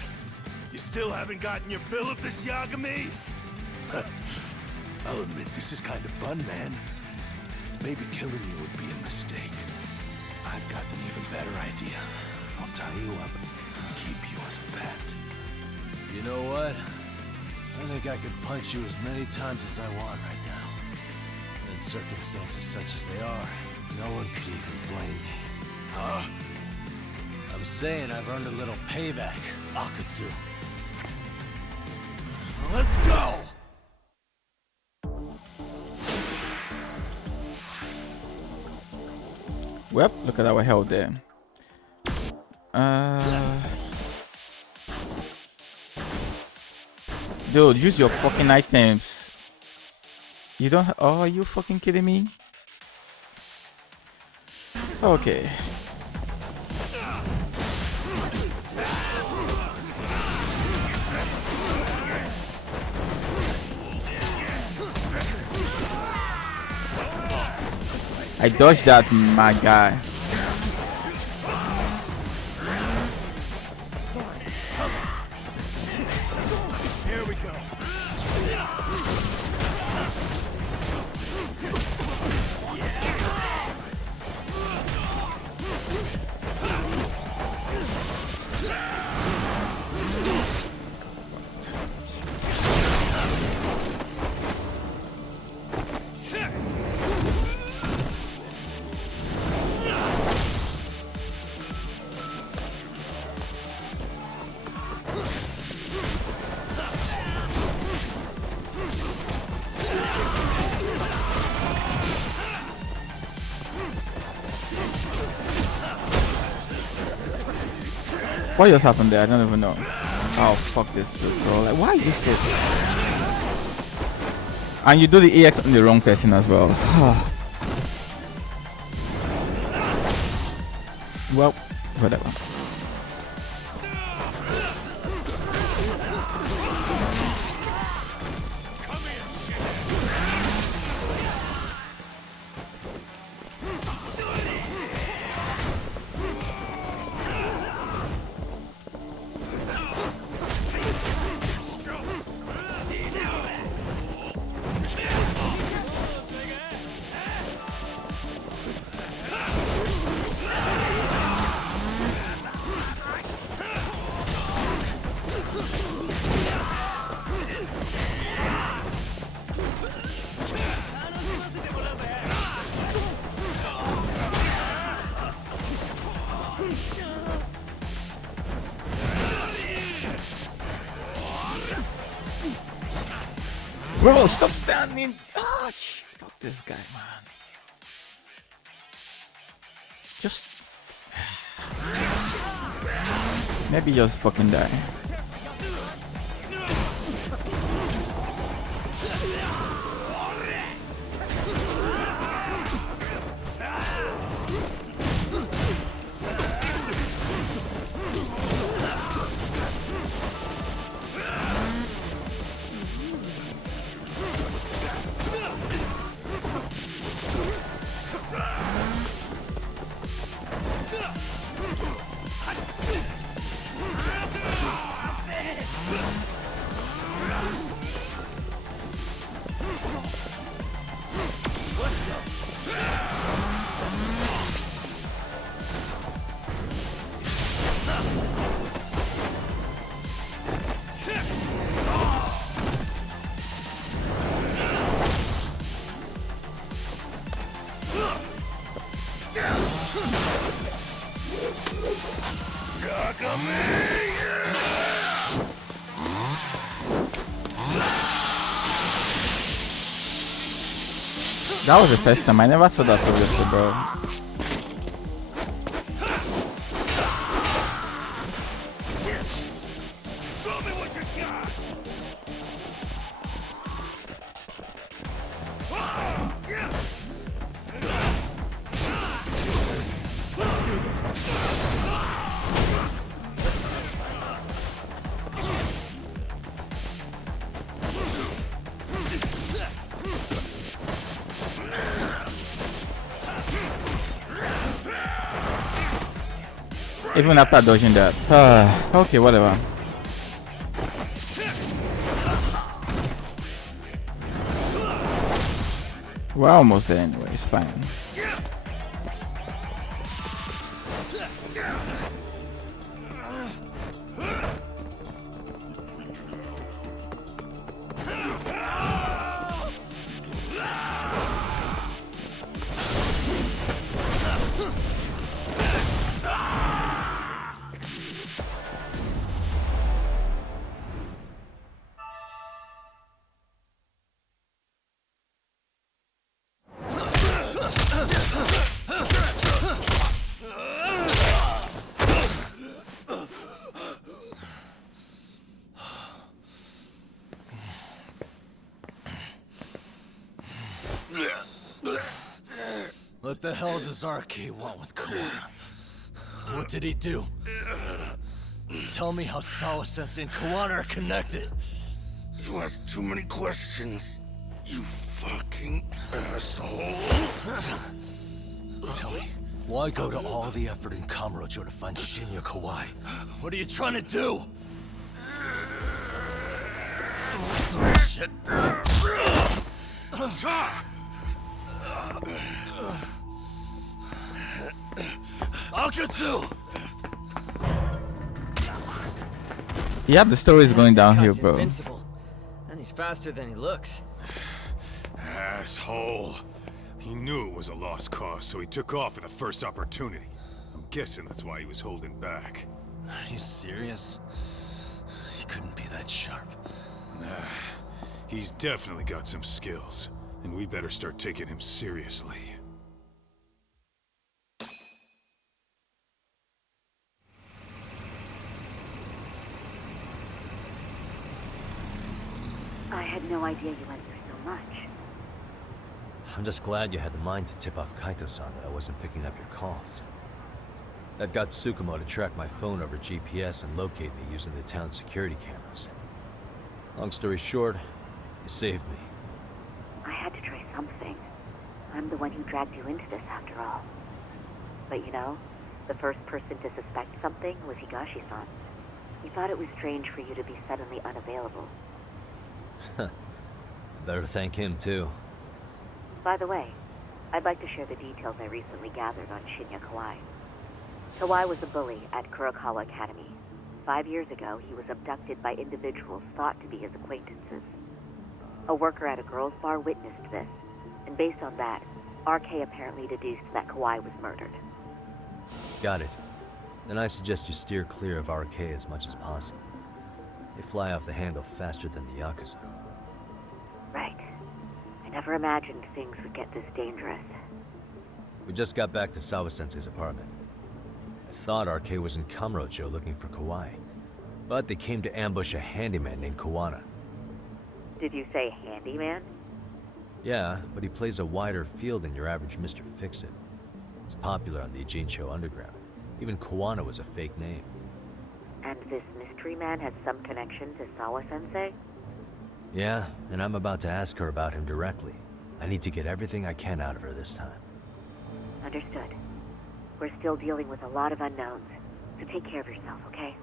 You still haven't gotten your fill of this, Yagami? I'll admit, this is kind of fun, man. Maybe killing you would be a mistake. I've got an even better idea. I'll tie you up and keep you as a pet. You know what? I think I could punch you as many times as I want right now. In circumstances such as they are, no one could even blame me. Huh? I'm saying I've earned a little payback, Hak.Z. Let's go! Well, look at our health there. Dude, use your fucking items. You don't. Oh, are you fucking kidding me? Okay. I dodged that, my guy. Here we go. What just happened there? I don't even know. Oh, fuck this dude, bro. Like, why are you so... And you do the EX on the wrong person as well. Well, whatever. Bro, stop standing. Ah, fuck this guy, man. Just... Maybe just fucking die. That was the first time. I never saw that previously, bro. Show me what you got! Let's do this. Even after dodging that. Okay, whatever. We're almost there anyway, it's fine. What the hell does RK want with Kawana? What did he do? Tell me how Sawa-sensei and Kawana are connected. You ask too many questions, you fucking asshole. Tell me, why go to all the effort in Kamurocho to find Shinya Kawai? What are you trying to do? Shit. Hak.Z! Yeah, the story is going downhill, bro. Invincible. And he's faster than he looks. Asshole. He knew it was a lost cause, so he took off at the first opportunity. I'm guessing that's why he was holding back. Are you serious? He couldn't be that sharp. Nah, he's definitely got some skills, and we better start taking him seriously. I had no idea you went through so much. I'm just glad you had the mind to tip off Kaito-san that I wasn't picking up your calls. That got Tsukumo to track my phone over GPS and locate me using the town's security cameras. Long story short, you saved me. I had to try something. I'm the one who dragged you into this after all. But you know, the first person to suspect something was Higashi-san. He thought it was strange for you to be suddenly unavailable. Better thank him, too. By the way, I'd like to share the details I recently gathered on Shinya Kawai. Kawai was a bully at Kurokawa Academy. 5 years ago, he was abducted by individuals thought to be his acquaintances. A worker at a girls' bar witnessed this, and based on that, RK apparently deduced that Kawai was murdered. Got it. Then I suggest you steer clear of RK as much as possible. They fly off the handle faster than the Yakuza. Right. I never imagined things would get this dangerous. We just got back to Sawa-sensei's apartment. I thought RK was in Kamurocho looking for Kawai, but they came to ambush a handyman named Kawana. Did you say handyman? Yeah, but he plays a wider field than your average Mr. Fix-It. He's popular on the Ijincho underground. Even Kawana was a fake name. And this mystery man has some connection to Sawa-sensei? Yeah, and I'm about to ask her about him directly. I need to get everything I can out of her this time. Understood. We're still dealing with a lot of unknowns, so take care of yourself, okay?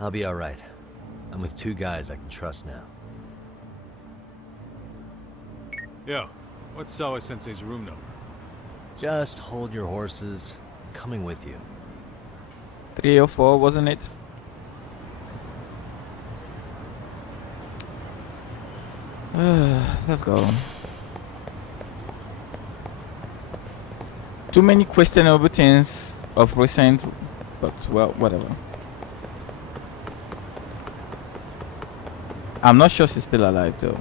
I'll be alright. I'm with 2 guys I can trust now. Yo, what's Sawa-sensei's room number? Just hold your horses. I'm coming with you. 3 or 4, wasn't it? Let's go. Too many questionable things of recent, but well, whatever. I'm not sure she's still alive though.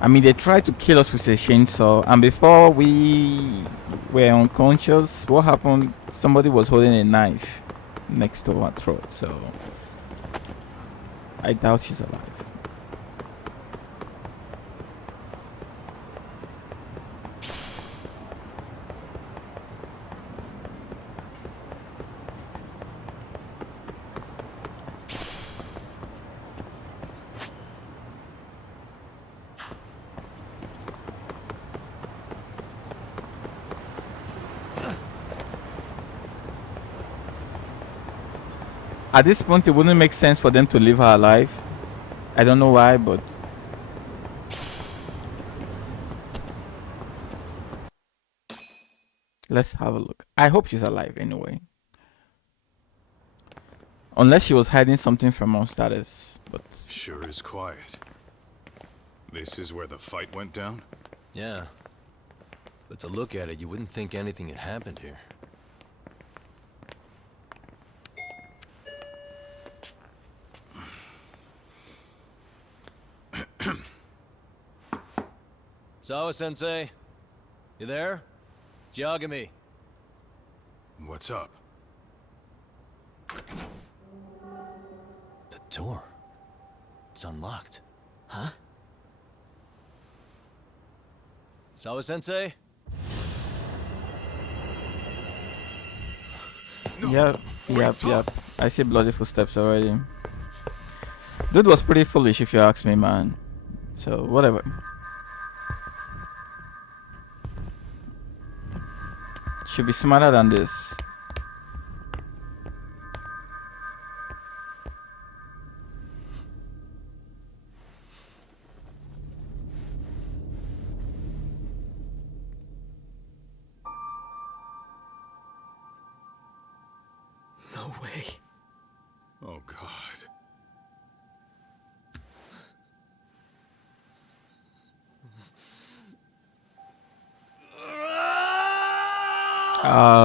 I mean, they tried to kill us with a chainsaw, and before we were unconscious, what happened? Somebody was holding a knife next to her throat, so I doubt she's alive. At this point, it wouldn't make sense for them to leave her alive. I don't know why, but let's have a look. I hope she's alive anyway. Unless she was hiding something from us, that is. But Sure is quiet. This is where the fight went down? Yeah. But to look at it, you wouldn't think anything had happened here. Sawa-sensei? You there? It's Yagami. What's up? The door. It's unlocked. Huh? Sawa-sensei? yep. I see bloody footsteps already. Dude was pretty foolish if you ask me, man. So, whatever. Should be smarter than this. No way. Oh, God.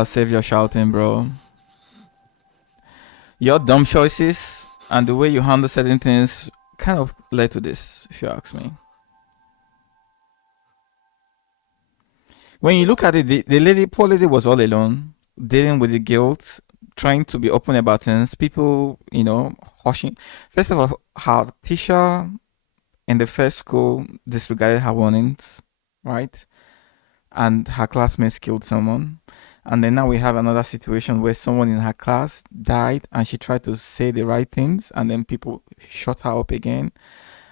Save your shouting, bro. Your dumb choices and the way you handle certain things kind of led to this, if you ask me. When you look at it, the lady, poor lady was all alone, dealing with the guilt, trying to be open about things, people, you know, hushing. First of all, her teacher in the first school disregarded her warnings, right? And her classmates killed someone. And then now we have another situation where someone in her class died and she tried to say the right things and then people shut her up again.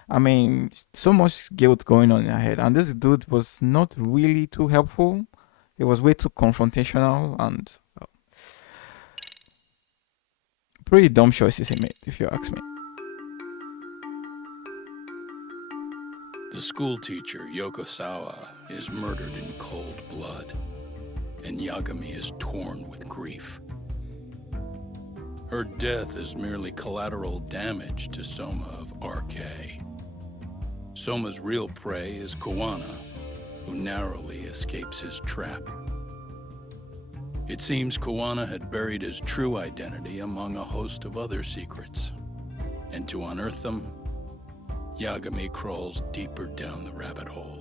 I mean, so much guilt going on in her head. And this dude was not really too helpful. He was way too confrontational and pretty dumb choices he made, if you ask me. The school teacher, Yokosawa, is murdered in cold blood, and Yagami is torn with grief. Her death is merely collateral damage to Soma of RK. Soma's real prey is Kawana, who narrowly escapes his trap. It seems Kawana had buried his true identity among a host of other secrets, and to unearth them, Yagami crawls deeper down the rabbit hole.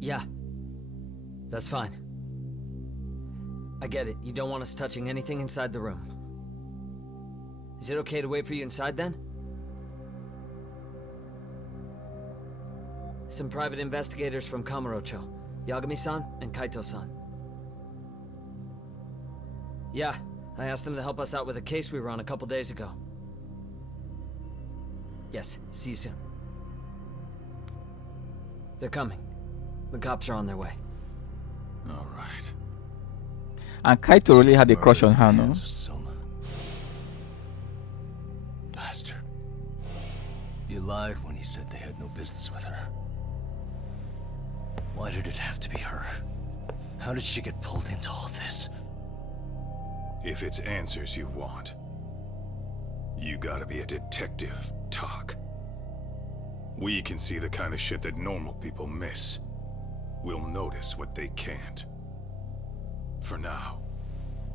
Yeah. That's fine. I get it. You don't want us touching anything inside the room. Is it okay to wait for you inside then? Some private investigators from Kamurocho. Yagami-san and Kaito-san. Yeah, I asked him to help us out with a case we were on a couple days ago. Yes, see you soon. They're coming. The cops are on their way. All right. And Kaito really had a crush on her, no? Bastard. You lied when you said they had no business with her. Why did it have to be her? How did she get pulled into all this? If it's answers you want, you gotta be a detective, Talk. We can see the kind of shit that normal people miss. We'll notice what they can't. For now,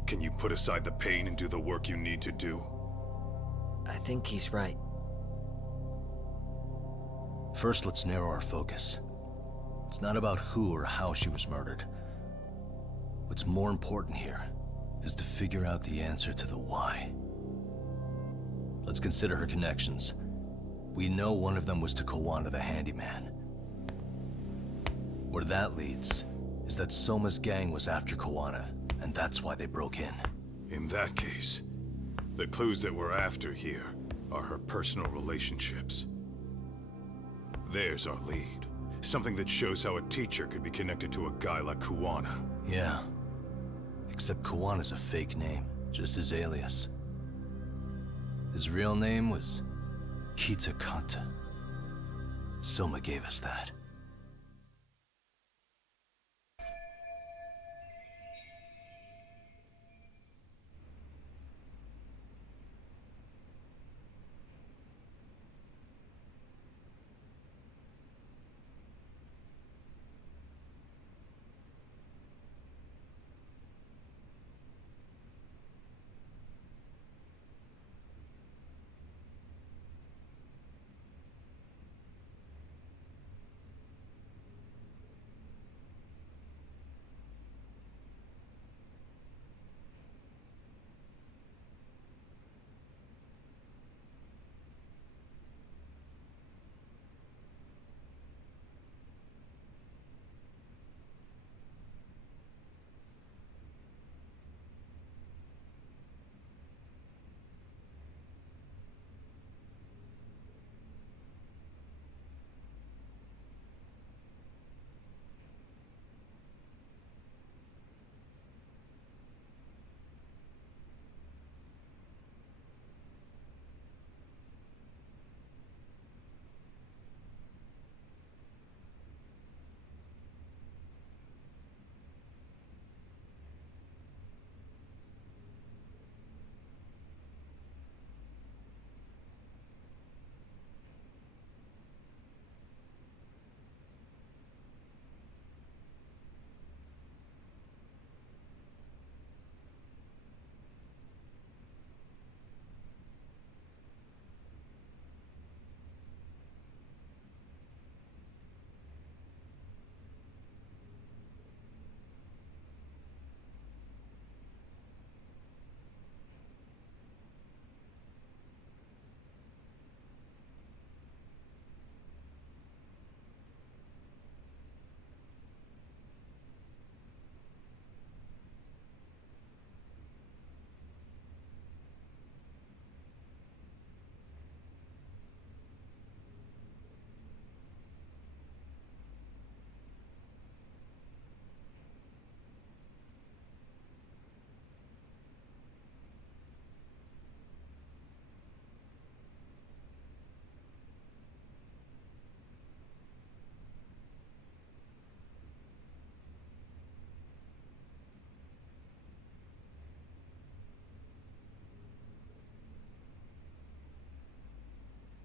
can you put aside the pain and do the work you need to do? I think he's right. First, let's narrow our focus. It's not about who or how she was murdered. What's more important here is to figure out the answer to the why. Let's consider her connections. We know one of them was to Kawana the handyman. Where that leads is that Soma's gang was after Kawana, and that's why they broke in. In that case, the clues that we're after here are her personal relationships. There's our lead. Something that shows how a teacher could be connected to a guy like Kawana. Yeah. Except Kawana's a fake name, just his alias. His real name was Kitakata. Soma gave us that.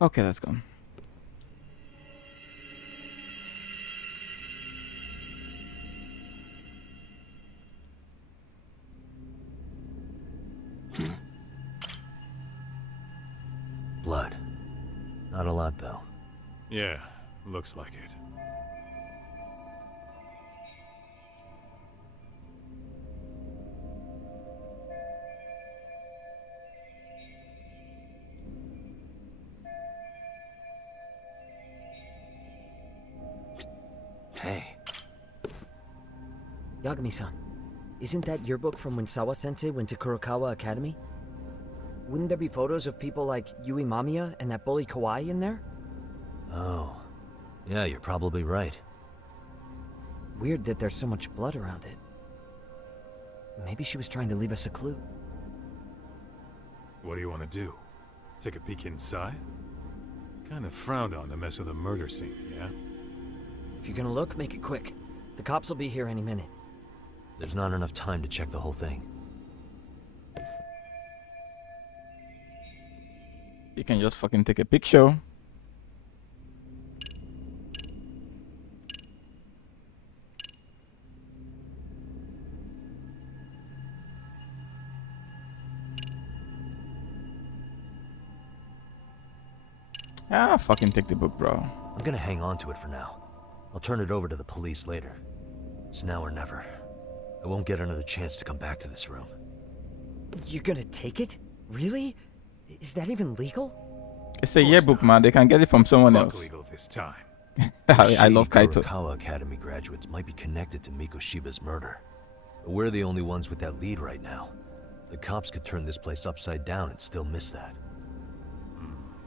Okay, let's go. Blood. Not a lot, though. Yeah, looks like it. Hey. Yagami-san, Isn't that yearbook from when Sawa-sensei went to Kurokawa Academy? Wouldn't there be photos of people like Yui Mamiya and that bully Kawaii in there? Oh. Yeah, you're probably right. Weird that there's so much blood around it. Maybe she was trying to leave us a clue. What do you want to do? Take a peek inside? Kind of frowned on to mess with a murder scene, yeah? If you're gonna look, make it quick. The cops will be here any minute. There's not enough time to check the whole thing. You can just fucking take a picture. Ah, fucking take the book, bro. I'm gonna hang on to it for now. I'll turn it over to the police later. It's now or never. I won't get another chance to come back to this room. You're gonna take it? Really? Is that even legal? It's a yearbook, man. They can get it from someone else. Legal this time. I love Kaito. Kurokawa Academy graduates might be connected to Mikoshiba's murder. But we're the only ones with that lead right now. The cops could turn this place upside down and still miss that.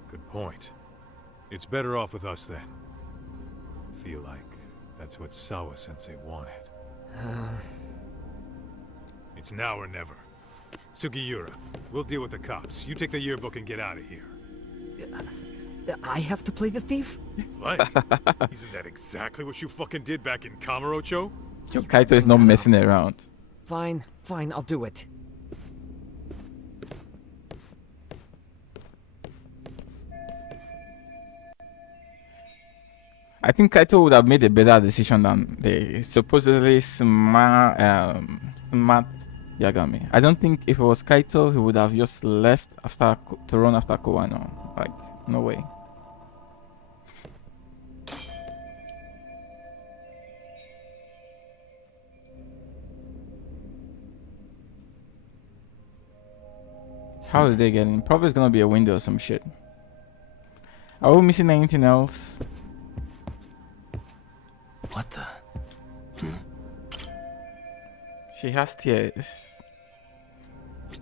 Good point. It's better off with us then. Feel like that's what Sawa-sensei wanted. It's now or never. Sugiura, we'll deal with the cops. You take the yearbook and get out of here. I have to play the thief? What? Isn't that exactly what you fucking did back in Kamurocho? Yo, Kaito is not messing around. Fine, I'll do it. I think Kaito would have made a better decision than the supposedly smart Yagami. I don't think if it was Kaito, he would have just left after to run after Kowano. Like, no way. How did they get in? Probably it's gonna be a window or some shit. Are we missing anything else? What the? She has tears.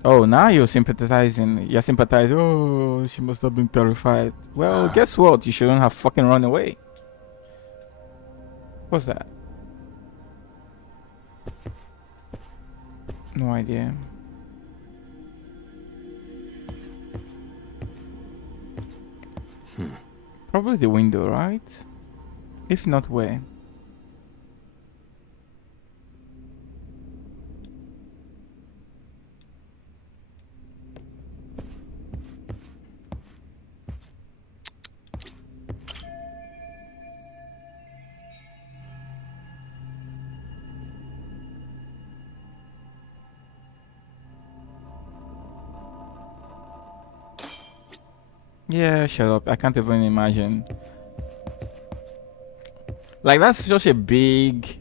Oh, now you're sympathizing. You're sympathizing. Oh, she must have been terrified. Well, guess what? You shouldn't have fucking run away. What's that? No idea. Probably the window, right? If not, where? Yeah, shut up. I can't even imagine. Like, that's such a big...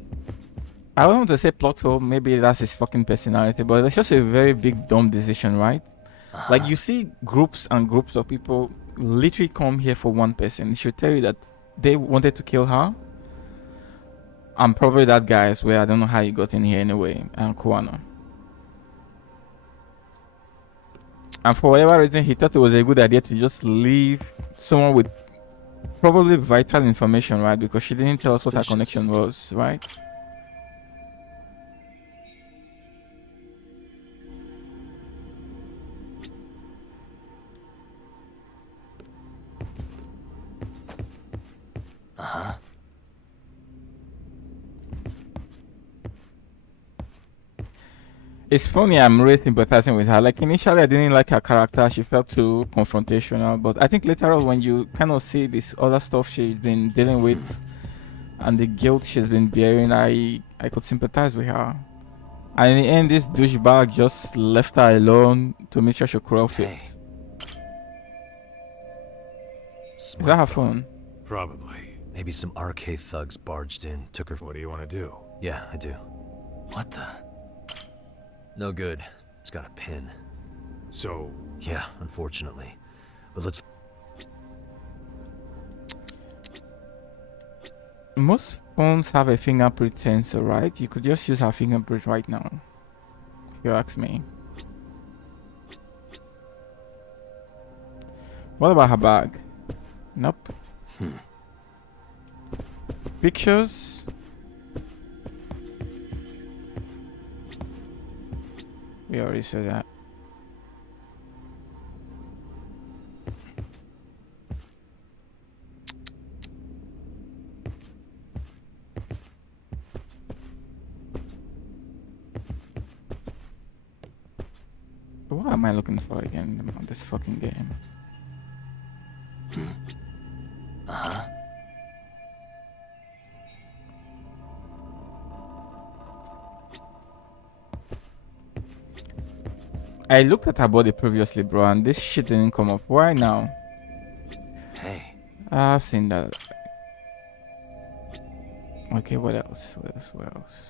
I don't want to say plot hole. Maybe that's his fucking personality. But it's just a very big dumb decision, right? Like, you see groups and groups of people literally come here for one person. It should tell you that they wanted to kill her. And probably that guy as well. I don't know how he got in here anyway. And Kowano. And for whatever reason, he thought it was a good idea to just leave someone with probably vital information, right? Because she didn't tell us what her connection was, right? It's funny, I'm really sympathizing with her. Like, initially I didn't like her character. She felt too confrontational. But I think later on, when you kind of see this other stuff she's been dealing with and the guilt she's been bearing, I could sympathize with her. And in the end, this douchebag just left her alone to make sure she crawl fit. Is that her phone? Probably. Maybe some RK thugs barged in, took her... What do you want to do? Yeah, I do. What the? No good. It's got a pin. So... Yeah, unfortunately. But let's... Most phones have a fingerprint sensor, right? You could just use her fingerprint right now. if you ask me. What about her bag? Nope. Pictures? We already said that. What am I looking for again on this fucking game? Uh-huh. I looked at her body previously, bro, and this shit didn't come up. Why now? Hey. I've seen that. Okay, what else? What else? What else?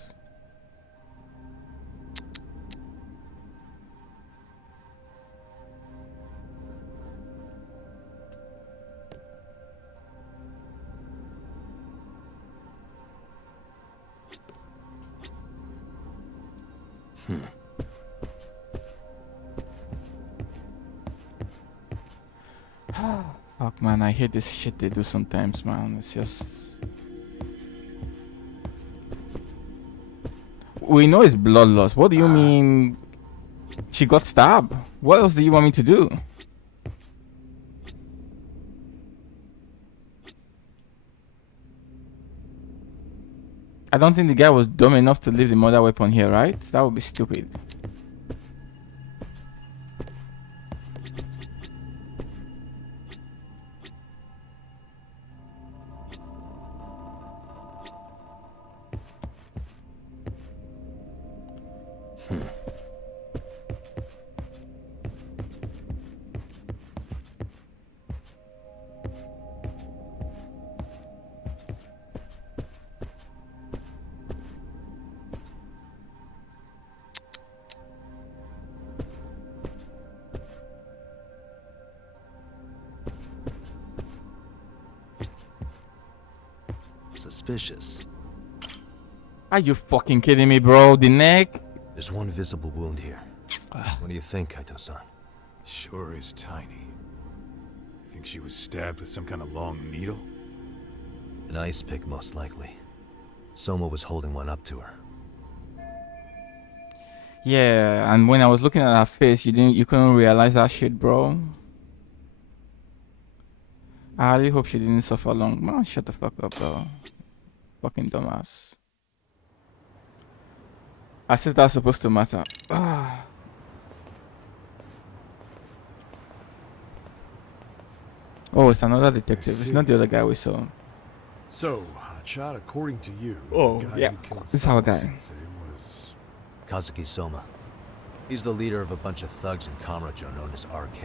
Fuck, man, I hate this shit they do sometimes, man. It's just... We know it's blood loss. What do you mean she got stabbed? What else do you want me to do? I don't think the guy was dumb enough to leave the murder weapon here, right? That would be stupid. Suspicious. Are you fucking kidding me, bro? The neck? There's one visible wound here. What do you think, Kaito-san? Sure is tiny. Think she was stabbed with some kind of long needle? An ice pick, most likely. Soma was holding one up to her. Yeah, and when I was looking at her face, you couldn't realize that shit, bro. I really hope she didn't suffer long. Man, shut the fuck up, bro. Fucking dumbass. As if that's supposed to matter. Oh, it's another detective. It's not the other guy we saw. So, Chad, according to you, oh, the guy yeah, who killed this is our guy. Sensei was Kazuki Soma. He's the leader of a bunch of thugs in Kamurocho known as RK.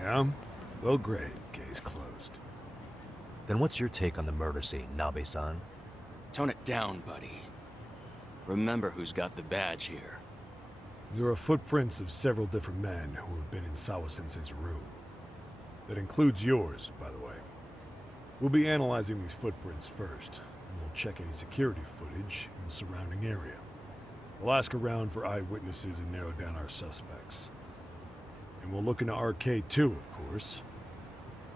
Yeah? Well, great. Case closed. Then what's your take on the murder scene, Nabe-san? Tone it down, buddy. Remember who's got the badge here. There are footprints of several different men who have been in Sawa-sensei's room. That includes yours, by the way. We'll be analyzing these footprints first, and we'll check any security footage in the surrounding area. We'll ask around for eyewitnesses and narrow down our suspects. And we'll look into RK too, of course.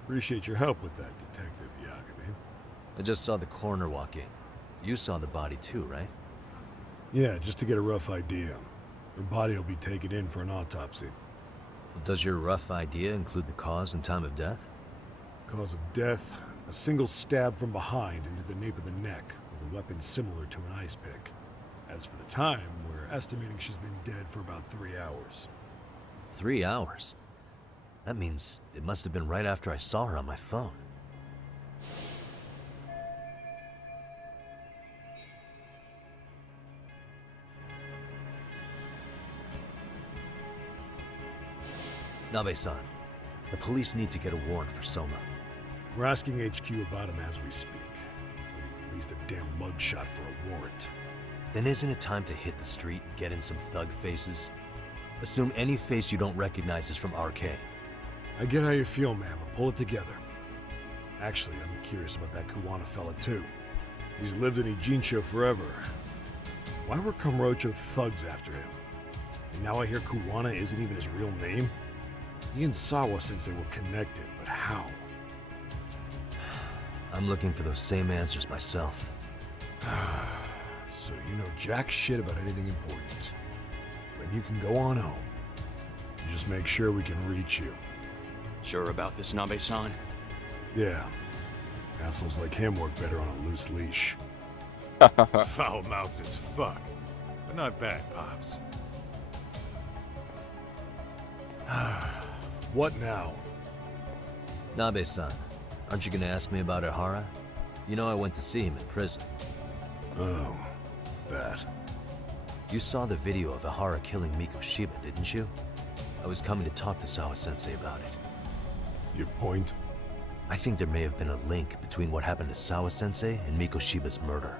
Appreciate your help with that, Detective Yagami. I just saw the coroner walk in. You saw the body too, right? Yeah, just to get a rough idea. Her body will be taken in for an autopsy. Does your rough idea include the cause and time of death? Cause of death, a single stab from behind into the nape of the neck with a weapon similar to an ice pick. As for the time, we're estimating she's been dead for about 3 hours. 3 hours? That means it must have been right after I saw her on my phone. Nabe-san, the police need to get a warrant for Soma. We're asking HQ about him as we speak. We need at least a damn mugshot for a warrant. Then isn't it time to hit the street, get in some thug faces? Assume any face you don't recognize is from RK. I get how you feel, man, but pull it together. Actually, I'm curious about that Kuwana fella, too. He's lived in Ijincho forever. Why were Kamurocho thugs after him? And now I hear Kuwana isn't even his real name? He and Sawa-sensei were connected, but how? I'm looking for those same answers myself. So you know jack shit about anything important. But you can go on home. Just make sure we can reach you. Sure about this, Nabe-san? Yeah. Assholes like him work better on a loose leash. Foul-mouthed as fuck. But not bad, Pops. What now? Nabe-san, aren't you gonna ask me about Ihara? You know I went to see him in prison. Oh, that. You saw the video of Ihara killing Mikoshiba, didn't you? I was coming to talk to Sawa-sensei about it. Your point? I think there may have been a link between what happened to Sawa-sensei and Mikoshiba's murder.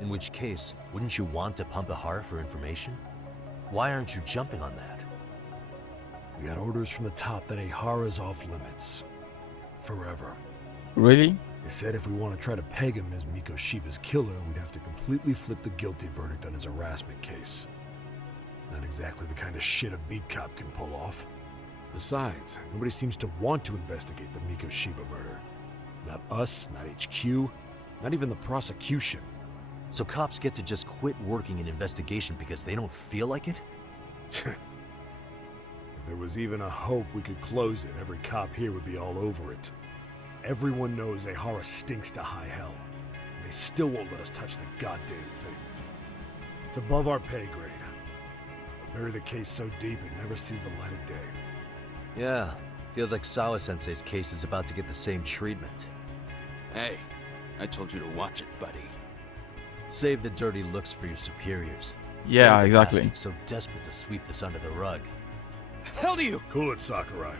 In which case, wouldn't you want to pump Ihara for information? Why aren't you jumping on that? We got orders from the top that Ihara's off limits. Forever. Really? They said if we want to try to peg him as Mikoshiba's killer, we'd have to completely flip the guilty verdict on his harassment case. Not exactly the kind of shit a beat cop can pull off. Besides, nobody seems to want to investigate the Mikoshiba murder. Not us, not HQ, not even the prosecution. So cops get to just quit working an investigation because they don't feel like it? If there was even a hope we could close it, every cop here would be all over it. Everyone knows Ihara stinks to high hell. And they still won't let us touch the goddamn thing. It's above our pay grade. Bury the case so deep it never sees the light of day. Yeah, feels like Sawa-sensei's case is about to get the same treatment. Hey, I told you to watch it, buddy. Save the dirty looks for your superiors. Yeah, They're the exactly. bastards so desperate to sweep this under the rug. Hell do you? Cool it, Sakurai.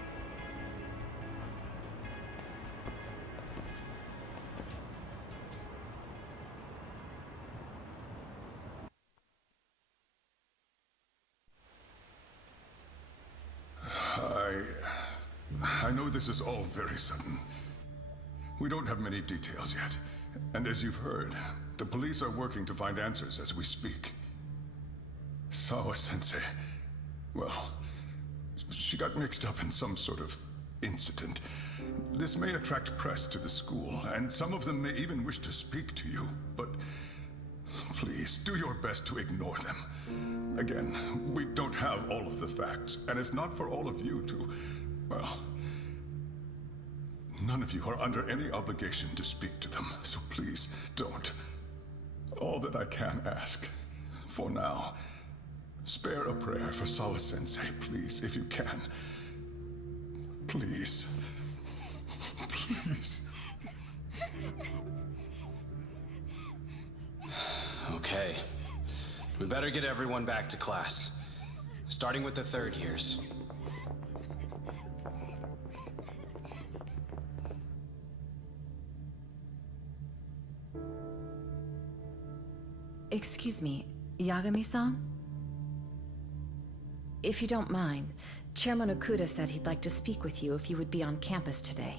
I know this is all very sudden. We don't have many details yet. And as you've heard, the police are working to find answers as we speak. Sawa-sensei, well, she got mixed up in some sort of incident. This may attract press to the school, and some of them may even wish to speak to you, but please, do your best to ignore them. Again, we don't have all of the facts, and it's not for all of you to, well, none of you are under any obligation to speak to them, so please don't. All that I can ask, for now, spare a prayer for Sawa-sensei, please, if you can. Please. Please. Okay. We better get everyone back to class. Starting with the third years. Excuse me, Yagami-san? If you don't mind, Chairman Okuda said he'd like to speak with you if you would be on campus today.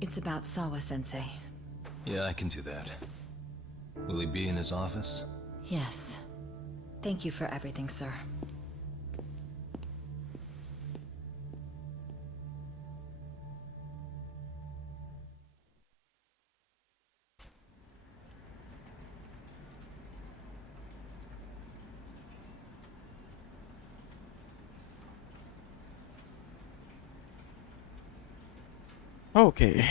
It's about Sawa-sensei. Yeah, I can do that. Will he be in his office? Yes. Thank you for everything, sir. Okay.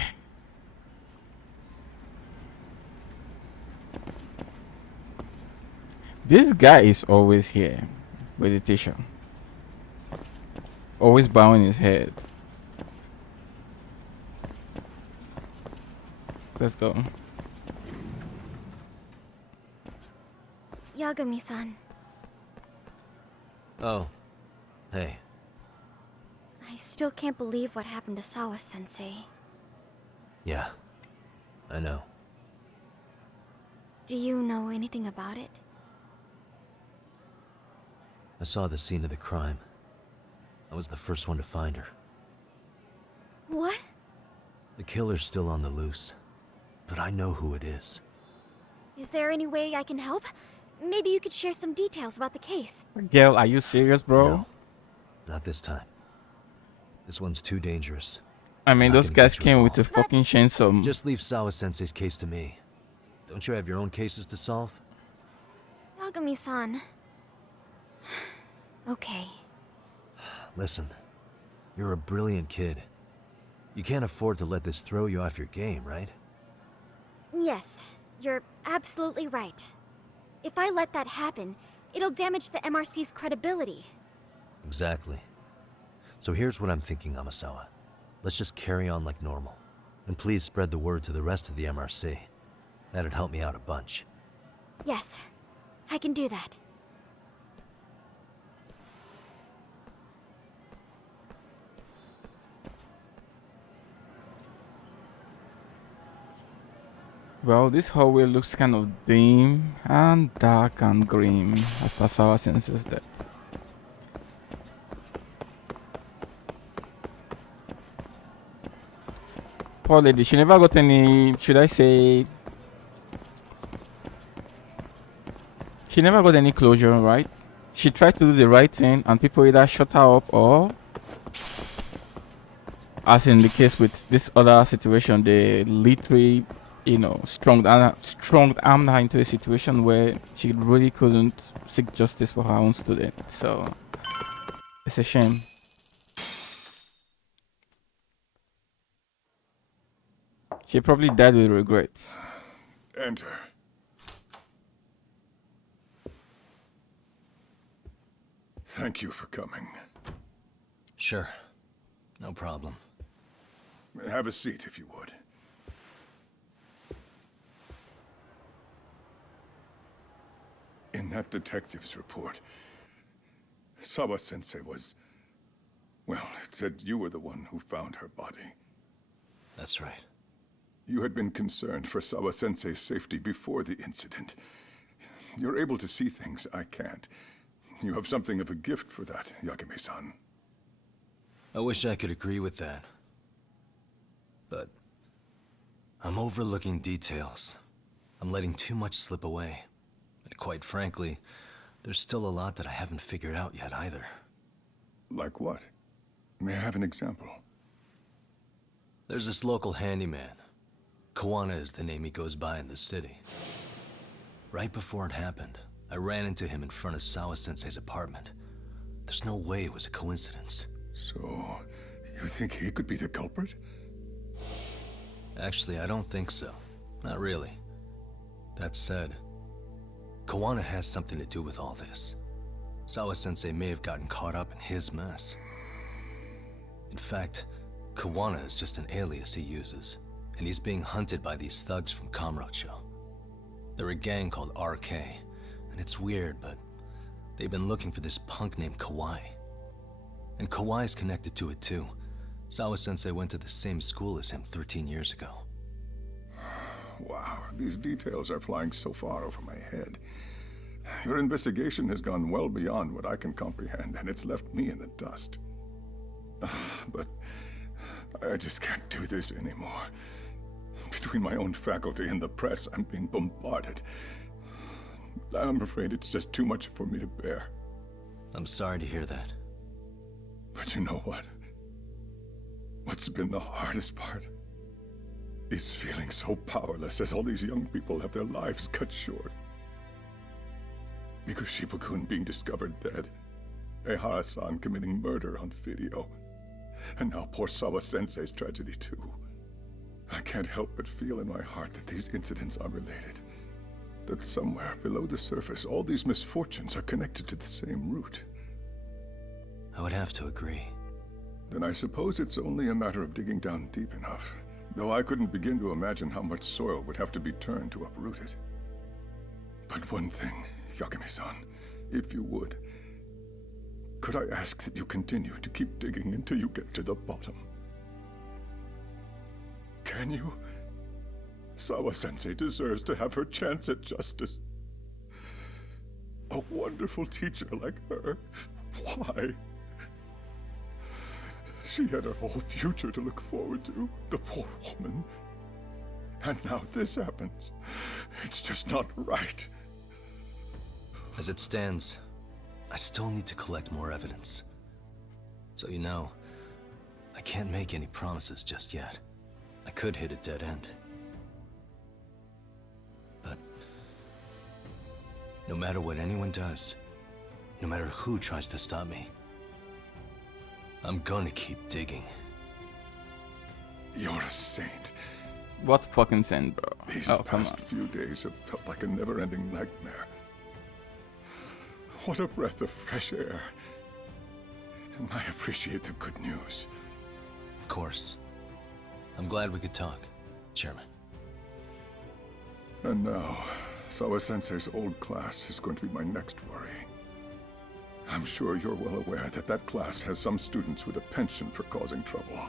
This guy is always here with the teacher. Always bowing his head. Let's go. Yagami-san, Oh. Hey. I still can't believe what happened to Sawa-sensei. Yeah. I know. Do you know anything about it? I saw the scene of the crime. I was the first one to find her. What? The killer's still on the loose. But I know who it is. Is there any way I can help? maybe you could share some details about the case. Girl, are you serious, bro? No, not this time. This one's too dangerous. I mean, I'm not those gonna guys get you came with a involved. fucking chainsaw. Just leave Sawa-sensei's case to me. Don't you have your own cases to solve? Yagami-san. Okay. Listen, you're a brilliant kid. You can't afford to let this throw you off your game, right? Yes, you're absolutely right. If I let that happen, it'll damage the MRC's credibility. Exactly. So here's what I'm thinking, Amasawa. Let's just carry on like normal. And please spread the word to the rest of the MRC. That'd help me out a bunch. Yes, I can do that. Well, this hallway looks kind of dim and dark and grim after Sawa-sensei's death. Poor lady, she never got any, should I say, she never got any closure, right? She tried to do the right thing and people either shut her up or, as in the case with this other situation, they literally, you know, strong armed her into a situation where she really couldn't seek justice for her own student. So it's a shame. She probably died with regrets. Enter. Thank you for coming. Sure. No problem. Have a seat if you would. In that detective's report, Sawa-sensei was... well, it said you were the one who found her body. That's right. You had been concerned for Sawa-sensei's safety before the incident. You're able to see things I can't. You have something of a gift for that, Yagami-san. I wish I could agree with that. But I'm overlooking details. I'm letting too much slip away. And quite frankly, there's still a lot that I haven't figured out yet either. Like what? May I have an example? There's this local handyman. Kawana is the name he goes by in the city. Right before it happened, I ran into him in front of Sawa-sensei's apartment. There's no way it was a coincidence. So, you think he could be the culprit? Actually, I don't think so. Not really. That said, Kawana has something to do with all this. Sawa-sensei may have gotten caught up in his mess. In fact, Kawana is just an alias he uses, and he's being hunted by these thugs from Kamurocho. They're a gang called RK, and it's weird, but they've been looking for this punk named Kawai. And Kawai's connected to it too. Sawa-sensei went to the same school as him 13 years ago. Wow, these details are flying so far over my head. Your investigation has gone well beyond what I can comprehend, and it's left me in the dust. But I just can't do this anymore. Between my own faculty and the press, I'm being bombarded. I'm afraid it's just too much for me to bear. I'm sorry to hear that. But you know what? What's been the hardest part? Is feeling so powerless as all these young people have their lives cut short. Mikoshiba-kun being discovered dead. Ehara-san committing murder on video. And now poor Sawa-sensei's tragedy too. I can't help but feel in my heart that these incidents are related. That somewhere below the surface, all these misfortunes are connected to the same root. I would have to agree. Then I suppose it's only a matter of digging down deep enough. Though I couldn't begin to imagine how much soil would have to be turned to uproot it. But one thing, Yagami-san, if you would, could I ask that you continue to keep digging until you get to the bottom? Can you? Sawa-sensei deserves to have her chance at justice. A wonderful teacher like her. Why? She had her whole future to look forward to, the poor woman. And now this happens. It's just not right. As it stands, I still need to collect more evidence. So you know, I can't make any promises just yet. I could hit a dead end. But no matter what anyone does, no matter who tries to stop me, I'm gonna keep digging. You're a saint. What fucking saint, bro? These Oh, come on. past few days have felt like a never-ending nightmare. What a breath of fresh air. And I appreciate the good news. Of course. I'm glad we could talk, Chairman. And now, Sawa-sensei's old class is going to be my next worry. I'm sure you're well aware that that class has some students with a penchant for causing trouble.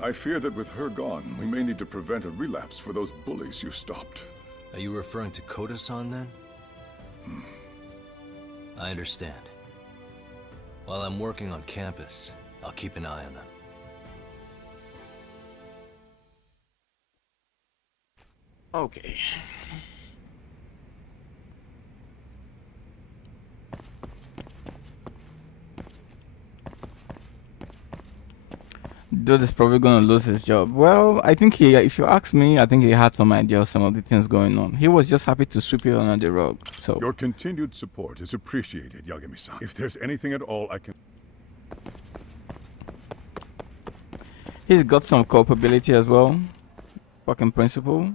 I fear that with her gone, we may need to prevent a relapse for those bullies you stopped. Are you referring to Koda-san then? I understand. While I'm working on campus, I'll keep an eye on them. Okay. Dude is probably gonna lose his job. Well, I think if you ask me, I think he had some idea of some of the things going on. He was just happy to sweep it under the rug. So your continued support is appreciated, Yagami-san. If there's anything at all I can... He's got some culpability as well. Fucking principal.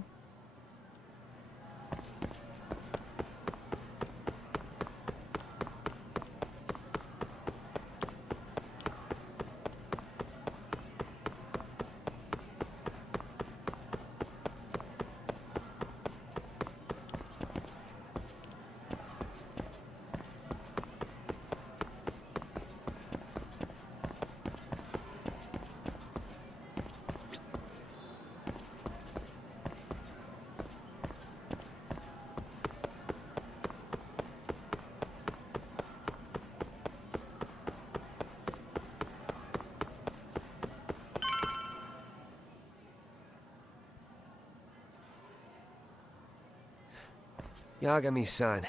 Yagami-san,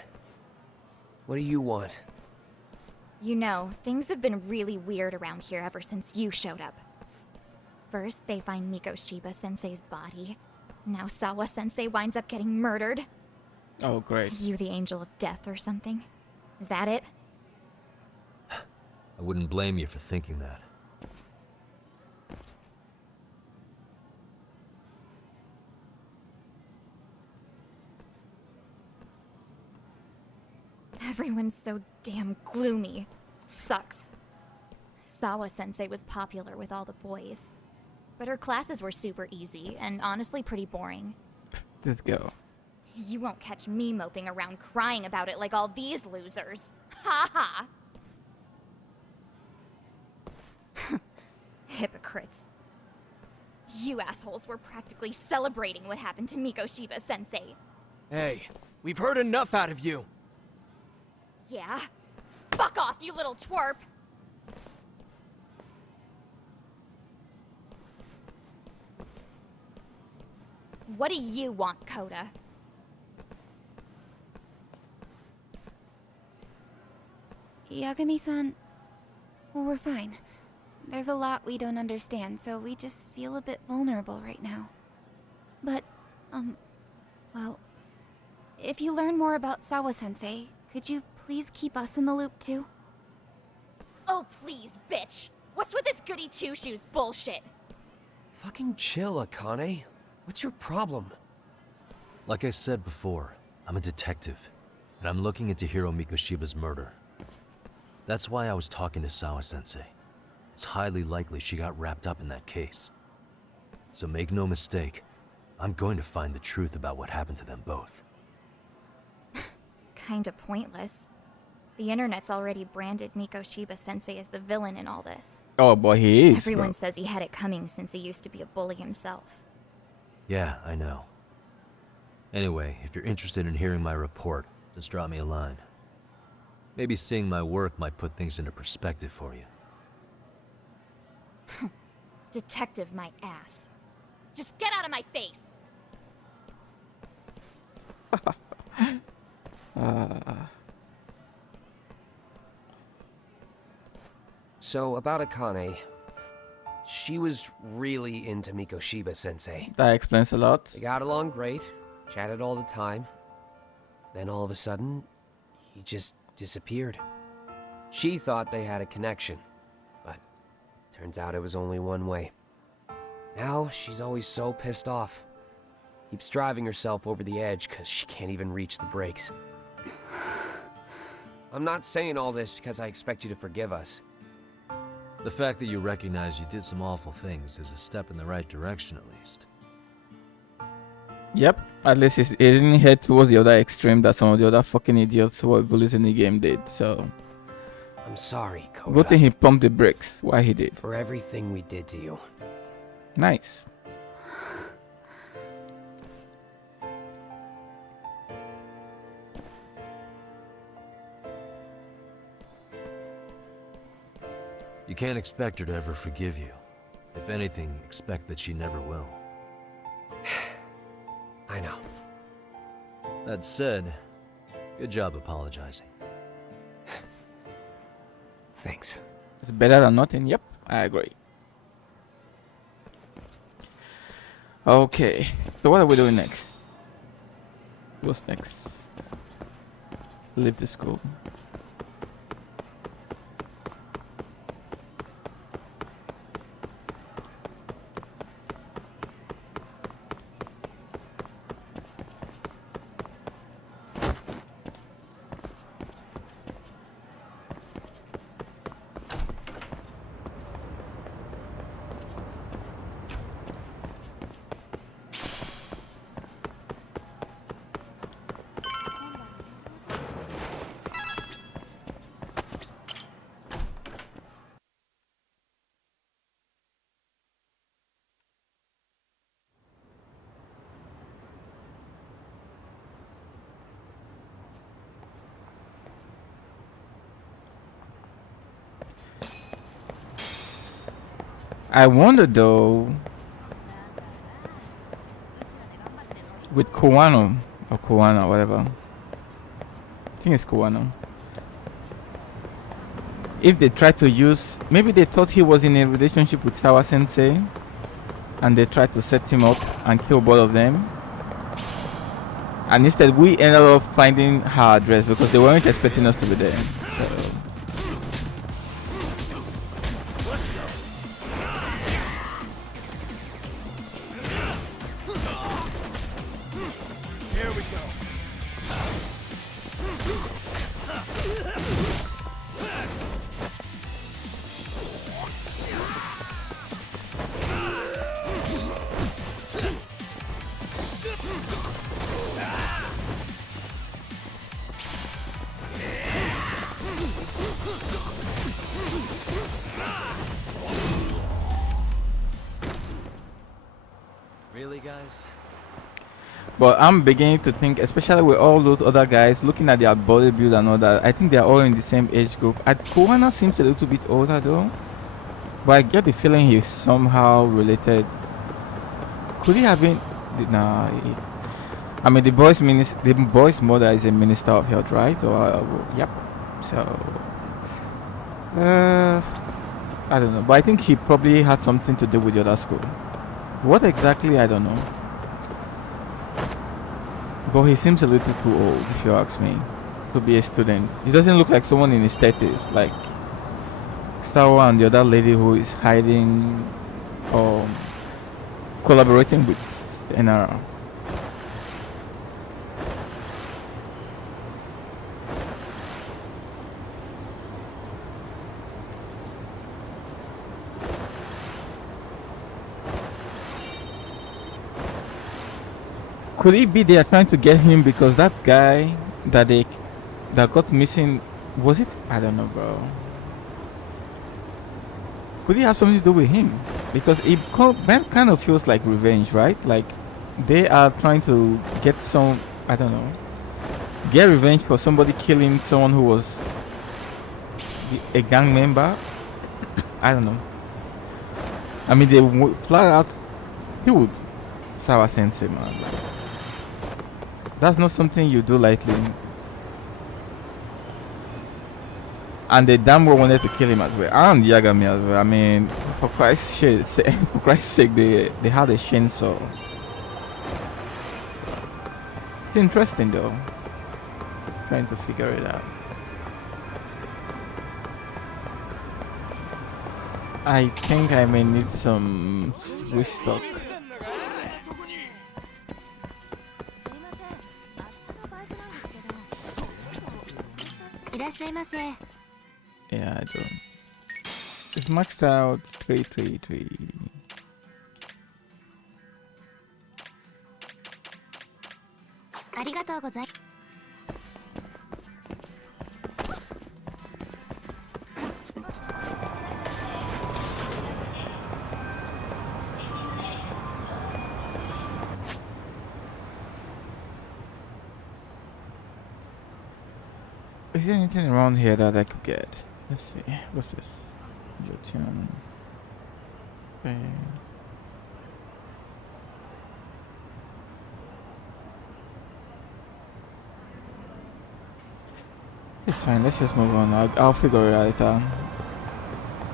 what do you want? You know, things have been really weird around here ever since you showed up. First, they find Miko Shiba-sensei's body. Now Sawa-sensei winds up getting murdered. Oh, great. You the angel of death or something? Is that it? I wouldn't blame you for thinking that. Everyone's so damn gloomy. Sucks. Sawa-sensei was popular with all the boys. But her classes were super easy, and honestly pretty boring. Let's go. You won't catch me moping around crying about it like all these losers. Ha ha! Hypocrites. You assholes were practically celebrating what happened to Miko Shiba-sensei. Hey, we've heard enough out of you. Yeah? Fuck off, you little twerp! What do you want, Koda? Yagami-san, well, we're fine. There's a lot we don't understand, so we just feel a bit vulnerable right now. But, well, if you learn more about Sawa-sensei, could you please keep us in the loop too? Oh, please, bitch! What's with this goody two-shoes bullshit? Fucking chill, Akane. What's your problem? Like I said before, I'm a detective, and I'm looking into Hiro Mikoshiba's murder. That's why I was talking to Sawa-sensei. It's highly likely she got wrapped up in that case. So make no mistake, I'm going to find the truth about what happened to them both. Kinda pointless. The internet's already branded Miko Shiba-sensei as the villain in all this. Oh boy, he is. Everyone bro. says he had it coming since he used to be a bully himself. Yeah, I know. Anyway, if you're interested in hearing my report, just drop me a line. Maybe seeing my work might put things into perspective for you. Detective my ass. Just get out of my face! So, about Akane. She was really into Mikoshiba-sensei. That explains a lot. They got along great, chatted all the time. Then all of a sudden, he just disappeared. She thought they had a connection, but turns out it was only one way. Now, she's always so pissed off. Keeps driving herself over the edge because she can't even reach the brakes. I'm not saying all this because I expect you to forgive us. The fact that you recognize you did some awful things is a step in the right direction, at least. Yep, at least it didn't head towards the other extreme that some of the other fucking idiots who were bullies in the game did, so... I'm sorry, Koda. Good thing he pumped the brakes. Why he did. For everything we did to you. Nice. You can't expect her to ever forgive you. If anything, expect that she never will. I know. That said, good job apologizing. Thanks. It's better than nothing. Yep, I agree. Okay, so what are we doing next? What's next? Leave the school. I wonder though, with Kowano or Kowana, whatever. I think it's Kowano. If they try to use, maybe they thought he was in a relationship with Sawa Sensei, and they tried to set him up and kill both of them. And instead, we ended up finding her address because they weren't expecting us to be there. So. Really, guys? But I'm beginning to think, especially with all those other guys, looking at their body build and all that, I think they're all in the same age group. Kowana seems a little bit older though, but I get the feeling he's somehow related. Could he have been? Nah. I mean, the boy's mother is a minister of health, right? Or yep. So, I don't know, but I think he probably had something to do with the other school. What exactly, I don't know. But he seems a little too old, if you ask me, to be a student. He doesn't look like someone in his 30s, like Sawa and the other lady who is hiding or collaborating with NRA. Could it be they are trying to get him because that guy that got missing, was it? I don't know, bro. Could it have something to do with him? Because that kind of feels like revenge, right? Like they are trying to get some, I don't know, get revenge for somebody killing someone who was a gang member. I don't know. I mean, they plot out, he would Sawa Sensei, man. That's not something you do lightly. And they damn well wanted to kill him as well, and Yagami as well. I mean, for Christ's sake, they had a chainsaw. It's interesting though. Trying to figure it out. I think I may need some restock. Yeah, I don't. It's maxed out 333. Is there anything around here that I could get? Let's see. What's this? Jotian. Okay. It's fine. Let's just move on. I'll figure it out later.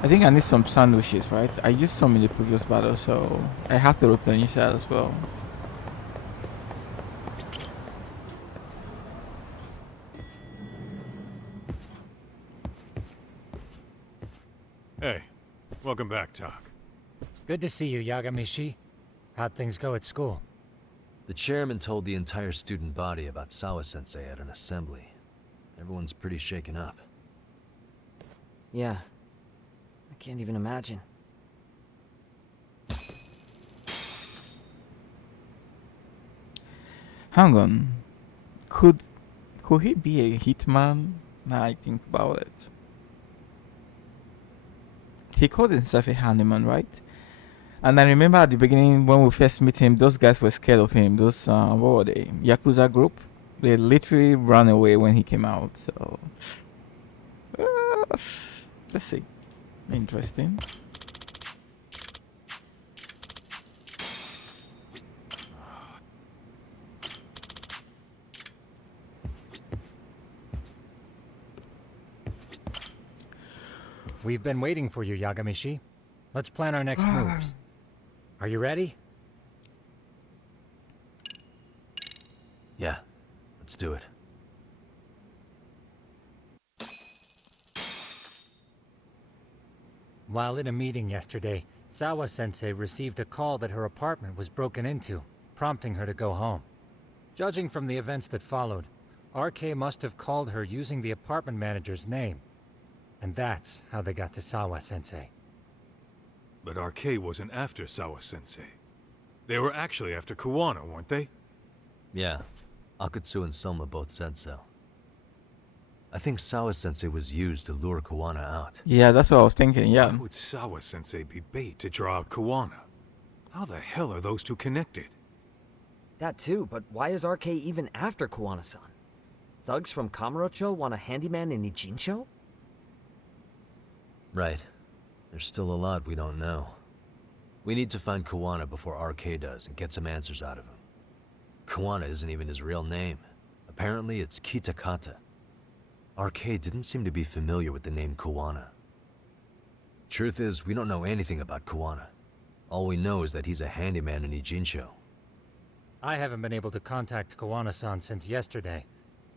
I think I need some sandwiches, right? I used some in the previous battle, so I have to replenish that as well. Hey, welcome back, Tak. Good to see you, Yagami-shi. How'd things go at school? The chairman told the entire student body about Sawa-sensei at an assembly. Everyone's pretty shaken up. Yeah. I can't even imagine. Hang on. Could he be a hitman? Now I think about it. He called himself a handyman, right? And I remember at the beginning when we first met him, those guys were scared of him. Those, what were they? Yakuza group? They literally ran away when he came out, so... let's see. Interesting. We've been waiting for you, Yagami-shi. Let's plan our next moves. Are you ready? Yeah, let's do it. While in a meeting yesterday, Sawa-sensei received a call that her apartment was broken into, prompting her to go home. Judging from the events that followed, RK must have called her using the apartment manager's name. And that's how they got to Sawa-sensei. But RK wasn't after Sawa-sensei. They were actually after Kuwana, weren't they? Yeah, Akutsu and Soma both said so. I think Sawa-sensei was used to lure Kuwana out. Yeah, that's what I was thinking, yeah. Why would Sawa-sensei be bait to draw out Kuwana? How the hell are those two connected? That too, but why is RK even after Kuwana-san? Thugs from Kamurocho want a handyman in Ijincho? Right. There's still a lot we don't know. We need to find Kuwana before RK does and get some answers out of him. Kuwana isn't even his real name. Apparently it's Kitakata. RK didn't seem to be familiar with the name Kuwana. Truth is, we don't know anything about Kuwana. All we know is that he's a handyman in Ijincho. I haven't been able to contact Kuwana-san since yesterday,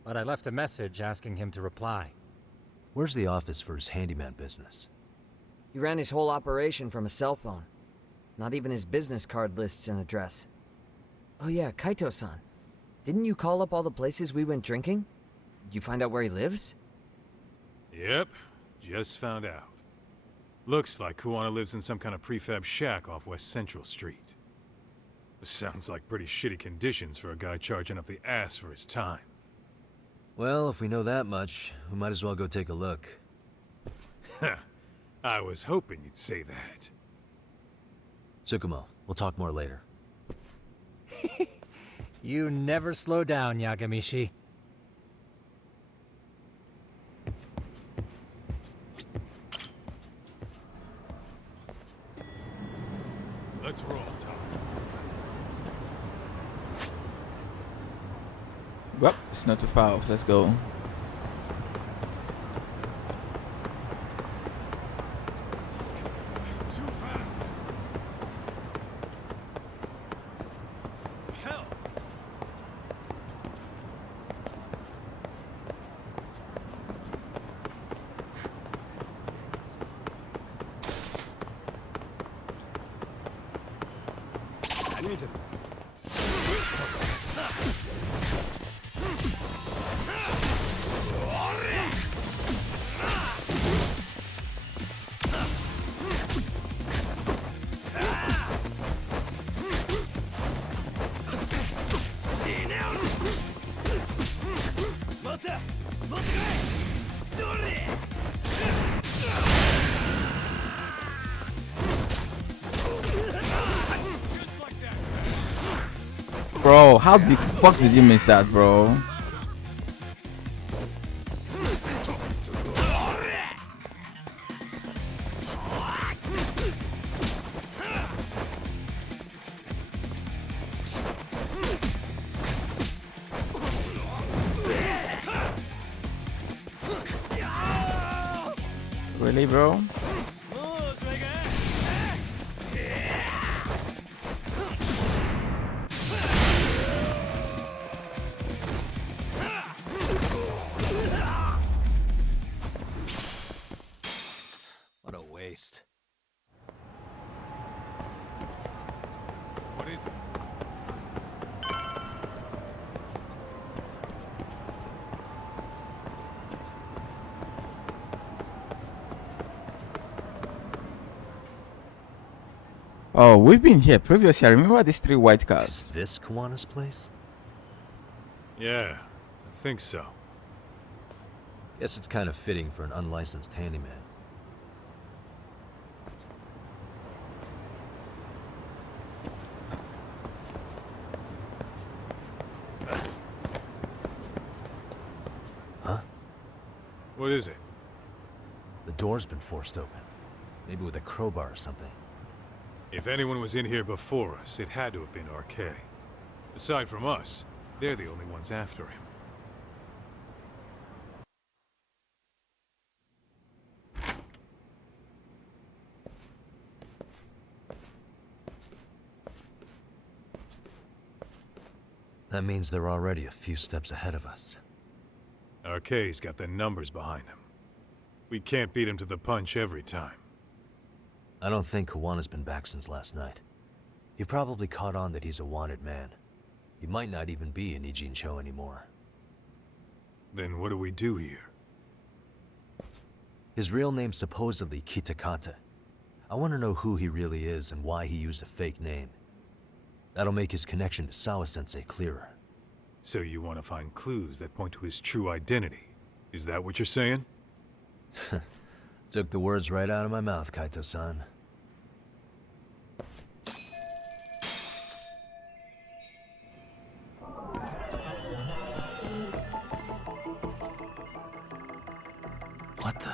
but I left a message asking him to reply. Where's the office for his handyman business? He ran his whole operation from a cell phone. Not even his business card lists an address. Oh yeah, Kaito-san. Didn't you call up all the places we went drinking? Did you find out where he lives? Yep, just found out. Looks like Kuwana lives in some kind of prefab shack off West Central Street. Sounds like pretty shitty conditions for a guy charging up the ass for his time. Well, if we know that much, we might as well go take a look. I was hoping you'd say that. Tsukumo, we'll talk more later. You never slow down, Yagami-shi. Let's roll, Tom. Well, it's not too far off. Let's go. We need to... Bro, how the fuck did you miss that, bro? Really, bro? What a waste. What is it? Oh, we've been here previously. I remember these 3 white cars. Is this Kawana's place? Yeah, I think so. Guess it's kind of fitting for an unlicensed handyman. Huh? What is it? The door's been forced open. Maybe with a crowbar or something. If anyone was in here before us, it had to have been RK. Aside from us, they're the only ones after him. That means they're already a few steps ahead of us. RK's got the numbers behind him. We can't beat him to the punch every time. I don't think Kawana's been back since last night. He probably caught on that he's a wanted man. He might not even be in Ijincho anymore. Then what do we do here? His real name's supposedly Kitakata. I want to know who he really is and why he used a fake name. That'll make his connection to Sawa-sensei clearer. So you want to find clues that point to his true identity? Is that what you're saying? Took the words right out of my mouth, Kaito-san. What the?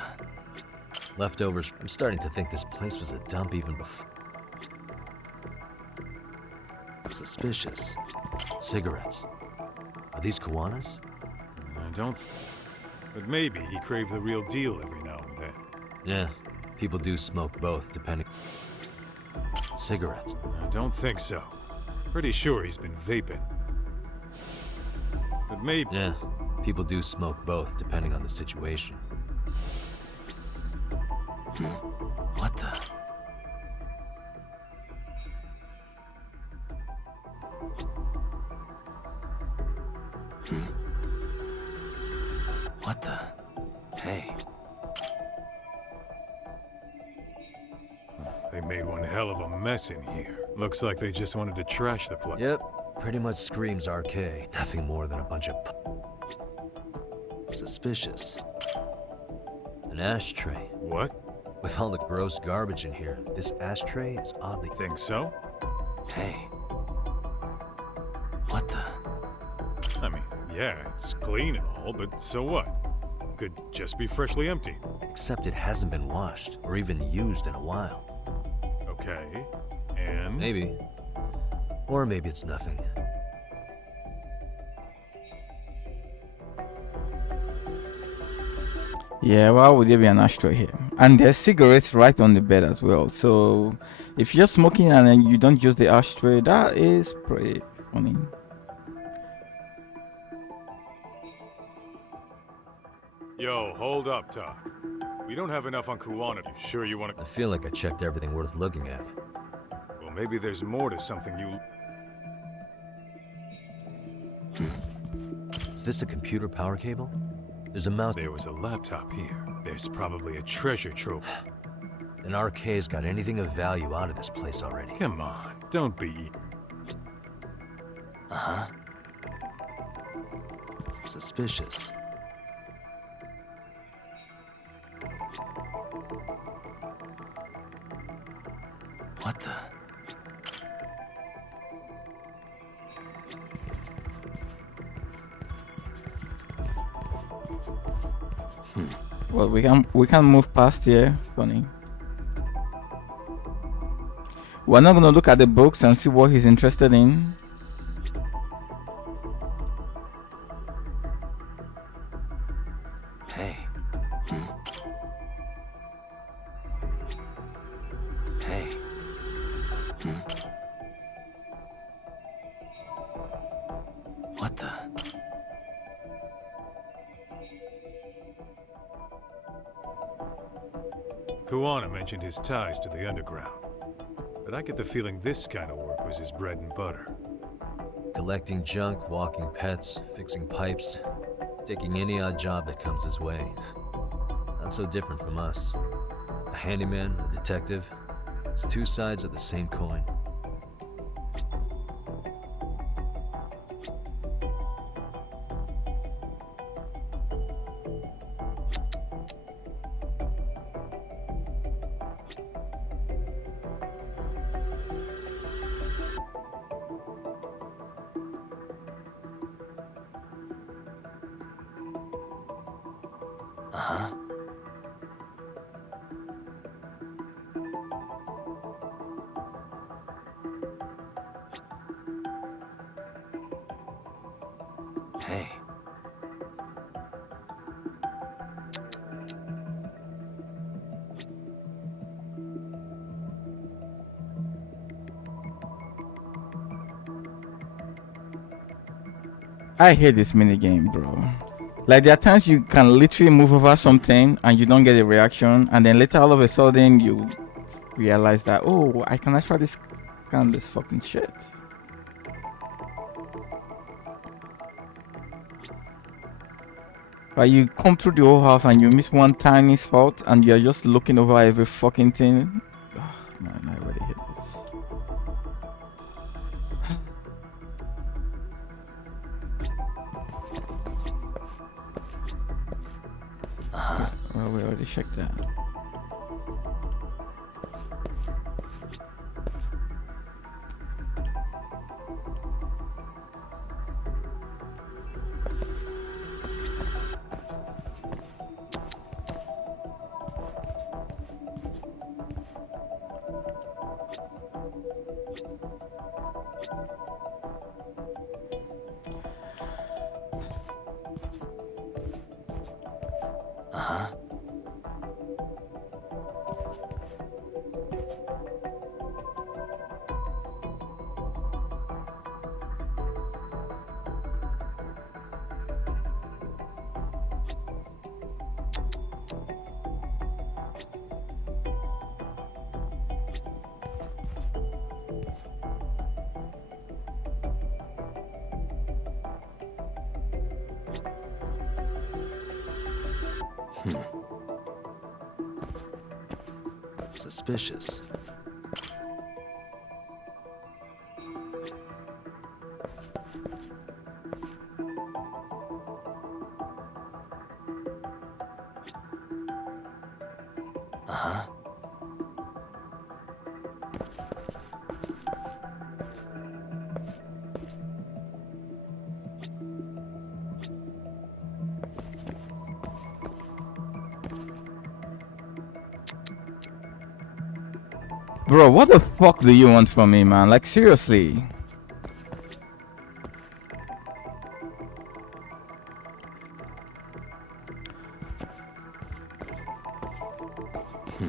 Leftovers. I'm starting to think this place was a dump even before. Suspicious. Cigarettes. Are these Kawana's? I don't... But maybe he craved the real deal every now and then. Yeah, people do smoke both, depending... Cigarettes. I don't think so. Pretty sure he's been vaping. But maybe... Yeah, people do smoke both, depending on the situation. What the... What the... Hey. They made one hell of a mess in here. Looks like they just wanted to trash the place. Yep, pretty much screams RK. Nothing more than a bunch of... Suspicious. An ashtray. What? With all the gross garbage in here, this ashtray is oddly... Think so? Hey. What the... I mean, yeah, it's clean and all, but so what? Could just be freshly emptied. Except it hasn't been washed, or even used in a while. Okay, and... Maybe. Or maybe it's nothing. Yeah, why would there be an ashtray here? And there's cigarettes right on the bed as well. So if you're smoking and then you don't use the ashtray, that is pretty funny. Yo, hold up, Talk. We don't have enough on Kuwana. You sure you want to... I feel like I checked everything worth looking at. Well, maybe there's more to something you... this a computer power cable? There's a mouse. There was a laptop here. There's probably a treasure trove. An RK's got anything of value out of this place already. Come on, don't be... Uh-huh. Suspicious. What the? Well, we can move past here. Funny. We're not gonna look at the books and see what he's interested in. Hey. Hey. What the? Kuwana mentioned his ties to the underground. But I get the feeling this kind of work was his bread and butter. Collecting junk, walking pets, fixing pipes, taking any odd job that comes his way. Not so different from us. A handyman, a detective. It's two sides of the same coin. Uh-huh. Hey. I hate this minigame, bro. Like, there are times you can literally move over something and you don't get a reaction, and then later all of a sudden you realize that, oh, I can actually scan this fucking shit. Like, you come through the whole house and you miss one tiny spot and you're just looking over every fucking thing. Oh, man, I really hate this. Well, we already checked that. Uh-huh. Suspicious. Uh-huh. Bro, what the fuck do you want from me, man? Like, seriously.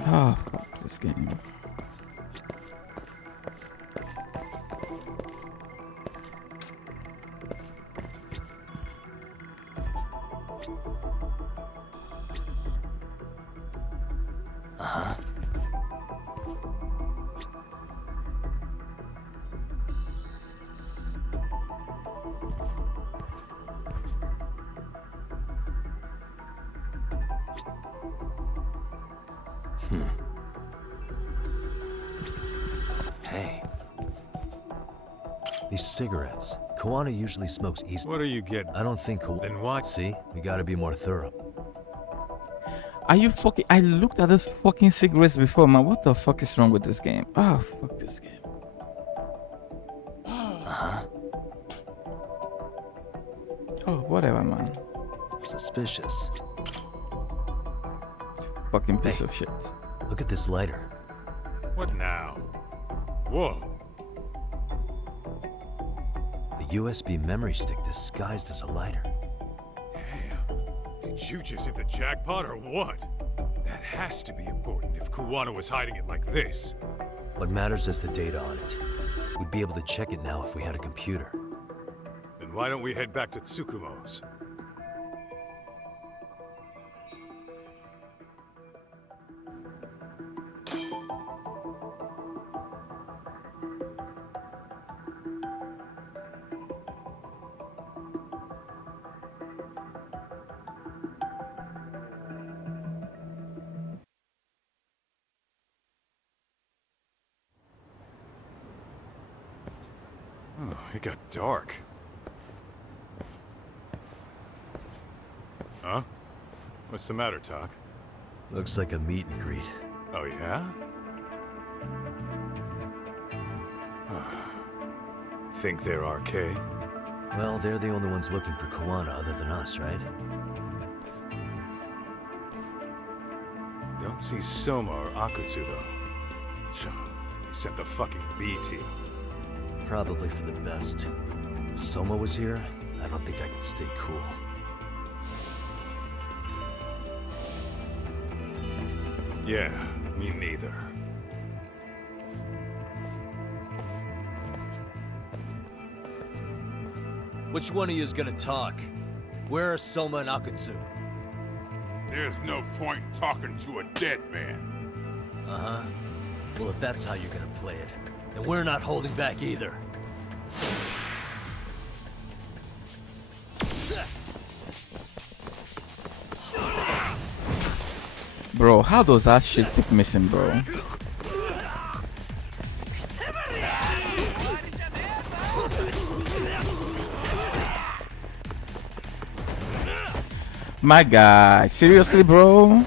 Oh, fuck this game. Uh-huh. Hey. These cigarettes. Koana usually smokes East. What are you getting? I don't think Then why? See? We gotta be more thorough. Are you fucking? I looked at those fucking cigarettes before, man. What the fuck is wrong with this game? Oh, fuck this game. Uh-huh. Oh, whatever, man. Suspicious. Fucking piece of shit. Look at this lighter. What now? Whoa. A USB memory stick disguised as a lighter. Did you just hit the jackpot or what? That has to be important if Kuwana was hiding it like this. What matters is the data on it. We'd be able to check it now if we had a computer. Then why don't we head back to Tsukumo's? Oh, it got dark. Huh? What's the matter, Tak? Looks like a meet and greet. Oh, yeah? Think they're RK? Well, they're the only ones looking for Koana other than us, right? Don't see Soma or Akutsu, though. They sent the fucking B team. Probably for the best. If Soma was here, I don't think I could stay cool. Yeah, me neither. Which one of you is gonna talk? Where are Soma and Akutsu? There's no point talking to a dead man. Uh-huh. Well, if that's how you're gonna play it, then we're not holding back either. Bro, how does that shit keep missing, bro? My guy, seriously, bro?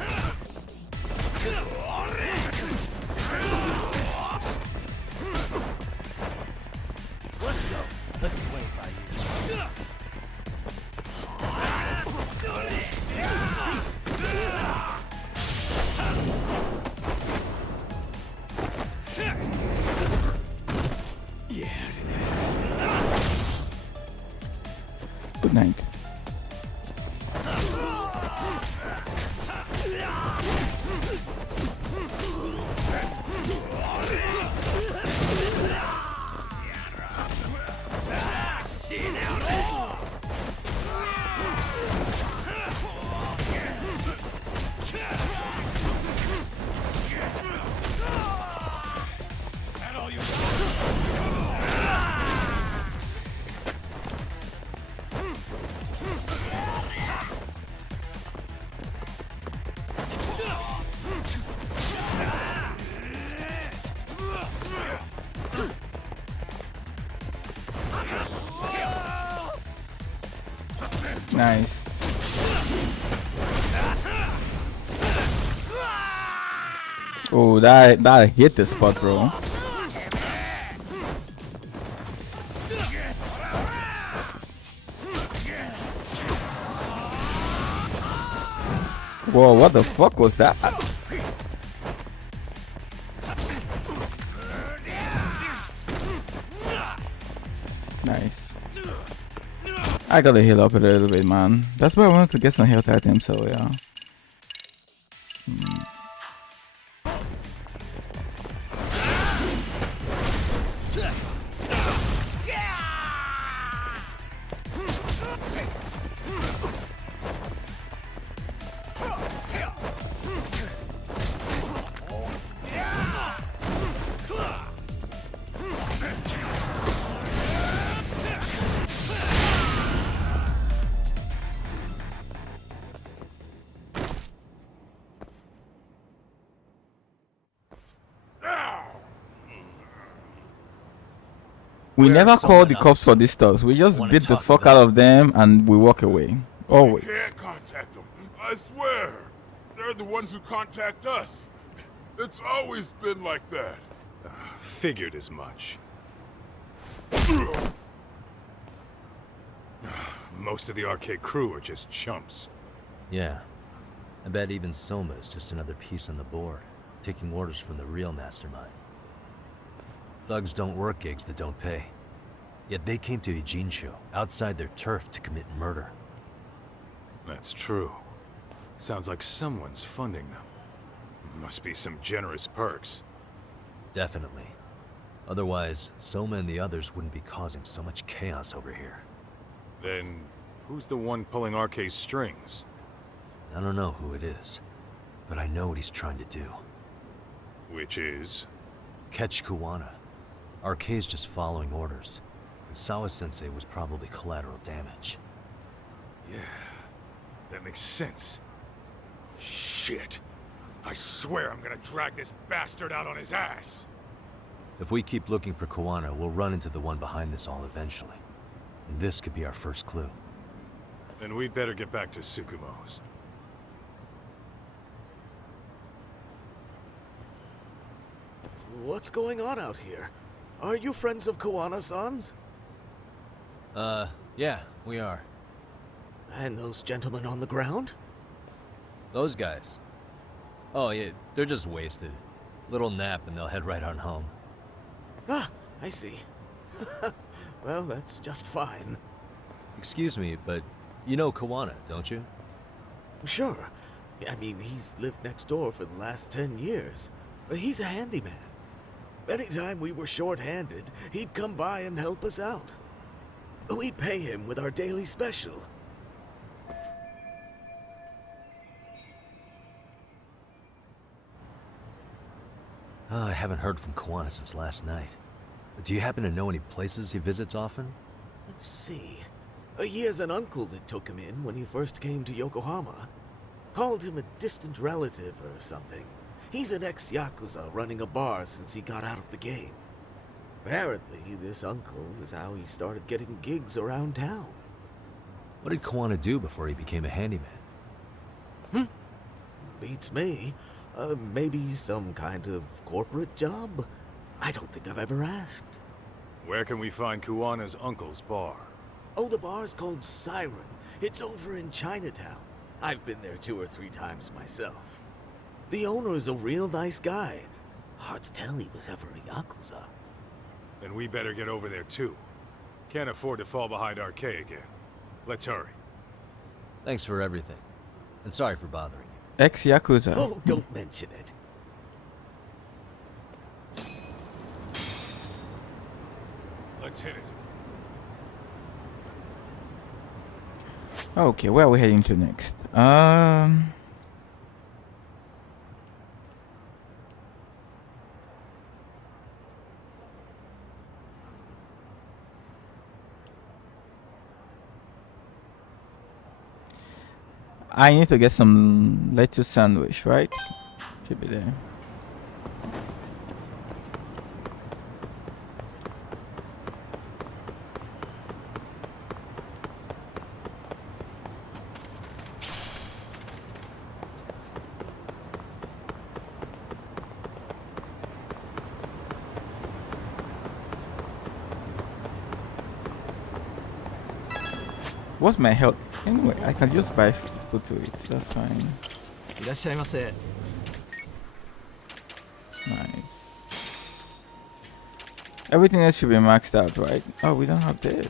Let's go. Let's play by you. Good night. Nice. Oh, that hit the spot, bro. Whoa, what the fuck was that? Nice. I gotta heal up a little bit, man. That's why I wanted to get some health items, so yeah. We Where's never call someone the up, cops for these stuff. We just wanna beat the talk to fuck out of them and we walk away. Always. Can't contact them. I swear. They're the ones who contact us. It's always been like that. Figured as much. Most of the arcade crew are just chumps. Yeah. I bet even Soma is just another piece on the board, taking orders from the real mastermind. Thugs don't work gigs that don't pay. Yet they came to Ijincho, outside their turf, to commit murder. That's true. Sounds like someone's funding them. Must be some generous perks. Definitely. Otherwise, Soma and the others wouldn't be causing so much chaos over here. Then, who's the one pulling RK's strings? I don't know who it is, but I know what he's trying to do. Which is? Catch Kuwana. RK's just following orders, and Sawa-sensei was probably collateral damage. Yeah, that makes sense. Shit. I swear I'm gonna drag this bastard out on his ass. If we keep looking for Kuwana, we'll run into the one behind this all eventually. And this could be our first clue. Then we'd better get back to Tsukumo's. What's going on out here? Are you friends of Kuwana-san's? Yeah, we are. And those gentlemen on the ground? Those guys? Oh, yeah, they're just wasted. Little nap and they'll head right on home. Ah, I see. Well, that's just fine. Excuse me, but you know Kuwana, don't you? Sure. I mean, he's lived next door for the last 10 years. He's a handyman. Anytime we were short-handed, he'd come by and help us out. We'd pay him with our daily special. I haven't heard from Kuwana since last night. Do you happen to know any places he visits often? Let's see. He has an uncle that took him in when he first came to Yokohama. Called him a distant relative or something. He's an ex-Yakuza running a bar since he got out of the game. Apparently, this uncle is how he started getting gigs around town. What did Kuwana do before he became a handyman? Beats me. Maybe some kind of corporate job? I don't think I've ever asked. Where can we find Kuwana's uncle's bar? Oh, the bar's called Siren. It's over in Chinatown. I've been there 2 or 3 times myself. The owner's a real nice guy. Hard to tell he was ever a Yakuza. Then we better get over there too. Can't afford to fall behind RK again. Let's hurry. Thanks for everything. And sorry for bothering you. Ex-Yakuza. Oh, don't mention it. Let's hit it. Okay, where are we heading to next? I need to get some lettuce sandwich, right? Should be there. What's my health? Anyway, I can just buy food to eat. That's fine. いらっしゃいませ。 Nice. Everything else should be maxed out, right? Oh, we don't have this.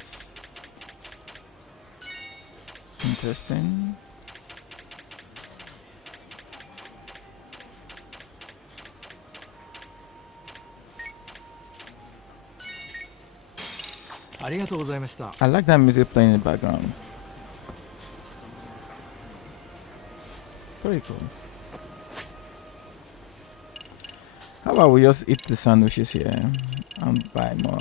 Interesting. I like that music playing in the background. Very cool. How about we just eat the sandwiches here and buy more?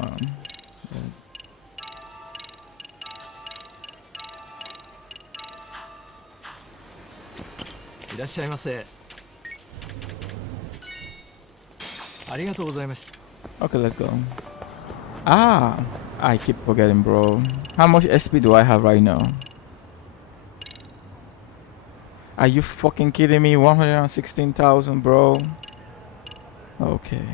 Okay, let's go. Ah, I keep forgetting, bro. How much SP do I have right now? Are you fucking kidding me? 116,000, bro. Okay.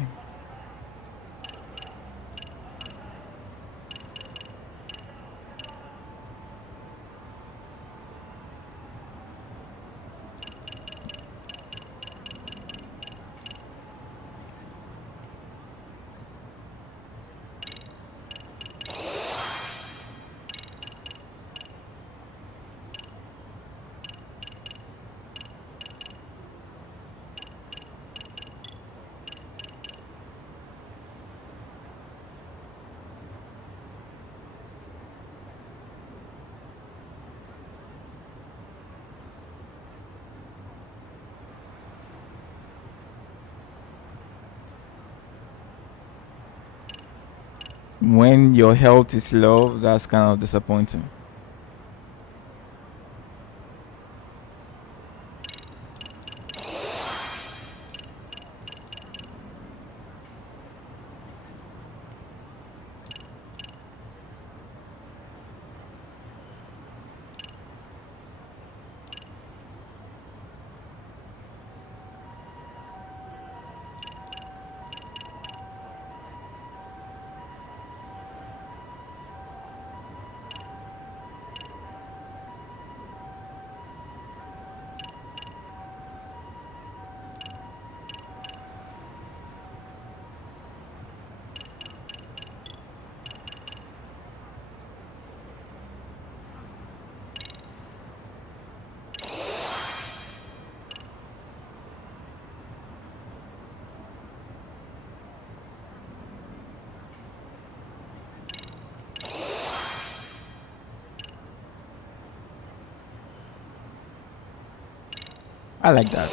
When your health is low, that's kind of disappointing. I like that.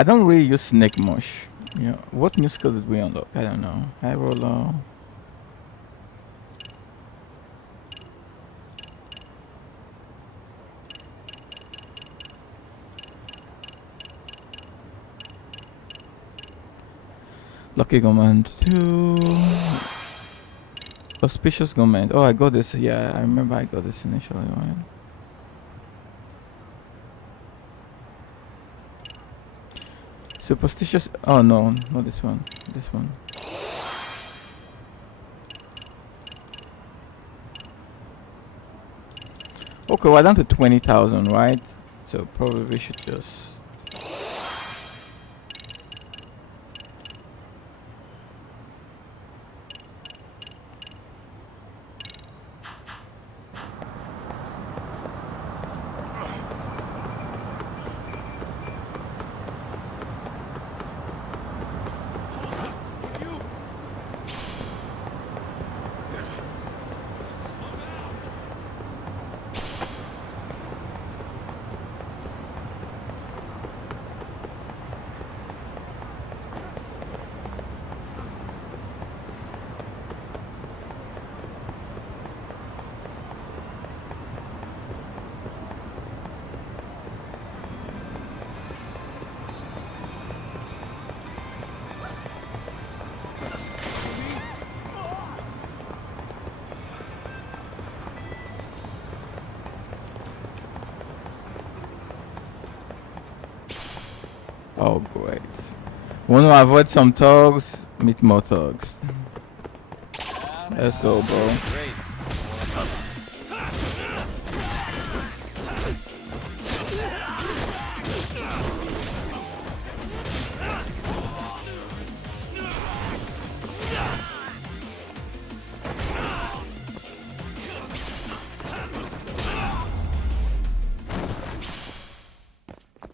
I don't really use snake much. You know, what new skill did we unlock? I don't know. High roller. Lucky Government 2. Auspicious Government. Oh, I got this. Yeah, I remember I got this initially, right? Superstitious. Oh no, not this one. This one. Okay, we're down to 20,000, right? So probably we should just. Oh, great. Want to avoid some thugs, meet more thugs. Let's go, bro.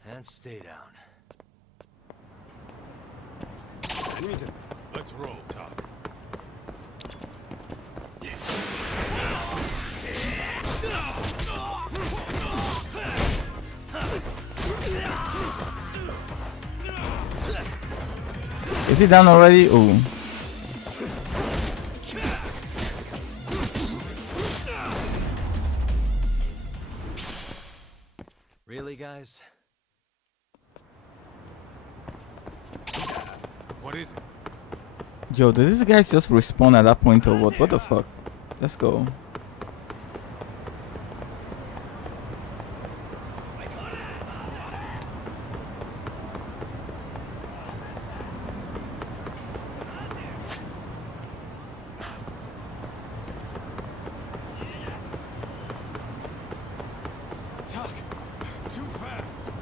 And stay down. Let's roll, Talk. Is he down already? Ooh. Really, guys? What is it? Yo, did these guys just respawn at that point or what? What the fuck? Let's go. Talk. Too fast.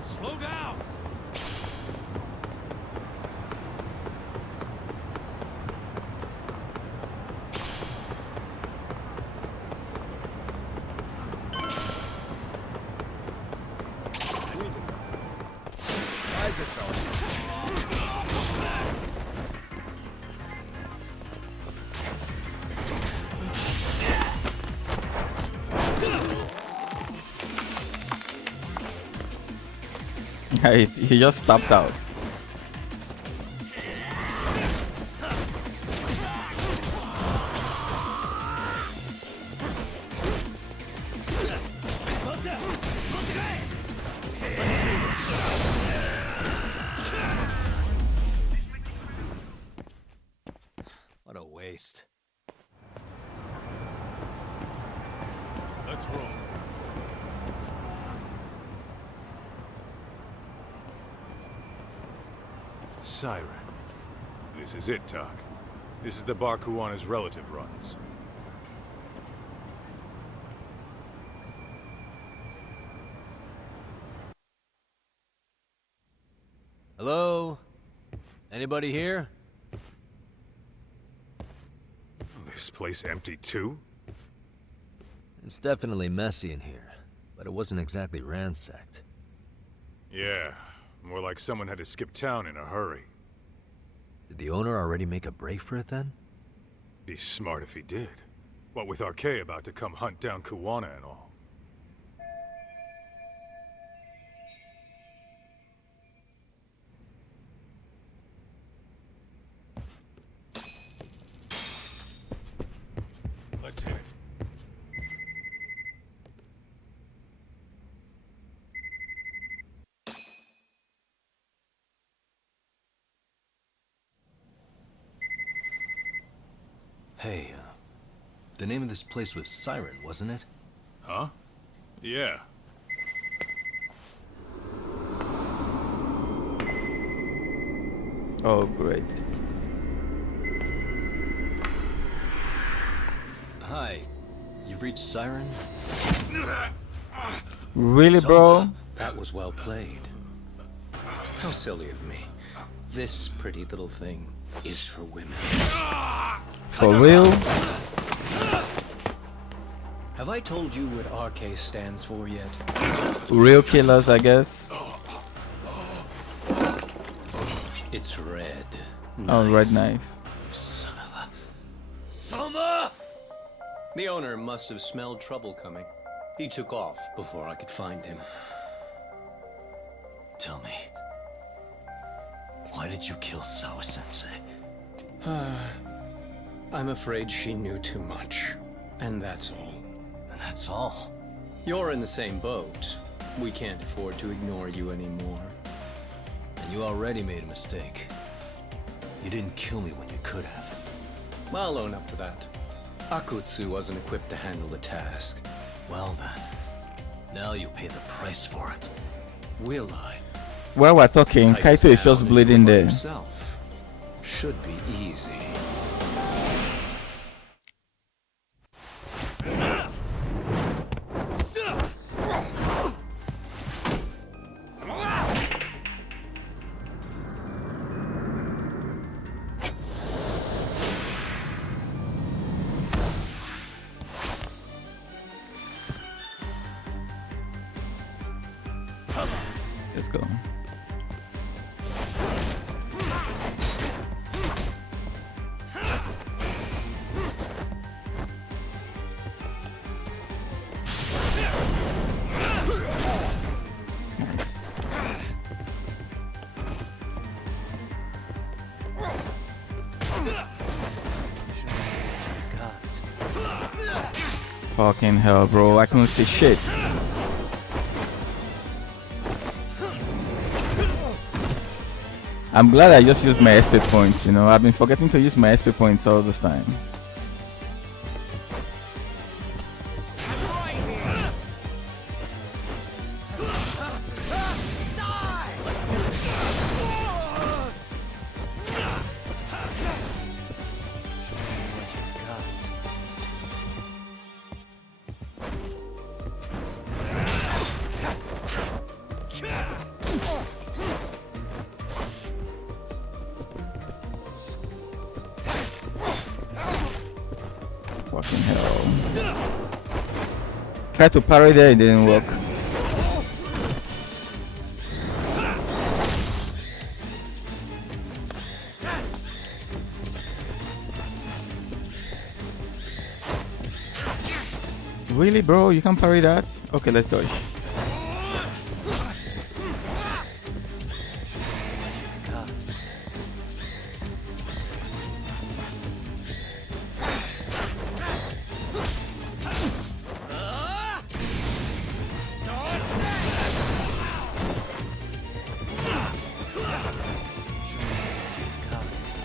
Slow down. He just stopped out. What a waste. Let's roll. Siren. This is it, Talk. This is the bar Kuwana's relative runs. Hello? Anybody here? This place empty too? It's definitely messy in here, but it wasn't exactly ransacked. Yeah, more like someone had to skip town in a hurry. Did the owner already make a break for it then? Be smart if he did. What with RK about to come hunt down Kuwana and all. Let's hit it. Hey, the name of this place was Siren, wasn't it? Huh? Yeah. Oh, great. Hi, you've reached Siren? Really, bro? That was well played. How silly of me. This pretty little thing is for women. For real? Have I told you what RK stands for yet? Real killers, I guess. It's red. Oh, red knife. Son of a... Soma! The owner must have smelled trouble coming. He took off before I could find him. Tell me, why did you kill Sawa-sensei? I'm afraid she knew too much. And that's all. And that's all? You're in the same boat. We can't afford to ignore you anymore. You already made a mistake. You didn't kill me when you could have. I'll own up to that. Hak.Z wasn't equipped to handle the task. Well then, now you pay the price for it. Will I? While we're talking, Kaito is just bleeding there. Himself. Should be easy. Let's go. Fucking hell, bro. I couldn't see shit. I'm glad I just used my SP points, you know. I've been forgetting to use my SP points all this time. Fucking hell. Tried to parry there, it didn't work. Really, bro? You can't parry that? Okay, let's dodge.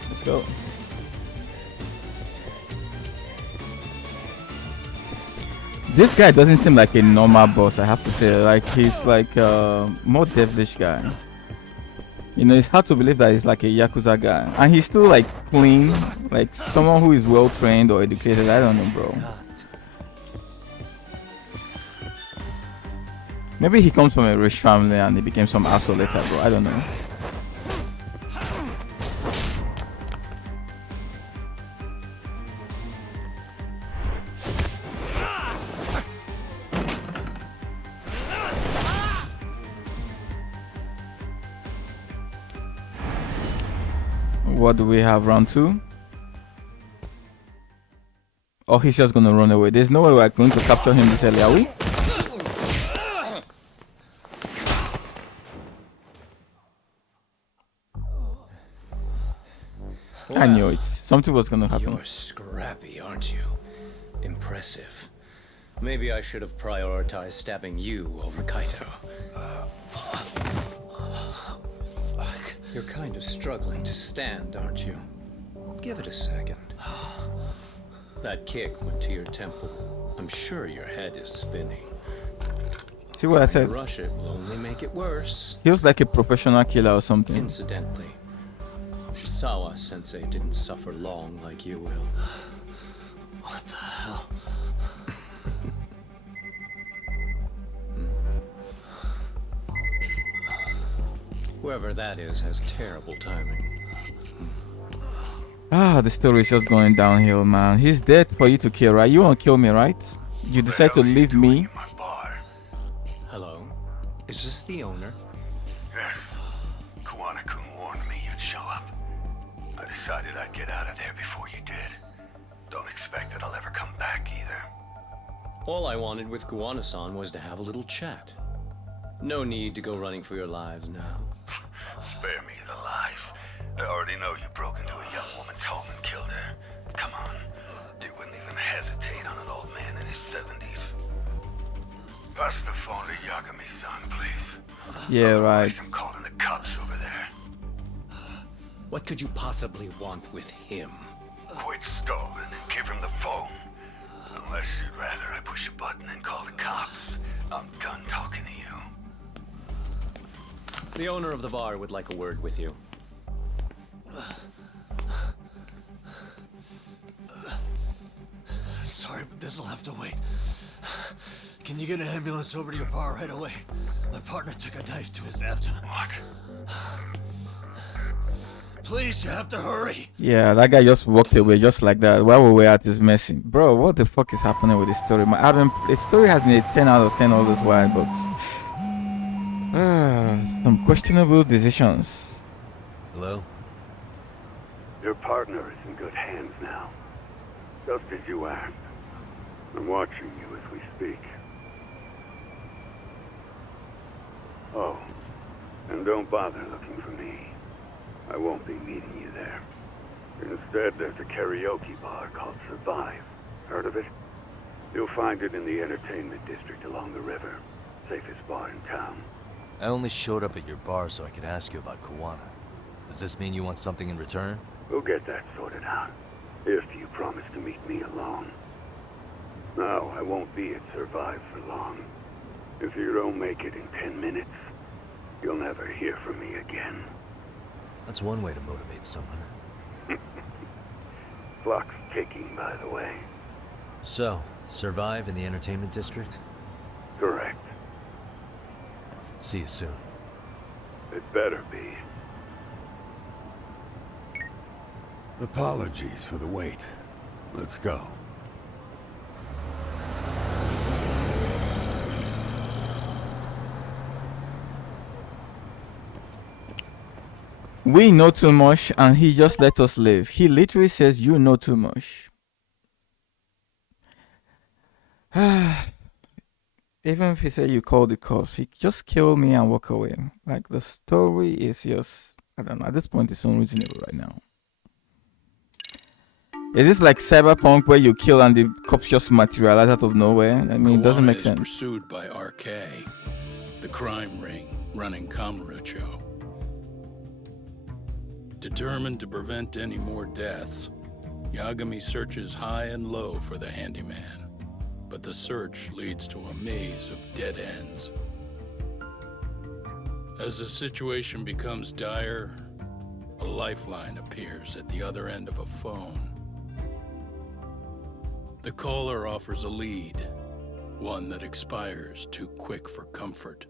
Let's go. This guy doesn't seem like a normal boss, I have to say. Like, he's like a more devilish guy. You know, it's hard to believe that he's like a Yakuza guy. And he's still like clean, like someone who is well trained or educated. I don't know, bro. Maybe he comes from a rich family and he became some asshole later, bro. I don't know. What do we have? Round 2? Oh, he's just gonna run away. There's no way we're going to capture him this early, are we? Well, I knew it. Something was gonna happen. You're scrappy, aren't you? Impressive. Maybe I should have prioritized stabbing you over Kaito. You're kind of struggling to stand, aren't you? Give it a second. That kick went to your temple. I'm sure your head is spinning. See what I said? Rush it will only make it worse. He was like a professional killer or something. Incidentally, Sawa-sensei didn't suffer long like you will. What the hell? Whoever that is has terrible timing. Ah, the story is just going downhill, man. He's dead for you to kill, right? You won't kill me, right? You decide to leave me. Hello? Is this the owner? Yes. Kuwana-kun warned me you'd show up. I decided I'd get out of there before you did. Don't expect that I'll ever come back either. All I wanted with Kuwana-san was to have a little chat. No need to go running for your lives now. Spare me the lies. I already know you broke into a young woman's home and killed her. Come on. You wouldn't even hesitate on an old man in his 70s. Pass the phone to Yagami-san, please. Yeah, right. I'm calling the cops over there. What could you possibly want with him? Quit stalling and give him the phone. Unless you'd rather I push a button and call the cops. I'm done talking to you. The owner of the bar would like a word with you. Sorry, but this'll have to wait. Can you get an ambulance over to your bar right away? My partner took a knife to his abdomen. What? Please, you have to hurry. Yeah, that guy just walked away just like that while we were at this messing. Bro, what the fuck is happening with this story? The story has been a 10 out of 10 all this while, but some questionable decisions. Hello? Your partner is in good hands now. Just as you asked. I'm watching you as we speak. Oh, and don't bother looking for me. I won't be meeting you there. Instead, there's a karaoke bar called Survive. Heard of it? You'll find it in the entertainment district along the river. Safest bar in town. I only showed up at your bar so I could ask you about Kuwana. Does this mean you want something in return? We'll get that sorted out. If you promise to meet me alone. No, I won't be at Survive for long. If you don't make it in 10 minutes, you'll never hear from me again. That's one way to motivate someone. Clock's ticking, by the way. So, Survive in the entertainment district? Correct. See you soon. It better be. Apologies for the wait. Let's go. We know too much and he just let us live. He literally says you know too much. Even if he said you call the cops, he just kill me and walk away. Like the story is just, I don't know, at this point it's unreasonable right now. Is this like Cyberpunk where you kill and the cops just materialize out of nowhere? I mean, it doesn't make sense. Pursued by RK, the crime ring running Kamurocho. Determined to prevent any more deaths, Yagami searches high and low for the handyman, but the search leads to a maze of dead ends. As the situation becomes dire, a lifeline appears at the other end of a phone. The caller offers a lead, one that expires too quick for comfort.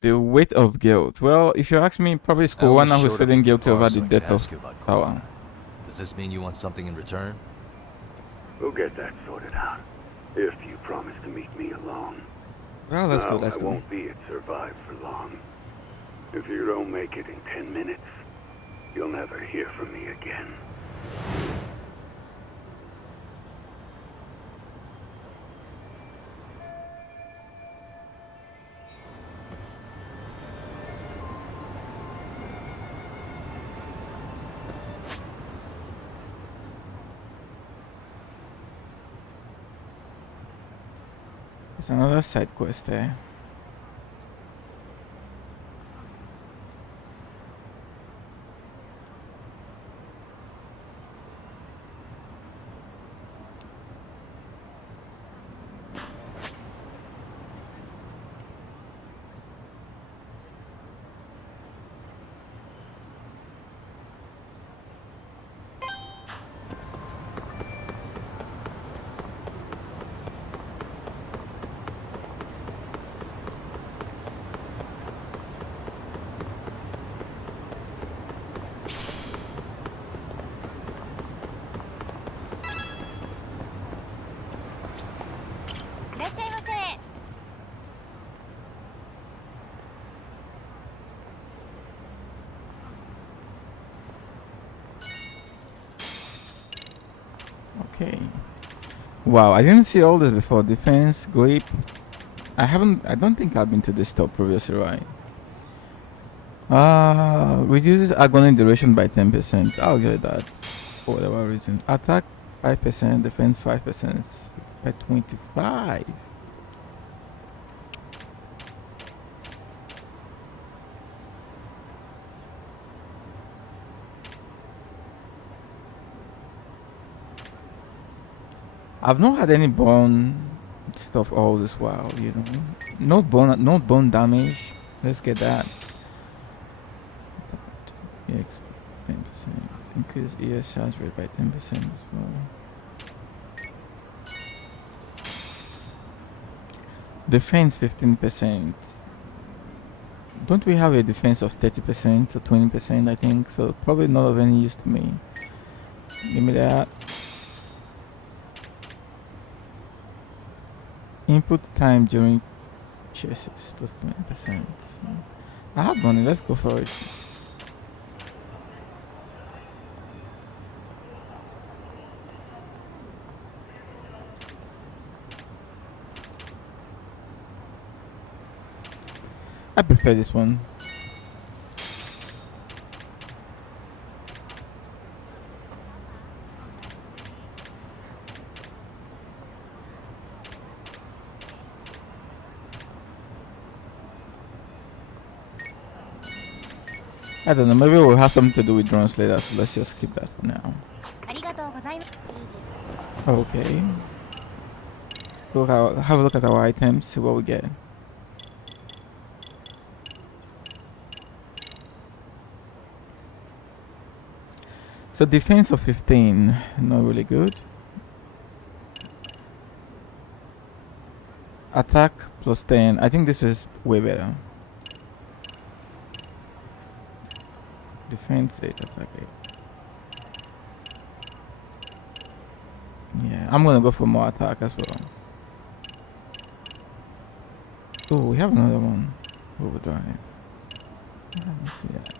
The weight of guilt. Well, if you ask me, probably it's Kuwana who's feeling guilty over the death of Kawa. Does this mean you want something in return? We'll get that sorted out. If you promise to meet me alone. Well, let's go, let's I go. won't be at Survive for long. If you don't make it in 10 minutes, you'll never hear from me again. There's another side quest there. Okay. Wow, I didn't see all this before. Defense, grape. I don't think I've been to this store previously, right? Reduces agony duration by 10%. I'll get that for whatever reason. Attack 5%, defense 5% by 25. I've not had any bone stuff all this while, you know. No bone damage. Let's get that. Yeah, 10%. Increase ear charge rate by 10% as well. Defense 15%. Don't we have a defense of 30% or 20%, I think? So probably not of any use to me. Give me that. Input time during chases plus 20%. I have money, let's go for it. I prefer this one. I don't know, maybe we'll have something to do with drones later, so let's just skip that for now. Okay. Have a look at our items, see what we get. So defense of 15, not really good. Attack plus 10, I think this is way better. Defense 8, attack 8. Yeah, I'm gonna go for more attack as well. Oh, we have another one. Overdrive. Let me see that.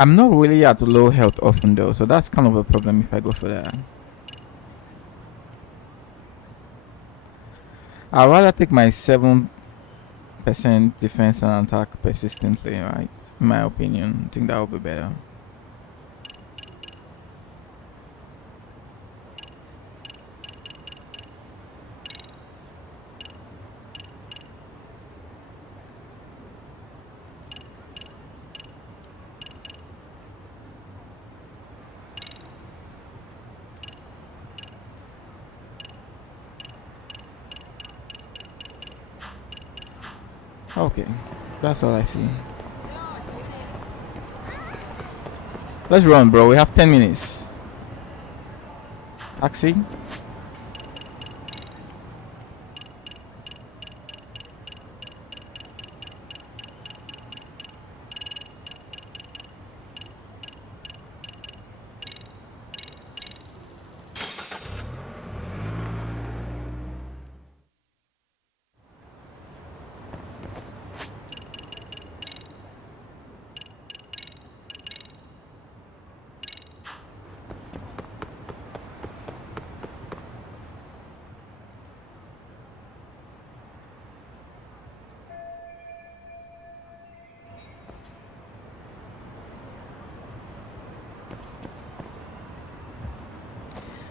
I'm not really at low health often though, so that's kind of a problem if I go for that. I'd rather take my 7% defense and attack persistently, right? In my opinion, I think that would be better. Okay, that's all I see. Let's run, bro. We have 10 minutes. Taxi.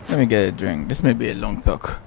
Let me get a drink. This may be a long talk.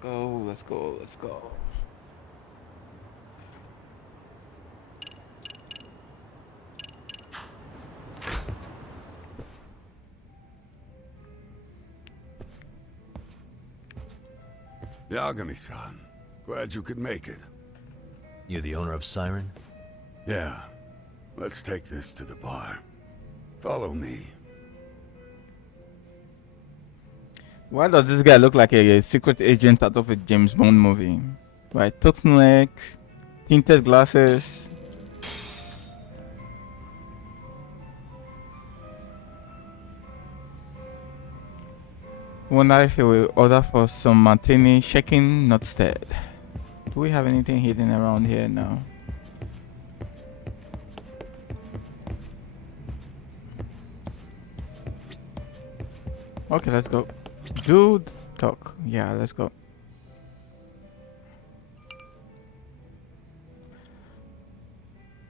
go, let's go, let's go. Yagami-san, glad you could make it. You the owner of Siren? Yeah. Let's take this to the bar. Follow me. Why does this guy look like a secret agent out of a James Bond movie? Right, turtleneck, tinted glasses. Wonder if he will order for some martini shaking, not stirred. Do we have anything hidden around here now? Okay, let's go. Dude, talk. Yeah, let's go.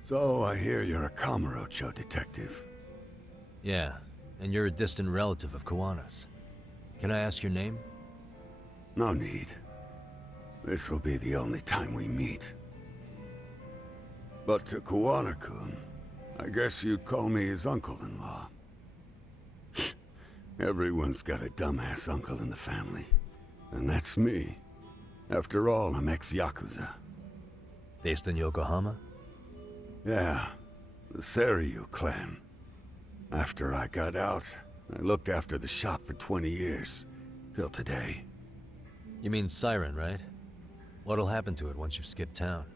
So, I hear you're a Kamurocho detective. Yeah, and you're a distant relative of Kawana's. Can I ask your name? No need. This'll be the only time we meet. But to Kawana-kun, I guess you'd call me his uncle-in-law. Everyone's got a dumbass uncle in the family. And that's me. After all, I'm ex-Yakuza. Based in Yokohama? Yeah, the Seiryu clan. After I got out, I looked after the shop for 20 years. Till today. You mean Siren, right? What'll happen to it once you've skipped town?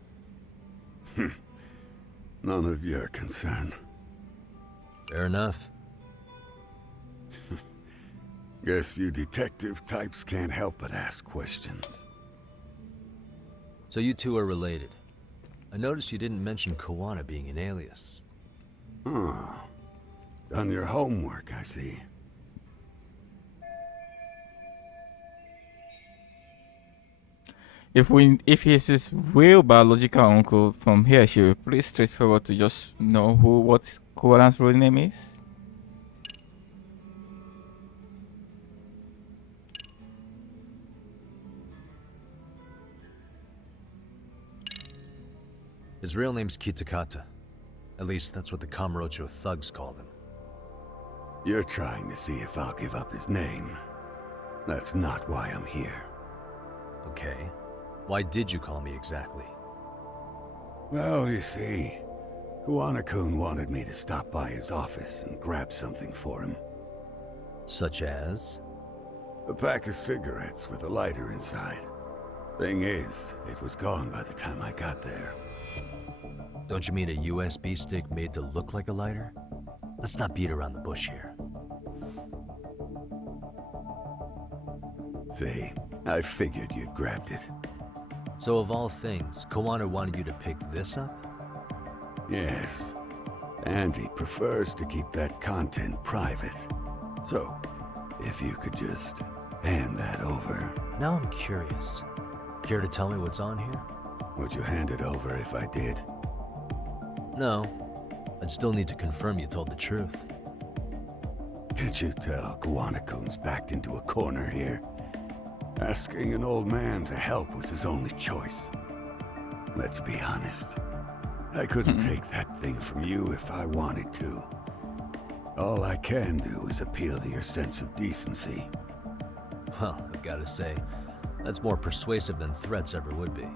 None of your concern. Fair enough. Guess you detective types can't help but ask questions. So you two are related. I noticed you didn't mention Kawana being an alias. Oh. Done your homework, I see. If he's his real biological uncle, from here she will be pretty straightforward to just know what Kawana's real name is. His real name's Kitakata. At least that's what the Kamurocho thugs called him. You're trying to see if I'll give up his name. That's not why I'm here. Okay. Why did you call me exactly? Well, you see, Kawana-kun wanted me to stop by his office and grab something for him. Such as? A pack of cigarettes with a lighter inside. Thing is, it was gone by the time I got there. Don't you mean a USB stick made to look like a lighter? Let's not beat around the bush here. See, I figured you'd grabbed it. So of all things, Kawana wanted you to pick this up? Yes. And he prefers to keep that content private. So, if you could just hand that over. Now I'm curious. Care to tell me what's on here? Would you hand it over if I did? No. I'd still need to confirm you told the truth. Can't you tell Kawana-kun's backed into a corner here? Asking an old man to help was his only choice. Let's be honest. I couldn't take that thing from you if I wanted to. All I can do is appeal to your sense of decency. Well, I've got to say, that's more persuasive than threats ever would be.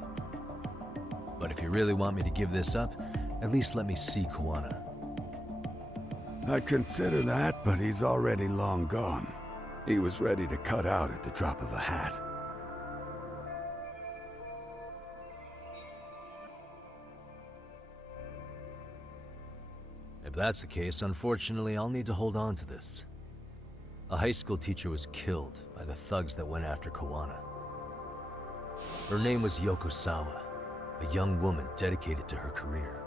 But if you really want me to give this up, at least let me see Kawana. I'd consider that, but he's already long gone. He was ready to cut out at the drop of a hat. If that's the case, unfortunately, I'll need to hold on to this. A high school teacher was killed by the thugs that went after Kawana. Her name was Yoko Sawa, a young woman dedicated to her career.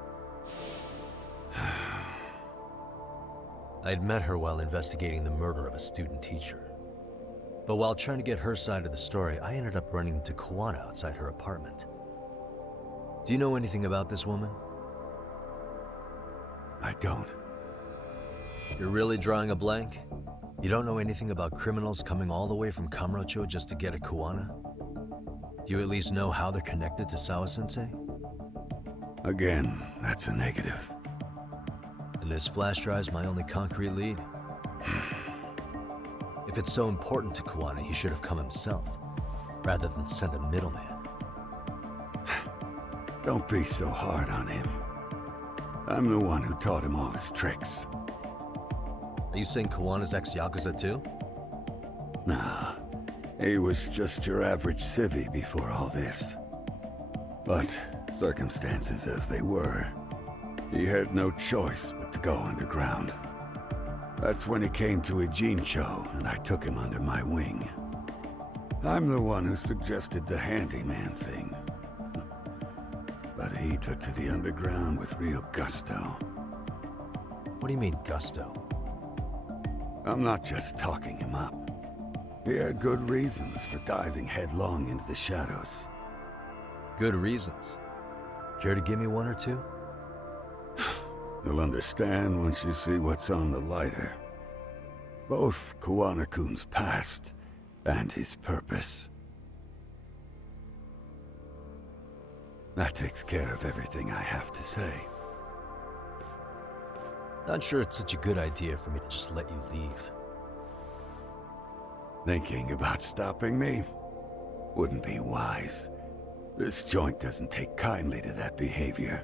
I'd met her while investigating the murder of a student teacher. But while trying to get her side of the story, I ended up running into Kawana outside her apartment. Do you know anything about this woman? I don't. You're really drawing a blank? You don't know anything about criminals coming all the way from Kamurocho just to get at Kawana? Do you at least know how they're connected to Sawa-sensei? Again, that's a negative. And this flash drive's my only concrete lead. If it's so important to Kuwana, he should have come himself, rather than send a middleman. Don't be so hard on him. I'm the one who taught him all his tricks. Are you saying Kuwana's ex-Yakuza too? Nah, he was just your average civvy before all this. But circumstances as they were, he had no choice but to go underground. That's when he came to Ijincho, and I took him under my wing. I'm the one who suggested the handyman thing. But he took to the underground with real gusto. What do you mean, gusto? I'm not just talking him up. He had good reasons for diving headlong into the shadows. Good reasons? Care to give me one or two? You'll understand once you see what's on the lighter. Both Kuwana-kun's past and his purpose. That takes care of everything I have to say. Not sure it's such a good idea for me to just let you leave. Thinking about stopping me? Wouldn't be wise. This joint doesn't take kindly to that behavior.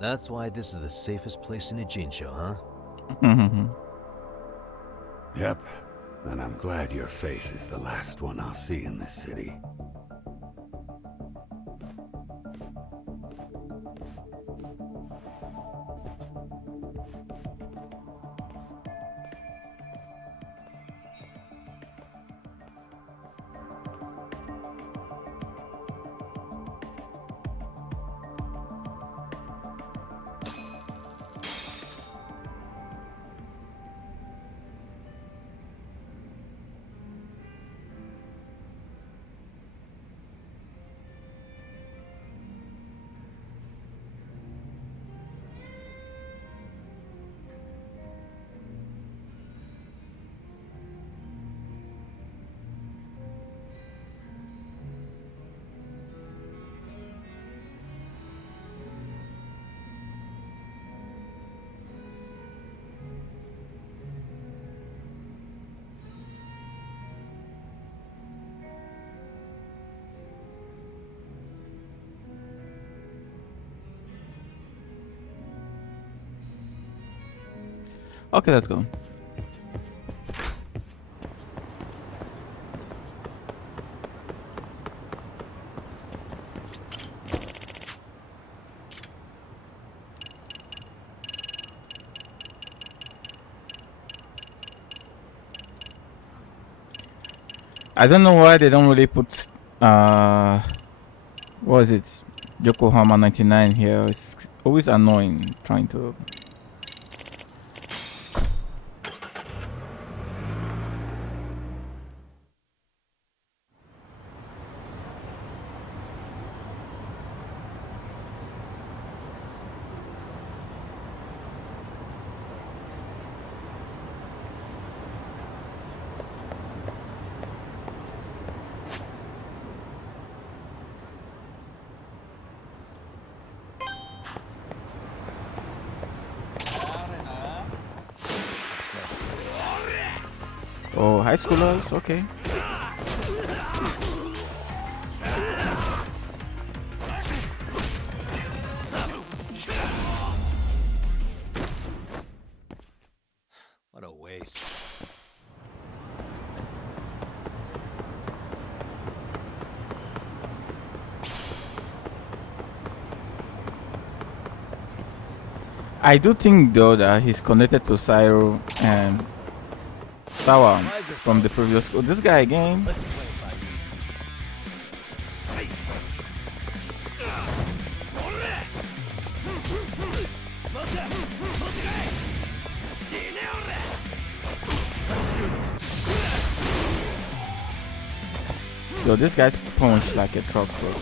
That's why this is the safest place in Ijincho, huh? Yep, and I'm glad your face is the last one I'll see in this city. Okay, let's go. I don't know why they don't really put what is it, Yokohama 99 here. It's always annoying trying to. Oh, high schoolers, okay. What a waste. I do think though that he's connected to Cyro and Sawa from the previous. Oh, this guy again. Yo, this guy's punched like a truck, bro.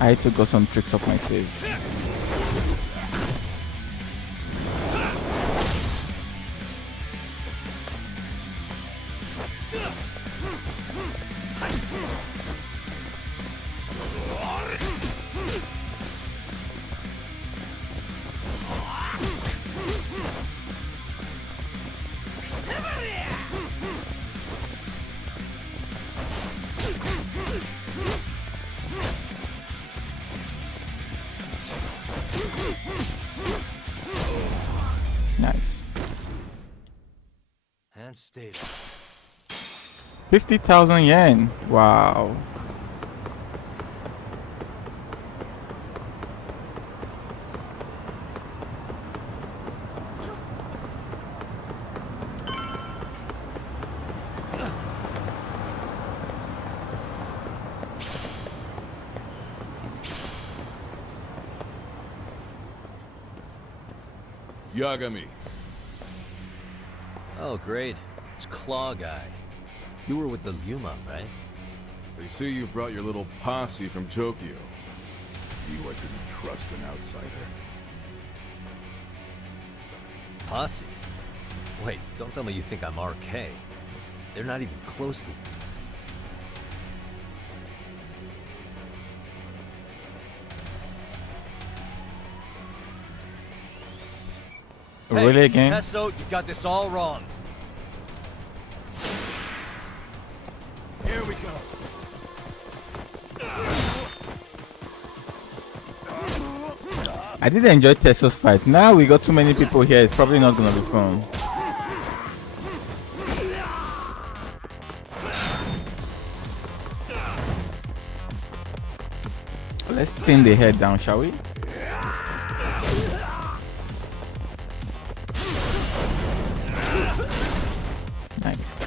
I had to go some tricks up my sleeve. Nice. And stay. 50,000 yen. Wow. Yagami. Oh, great. It's Claw Guy. You were with the Yuma, right? They say you brought your little posse from Tokyo. You I couldn't trust an outsider. Posse? Wait, don't tell me you think I'm RK. They're not even close to me. Hey, Really again? Tesso, you got this all wrong. Here we go. I did enjoy Tesso's fight. Now we got too many people here. It's probably not gonna be fun. Let's thin the head down, shall we? Nice.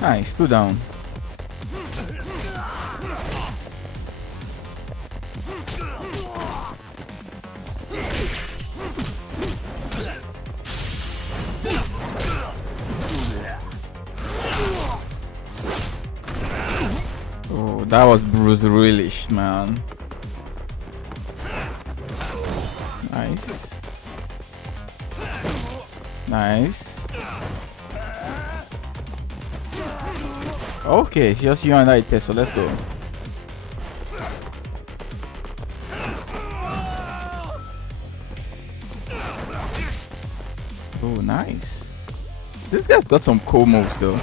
Nice, 2 down. Oh, that was Bruce Willis, man. Nice. Nice. Okay, it's just you and I, Tesso. Let's go. Oh, nice. This guy's got some cool moves, though.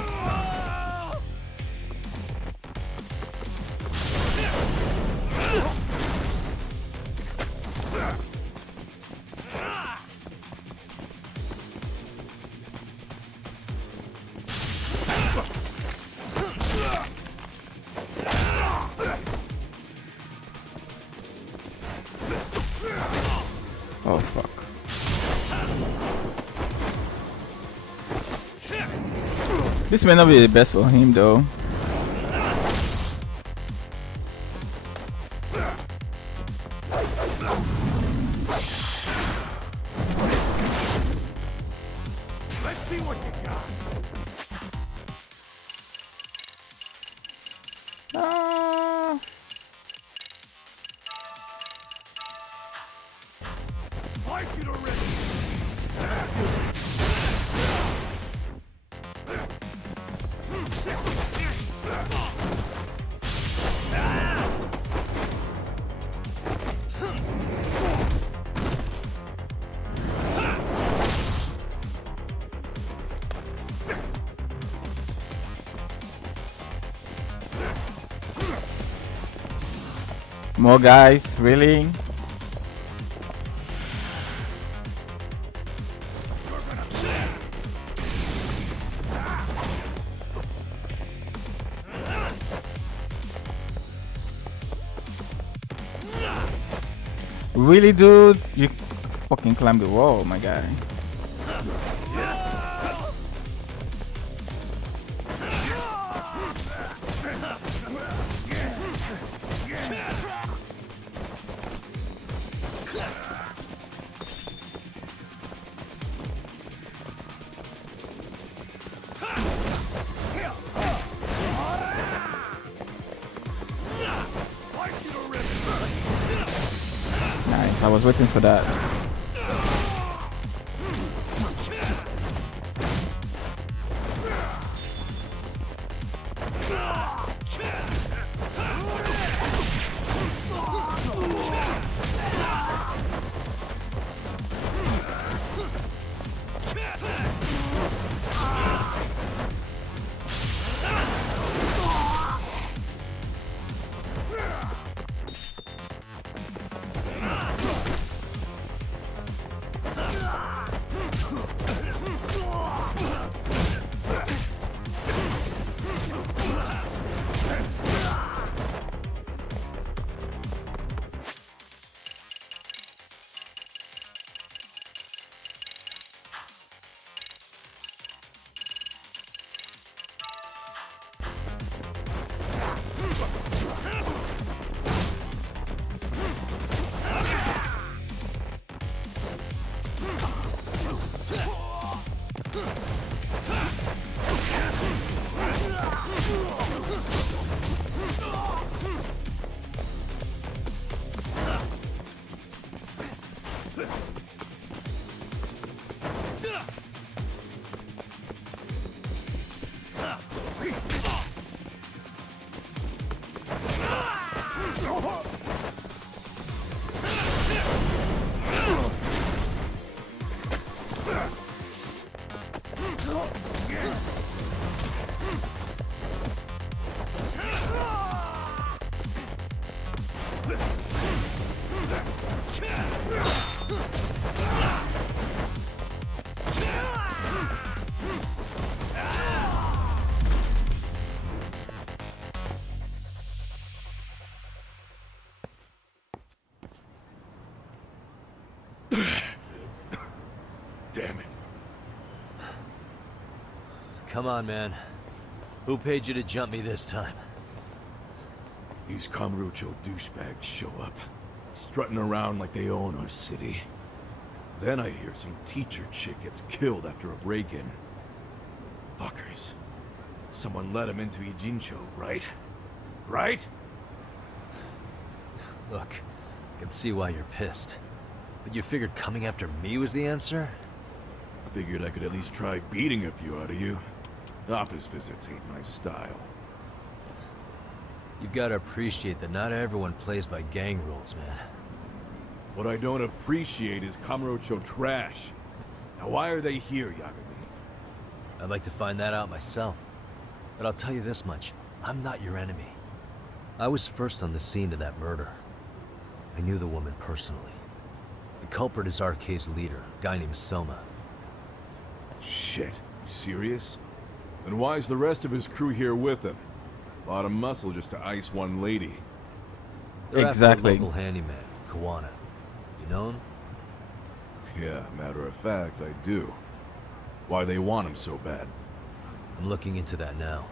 Oh, fuck. This may not be the best for him, though. Let's see what you got. Like it already. Let's do this. More guys, really? Really, dude? You fucking climbed the wall, my guy. Nice, I was waiting for that. Damn it. Come on, man. Who paid you to jump me this time? These Kamurocho douchebags show up, strutting around like they own our city. Then I hear some teacher chick gets killed after a break-in. Fuckers. Someone let him into Ijincho, right? Right? Look, I can see why you're pissed. But you figured coming after me was the answer? Figured I could at least try beating a few out of you. Office visits ain't my style. You've got to appreciate that not everyone plays by gang rules, man. What I don't appreciate is Kamurocho trash. Now why are they here, Yagami? I'd like to find that out myself. But I'll tell you this much, I'm not your enemy. I was first on the scene of that murder. I knew the woman personally. The culprit is Hak.Z's leader, a guy named Soma. Shit, you serious? Then why's the rest of his crew here with him? A lot of muscle just to ice one lady. They're Exactly. after a local handyman, Kawana. You know him? Yeah, matter of fact, I do. Why they want him so bad? I'm looking into that now.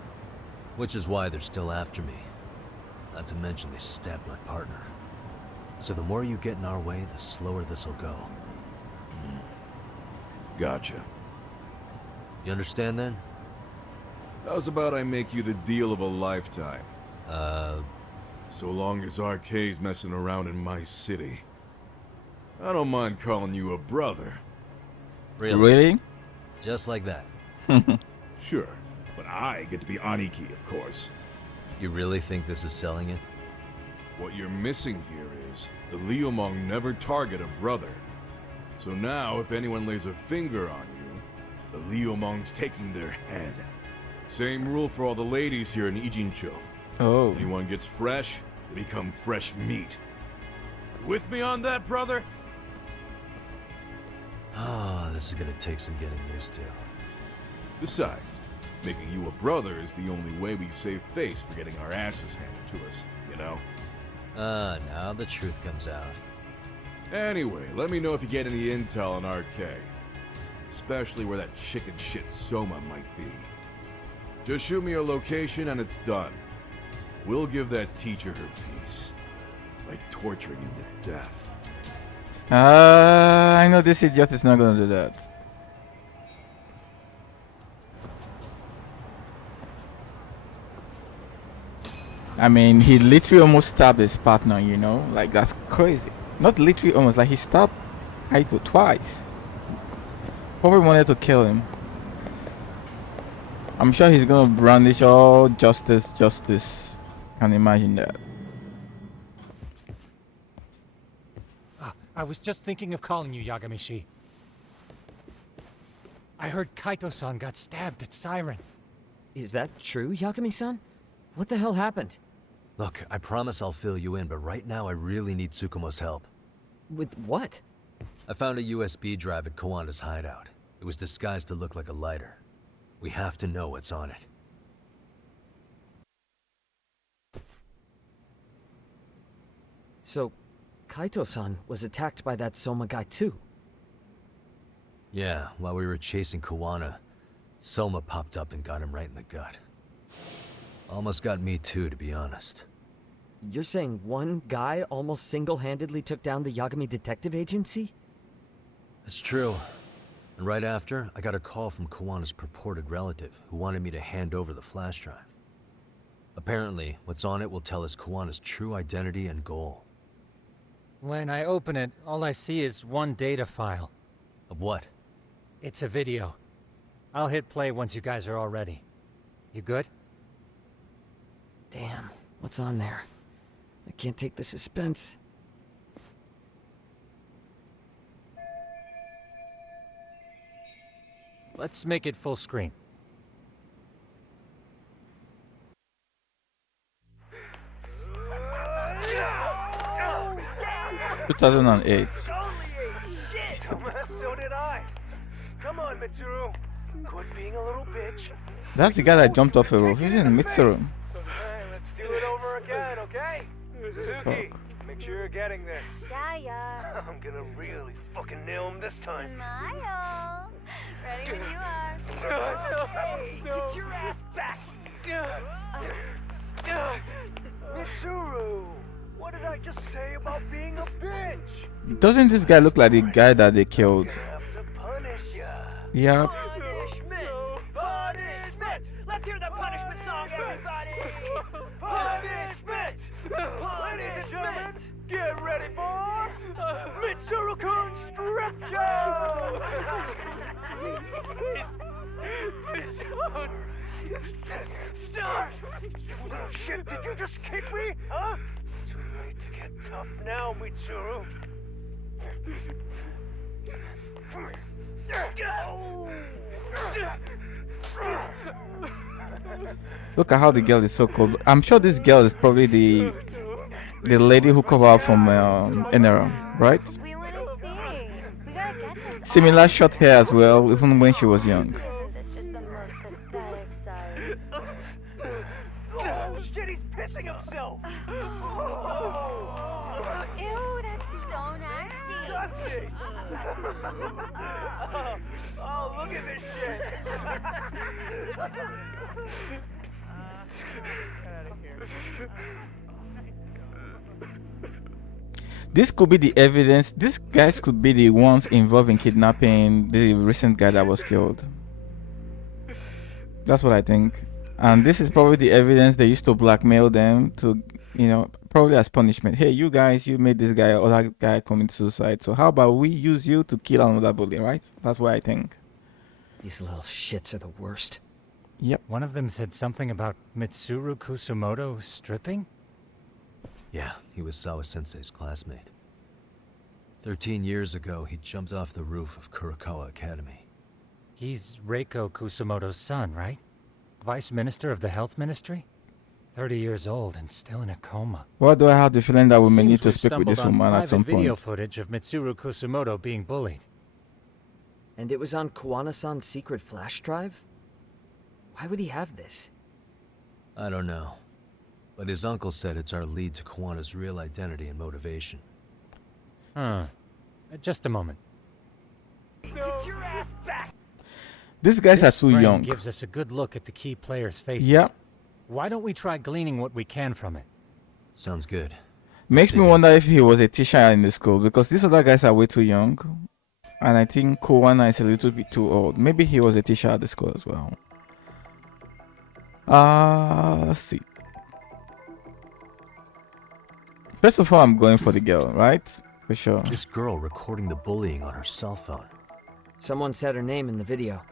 Which is why they're still after me. Not to mention they stabbed my partner. So the more you get in our way, the slower this'll go. Gotcha. You understand then? How's about I make you the deal of a lifetime? So long as Hak.Z's messing around in my city. I don't mind calling you a brother. Really? Just like that. Sure, but I get to be Aniki, of course. You really think this is selling it? What you're missing here is the Liumong never target a brother. So now, if anyone lays a finger on you, the Liumong's taking their head. Same rule for all the ladies here in Ijincho. Oh. Anyone gets fresh, they become fresh meat. You with me on that, brother? Oh, this is gonna take some getting used to. Besides, making you a brother is the only way we save face for getting our asses handed to us, you know? Now the truth comes out. Anyway, let me know if you get any intel on Hak.Z. Especially where that chicken shit Soma might be. Just shoot me a location and it's done. We'll give that teacher her peace. By torturing him to death. I know this idiot is not gonna do that. I mean, he literally almost stabbed his partner, you know? Like, that's crazy. Not literally almost, like he stabbed Kaito twice. Probably wanted to kill him. I'm sure he's gonna brandish all justice. Can imagine that. I was just thinking of calling you, Yagami-shi. I heard Kaito-san got stabbed at Siren. Is that true, Yagami-san? What the hell happened? Look, I promise I'll fill you in, but right now I really need Tsukumo's help. With what? I found a USB drive at Kawana's hideout. It was disguised to look like a lighter. We have to know what's on it. So, Kaito-san was attacked by that Soma guy too? Yeah, while we were chasing Kawana, Soma popped up and got him right in the gut. Almost got me too, to be honest. You're saying one guy almost single-handedly took down the Yagami Detective Agency? It's true. And right after, I got a call from Kawana's purported relative who wanted me to hand over the flash drive. Apparently, what's on it will tell us Kawana's true identity and goal. When I open it, all I see is one data file. Of what? It's a video. I'll hit play once you guys are all ready. You good? Damn, what's on there? I can't take the suspense. Let's make it full screen. Two 2008. So did I. Come on, Mitsuru. Quit being a little bitch. That's the guy that jumped off a roof. He's in Mitsuru. Alright, let's do it over again, okay? Suzuki, make sure you're getting this. Yeah. I'm gonna really fucking nail him this time. Smile. Ready when you are. Hey, get your ass back! Mitsuru! What did I just say about being a bitch? Doesn't this guy look like the guy that they killed? Yeah. Punishment! Punishment! Let's hear the punishment song, everybody! Punishment! Punishment! Get ready for Mitsuru-kun's strip show! Stop! You little shit, did you just kick me? Huh? Too late to get tough now, Mitsuru. Look at how the girl is so cold. I'm sure this girl is probably the lady who covered up from Enera, right? Similar short hair as well, even when she was young. Oh shit, he's pissing himself! Ew, that's so nasty. Oh, look at this shit! This could be the evidence. These guys could be the ones involved in kidnapping the recent guy that was killed. That's what I think. And this is probably the evidence they used to blackmail them to, you know, probably as punishment. Hey, you guys, you made this guy or that guy commit suicide. So how about we use you to kill another bully, right? That's what I think. These little shits are the worst. Yep. One of them said something about Mitsuru Kusumoto stripping? Yeah, he was Sawa-sensei's classmate. 13 years ago, he jumped off the roof of Kurokawa Academy. He's Reiko Kusumoto's son, right? Vice Minister of the Health Ministry? 30 years old and still in a coma. Why do I have the feeling that we may Seems need to we've speak with this stumbled on woman at some private video point? footage of Mitsuru Kusumoto being bullied. And it was on Kawana-san's secret flash drive? Why would he have this? I don't know. But his uncle said it's our lead to Kawana's real identity and motivation. Huh. Just a moment. Get your ass back! These guys are too frame young. Gives us a good look at the key players' faces. Yeah. Why don't we try gleaning what we can from it? Sounds good. Makes me wonder if he was a teacher in the school, because these other guys are way too young. And I think Kawana is a little bit too old. Maybe he was a teacher at the school as well. Let's see. First of all, I'm going for the girl, right? For sure. This girl recording the bullying on her cell phone. Someone said her name in the video.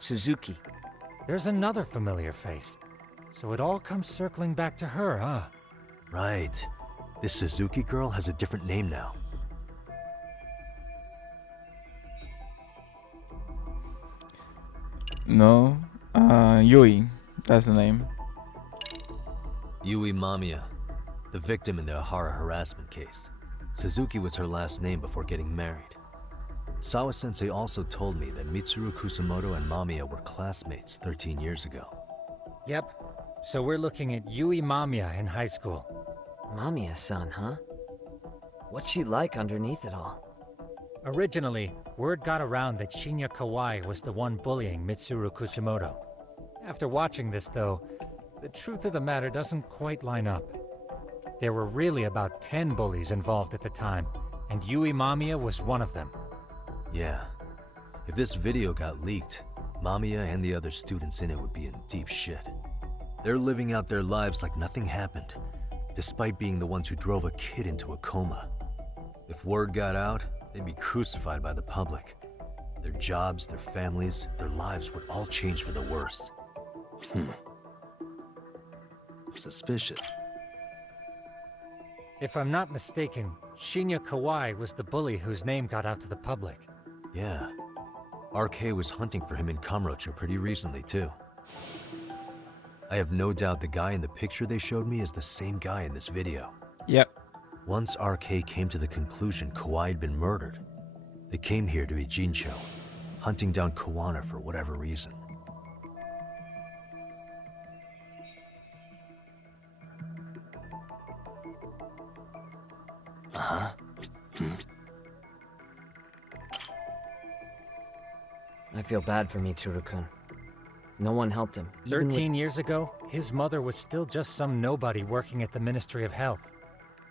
Suzuki. There's another familiar face. So it all comes circling back to her, huh? Right. This Suzuki girl has a different name now. No. Yui. That's the name. Yui Mamiya, the victim in the Ahara harassment case. Suzuki was her last name before getting married. Sawa-sensei also told me that Mitsuru Kusumoto and Mamiya were classmates 13 years ago. Yep. So we're looking at Yui Mamiya in high school. Mamiya-san, huh? What's she like underneath it all? Originally, word got around that Shinya Kawai was the one bullying Mitsuru Kusumoto. After watching this, though, the truth of the matter doesn't quite line up. There were really about 10 bullies involved at the time, and Yui Mamiya was one of them. Yeah. If this video got leaked, Mamiya and the other students in it would be in deep shit. They're living out their lives like nothing happened, despite being the ones who drove a kid into a coma. If word got out, they'd be crucified by the public. Their jobs, their families, their lives would all change for the worse. Suspicious. If I'm not mistaken, Shinya Kawai was the bully whose name got out to the public. Yeah. RK was hunting for him in Kamurocho pretty recently, too. I have no doubt the guy in the picture they showed me is the same guy in this video. Yep. Once RK came to the conclusion Kawai had been murdered, they came here to Ijincho, hunting down Kawana for whatever reason. I feel bad for Mitsuru-kun. No one helped him. 13 years ago, his mother was still just some nobody working at the Ministry of Health.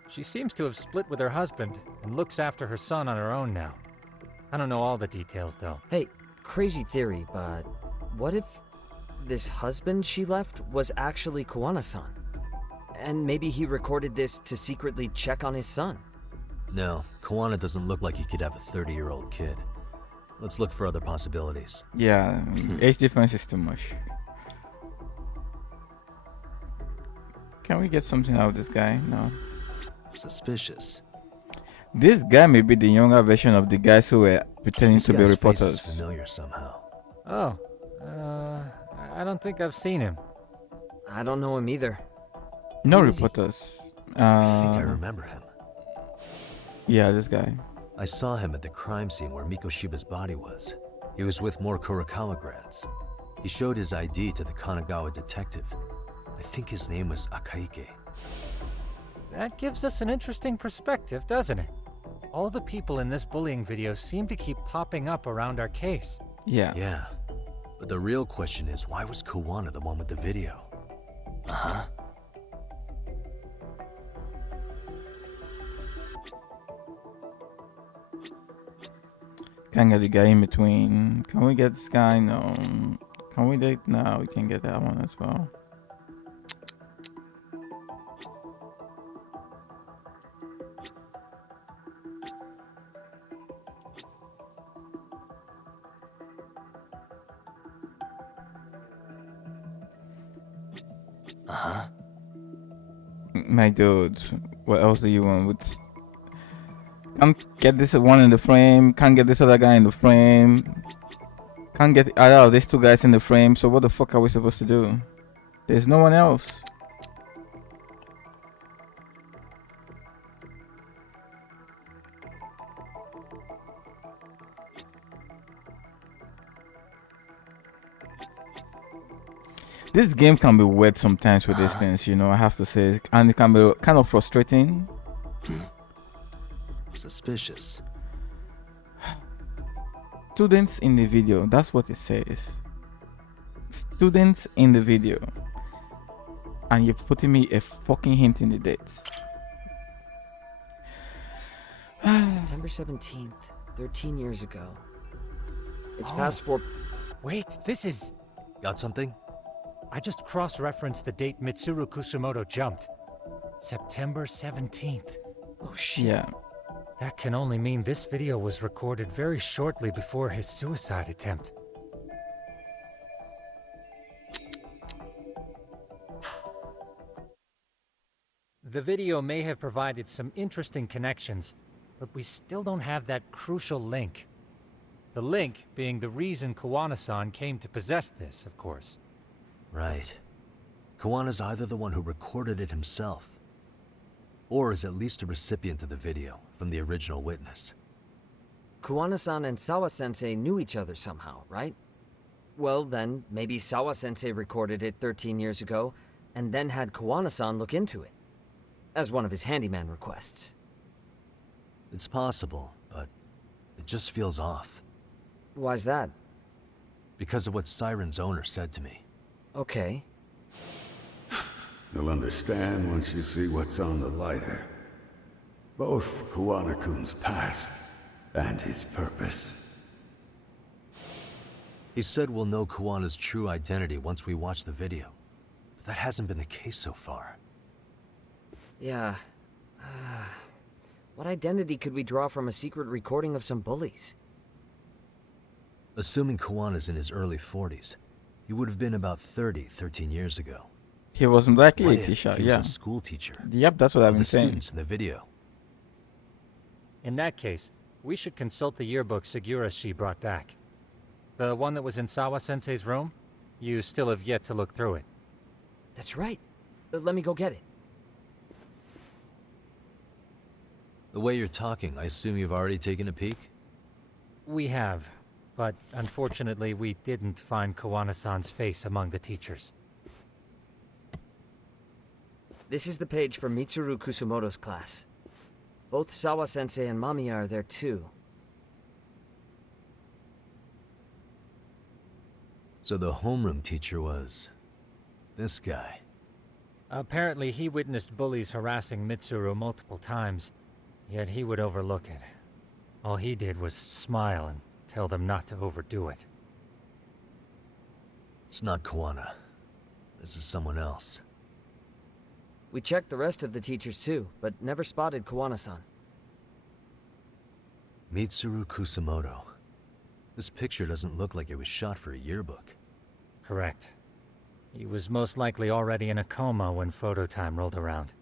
She seems to have split with her husband and looks after her son on her own now. I don't know all the details, though. Hey, crazy theory, but what if this husband she left was actually Kawana-san? And maybe he recorded this to secretly check on his son? No, Kawana doesn't look like he could have a 30-year-old kid. Let's look for other possibilities. Yeah, age difference is too much. Can we get something out of this guy? No. Suspicious. This guy may be the younger version of the guys who were pretending to be This guy's reporters. face is familiar somehow. Oh, I don't think I've seen him. I don't know him either. No Who is he? reporters. I think I remember him. Yeah, this guy. I saw him at the crime scene where Mikoshiba's body was. He was with more Kurokawa grads. He showed his ID to the Kanagawa detective. I think his name was Akaike. That gives us an interesting perspective, doesn't it? All the people in this bullying video seem to keep popping up around our case. Yeah. Yeah. But the real question is, why was Kawana the one with the video? Uh-huh. Can't get the guy in between. Can we get this guy? No. Can we date? No, we can get that one as well. Uh-huh. My dude, what else do you want? With can't get this one in the frame. Can't get this other guy in the frame. Can't get either of these two guys in the frame. So what the fuck are we supposed to do? There's no one else. This game can be weird sometimes with these things, you know, I have to say. And it can be kind of frustrating. Suspicious. Students in the video, that's what it says. Students in the video. And you're putting me a fucking hint in the dates. September 17th, 13 years ago. It's past 4... Wait, this is... Got something? I just cross-referenced the date Mitsuru Kusumoto jumped. September 17th. Oh shit. Yeah. That can only mean this video was recorded very shortly before his suicide attempt. The video may have provided some interesting connections, but we still don't have that crucial link. The link being the reason Kawana-san came to possess this, of course. Right. Kawana's either the one who recorded it himself, or is at least a recipient of the video from the original witness. Kawana-san and Sawa-sensei knew each other somehow, right? Well then, maybe Sawa-sensei recorded it 13 years ago, and then had Kawana-san look into it, as one of his handyman requests. It's possible, but it just feels off. Why's that? Because of what Siren's owner said to me. Okay. You'll understand once you see what's on the lighter. Both Kawana-kun's past and his purpose. He said we'll know Kawana's true identity once we watch the video. But that hasn't been the case so far. Yeah. What identity could we draw from a secret recording of some bullies? Assuming Kawana's in his early 40s, he would have been about 13 years ago. He was likely What a if teacher, he was yeah. a school teacher? Yep, that's what I've of been the saying. students in the video. In that case, we should consult the yearbook Segura-shi brought back. The one that was in Sawa-sensei's room? You still have yet to look through it. That's right. Let me go get it. The way you're talking, I assume you've already taken a peek? We have, but unfortunately we didn't find Kawana-san's face among the teachers. This is the page for Mitsuru Kusumoto's class. Both Sawa-sensei and Mamiya are there too. So the homeroom teacher was... this guy. Apparently he witnessed bullies harassing Mitsuru multiple times, yet he would overlook it. All he did was smile and tell them not to overdo it. It's not Kawana. This is someone else. We checked the rest of the teachers too, but never spotted Kawana-san. Mitsuru Kusumoto. This picture doesn't look like it was shot for a yearbook. Correct. He was most likely already in a coma when photo time rolled around.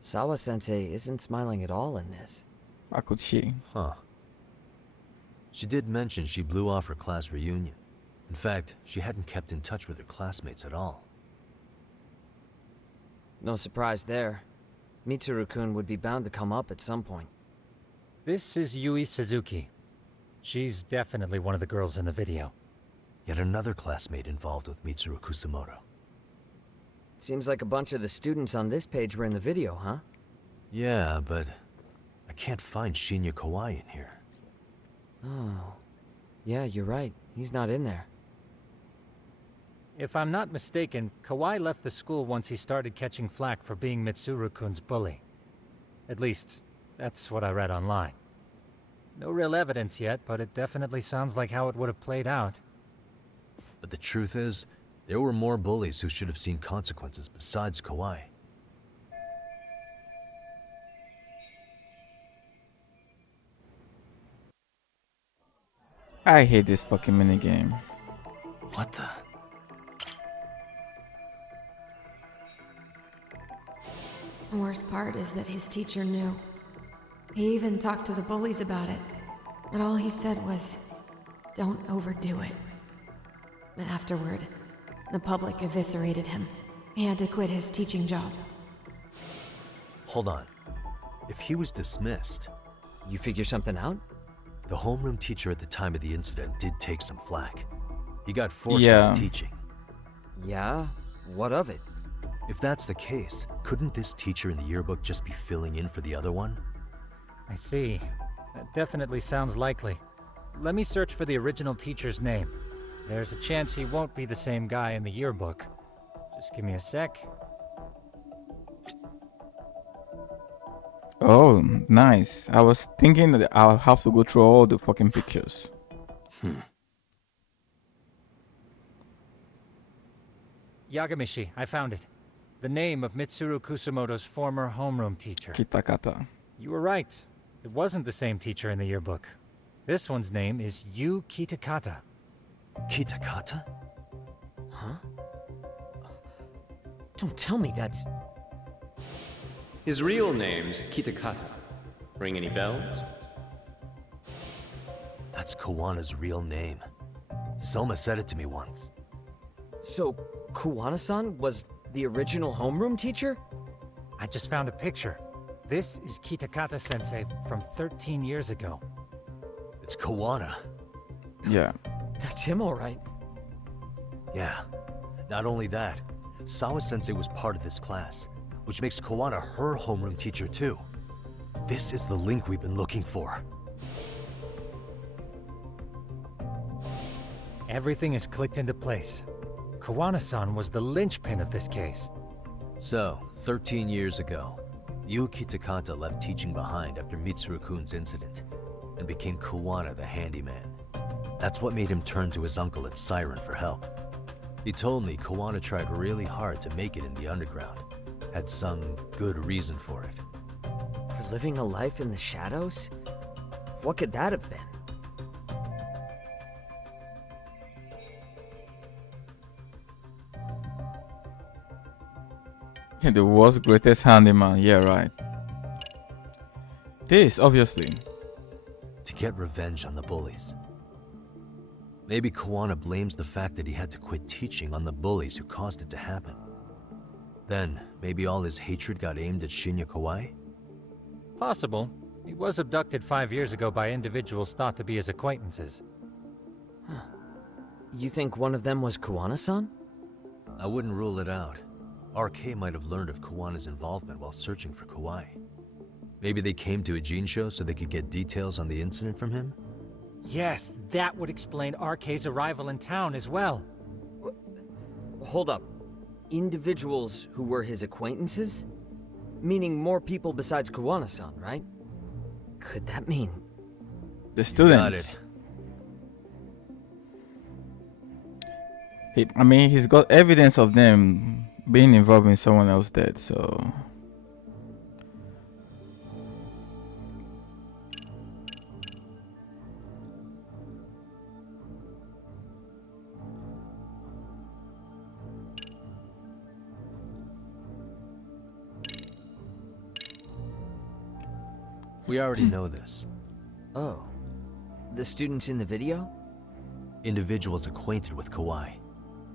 Sawa-sensei isn't smiling at all in this. How could she? Huh. She did mention she blew off her class reunion. In fact, she hadn't kept in touch with her classmates at all. No surprise there. Mitsuru-kun would be bound to come up at some point. This is Yui Suzuki. She's definitely one of the girls in the video. Yet another classmate involved with Mitsuru Kusumoto. Seems like a bunch of the students on this page were in the video, huh? Yeah, but I can't find Shinya Kawai in here. Oh. Yeah, you're right. He's not in there. If I'm not mistaken, Kawai left the school once he started catching flack for being Mitsuru-kun's bully. At least, that's what I read online. No real evidence yet, but it definitely sounds like how it would have played out. But the truth is, there were more bullies who should have seen consequences besides Kawai. I hate this fucking minigame. What the? The worst part is that his teacher knew. He even talked to the bullies about it. But all he said was, don't overdo it. But afterward, the public eviscerated him. He had to quit his teaching job. Hold on. If he was dismissed... You figure something out? The homeroom teacher at the time of the incident did take some flack. He got forced out of teaching. Yeah? What of it? If that's the case, couldn't this teacher in the yearbook just be filling in for the other one? I see. That definitely sounds likely. Let me search for the original teacher's name. There's a chance he won't be the same guy in the yearbook. Just give me a sec. Oh, nice. I was thinking that I'll have to go through all the fucking pictures. Yagamishi, I found it. The name of Mitsuru Kusumoto's former homeroom teacher. Kitakata. You were right. It wasn't the same teacher in the yearbook. This one's name is Yu Kitakata. Kitakata? Huh? Don't tell me that's... His real name's Kitakata. Ring any bells? That's Kawana's real name. Soma said it to me once. So, Kawana-san was the original homeroom teacher? I just found a picture. This is Kitakata-sensei from 13 years ago. It's Kawana. Yeah. That's him, all right. Yeah. Not only that, Sawa-sensei was part of this class, which makes Kawana her homeroom teacher too. This is the link we've been looking for. Everything is clicked into place. Kawana-san was the linchpin of this case. So, 13 years ago, Yuki Takata left teaching behind after Mitsuru-kun's incident and became Kuwana the handyman. That's what made him turn to his uncle at Siren for help. He told me Kuwana tried really hard to make it in the underground. Had some good reason for it. For living a life in the shadows? What could that have been? The world's greatest handyman, yeah, right. This, obviously. To get revenge on the bullies. Maybe Kuwana blames the fact that he had to quit teaching on the bullies who caused it to happen. Then, maybe all his hatred got aimed at Shinya Kawai? Possible. He was abducted 5 years ago by individuals thought to be his acquaintances. Huh. You think one of them was Kuwana-san? I wouldn't rule it out. RK might have learned of Kuwana's involvement while searching for Kawai. Maybe they came to Ijincho so they could get details on the incident from him? Yes, that would explain RK's arrival in town as well. Hold up. Individuals who were his acquaintances? Meaning more people besides Kuwana-san, right? Could that mean... The students. Got it. I mean, he's got evidence of them being involved in someone else's death, so... We already know this. Oh. The students in the video? Individuals acquainted with Kawai.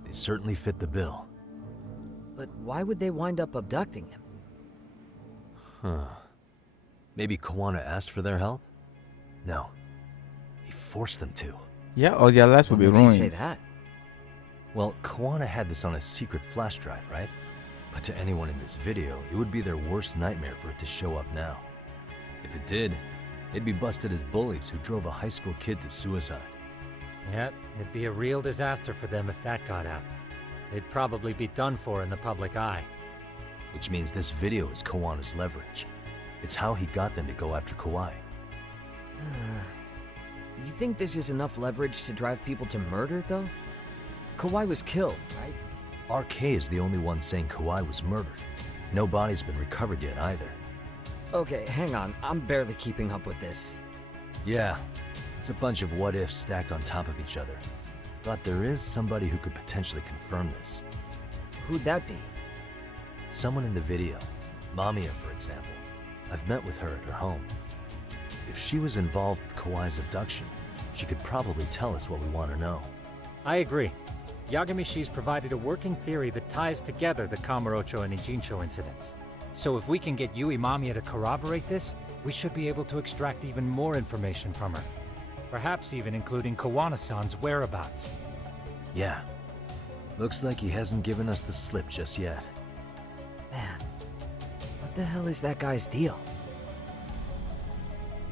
They certainly fit the bill. But why would they wind up abducting him? Huh. Maybe Kuwana asked for their help? No. He forced them to. Yeah, or their lives would be ruined. What makes you say that? Well, Kuwana had this on a secret flash drive, right? But to anyone in this video, it would be their worst nightmare for it to show up now. If it did, they'd be busted as bullies who drove a high school kid to suicide. Yep, it'd be a real disaster for them if that got out. They'd probably be done for in the public eye. Which means this video is Kawana's leverage. It's how he got them to go after Kawai. You think this is enough leverage to drive people to murder, though? Kawai was killed, right? RK is the only one saying Kawai was murdered. No body's been recovered yet either. Okay, hang on. I'm barely keeping up with this. Yeah, it's a bunch of what-ifs stacked on top of each other. But there is somebody who could potentially confirm this. Who'd that be? Someone in the video. Mamiya, for example. I've met with her at her home. If she was involved with Kawai's abduction, she could probably tell us what we want to know. I agree. Yagamishi's provided a working theory that ties together the Kamurocho and Ijincho incidents. So if we can get Yui Mamiya to corroborate this, we should be able to extract even more information from her. Perhaps even including Kuwana-san's whereabouts. Yeah. Looks like he hasn't given us the slip just yet. Man, what the hell is that guy's deal?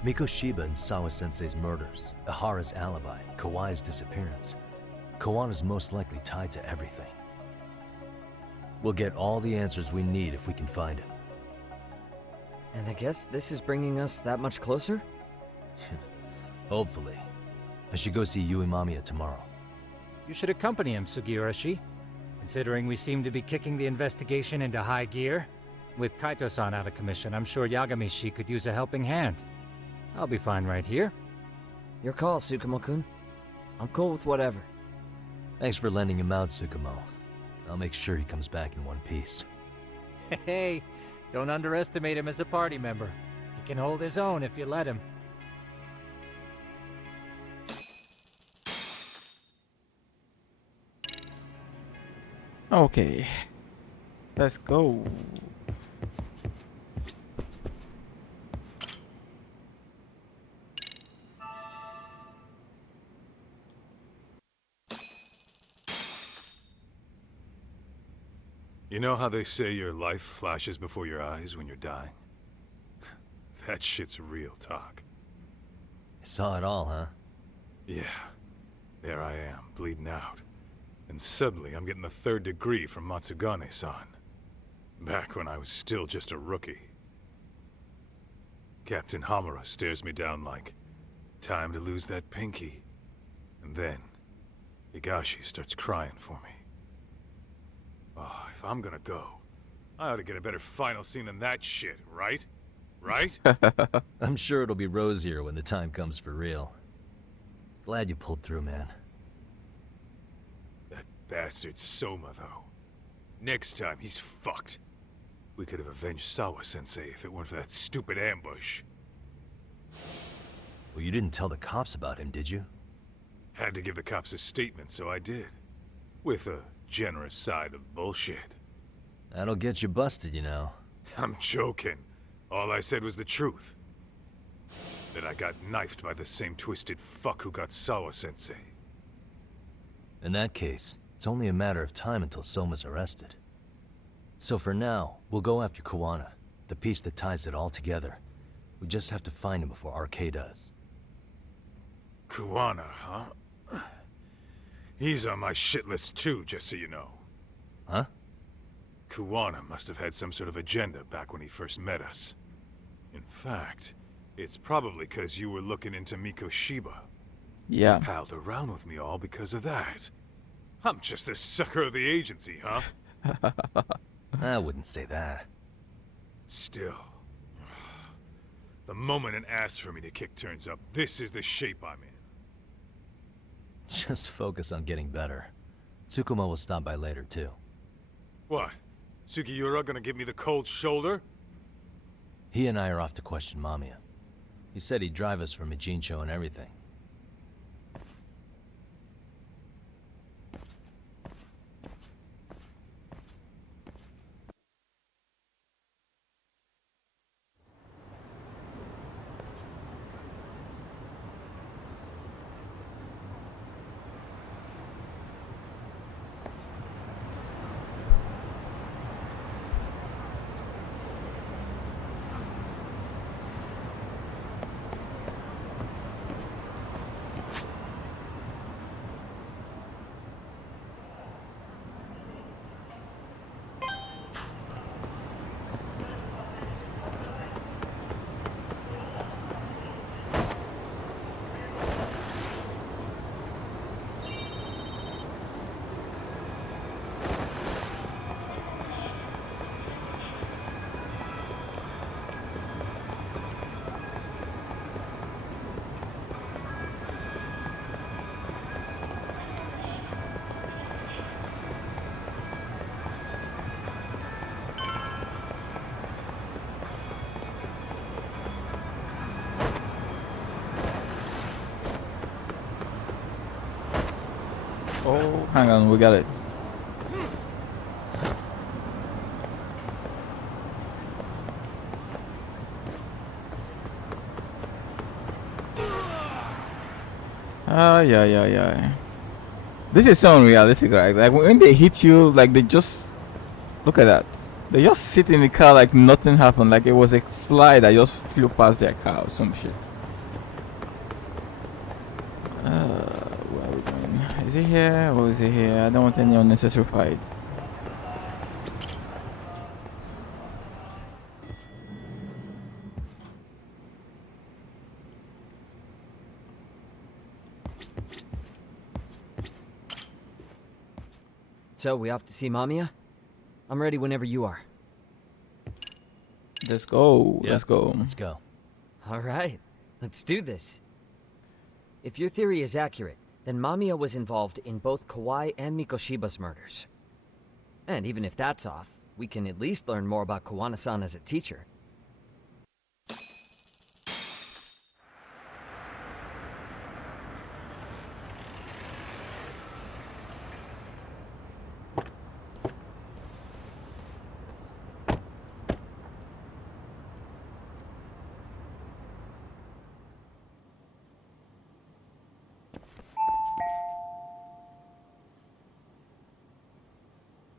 Mikoshiba and Sawa-sensei's murders, Ihara's alibi, Kawai's disappearance. Kawana's most likely tied to everything. We'll get all the answers we need if we can find him. And I guess this is bringing us that much closer? Hopefully. I should go see Yui Mamiya tomorrow. You should accompany him, Sugiurashi. Considering we seem to be kicking the investigation into high gear. With Kaito-san out of commission, I'm sure Yagamishi could use a helping hand. I'll be fine right here. Your call, Tsukumo-kun. I'm cool with whatever. Thanks for lending him out, Tsukumo. I'll make sure he comes back in one piece. Hey, don't underestimate him as a party member. He can hold his own if you let him. Okay, let's go. You know how they say your life flashes before your eyes when you're dying? That shit's real talk. You saw it all, huh? Yeah. There I am, bleeding out. And suddenly I'm getting the 3rd degree from Matsugane-san. Back when I was still just a rookie. Captain Hamura stares me down like, time to lose that pinky. And then, Higashi starts crying for me. Oh, if I'm gonna go, I ought to get a better final scene than that shit, right? Right? I'm sure it'll be rosier when the time comes for real. Glad you pulled through, man. That bastard Soma, though. Next time, he's fucked. We could have avenged Sawa-sensei if it weren't for that stupid ambush. Well, you didn't tell the cops about him, did you? Had to give the cops a statement, so I did. With a generous side of bullshit. That'll get you busted, you know. I'm joking. All I said was the truth. That I got knifed by the same twisted fuck who got Sawa-sensei. In that case, it's only a matter of time until Soma's arrested. So for now, we'll go after Kuwana, the piece that ties it all together. We just have to find him before RK does. Kuwana, huh? He's on my shit list too, just so you know. Huh? Kuwana must have had some sort of agenda back when he first met us. In fact, it's probably because you were looking into Mikoshiba. Yeah. You palled around with me all because of that. I'm just a sucker of the agency, huh? I wouldn't say that. Still. The moment an ass for me to kick turns up, this is the shape I'm in. Just focus on getting better. Tsukuma will stop by later, too. What? Sugiura gonna give me the cold shoulder? He and I are off to question Mamiya. He said he'd drive us from Mijincho and everything. Oh, hang on, we got it. Yeah. This is so unrealistic, right? Like when they hit you, like they just look at that. They just sit in the car like nothing happened, like it was a fly that just flew past their car or some shit. Where are we going? Is it here or is it here? I don't want any unnecessary fight. So, we off to see Mamiya? I'm ready whenever you are. Let's go. Yeah, let's go. Let's go. Alright, let's do this. If your theory is accurate, then Mamiya was involved in both Kawai and Mikoshiba's murders. And even if that's off, we can at least learn more about Kawana-san as a teacher.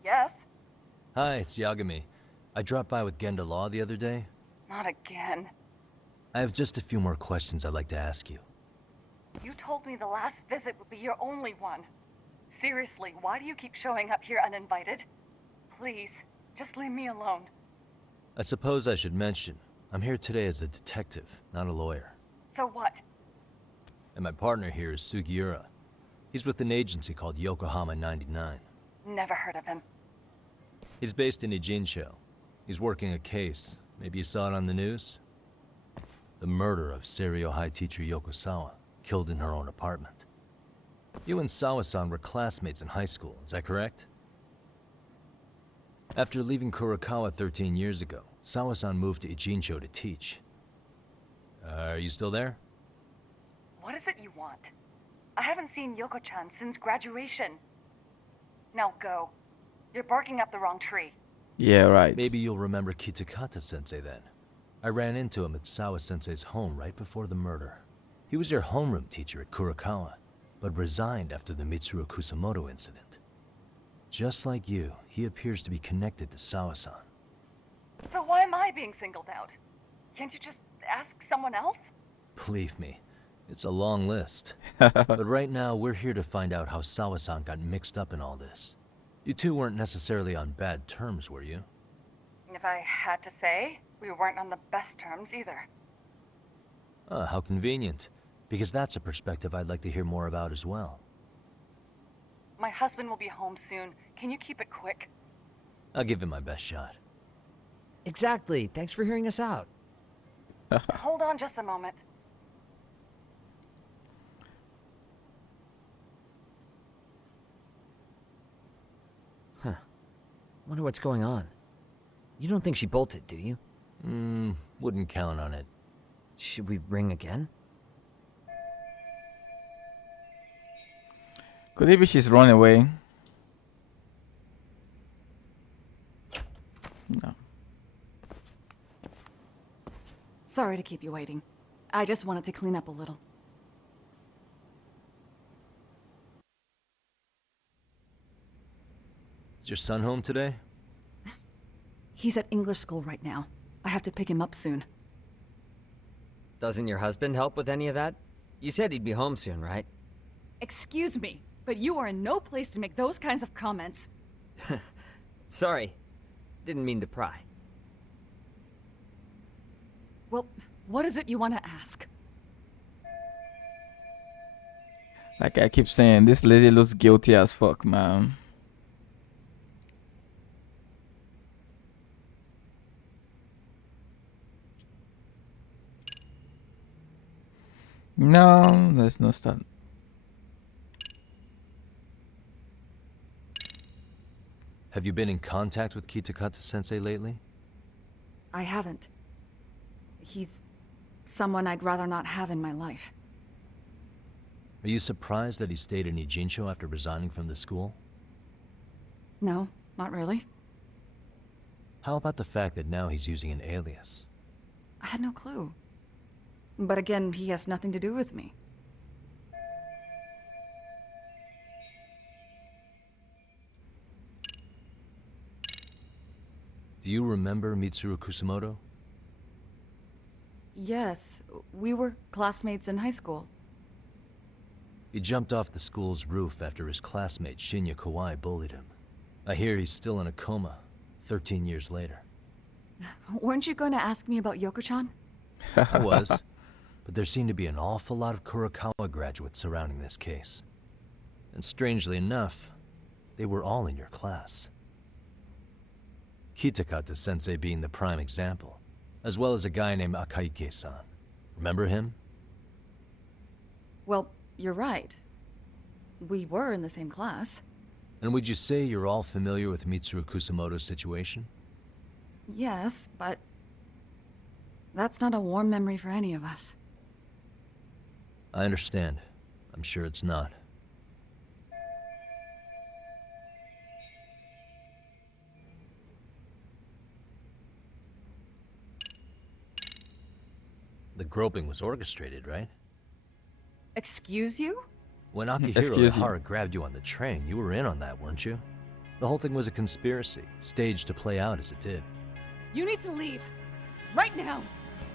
Yes? Hi, it's Yagami. I dropped by with Genda Law the other day. Not again. I have just a few more questions I'd like to ask you. You told me the last visit would be your only one. Seriously, why do you keep showing up here uninvited? Please, Just leave me alone. I suppose I should mention, I'm here today as a detective, not a lawyer. So what? And my partner here is Sugiura. He's with an agency called Yokohama 99. Never heard of him. He's based in Ijincho. He's working a case. Maybe you saw it on the news? The murder of Seiryo High teacher Yokosawa, killed in her own apartment. You and Sawa-san were classmates in high school, is that correct? After leaving Kurokawa 13 years ago, Sawa-san moved to Ijincho to teach. Are you still there? What is it you want? I haven't seen Yoko-chan since graduation. Now go. You're barking up the wrong tree. Yeah, right. Maybe you'll remember Kitakata-sensei then. I ran into him at Sawa-sensei's home right before the murder. He was your homeroom teacher at Kurokawa, but resigned after the Mitsuru Kusamoto incident. Just like you, he appears to be connected to Sawa-san. So why am I being singled out? Can't you just ask someone else? Believe me, it's a long list. But right now, we're here to find out how Sawa-san got mixed up in all this. You two weren't necessarily on bad terms, were you? If I had to say, we weren't on the best terms either. Ah, how convenient. Because that's a perspective I'd like to hear more about as well. My husband will be home soon. Can you keep it quick? I'll give it my best shot. Exactly. Thanks for hearing us out. Hold on just a moment. Huh. Wonder what's going on. You don't think she bolted, do you? Wouldn't count on it. Should we ring again? Could maybe she's run away. No. Sorry to keep you waiting. I just wanted to clean up a little. Is your son home today? He's at English school right now. I have to pick him up soon. Doesn't your husband help with any of that? You said he'd be home soon, right? Excuse me, but you are in no place to make those kinds of comments. Sorry. Didn't mean to pry. Well, what is it you want to ask? Like I keep saying, this lady looks guilty as fuck, man. No, there's no start. Have you been in contact with Kitakata-sensei lately? I haven't. He's someone I'd rather not have in my life. Are you surprised that he stayed in Ijincho after resigning from the school? No, not really. How about the fact that now he's using an alias? I had no clue. But again, he has nothing to do with me. Do you remember Mitsuru Kusamoto? Yes, we were classmates in high school. He jumped off the school's roof after his classmate Shinya Kawai bullied him. I hear he's still in a coma, 13 years later. Weren't you going to ask me about Yoko-chan? I was, but there seemed to be an awful lot of Kurokawa graduates surrounding this case. And strangely enough, they were all in your class. Kitakata-sensei being the prime example, as well as a guy named Akaike-san. Remember him? Well, you're right. We were in the same class. And would you say you're all familiar with Mitsuru Kusamoto's situation? Yes, but that's not a warm memory for any of us. I understand. I'm sure it's not. The groping was orchestrated, right? Excuse you? When Akihiro Ihara grabbed you on the train, you were in on that, weren't you? The whole thing was a conspiracy, staged to play out as it did. You need to leave. Right now.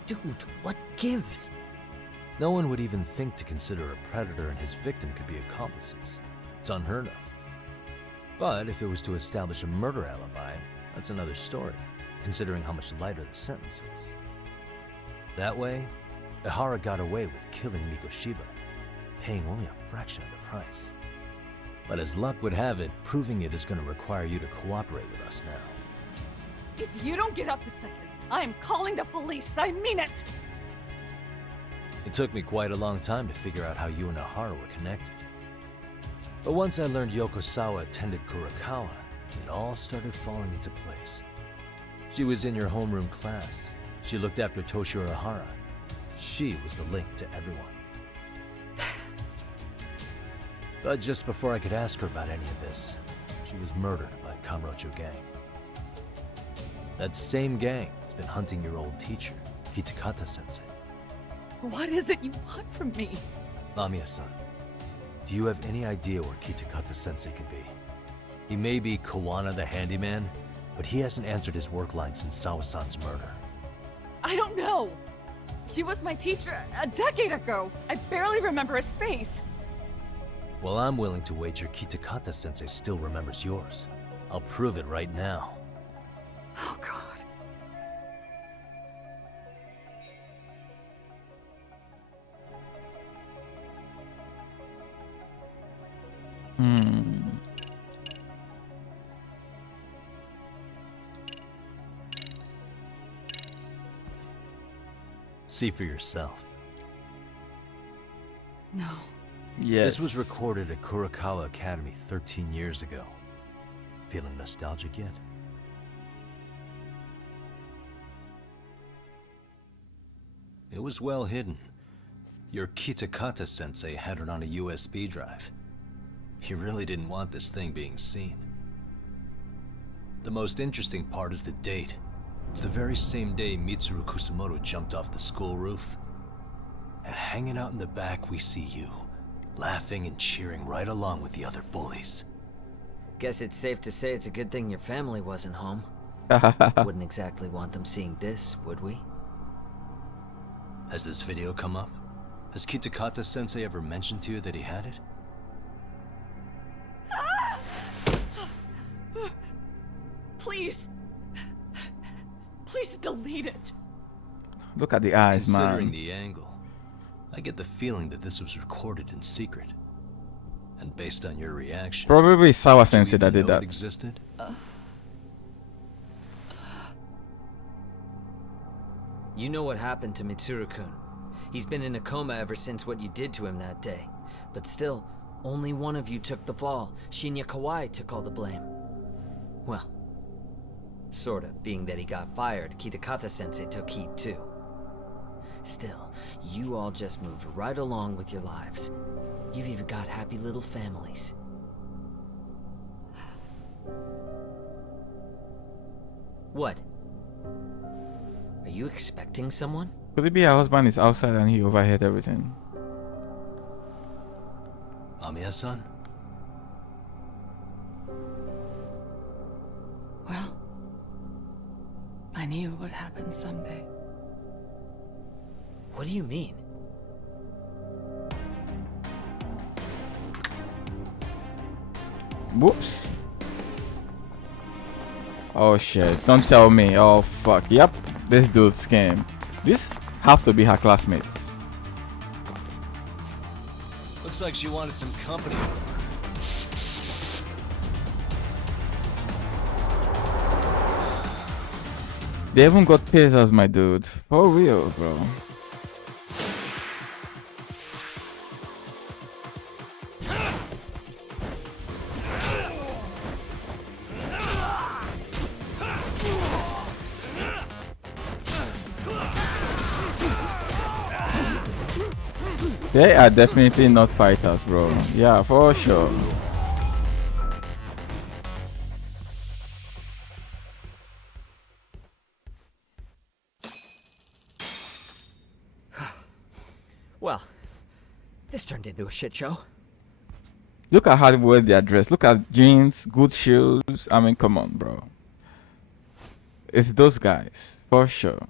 Dude, what gives? No one would even think to consider a predator and his victim could be accomplices. It's unheard of. But if it was to establish a murder alibi, That's another story, considering how much lighter the sentence is. That way, Ihara got away with killing Mikoshiba, paying only a fraction of the price. But as luck would have it, proving it is going to require you to cooperate with us now. If you don't get up this second, I am calling the police. I mean it. It took me quite a long time to figure out how you and Ihara were connected. But once I learned Yokosawa attended Kurakawa, it all started falling into place. She was in your homeroom class. She looked after Toshiro Ihara. She was the link to everyone. But just before I could ask her about any of this, she was murdered by Kamurocho gang. That same gang has been hunting your old teacher, Kitakata-sensei. What is it you want from me? Amiya-san, do you have any idea where Kitakata-sensei could be? He may be Kawana the handyman, but he hasn't answered his work line since Sawa-san's murder. I don't know. He was my teacher a decade ago. I barely remember his face. Well, I'm willing to wager Kitakata-sensei still remembers yours. I'll prove it right now. Oh, God. See for yourself. No. Yes. This was recorded at Kurakawa Academy 13 years ago. Feeling nostalgic yet? It was well hidden. Your Kitakata-sensei had it on a USB drive. He really didn't want this thing being seen. The most interesting part is the date. It's the very same day Mitsuru Kusumoto jumped off the school roof. And hanging out in the back, we see you, laughing and cheering right along with the other bullies. Guess it's safe to say it's a good thing your family wasn't home. Wouldn't exactly want them seeing this, would we? Has this video come up? Has Kitakata-sensei ever mentioned to you that he had it? Please. Please delete it. Look at the eyes, Considering man. the angle, I get the feeling that this was recorded in secret. And based on your reaction, Probably Sawa Sensei you that even did know that. it existed? You know what happened to Mitsuru-kun. He's been in a coma ever since what you did to him that day. But still, only one of you took the fall. Shinya Kawai took all the blame. Well, sorta, being that he got fired, Kitakata-sensei took heat too. Still, you all just moved right along with your lives. You've even got happy little families. What? Are you expecting someone? Could it be her husband is outside and he overheard everything? Amiya-san? Well, I knew it would happen someday. What do you mean? Whoops. Oh shit, don't tell me. Oh fuck. Yep, this dude's came. This have to be her classmates. Looks like she wanted some company. They even got tasers, my dude. For real, bro. They are definitely not fighters, bro. Yeah, for sure. Well, this turned into a shit show. Look at how they wear their dress. Look at jeans, good shoes. I mean, come on, bro. It's those guys, for sure.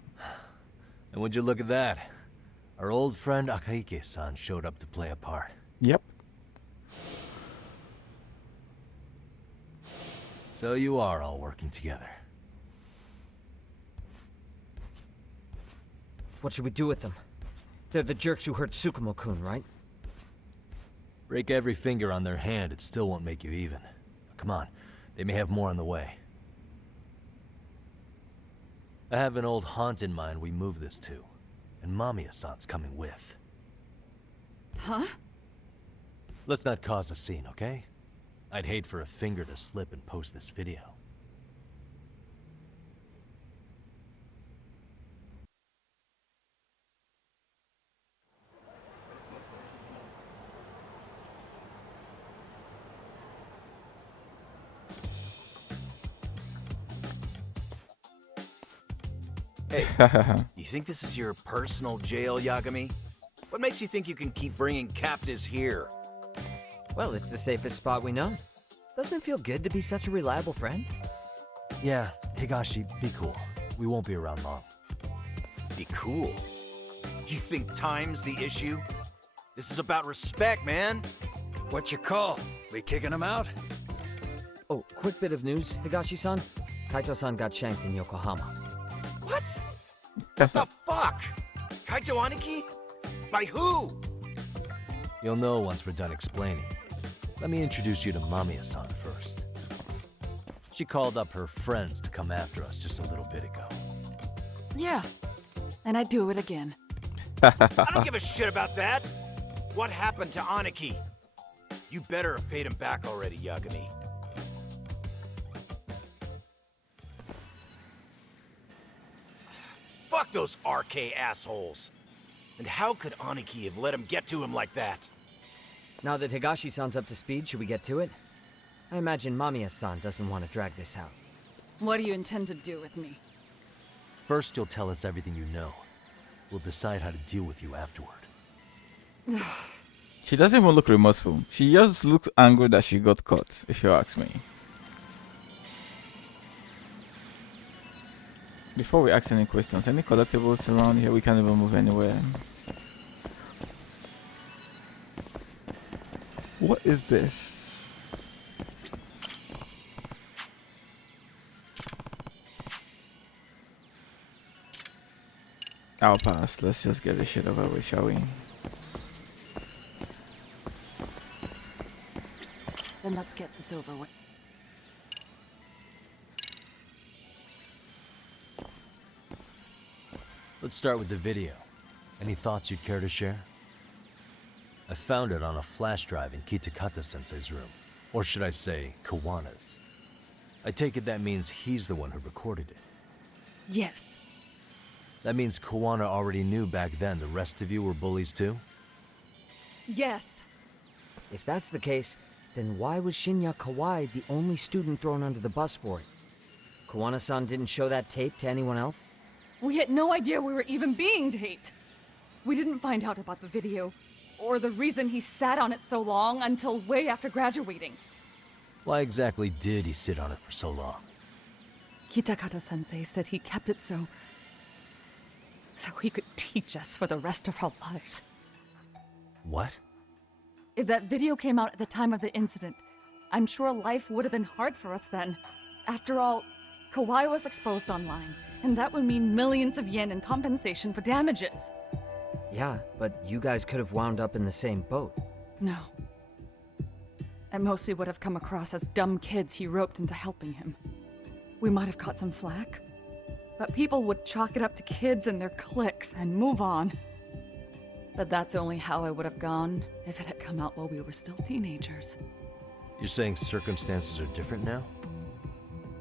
And would you look at that? Our old friend Akahike-san showed up to play a part. Yep. So you are all working together. What should we do with them? They're the jerks who hurt Tsukumo-kun, right? Break every finger on their hand, it still won't make you even. Come on, they may have more on the way. I have an old haunt in mind we move this to, and Mamiya-san's coming with. Huh? Let's not cause a scene, okay? I'd hate for a finger to slip and post this video. Hey, you think this is your personal jail, Yagami? What makes you think you can keep bringing captives here? Well, it's the safest spot we know. Doesn't it feel good to be such a reliable friend? Yeah, Higashi, be cool. We won't be around long. Be cool? You think time's the issue? This is about respect, man. What you call? We kicking him out? Oh, quick bit of news, Higashi-san. Kaito-san got shanked in Yokohama. What? What the fuck? Kaito Aniki? By who? You'll know once we're done explaining. Let me introduce you to Mamiya-san first. She called up her friends to come after us just a little bit ago. Yeah, and I'd do it again. I don't give a shit about that. What happened to Aniki? You better have paid him back already, Yagami. Fuck those RK assholes. And how could Aniki have let him get to him like that? Now that Higashi-san's up to speed, should we get to it? I imagine Mamiya-san doesn't want to drag this out. What do you intend to do with me? First, you'll tell us everything you know. We'll decide how to deal with you afterward. She doesn't even look remorseful. She just looks angry that she got caught, if you ask me. Before we ask any questions, any collectibles around here? We can't even move anywhere. What is this? I'll pass. Let's just get this shit over with, shall we? Then let's get this over with. Let's start with the video. Any thoughts you'd care to share? I found it on a flash drive in Kitakata-sensei's room. Or should I say, Kawana's. I take it that means he's the one who recorded it. Yes. That means Kawana already knew back then the rest of you were bullies too? Yes. If that's the case, then why was Shinya Kawai the only student thrown under the bus for it? Kawana-san didn't show that tape to anyone else? We had no idea we were even being taped. We didn't find out about the video, or the reason he sat on it so long until way after graduating. Why exactly did he sit on it for so long? Kitakata-sensei said he kept it so he could teach us for the rest of our lives. What? If that video came out at the time of the incident, I'm sure life would have been hard for us then. After all, Kawai was exposed online, and that would mean millions of yen in compensation for damages. Yeah, but you guys could have wound up in the same boat. No. At most, we would have come across as dumb kids he roped into helping him. We might have caught some flack, but people would chalk it up to kids and their cliques and move on. But that's only how I would have gone if it had come out while we were still teenagers. You're saying circumstances are different now?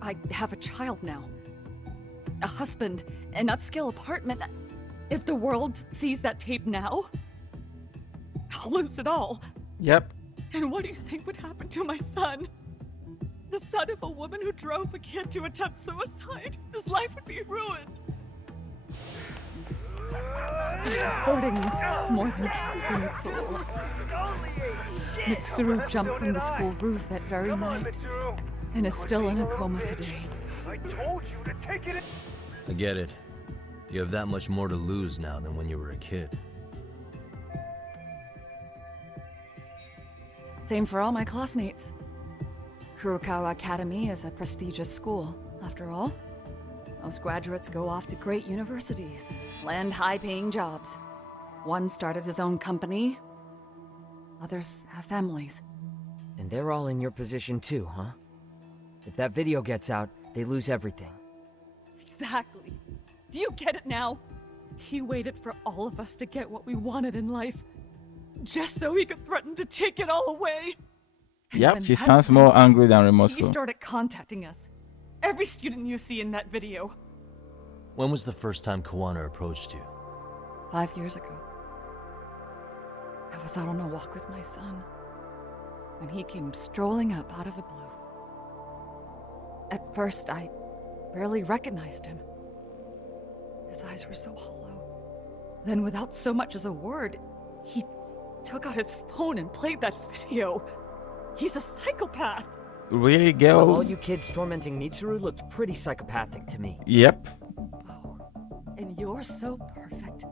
I have a child now. A husband, an upscale apartment. If the world sees that tape now, I'll lose it all. Yep. And what do you think would happen to my son? The son of a woman who drove a kid to attempt suicide? His life would be ruined. Hurting is more than kids being cruel. Mitsuru jumped from the school roof that very night and is still in a coma today. I told you to take it. I get it. You have that much more to lose now than when you were a kid. Same for all my classmates. Kurokawa Academy is a prestigious school, after all. Most graduates go off to great universities, land high-paying jobs. One started his own company. Others have families. And they're all in your position too, huh? If that video gets out, they lose everything. Exactly. Do you get it now? He waited for all of us to get what we wanted in life, just so he could threaten to take it all away. Yep, she sounds more angry than He remorseful. started contacting us. Every student you see in that video. When was the first time Kawana approached you? 5 years ago. I was out on a walk with my son, when he came strolling up out of the blue. At first, I barely recognized him. His eyes were so hollow. Then, without so much as a word, he took out his phone and played that video. He's a psychopath. Really, girl? Well, all you kids tormenting Mitsuru looked pretty psychopathic to me. Yep. And you're so perfect.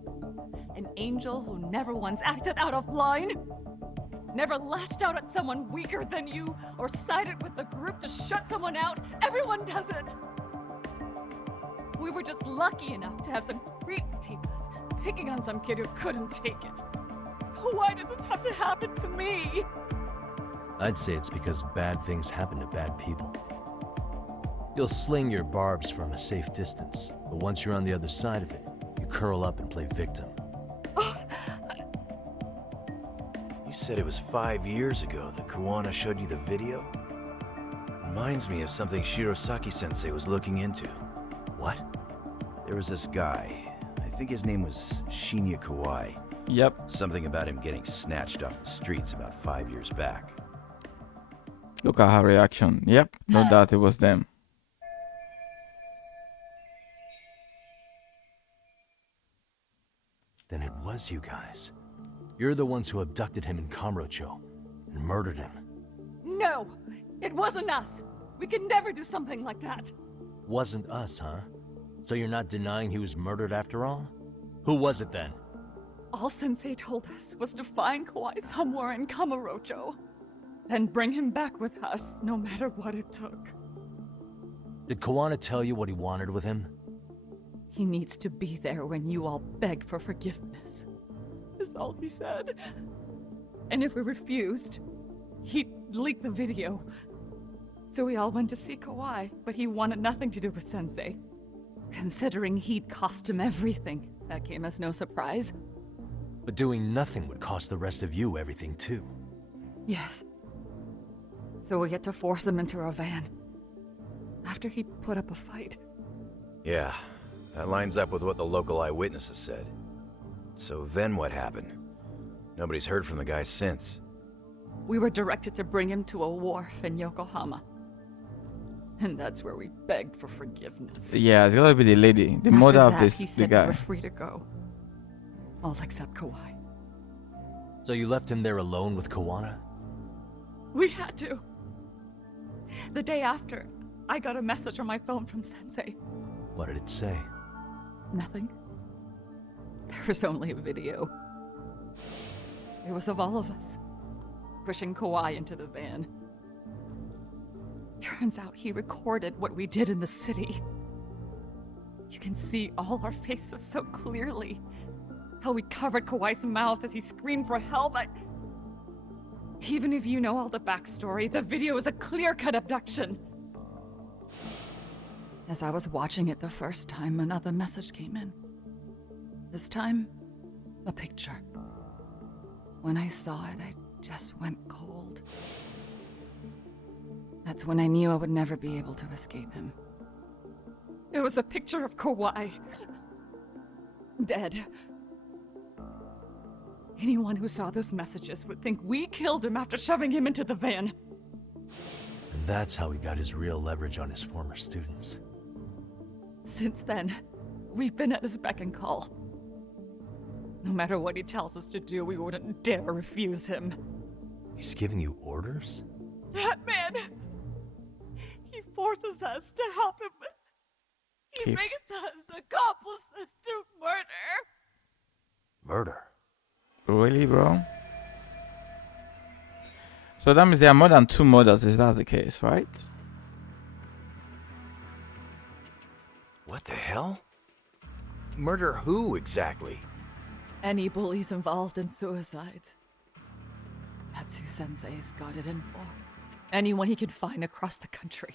An angel who never once acted out of line. Never lashed out at someone weaker than you, or sided with the group to shut someone out. Everyone does it. We were just lucky enough to have some creep tape us, picking on some kid who couldn't take it. Why does this have to happen to me? I'd say it's because bad things happen to bad people. You'll sling your barbs from a safe distance, but once you're on the other side of it, you curl up and play victim. You said it was 5 years ago that Kawana showed you the video? Reminds me of something Shirosaki-sensei was looking into. What? There was this guy. I think his name was Shinya Kawai. Yep. Something about him getting snatched off the streets about 5 years back. Look at her reaction. Yep, no doubt it was them. Then it was you guys. You're the ones who abducted him in Kamurocho and murdered him. No, it wasn't us. We could never do something like that. Wasn't us, huh? So you're not denying he was murdered after all? Who was it then? All Sensei told us was to find Kawai somewhere in Kamurocho, then bring him back with us, no matter what it took. Did Kawana tell you what he wanted with him? He needs to be there when you all beg for forgiveness, is all he said. And if we refused, he'd leak the video. So we all went to see Kawai, but he wanted nothing to do with Sensei. Considering he'd cost him everything, that came as no surprise. But doing nothing would cost the rest of you everything too. Yes. So we had to force him into our van. After he put up a fight. Yeah, that lines up with what the local eyewitnesses said. So then what happened? Nobody's heard from the guy since. We were directed to bring him to a wharf in Yokohama. And that's where we begged for forgiveness. Yeah, it's gotta be the lady, the After mother of that, this, he the said guy. we were free to go. All except Kawai. So you left him there alone with Kawana? We had to. The day after, I got a message on my phone from Sensei. What did it say? Nothing. There was only a video. It was of all of us, pushing Kawai into the van. Turns out he recorded what we did in the city. You can see all our faces so clearly. How we covered Kawai's mouth as he screamed for help. Even if you know all the backstory, the video is a clear-cut abduction. As I was watching it the first time, another message came in. This time, a picture. When I saw it, I just went cold. That's when I knew I would never be able to escape him. It was a picture of Kawai. Dead. Anyone who saw those messages would think we killed him after shoving him into the van. And that's how he got his real leverage on his former students. Since then, we've been at his beck and call. No matter what he tells us to do, we wouldn't dare refuse him. He's giving you orders? That man! He forces us to help him. He makes us accomplices to murder. Murder? Really, bro? So that means there are more than 2 murders, if that's the case, right? What the hell? Murder who, exactly? Any bullies involved in suicides. That's who Sensei's got it in for. Anyone he can find across the country.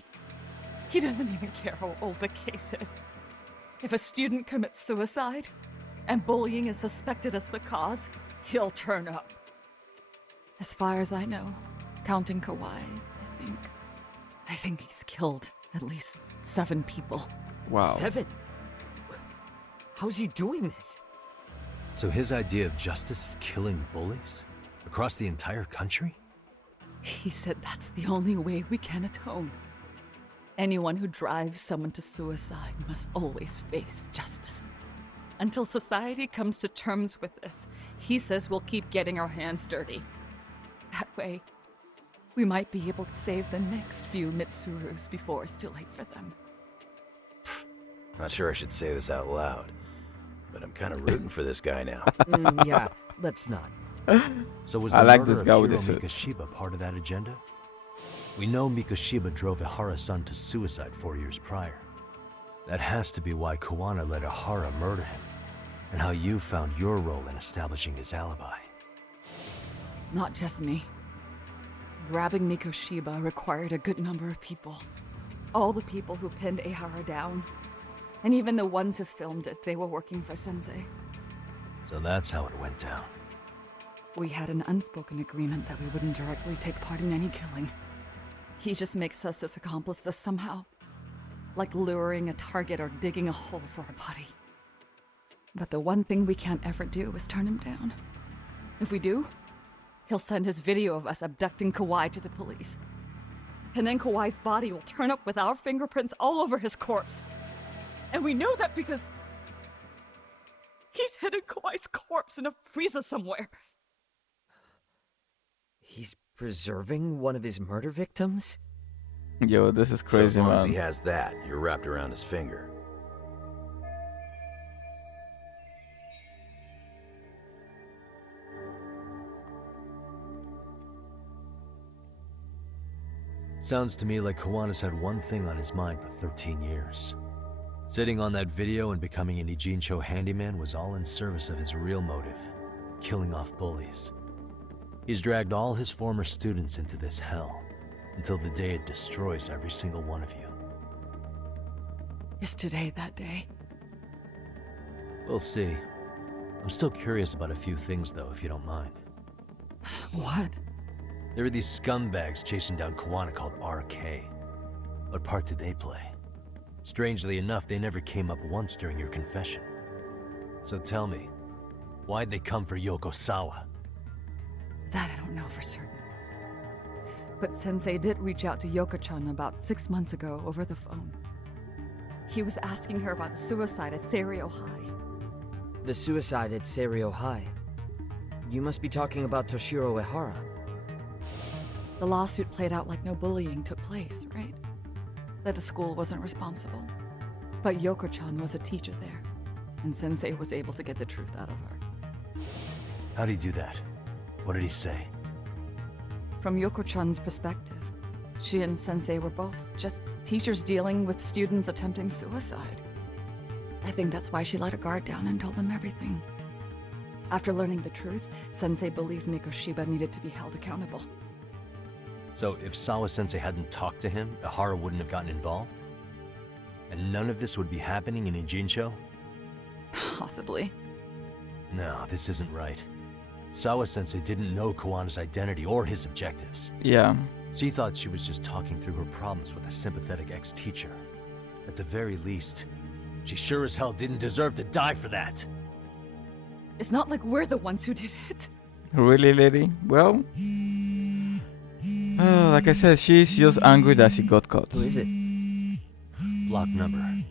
He doesn't even care how old the case is. If a student commits suicide, and bullying is suspected as the cause, he'll turn up. As far as I know, counting Kawhi, I think he's killed at least 7 people. Wow. 7? How's he doing this? So his idea of justice is killing bullies? Across the entire country? He said that's the only way we can atone. Anyone who drives someone to suicide must always face justice. Until society comes to terms with this, he says we'll keep getting our hands dirty. That way, we might be able to save the next few Mitsurus before it's too late for them. Not sure I should say this out loud, but I'm kind of rooting for this guy now. Yeah, let's not. So was I the like murder this of guy with Hiro the suit. Mikoshiba part of that agenda? We know Mikoshiba drove Ihara-san to suicide 4 years prior. That has to be why Kawana let Ihara murder him, and how you found your role in establishing his alibi. Not just me. Grabbing Mikoshiba required a good number of people. All the people who pinned Ihara down. And even the ones who filmed it, they were working for Sensei. So that's how it went down. We had an unspoken agreement that we wouldn't directly take part in any killing. He just makes us his accomplices somehow. Like luring a target or digging a hole for a body. But the one thing we can't ever do is turn him down. If we do, he'll send his video of us abducting Kawhi to the police. And then Kawhi's body will turn up with our fingerprints all over his corpse. And we know that because he's hidden Kawhi's corpse in a freezer somewhere. He's preserving one of his murder victims? Yo, this is So crazy, as long man. as he has that, you're wrapped around his finger. Sounds to me like Kawana's had one thing on his mind for 13 years. Sitting on that video and becoming an Ijincho handyman was all in service of his real motive, killing off bullies. He's dragged all his former students into this hell, until the day it destroys every single one of you. Is today that day? We'll see. I'm still curious about a few things though, if you don't mind. What? There are these scumbags chasing down Kawana called RK. What part did they play? Strangely enough, they never came up once during your confession. So tell me, why'd they come for Yokosawa? That I don't know for certain. But Sensei did reach out to Yoko-chan about 6 months ago over the phone. He was asking her about the suicide at Seiryo High. The suicide at Seiryo High. You must be talking about Toshiro Ehara. The lawsuit played out like no bullying took place, right? That the school wasn't responsible. But Yoko-chan was a teacher there, and Sensei was able to get the truth out of her. How'd he do that? What did he say? From Yoko-chan's perspective, she and Sensei were both just teachers dealing with students attempting suicide. I think that's why she let her guard down and told them everything. After learning the truth, Sensei believed Mikoshiba needed to be held accountable. So if Sawa-sensei hadn't talked to him, Ihara wouldn't have gotten involved? And none of this would be happening in Ijincho? Possibly. No, this isn't right. Sawa-sensei didn't know Kawana's identity or his objectives. Yeah. She thought she was just talking through her problems with a sympathetic ex-teacher. At the very least, she sure as hell didn't deserve to die for that. It's not like we're the ones who did it. Really, lady? Well, like I said, she's just angry that she got caught. Who is it? Block number.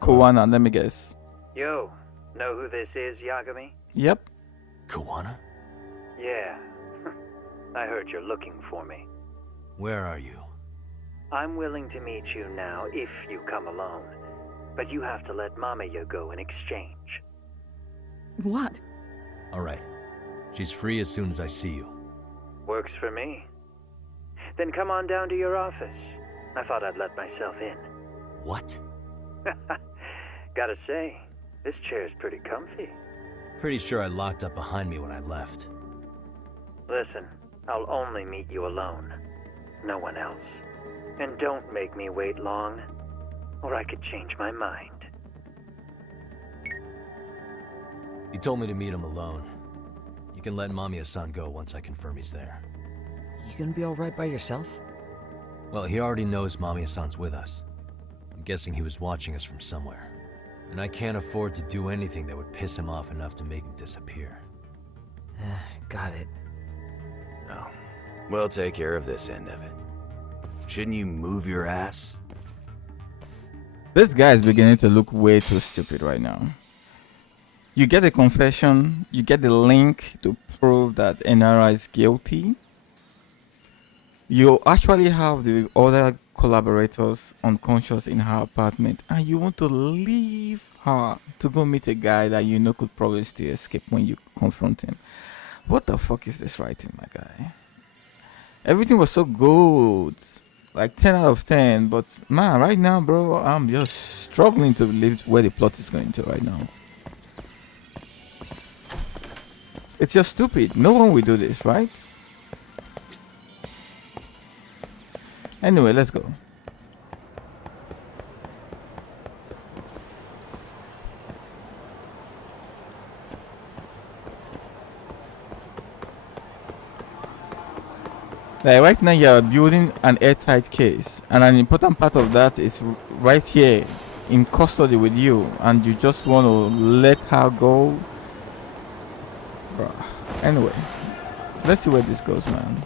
Kawana, let me guess. Yo, know who this is, Yagami? Yep. Kawana? Yeah. I heard you're looking for me. Where are you? I'm willing to meet you now if you come alone. But you have to let Mamiya go in exchange. What? Alright. She's free as soon as I see you. Works for me. Then come on down to your office. I thought I'd let myself in. What? Gotta say, this chair's pretty comfy. Pretty sure I locked up behind me when I left. Listen, I'll only meet you alone. No one else. And don't make me wait long, or I could change my mind. He told me to meet him alone. You can let Mamiya-san go once I confirm he's there. You gonna be alright by yourself? Well, he already knows Mamiya-san's with us. I'm guessing he was watching us from somewhere. And I can't afford to do anything that would piss him off enough to make him disappear. Got it. No. We'll take care of this end of it. Shouldn't you move your ass? This guy is beginning to look way too stupid right now. You get a confession, you get the link to prove that Enara is guilty. You actually have the other collaborators unconscious in her apartment, and you want to leave her to go meet a guy that you know could probably still escape when you confront him. What the fuck is this writing, my guy? Everything was so good, like 10 out of 10, but man, right now, bro, I'm just struggling to believe where the plot is going to right now. It's just stupid. No one will do this, right? Anyway, let's go. Like right now you're building an airtight case, and an important part of that is right here in custody with you, and you just want to let her go. Bruh. Anyway, let's see where this goes, man.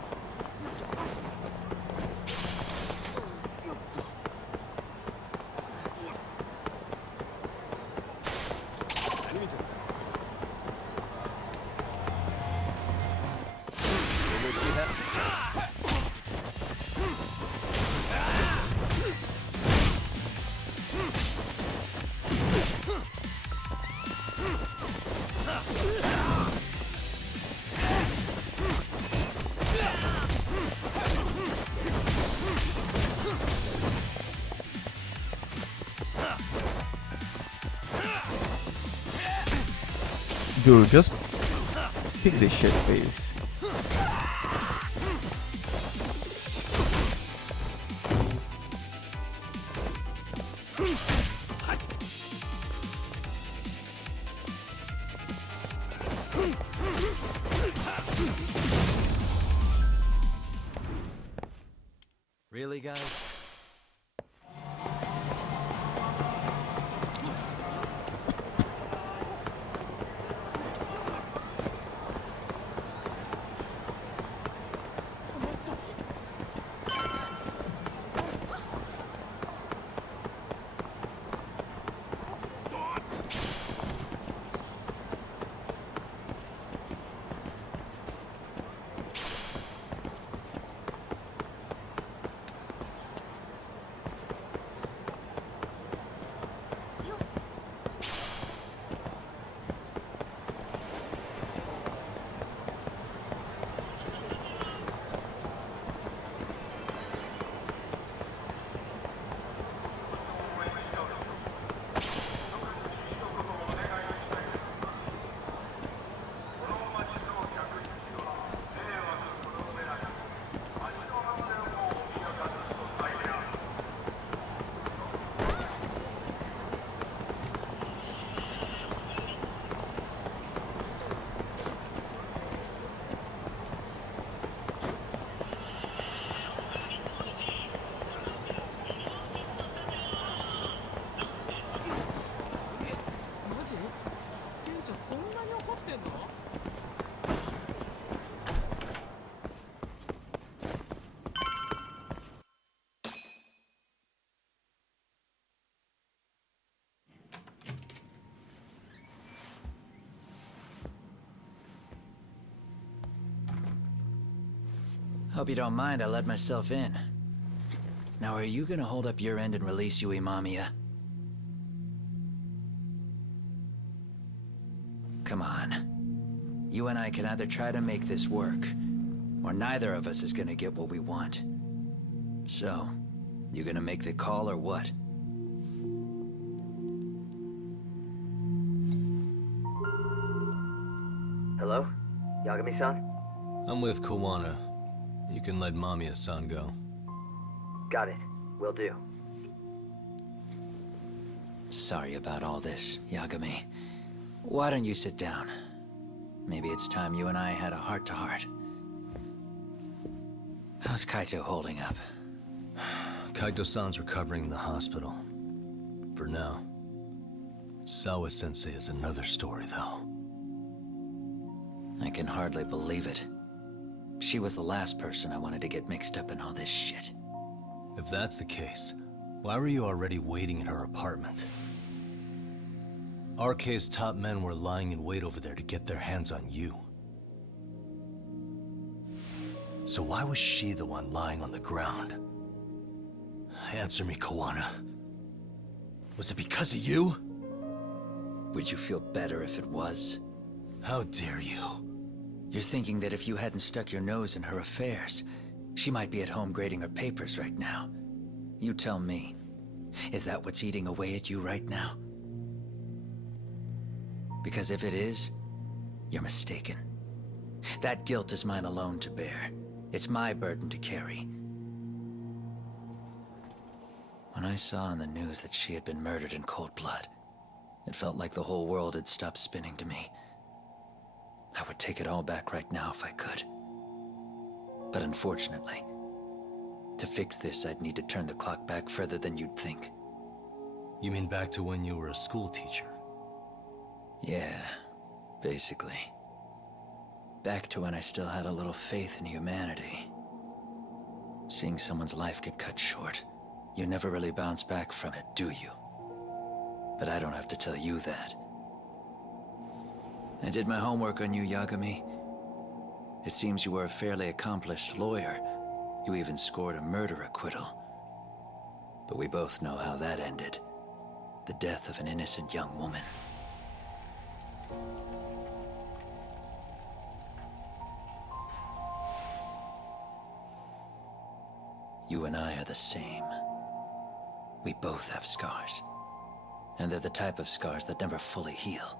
Dude, just pick this shit, please. Really, guys? Hope you don't mind I let myself in. Now, are you gonna hold up your end and release Yui Mamiya? Come on. You and I can either try to make this work, or neither of us is gonna get what we want. So, you gonna make the call or what? Yagami-san? I'm with Kawana. You can let Mamiya-san go. Got it. Will do. Sorry about all this, Yagami. Why don't you sit down? Maybe it's time you and I had a heart-to-heart. How's Kaito holding up? Kaito-san's recovering in the hospital. For now. Sawa-sensei is another story, though. I can hardly believe it. She was the last person I wanted to get mixed up in all this shit. If that's the case, why were you already waiting in her apartment? RK's top men were lying in wait over there to get their hands on you. So why was she the one lying on the ground? Answer me, Kawana. Was it because of you? Would you feel better if it was? How dare you? You're thinking that if you hadn't stuck your nose in her affairs, she might be at home grading her papers right now. You tell me, is that what's eating away at you right now? Because if it is, you're mistaken. That guilt is mine alone to bear. It's my burden to carry. When I saw on the news that she had been murdered in cold blood, it felt like the whole world had stopped spinning to me. I would take it all back right now if I could. But unfortunately, to fix this, I'd need to turn the clock back further than you'd think. You mean back to when you were a school teacher? Yeah, basically. Back to when I still had a little faith in humanity. Seeing someone's life get cut short, you never really bounce back from it, do you? But I don't have to tell you that. I did my homework on you, Yagami. It seems you were a fairly accomplished lawyer. You even scored a murder acquittal. But we both know how that ended. The death of an innocent young woman. You and I are the same. We both have scars. And they're the type of scars that never fully heal.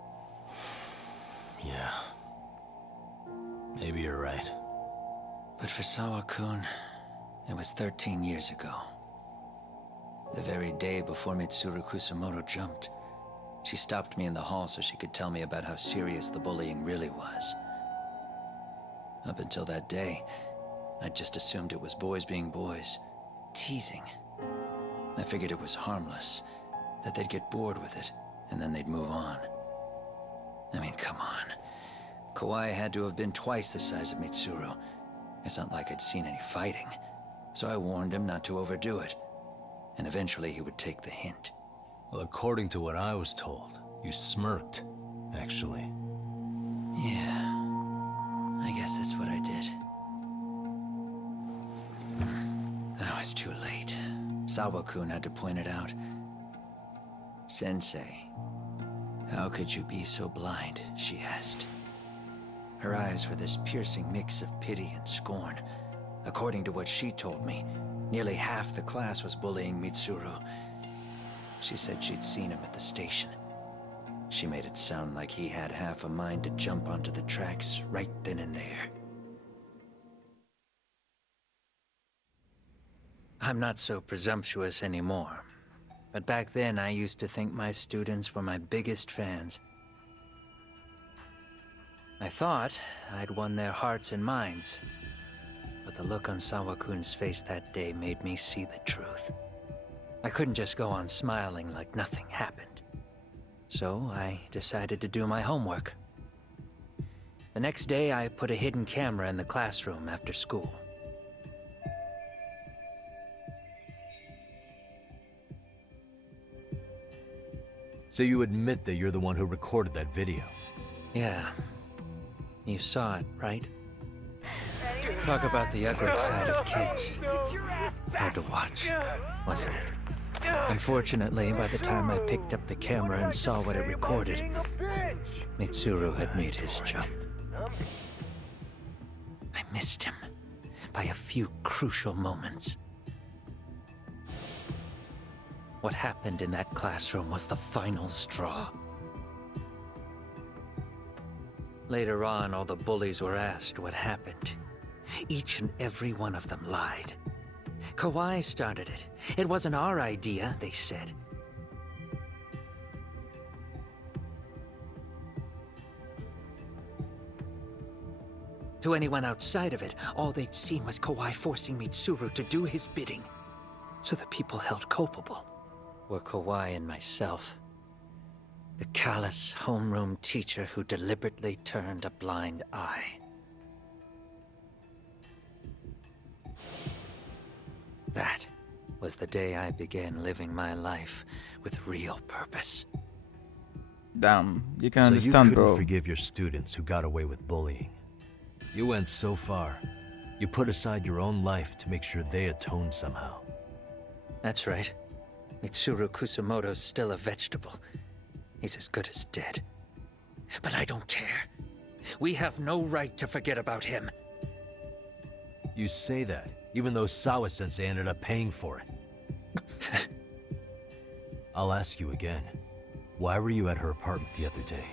Yeah. Maybe you're right. But for Sawa-kun, it was 13 years ago. The very day before Mitsuru Kusamoto jumped, she stopped me in the hall so she could tell me about how serious the bullying really was. Up until that day, I just assumed it was boys being boys, teasing. I figured it was harmless, that they'd get bored with it, and then they'd move on. I mean, come on. Kawai had to have been twice the size of Mitsuru. It's not like I'd seen any fighting, so I warned him not to overdo it, and eventually he would take the hint. Well, according to what I was told, you smirked, actually. Yeah, I guess that's what I did. That was too late. Sawa-kun had to point it out. Sensei, how could you be so blind, she asked. Her eyes were this piercing mix of pity and scorn. According to what she told me, nearly half the class was bullying Mitsuru. She said she'd seen him at the station. She made it sound like he had half a mind to jump onto the tracks right then and there. I'm not so presumptuous anymore. But back then, I used to think my students were my biggest fans. I thought I'd won their hearts and minds. But the look on Sawa-kun's face that day made me see the truth. I couldn't just go on smiling like nothing happened. So I decided to do my homework. The next day, I put a hidden camera in the classroom after school. So you admit that you're the one who recorded that video? Yeah. You saw it, right? Talk about the ugly side of kids. Hard to watch, wasn't it? Unfortunately, by the time I picked up the camera and saw what it recorded, Mitsuru had made his jump. I missed him by a few crucial moments. What happened in that classroom was the final straw. Later on, all the bullies were asked what happened. Each and every one of them lied. Kawhi started it. It wasn't our idea, they said. To anyone outside of it, all they'd seen was Kawhi forcing Mitsuru to do his bidding. So the people held culpable were Kawhi and myself. The callous homeroom teacher who deliberately turned a blind eye. That was the day I began living my life with real purpose. Damn, you can So understand, you couldn't bro. forgive your students who got away with bullying. You went so far. You put aside your own life to make sure they atone somehow. That's right. Mitsuru Kusamoto's still a vegetable. He's as good as dead. But I don't care. We have no right to forget about him. You say that, even though Sawa-sensei ended up paying for it. I'll ask you again. Why were you at her apartment the other day?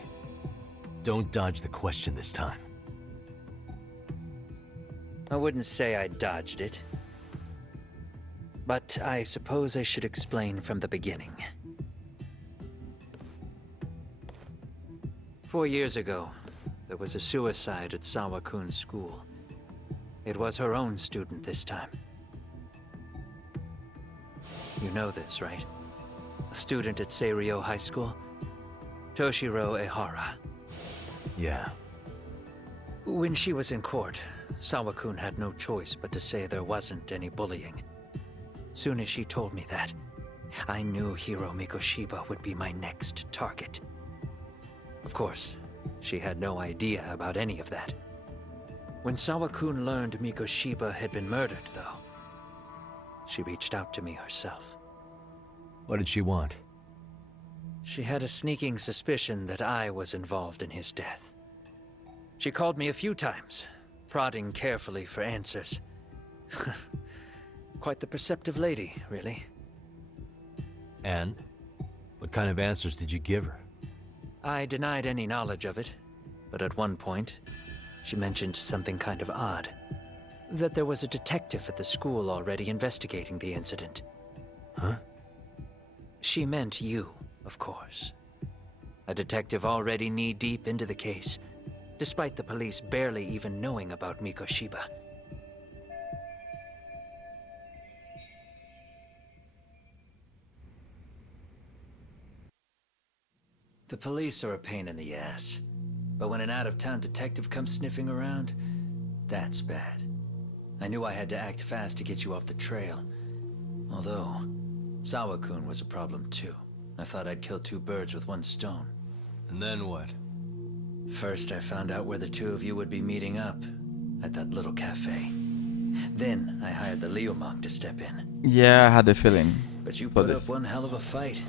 Don't dodge the question this time. I wouldn't say I dodged it. But I suppose I should explain from the beginning. 4 years ago, there was a suicide at Sawa-kun's school. It was her own student this time. You know this, right? A student at Seiryo High School? Toshiro Ehara. Yeah. When she was in court, Sawa-kun had no choice but to say there wasn't any bullying. Soon as she told me that, I knew Hiro Mikoshiba would be my next target. Of course, she had no idea about any of that. When Sawa-kun learned Mikoshiba had been murdered, though, she reached out to me herself. What did she want? She had a sneaking suspicion that I was involved in his death. She called me a few times, prodding carefully for answers. Quite the perceptive lady, really. And? What kind of answers did you give her? I denied any knowledge of it, but at one point, she mentioned something kind of odd. That there was a detective at the school already investigating the incident. Huh? She meant you, of course. A detective already knee-deep into the case, despite the police barely even knowing about Mikoshiba. The police are a pain in the ass. But when an out-of-town detective comes sniffing around, that's bad. I knew I had to act fast to get you off the trail. Although, Sawa-kun was a problem too. I thought I'd kill two birds with one stone. And then what? First, I found out where the two of you would be meeting up, at that little cafe. Then, I hired the Liumang to step in. Yeah, I had a feeling. But you put up one hell of a fight.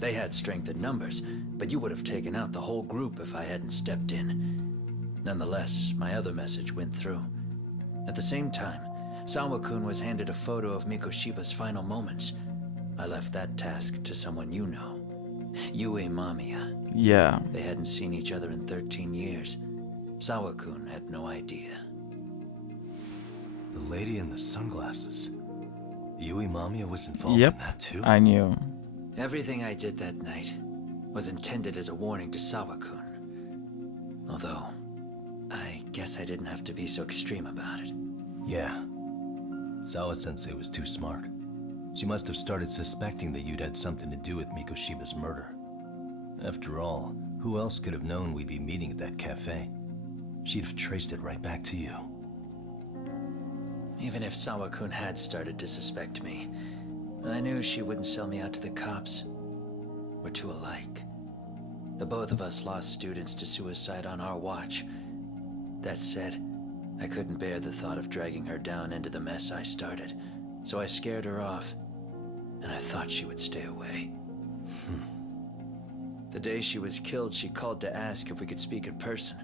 They had strength in numbers, but you would have taken out the whole group if I hadn't stepped in. Nonetheless, my other message went through. At the same time, Sawa-kun was handed a photo of Mikoshiba's final moments. I left that task to someone you know. Yue Mamiya. Yeah. They hadn't seen each other in 13 years. Sawa-kun had no idea. The lady in the sunglasses. Yui Mamiya was involved Yep, in that too? I knew. Everything I did that night was intended as a warning to Sawa-kun. Although, I guess I didn't have to be so extreme about it. Yeah. Sawa-sensei was too smart. She must have started suspecting that you'd had something to do with Mikoshiba's murder. After all, who else could have known we'd be meeting at that cafe? She'd have traced it right back to you. Even if Sawa-kun had started to suspect me, I knew she wouldn't sell me out to the cops. We're too alike. The both of us lost students to suicide on our watch. That said, I couldn't bear the thought of dragging her down into the mess I started, so I scared her off, and I thought she would stay away. The day she was killed, she called to ask if we could speak in person.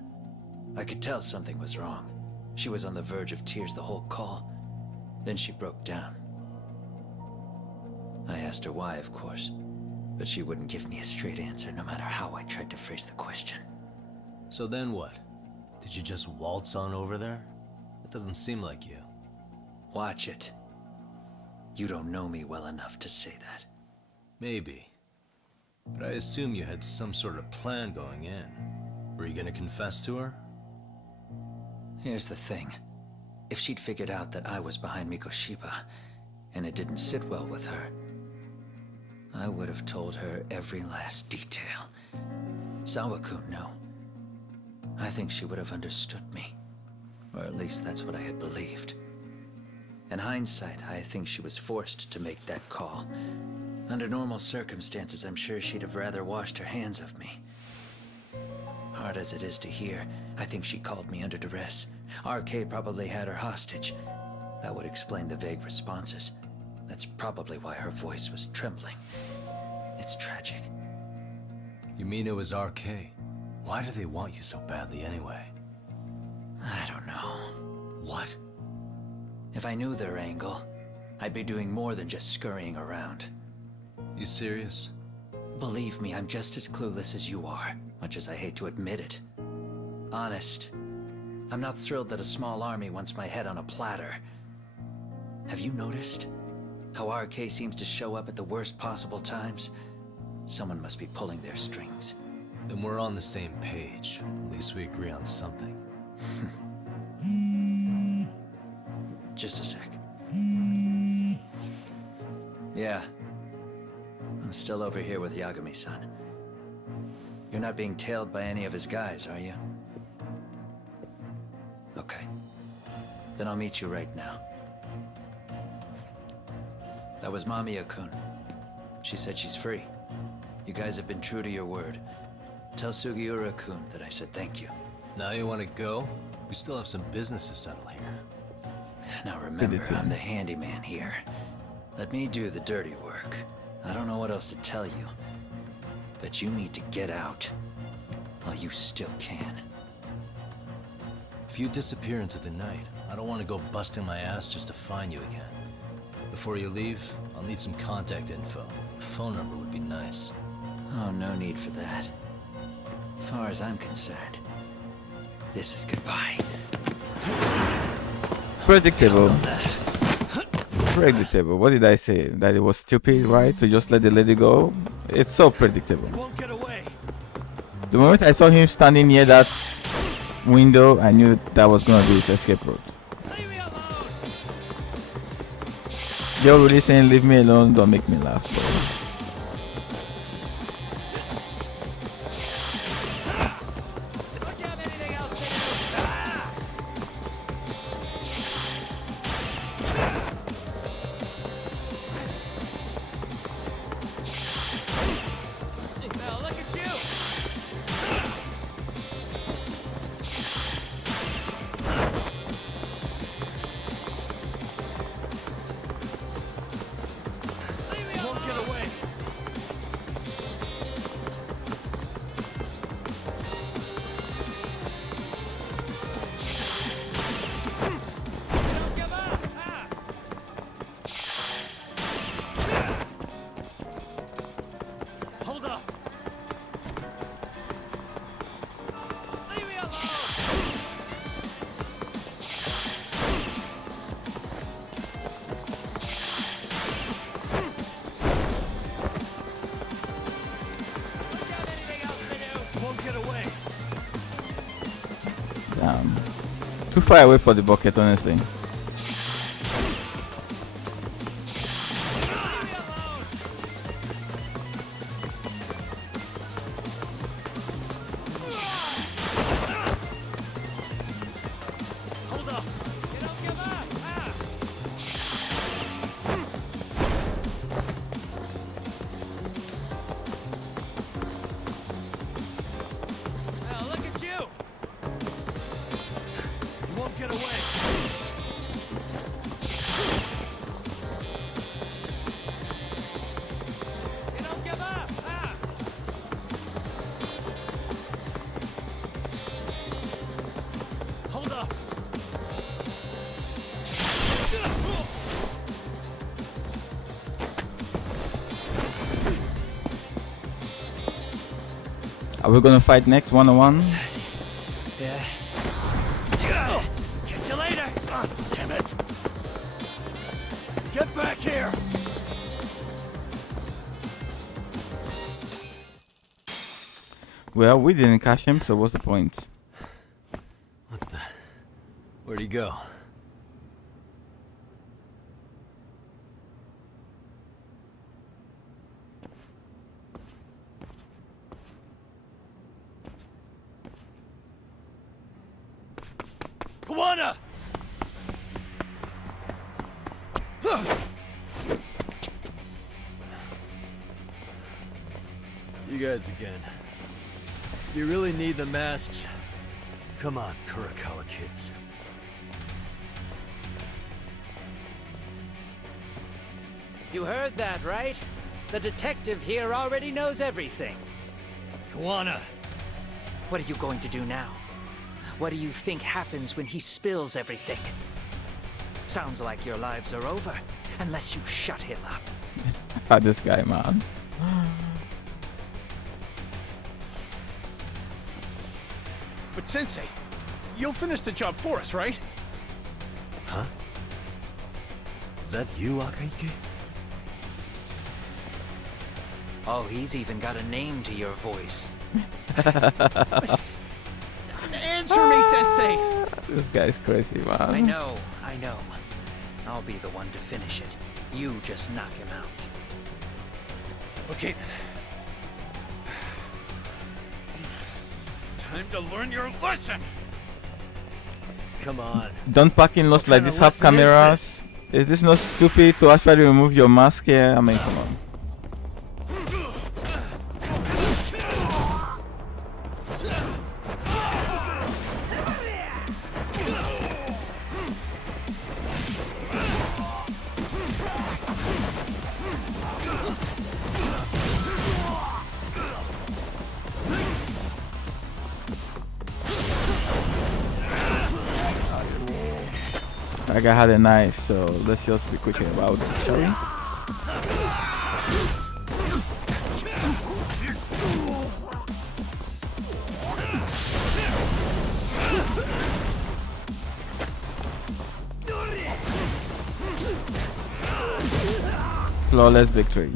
I could tell something was wrong. She was on the verge of tears the whole call. Then she broke down. I asked her why, of course, but she wouldn't give me a straight answer no matter how I tried to phrase the question. So then what? Did you just waltz on over there? It doesn't seem like you. Watch it. You don't know me well enough to say that. Maybe. But I assume you had some sort of plan going in. Were you gonna confess to her? Here's the thing. If she'd figured out that I was behind Mikoshiba, and it didn't sit well with her, I would have told her every last detail. Sawakun knew. I think she would have understood me. Or at least that's what I had believed. In hindsight, I think she was forced to make that call. Under normal circumstances, I'm sure she'd have rather washed her hands of me. Hard as it is to hear, I think she called me under duress. RK probably had her hostage. That would explain the vague responses. That's probably why her voice was trembling. It's tragic. You mean it was RK? Why do they want you so badly anyway? I don't know. What? If I knew their angle, I'd be doing more than just scurrying around. You serious? Believe me, I'm just as clueless as you are, much as I hate to admit it. Honest, I'm not thrilled that a small army wants my head on a platter. Have you noticed how RK seems to show up at the worst possible times? Someone must be pulling their strings. Then we're on the same page. At least we agree on something. Just a sec. Yeah. I'm still over here with Yagami-san. You're not being tailed by any of his guys, are you? Okay. Then I'll meet you right now. That was Mamiya-kun. She said she's free. You guys have been true to your word. Tell Sugiura-kun that I said thank you. Now you want to go? We still have some business to settle here. Now remember, I'm the handyman here. Let me do the dirty work. I don't know what else to tell you, but you need to get out while you still can. If you disappear into the night, I don't want to go busting my ass just to find you again. Before you leave, I'll need some contact info. A phone number would be nice. Oh, no need for that. As far as I'm concerned, this is goodbye. Predictable. Predictable. What did I say? That it was stupid, right? To just let the lady go? It's so predictable. The moment I saw him standing near that window, I knew that was gonna be his escape route. You're really saying leave me alone, don't make me laugh, bro. Too far away for the bucket, honestly. Are we gonna fight next one-on-one? Yeah. Well, we didn't catch him, so what's the point? What the? Where'd he go? Kawana! You guys again. Do you really need the masks? Come on, Kurakawa kids. You heard that, right? The detective here already knows everything. Kawana! What are you going to do now? What do you think happens when he spills everything? Sounds like your lives are over, unless you shut him up. This guy, man. But Sensei, you'll finish the job for us, right? Huh? Is that you, Akaike? Oh, he's even got a name to your voice. Answer me, Sensei! This guy's crazy, man. I know. I'll be the one to finish it. You just knock him out. Okay then. Time to learn your lesson! Come on. Don't fucking lost like this half cameras. Is this not stupid to actually remove your mask here? I mean, come on. That guy had a knife, so let's just be quick about it, shall we? Flawless victory.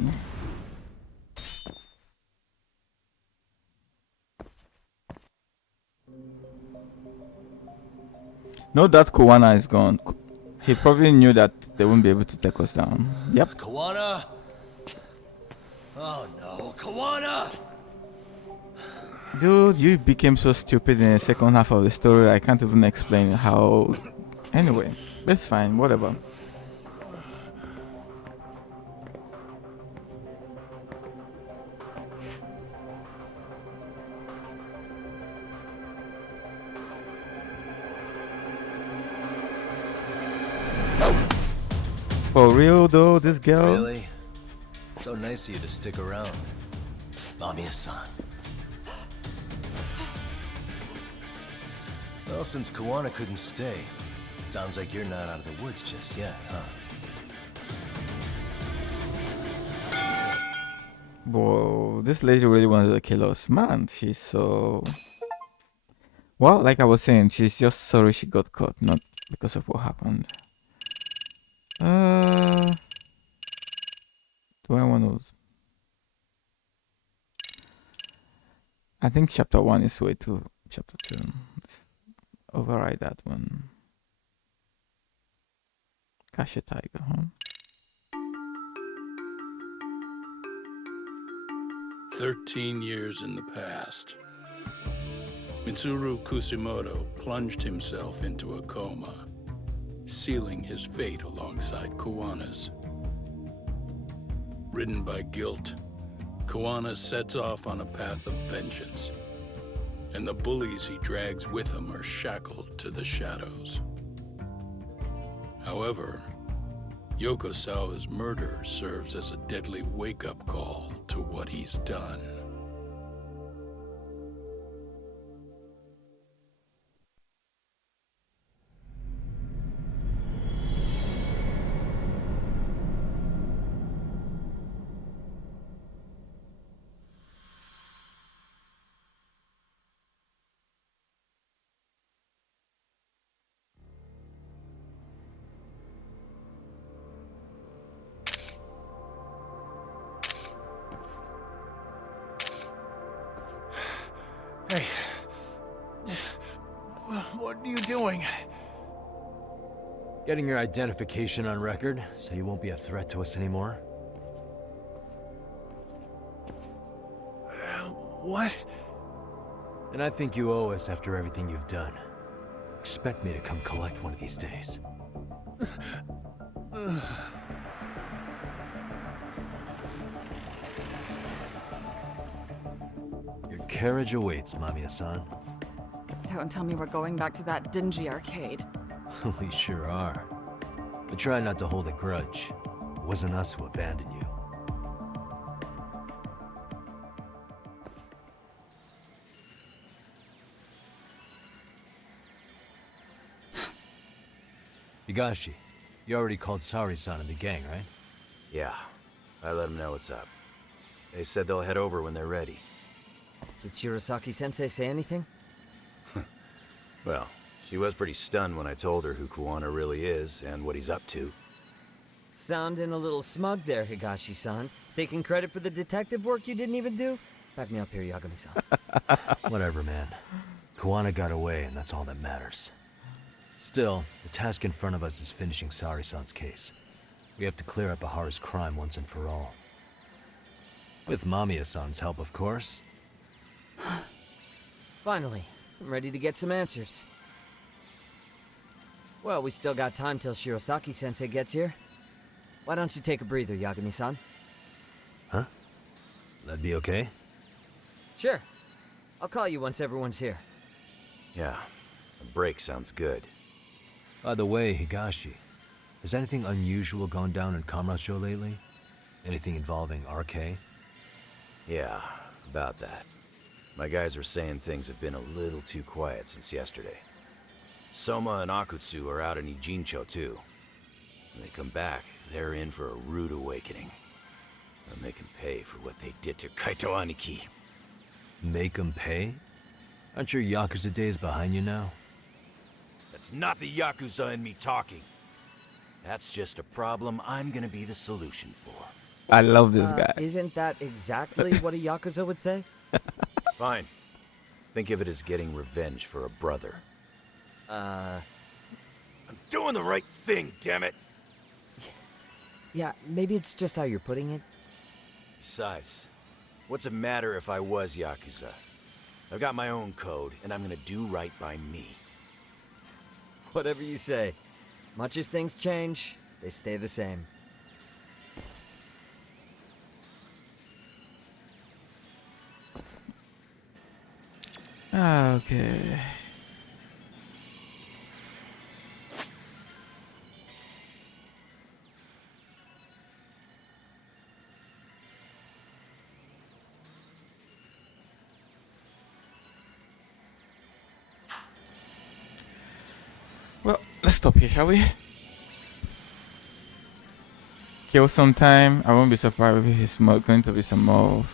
No doubt Kawana is gone. He probably knew that they wouldn't be able to take us down. Yep. Kawana! Oh no, Kawana! Dude, you became so stupid in the second half of the story, I can't even explain how... Anyway, that's fine, whatever. For real though, this girl? Really? So nice of you to stick around. Mamiya-san. Well, since Kawana couldn't stay, sounds like you're not out of the woods just yet, huh? Whoa, this lady really wanted to kill us. Man, she's so... Well, like I was saying, she's just sorry she got caught, not because of what happened. Do I want to... I think chapter 1 is way to chapter 2. Let's override that one. Cash a tiger, huh? 13 years in the past. Mitsuru Kusimoto plunged himself into a coma, sealing his fate alongside Kawana's. Ridden by guilt, Kawana sets off on a path of vengeance, and the bullies he drags with him are shackled to the shadows. However, Yokosawa's murder serves as a deadly wake-up call to what he's done. Hey. What are you doing? Getting your identification on record, so you won't be a threat to us anymore. What? And I think you owe us after everything you've done. Expect me to come collect one of these days. Your carriage awaits, Mamiya-san. Don't tell me we're going back to that dingy arcade. We sure are. But try not to hold a grudge. It wasn't us who abandoned you. Higashi, you already called Sari-san and the gang, right? Yeah, I let them know what's up. They said they'll head over when they're ready. Did Shirosaki-sensei say anything? Well, she was pretty stunned when I told her who Kuwana really is and what he's up to. Sounding a little smug there, Higashi-san. Taking credit for the detective work you didn't even do? Back me up here, Yagami-san. Whatever, man. Kuwana got away, and that's all that matters. Still, the task in front of us is finishing Sari-san's case. We have to clear up Ahara's crime once and for all. With Mamiya-san's help, of course. Finally, I'm ready to get some answers. Well, we still got time till Shirosaki-sensei gets here. Why don't you take a breather, Yagami-san? Huh? That'd be okay? Sure. I'll call you once everyone's here. Yeah, a break sounds good. By the way, Higashi, has anything unusual gone down in Kamurocho lately? Anything involving RK? Yeah, about that. My guys are saying things have been a little too quiet since yesterday. Soma and Akutsu are out in Ijincho too. When they come back, they're in for a rude awakening. They'll make them pay for what they did to Kaito Aniki. Make them pay? Aren't your Yakuza days behind you now? That's not the Yakuza in me talking. That's just a problem I'm gonna be the solution for. I love this guy. Isn't that exactly what a Yakuza would say? Fine. Think of it as getting revenge for a brother. I'm doing the right thing, damn it! Yeah, maybe it's just how you're putting it. Besides, what's it matter if I was Yakuza? I've got my own code, and I'm gonna do right by me. Whatever you say. Much as things change, they stay the same. Okay. Well, let's stop here, shall we? Kill some time. I won't be surprised if it's going to be some more